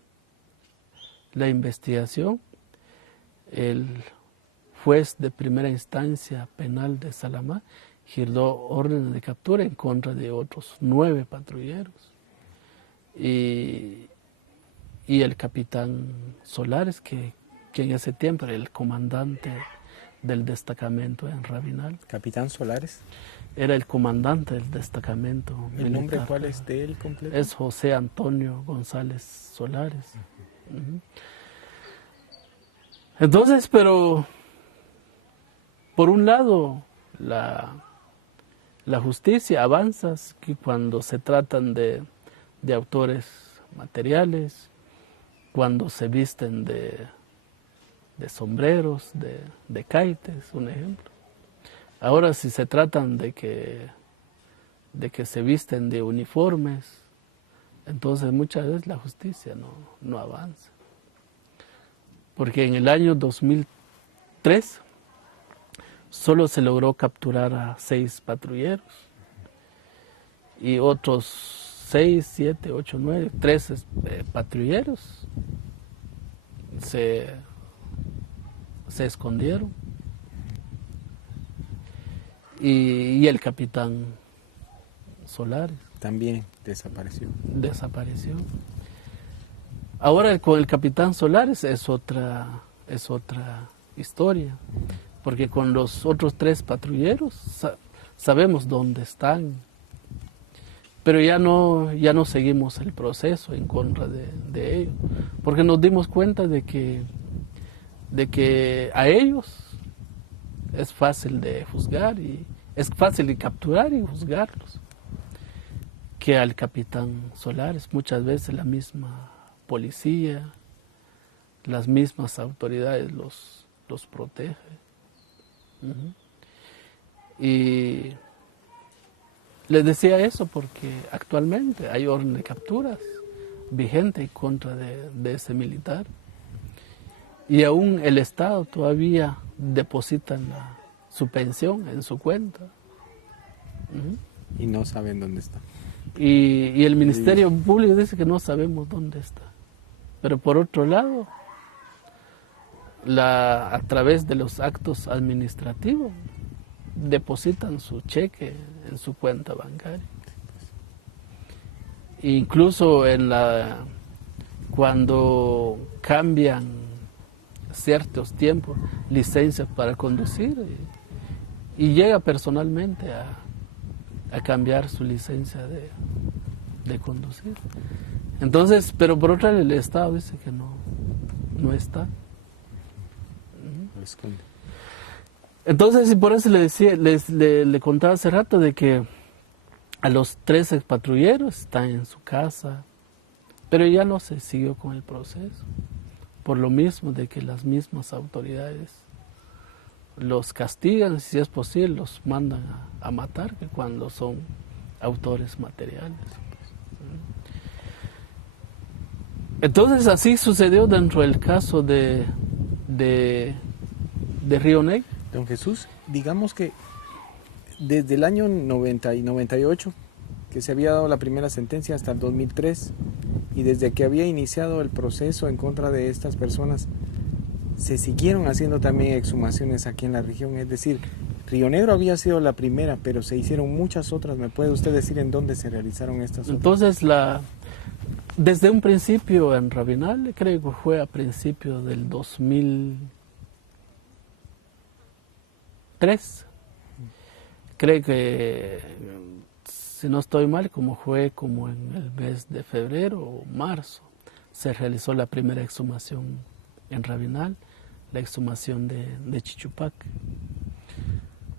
investigación. El juez de primera instancia penal de Salamá giró órdenes de captura en contra de otros 9 patrulleros. Y el capitán Solares, que en ese tiempo era el comandante del destacamento en Rabinal. ¿Capitán Solares? Era el comandante del destacamento militar. ¿El nombre cuál es de él completo? Es José Antonio González Solares. Entonces, pero por un lado, la justicia avanza que cuando se tratan de autores materiales, cuando se visten de sombreros, de caites, un ejemplo. Ahora si se tratan de que se visten de uniformes, entonces muchas veces la justicia no avanza. Porque en el año 2003 solo se logró capturar a 6 patrulleros y otros 6, 7, 8, 9, 13 patrulleros se escondieron. Y el capitán Solares también desapareció. Ahora con el capitán Solares es otra historia, porque con los otros 3 patrulleros sabemos dónde están, pero ya no seguimos el proceso en contra de ellos, porque nos dimos cuenta de que a ellos es fácil de juzgar y es fácil de capturar y juzgarlos, que al capitán Solares. Muchas veces la misma policía, las mismas autoridades los protegen. Y les decía eso porque actualmente hay orden de capturas vigente en contra de ese militar. Y aún el Estado todavía deposita su pensión en su cuenta. Y no saben dónde está. Y el Ministerio Público dice que no sabemos dónde está. Pero por otro lado, a través de los actos administrativos, depositan su cheque en su cuenta bancaria. Incluso cuando cambian ciertos tiempos licencias para conducir y llega personalmente a cambiar su licencia de conducir. Entonces, pero por otra el Estado dice que no está. Lo esconde. Entonces, y por eso le decía, le contaba hace rato de que a los 13 patrulleros están en su casa, pero ya no se siguió con el proceso. Por lo mismo de que las mismas autoridades los castigan, si es posible, los mandan a matar, que cuando son autores materiales. Entonces así sucedió dentro del caso de Río Negro. Don Jesús, digamos que desde el año 90 y 98, que se había dado la primera sentencia, hasta el 2003, y desde que había iniciado el proceso en contra de estas personas, se siguieron haciendo también exhumaciones aquí en la región. Es decir, Río Negro había sido la primera, pero se hicieron muchas otras. ¿Me puede usted decir en dónde se realizaron estas otras? Entonces, desde un principio en Rabinal, creo que fue a principios del 2003, creo que, si no estoy mal, fue como en el mes de febrero o marzo, se realizó la primera exhumación en Rabinal, la exhumación de Chichupac,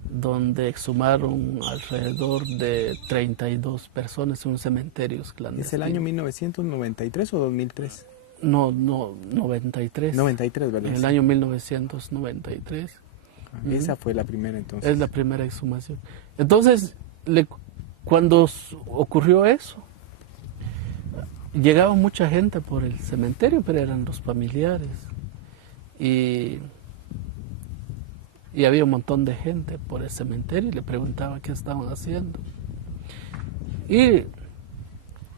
donde exhumaron alrededor de 32 personas en un cementerio clandestino. ¿Es el año 1993 o 2003? No, 93. 93, ¿verdad? En el año 1993. Esa fue la primera entonces. Es la primera exhumación. Entonces, cuando ocurrió eso, llegaba mucha gente por el cementerio, pero eran los familiares. Y había un montón de gente por el cementerio y le preguntaba qué estaban haciendo. Y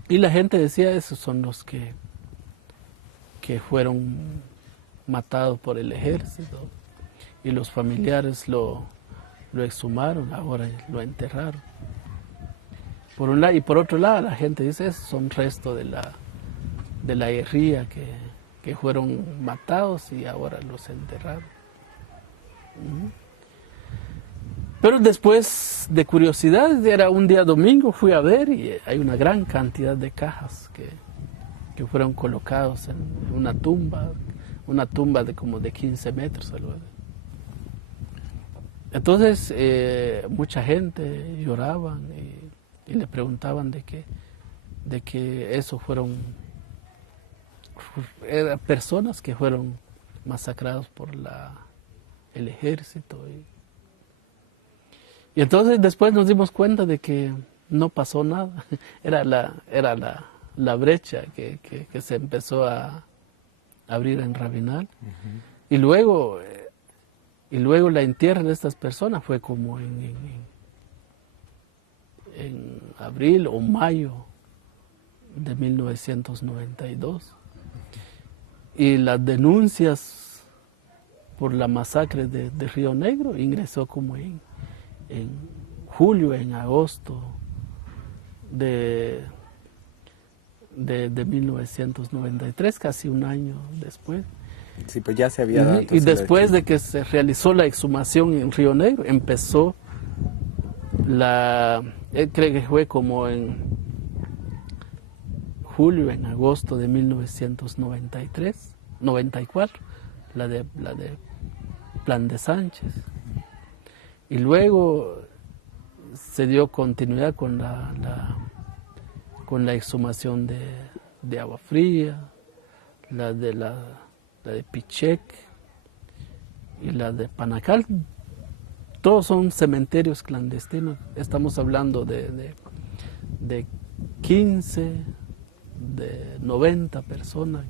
la gente decía, esos son los que fueron matados por el ejército. Y los familiares lo exhumaron, ahora lo enterraron. Por un lado, y por otro lado, la gente dice, esos son restos de la guerrilla que fueron matados y ahora los enterraron. Pero después de curiosidad, era un día domingo, fui a ver y hay una gran cantidad de cajas que fueron colocados en una tumba de como de 15 metros. Entonces mucha gente lloraban y le preguntaban de que eso fueron eran personas que fueron masacradas por el ejército. Y entonces después nos dimos cuenta de que no pasó nada. Era la brecha que se empezó a abrir en Rabinal. Y luego la entierro de estas personas fue como en abril o mayo de 1992. Y las denuncias por la masacre de Río Negro ingresó como en julio, en agosto de 1993, casi un año después. Sí, pues ya se había dado. Y después de que se realizó la exhumación en Río Negro, empezó creo que fue como en julio, en agosto de 1994, la de Plan de Sánchez. Y luego se dio continuidad con la exhumación de Agua Fría, la de Pichec y la de Panacal. Todos son cementerios clandestinos. Estamos hablando de 15, de 90 personas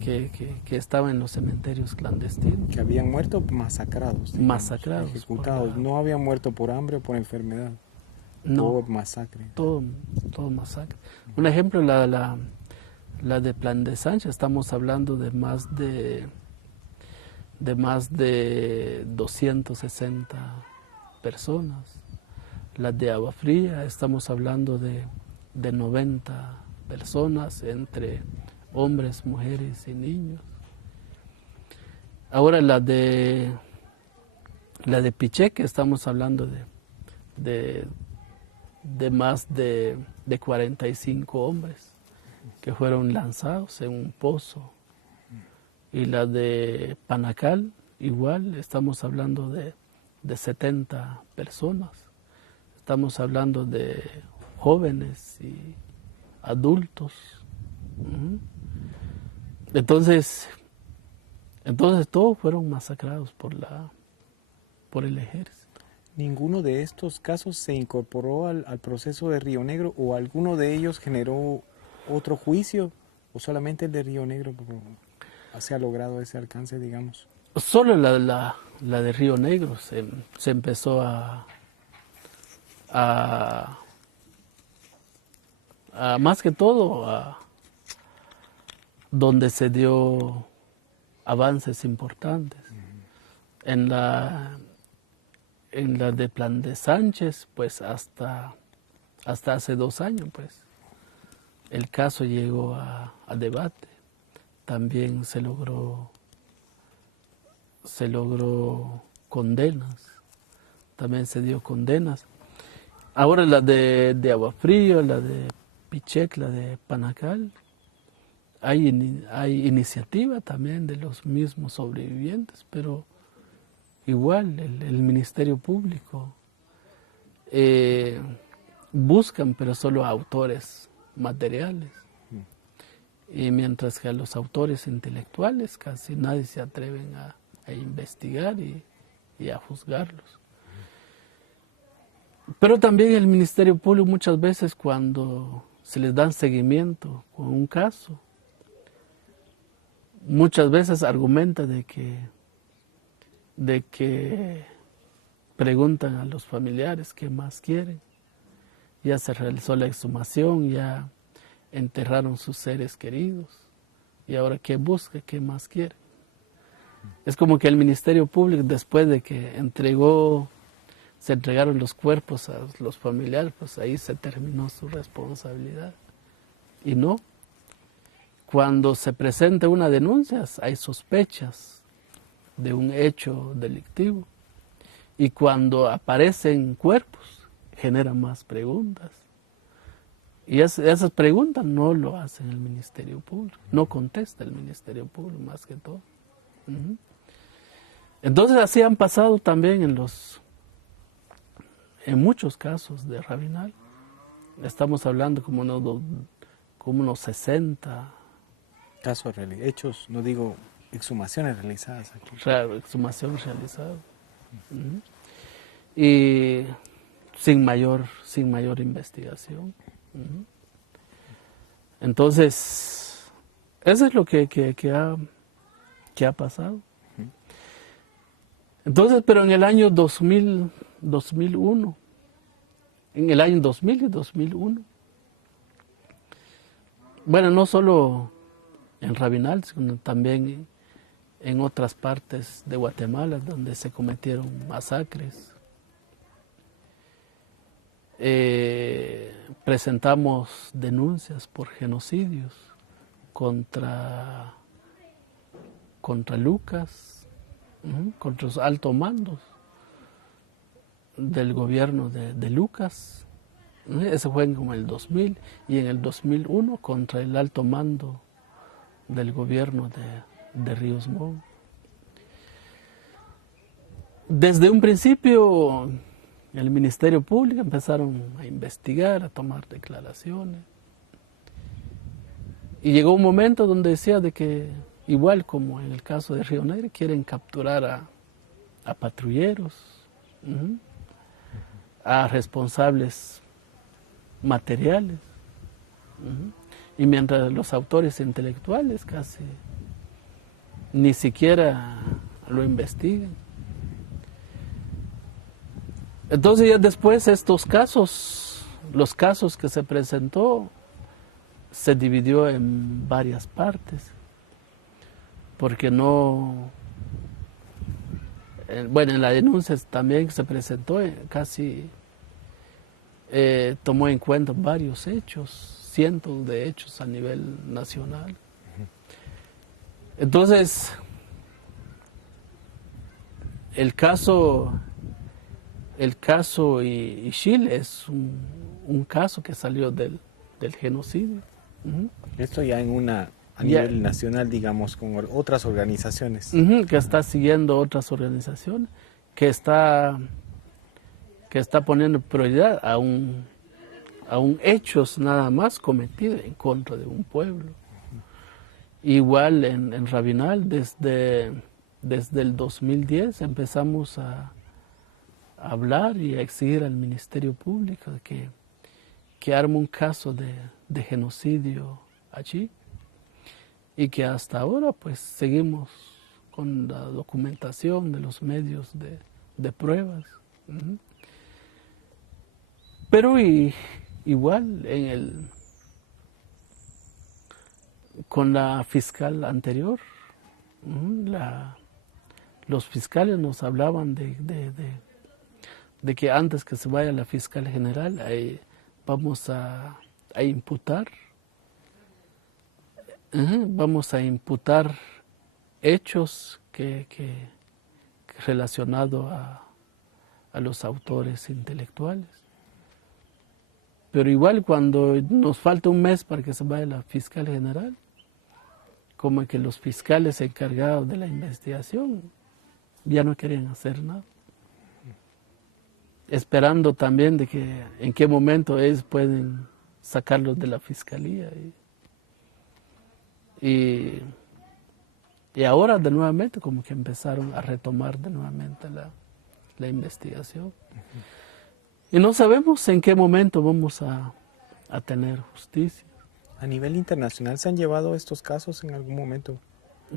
que estaban en los cementerios clandestinos. Que habían muerto masacrados. Digamos, Masacrados. Ejecutados. No habían muerto por hambre o por enfermedad. No. Todo masacre. Todo masacre. Un ejemplo, la de Plan de Sánchez, estamos hablando de más de 260 personas. La de Agua Fría, estamos hablando de 90 personas, entre hombres, mujeres y niños. Ahora la de Pichec, estamos hablando de más de 45 hombres que fueron lanzados en un pozo. Y la de Panacal, igual, estamos hablando de 70 personas. Estamos hablando de jóvenes y adultos. Entonces todos fueron masacrados por el ejército. ¿Ninguno de estos casos se incorporó al proceso de Río Negro o alguno de ellos generó otro juicio o solamente el de Río Negro se ha logrado ese alcance, digamos? Solo la de Río Negro se empezó a más que todo donde se dio avances importantes. En la de Plan de Sánchez, pues hasta hace 2 años, pues el caso llegó a debate. También se logró condenas, también se dio condenas. Ahora la de Agua Fría, la de Pichec, la de Panacal, hay iniciativa también de los mismos sobrevivientes, pero igual el Ministerio Público buscan, pero solo autores materiales. Y mientras que a los autores intelectuales casi nadie se atreven a investigar y a juzgarlos. Pero también el Ministerio Público muchas veces cuando se les da seguimiento con un caso, muchas veces argumenta de que preguntan a los familiares qué más quieren. Ya se realizó la exhumación, ya enterraron sus seres queridos y ahora qué busca, qué más quiere. Es como que el Ministerio Público, después de que se entregaron los cuerpos a los familiares, pues ahí se terminó su responsabilidad. Y no, cuando se presenta una denuncia hay sospechas de un hecho delictivo y cuando aparecen cuerpos generan más preguntas. Y esas preguntas no lo hace el Ministerio Público, no contesta el Ministerio Público más que todo. Entonces así han pasado también en muchos casos de Rabinal. Estamos hablando como unos 60 hechos, no digo exhumaciones realizadas aquí. Exhumación realizada. Ujú. Y sin mayor investigación. Ujú. Entonces, eso es lo que ha pasado. Entonces, pero en el año 2001, en el año 2000 y 2001, bueno, no solo en Rabinal, sino también en otras partes de Guatemala donde se cometieron masacres. Presentamos denuncias por genocidios contra Lucas, contra los altos mandos del gobierno de Lucas. Ese fue en el 2000, y en el 2001 contra el alto mando del gobierno de Ríos Montt. Desde un principio, el Ministerio Público empezaron a investigar, a tomar declaraciones. Y llegó un momento donde decía de que, igual como en el caso de Río Negro, quieren capturar a patrulleros, a responsables materiales. Y mientras los autores intelectuales casi ni siquiera lo investigan. Entonces ya después los casos que se presentó, se dividió en varias partes, porque bueno, en la denuncia también se presentó, casi tomó en cuenta varios hechos, cientos de hechos a nivel nacional. Entonces, el caso Ixchil es un caso que salió del genocidio. Esto ya a nivel nacional, digamos, con otras organizaciones. Que está siguiendo otras organizaciones, que está poniendo prioridad a un hechos nada más cometidos en contra de un pueblo. Igual en Rabinal, desde el 2010 empezamos a hablar y a exigir al Ministerio Público que arme un caso de genocidio allí, y que hasta ahora pues seguimos con la documentación de los medios de pruebas. Pero igual con la fiscal anterior, los fiscales nos hablaban de que antes que se vaya la fiscal general, vamos a imputar hechos que relacionados a los autores intelectuales. Pero igual cuando nos falta un mes para que se vaya la fiscal general, como que los fiscales encargados de la investigación ya no querían hacer nada, esperando también de que en qué momento ellos pueden sacarlos de la fiscalía. Y ahora de nuevamente como que empezaron a retomar de nuevamente la investigación. Y no sabemos en qué momento vamos a tener justicia. ¿A nivel internacional se han llevado estos casos en algún momento?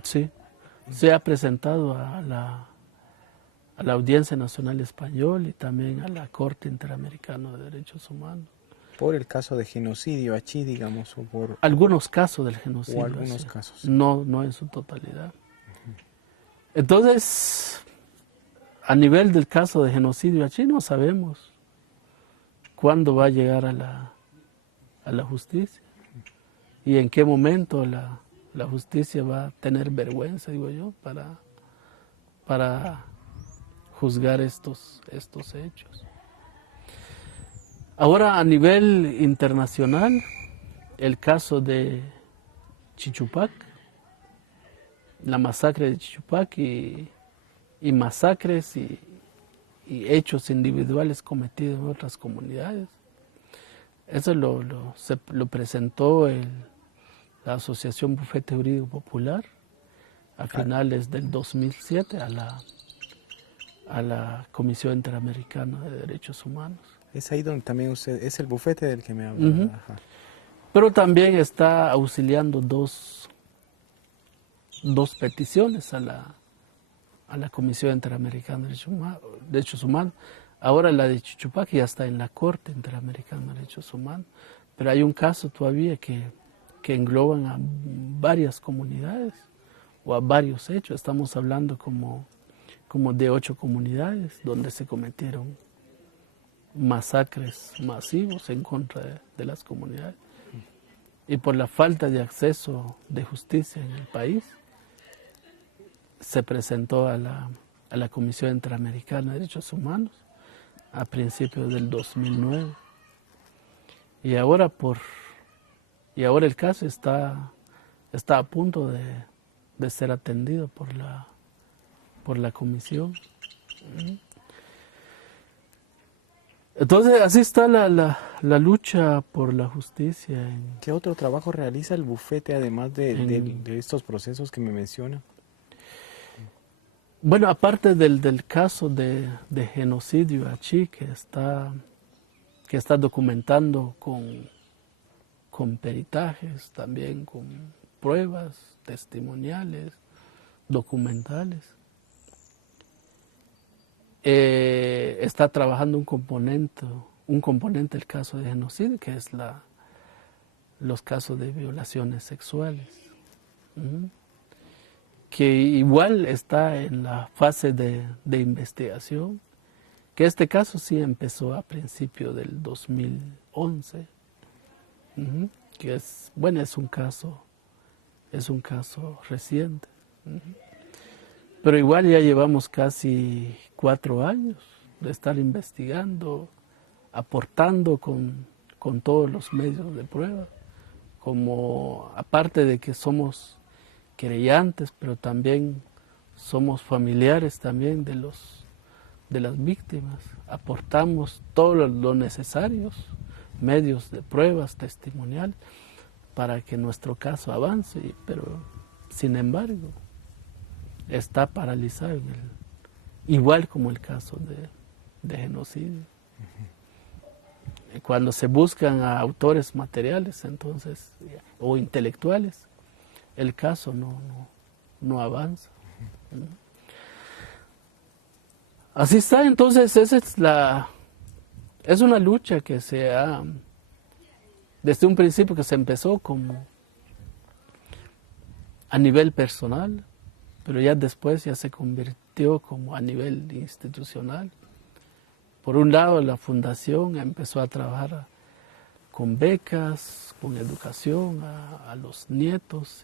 Sí, se ha presentado a la Audiencia Nacional Española y también a la Corte Interamericana de Derechos Humanos. Por el caso de genocidio allí, digamos, o por... Algunos casos del genocidio. O algunos casos. No en su totalidad. Entonces, a nivel del caso de genocidio allí no sabemos cuándo va a llegar a la justicia y en qué momento la justicia va a tener vergüenza, digo yo, para juzgar estos hechos. Ahora, a nivel internacional, el caso de Chichupac, la masacre de Chichupac y masacres y hechos individuales cometidos en otras comunidades. Eso lo presentó la Asociación Bufete Jurídico Popular a finales del 2007 a la Comisión Interamericana de Derechos Humanos. Es ahí donde también usted, es el bufete del que me habla. Ujú. Ajá. Pero también está auxiliando dos peticiones a la Comisión Interamericana de Derechos Humanos. Ahora la de Chichupac ya está en la Corte Interamericana de Derechos Humanos, pero hay un caso todavía que engloban a varias comunidades o a varios hechos. Estamos hablando como de 8 comunidades donde se cometieron masacres masivos en contra de las comunidades. Y por la falta de acceso de justicia en el país, se presentó a la Comisión Interamericana de Derechos Humanos a principios del 2009. Y ahora el caso está a punto de ser atendido por la comisión. Entonces así está la lucha por la justicia. ¿Qué otro trabajo realiza el bufete además de estos procesos que me menciona? Bueno, aparte del caso de genocidio Achí, que está documentando con peritajes, también con pruebas testimoniales, documentales. Está trabajando un componente del caso de genocidio, que es los casos de violaciones sexuales, que igual está en la fase de investigación, que este caso sí empezó a principios del 2011, que es un caso reciente. Pero igual ya llevamos casi 4 años de estar investigando, aportando con todos los medios de prueba, como aparte de que somos querellantes, pero también somos familiares también de las víctimas. Aportamos todo lo necesarios, medios de pruebas, testimonial, para que nuestro caso avance, pero sin embargo está paralizado, igual como el caso de genocidio. Cuando se buscan a autores materiales, entonces, o intelectuales, el caso no avanza. Así está, entonces es una lucha que desde un principio que se empezó como a nivel personal, pero ya después ya se convirtió como a nivel institucional. Por un lado, la fundación empezó a trabajar con becas, con educación a los nietos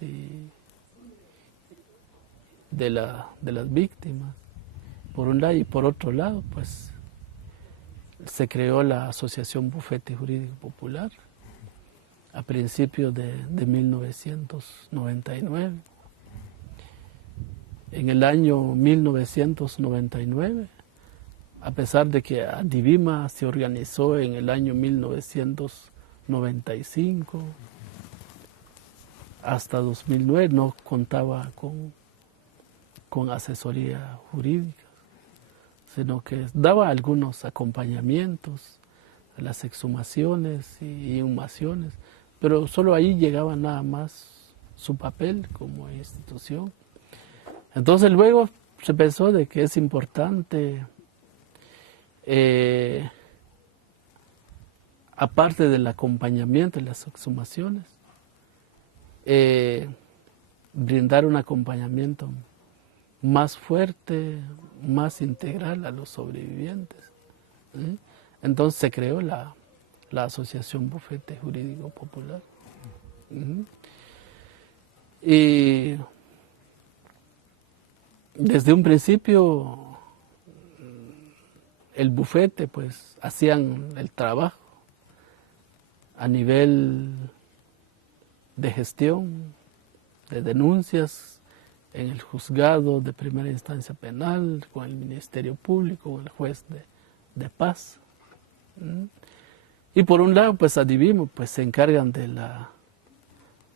de las víctimas, por un lado, y por otro lado, pues se creó la Asociación Bufete Jurídico Popular a principios de 1999. En el año 1999, a pesar de que Adivima se organizó en el año 1995, hasta 2009 no contaba con asesoría jurídica, sino que daba algunos acompañamientos a las exhumaciones y inhumaciones, pero solo ahí llegaba nada más su papel como institución. Entonces luego se pensó de que es importante, aparte del acompañamiento de las exhumaciones, brindar un acompañamiento más fuerte, más integral a los sobrevivientes. Entonces se creó la Asociación Bufete Jurídico Popular. Y desde un principio el bufete pues hacían el trabajo a nivel de gestión, de denuncias en el juzgado de primera instancia penal, con el Ministerio Público, con el juez de paz. Y por un lado, pues Adivimo, pues se encargan de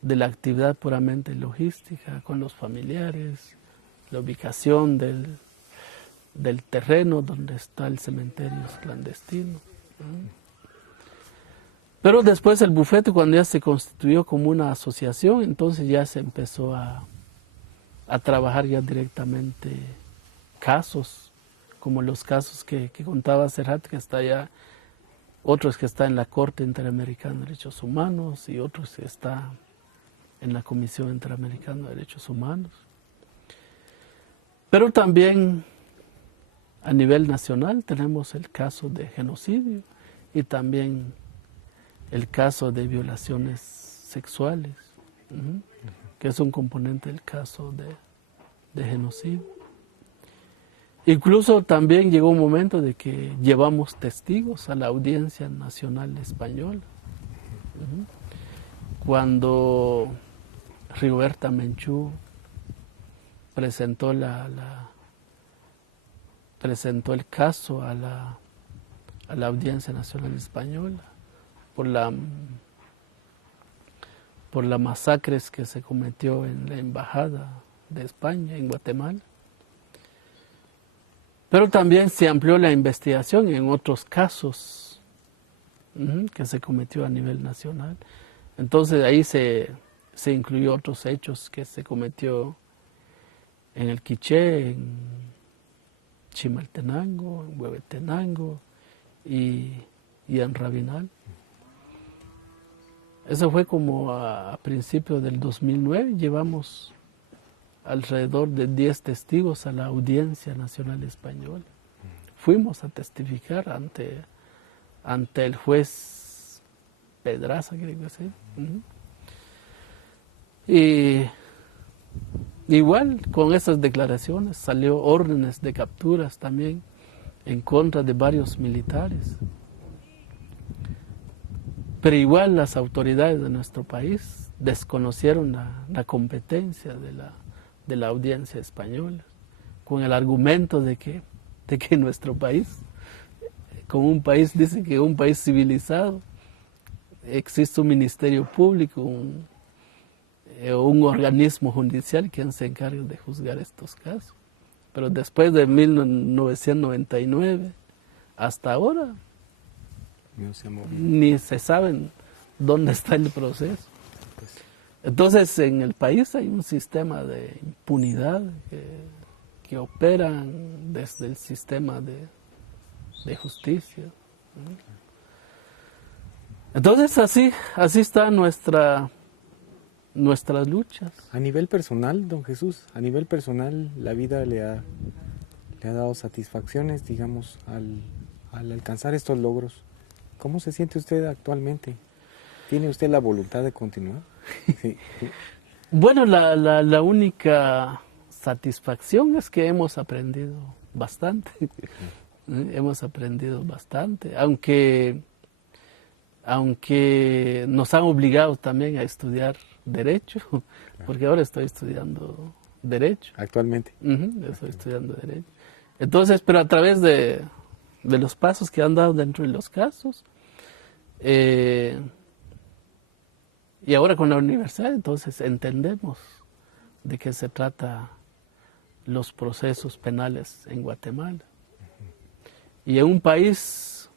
de la actividad puramente logística con los familiares, la ubicación del terreno donde está el cementerio clandestino. Pero después el bufete, cuando ya se constituyó como una asociación, entonces ya se empezó a trabajar ya directamente casos, como los casos que contaba hace rato, que está ya, otros que está en la Corte Interamericana de Derechos Humanos y otros que está en la Comisión Interamericana de Derechos Humanos. Pero también a nivel nacional tenemos el caso de genocidio y también el caso de violaciones sexuales, que es un componente del caso de genocidio. Incluso también llegó un momento de que llevamos testigos a la Audiencia Nacional Española. Cuando Rigoberta Menchú presentó presentó el caso a la Audiencia Nacional Española por las masacres que se cometió en la Embajada de España en Guatemala. Pero también se amplió la investigación en otros casos que se cometió a nivel nacional. Entonces ahí se incluyó otros hechos que se cometió en el Quiché, en Chimaltenango, en Huehuetenango y en Rabinal. Eso fue como a principios del 2009, llevamos alrededor de 10 testigos a la Audiencia Nacional Española. Fuimos a testificar ante el juez Pedraza, creo que sí. Y igual con esas declaraciones salió órdenes de capturas también en contra de varios militares. Pero igual las autoridades de nuestro país desconocieron la competencia de la Audiencia Española, con el argumento de que nuestro país, como un país, dice que un país civilizado, existe un ministerio público, un organismo judicial que se encarga de juzgar estos casos. Pero después de 1999 hasta ahora, ni se sabe dónde está el proceso. Entonces en el país hay un sistema de impunidad que opera desde el sistema de justicia. Entonces así están nuestras luchas. A nivel personal, don Jesús, a nivel personal, la vida le ha dado satisfacciones, digamos, al alcanzar estos logros. ¿Cómo se siente usted actualmente? ¿Tiene usted la voluntad de continuar? Sí. Bueno, la única satisfacción es que hemos aprendido bastante. Hemos aprendido bastante, aunque nos han obligado también a estudiar Derecho, porque ahora estoy estudiando Derecho. Actualmente. Estoy estudiando Derecho. Entonces, pero a través de los pasos que han dado dentro de los casos, y ahora con la universidad, entonces entendemos de qué se trata los procesos penales en Guatemala. Y en un país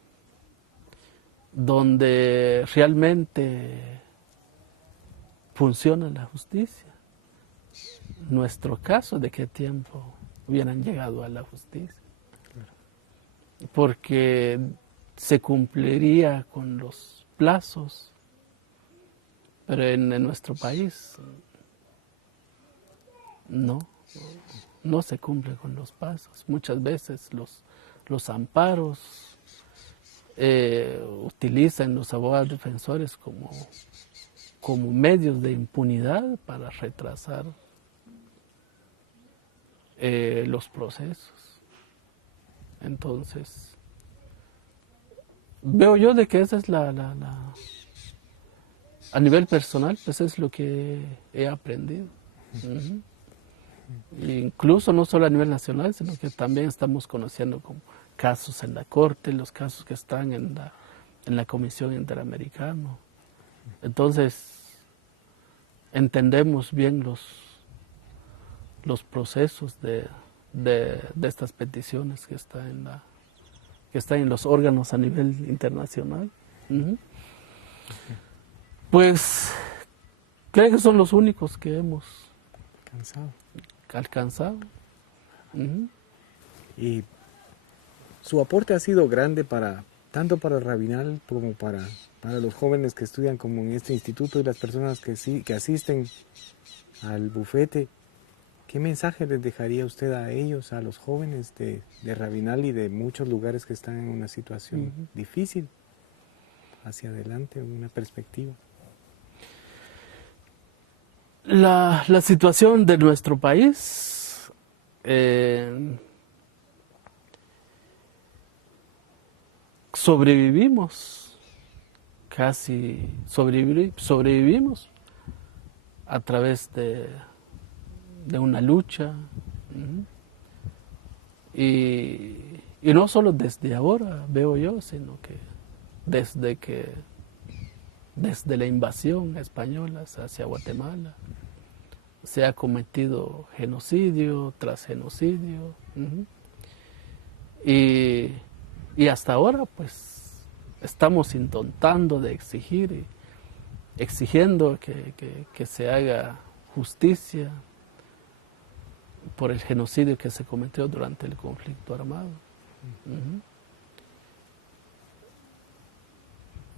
donde realmente funciona la justicia. Nuestro caso, ¿de qué tiempo hubieran llegado a la justicia? Porque se cumpliría con los plazos, pero en nuestro país no se cumple con los plazos. Muchas veces los amparos utilizan los abogados defensores como medios de impunidad para retrasar los procesos. Entonces, veo yo de que esa es a nivel personal, pues es lo que he aprendido. Incluso no solo a nivel nacional, sino que también estamos conociendo como casos en la Corte, los casos que están en la Comisión Interamericana. Entonces, entendemos bien los procesos de estas peticiones que están en los órganos a nivel internacional. Pues creo que son los únicos que hemos alcanzado. Y su aporte ha sido grande tanto para el Rabinal como para los jóvenes que estudian como en este instituto y las personas que asisten al bufete. ¿Qué mensaje les dejaría usted a ellos, a los jóvenes de Rabinal y de muchos lugares que están en una situación difícil, hacia adelante, una perspectiva? La situación de nuestro país sobrevivimos a través de una lucha, y no solo desde ahora, veo yo, sino que desde la invasión española hacia Guatemala se ha cometido genocidio tras genocidio, y hasta ahora pues estamos intentando de exigiendo que se haga justicia por el genocidio que se cometió durante el conflicto armado.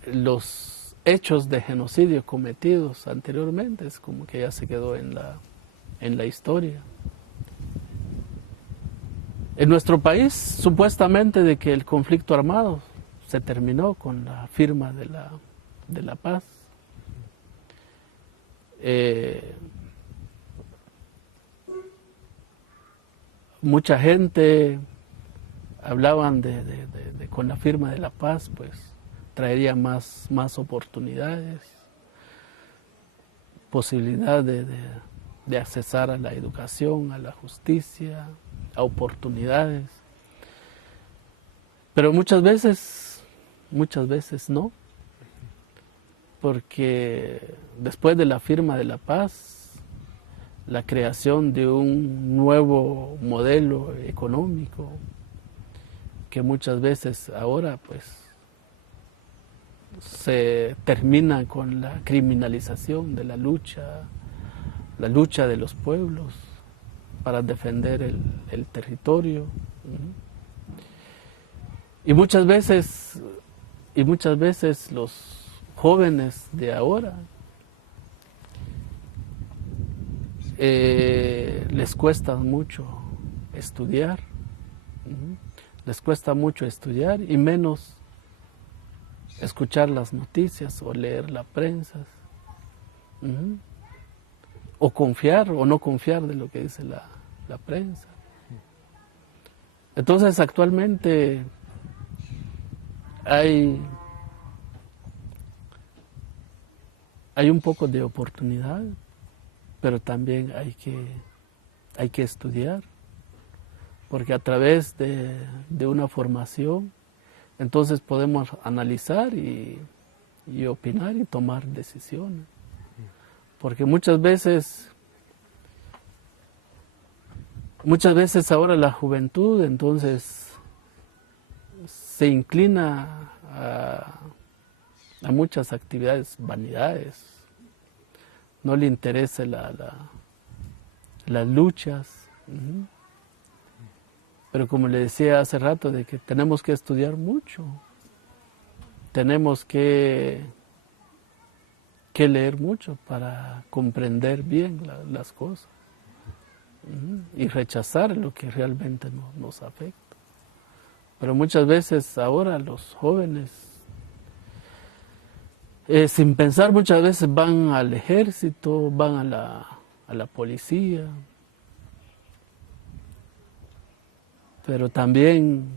Los hechos de genocidio cometidos anteriormente es como que ya se quedó en la historia. En nuestro país, supuestamente de que el conflicto armado se terminó con la firma de la paz. Mucha gente hablaban de con la firma de la paz, pues traería más oportunidades, posibilidad de accesar a la educación, a la justicia, a oportunidades. Pero muchas veces no, porque después de la firma de la paz, la creación de un nuevo modelo económico, que muchas veces ahora pues se termina con la criminalización de la lucha de los pueblos para defender el territorio. Y muchas veces los jóvenes de ahora les cuesta mucho estudiar, y menos escuchar las noticias o leer la prensa, o confiar o no confiar de lo que dice la prensa. Entonces actualmente hay un poco de oportunidad, pero también hay que estudiar, porque a través de una formación, entonces podemos analizar y opinar y tomar decisiones. Porque muchas veces ahora la juventud entonces se inclina a muchas actividades, vanidades. No le interesa las luchas. Pero como le decía hace rato, de que tenemos que estudiar mucho. Tenemos que leer mucho para comprender bien las cosas. Y rechazar lo que realmente nos afecta. Pero muchas veces ahora los jóvenes, sin pensar, muchas veces van al ejército, van a la policía. Pero también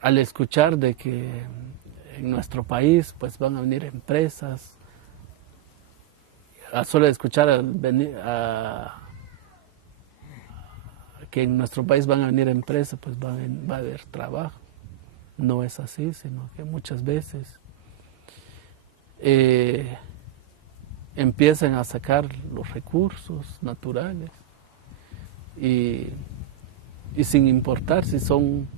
al escuchar de que en nuestro país pues van a venir empresas, a solo escuchar que en nuestro país van a venir empresas, pues va a haber trabajo. No es así, sino que muchas veces empiecen a sacar los recursos naturales y sin importar si son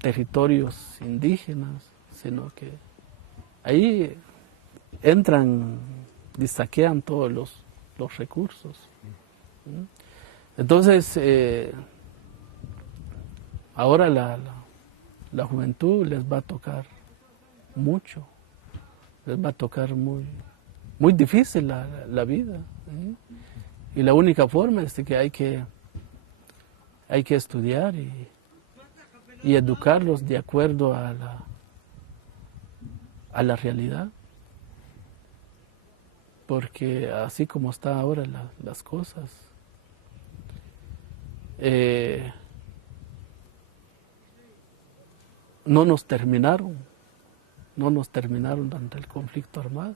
territorios indígenas, sino que ahí entran y saquean todos los recursos. Entonces, ahora la juventud les va a tocar mucho, les va a tocar muy difícil la vida. Y la única forma es de que hay que estudiar y educarlos de acuerdo a la realidad. Porque así como están ahora las cosas, no nos terminaron durante el conflicto armado,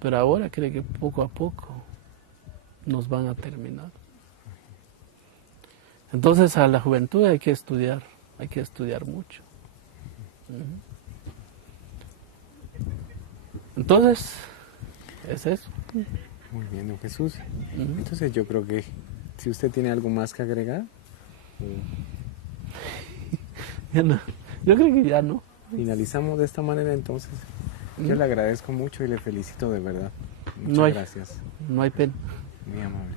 pero ahora creo que poco a poco nos van a terminar. Entonces a la juventud hay que estudiar mucho. Entonces, es eso. Muy bien, don Jesús. Entonces yo creo que si usted tiene algo más que agregar, Ya no. Yo creo que ya no. finalizamos de esta manera entonces. Yo le agradezco mucho y le felicito de verdad. Muchas No hay- gracias. No hay pena. Muy amable.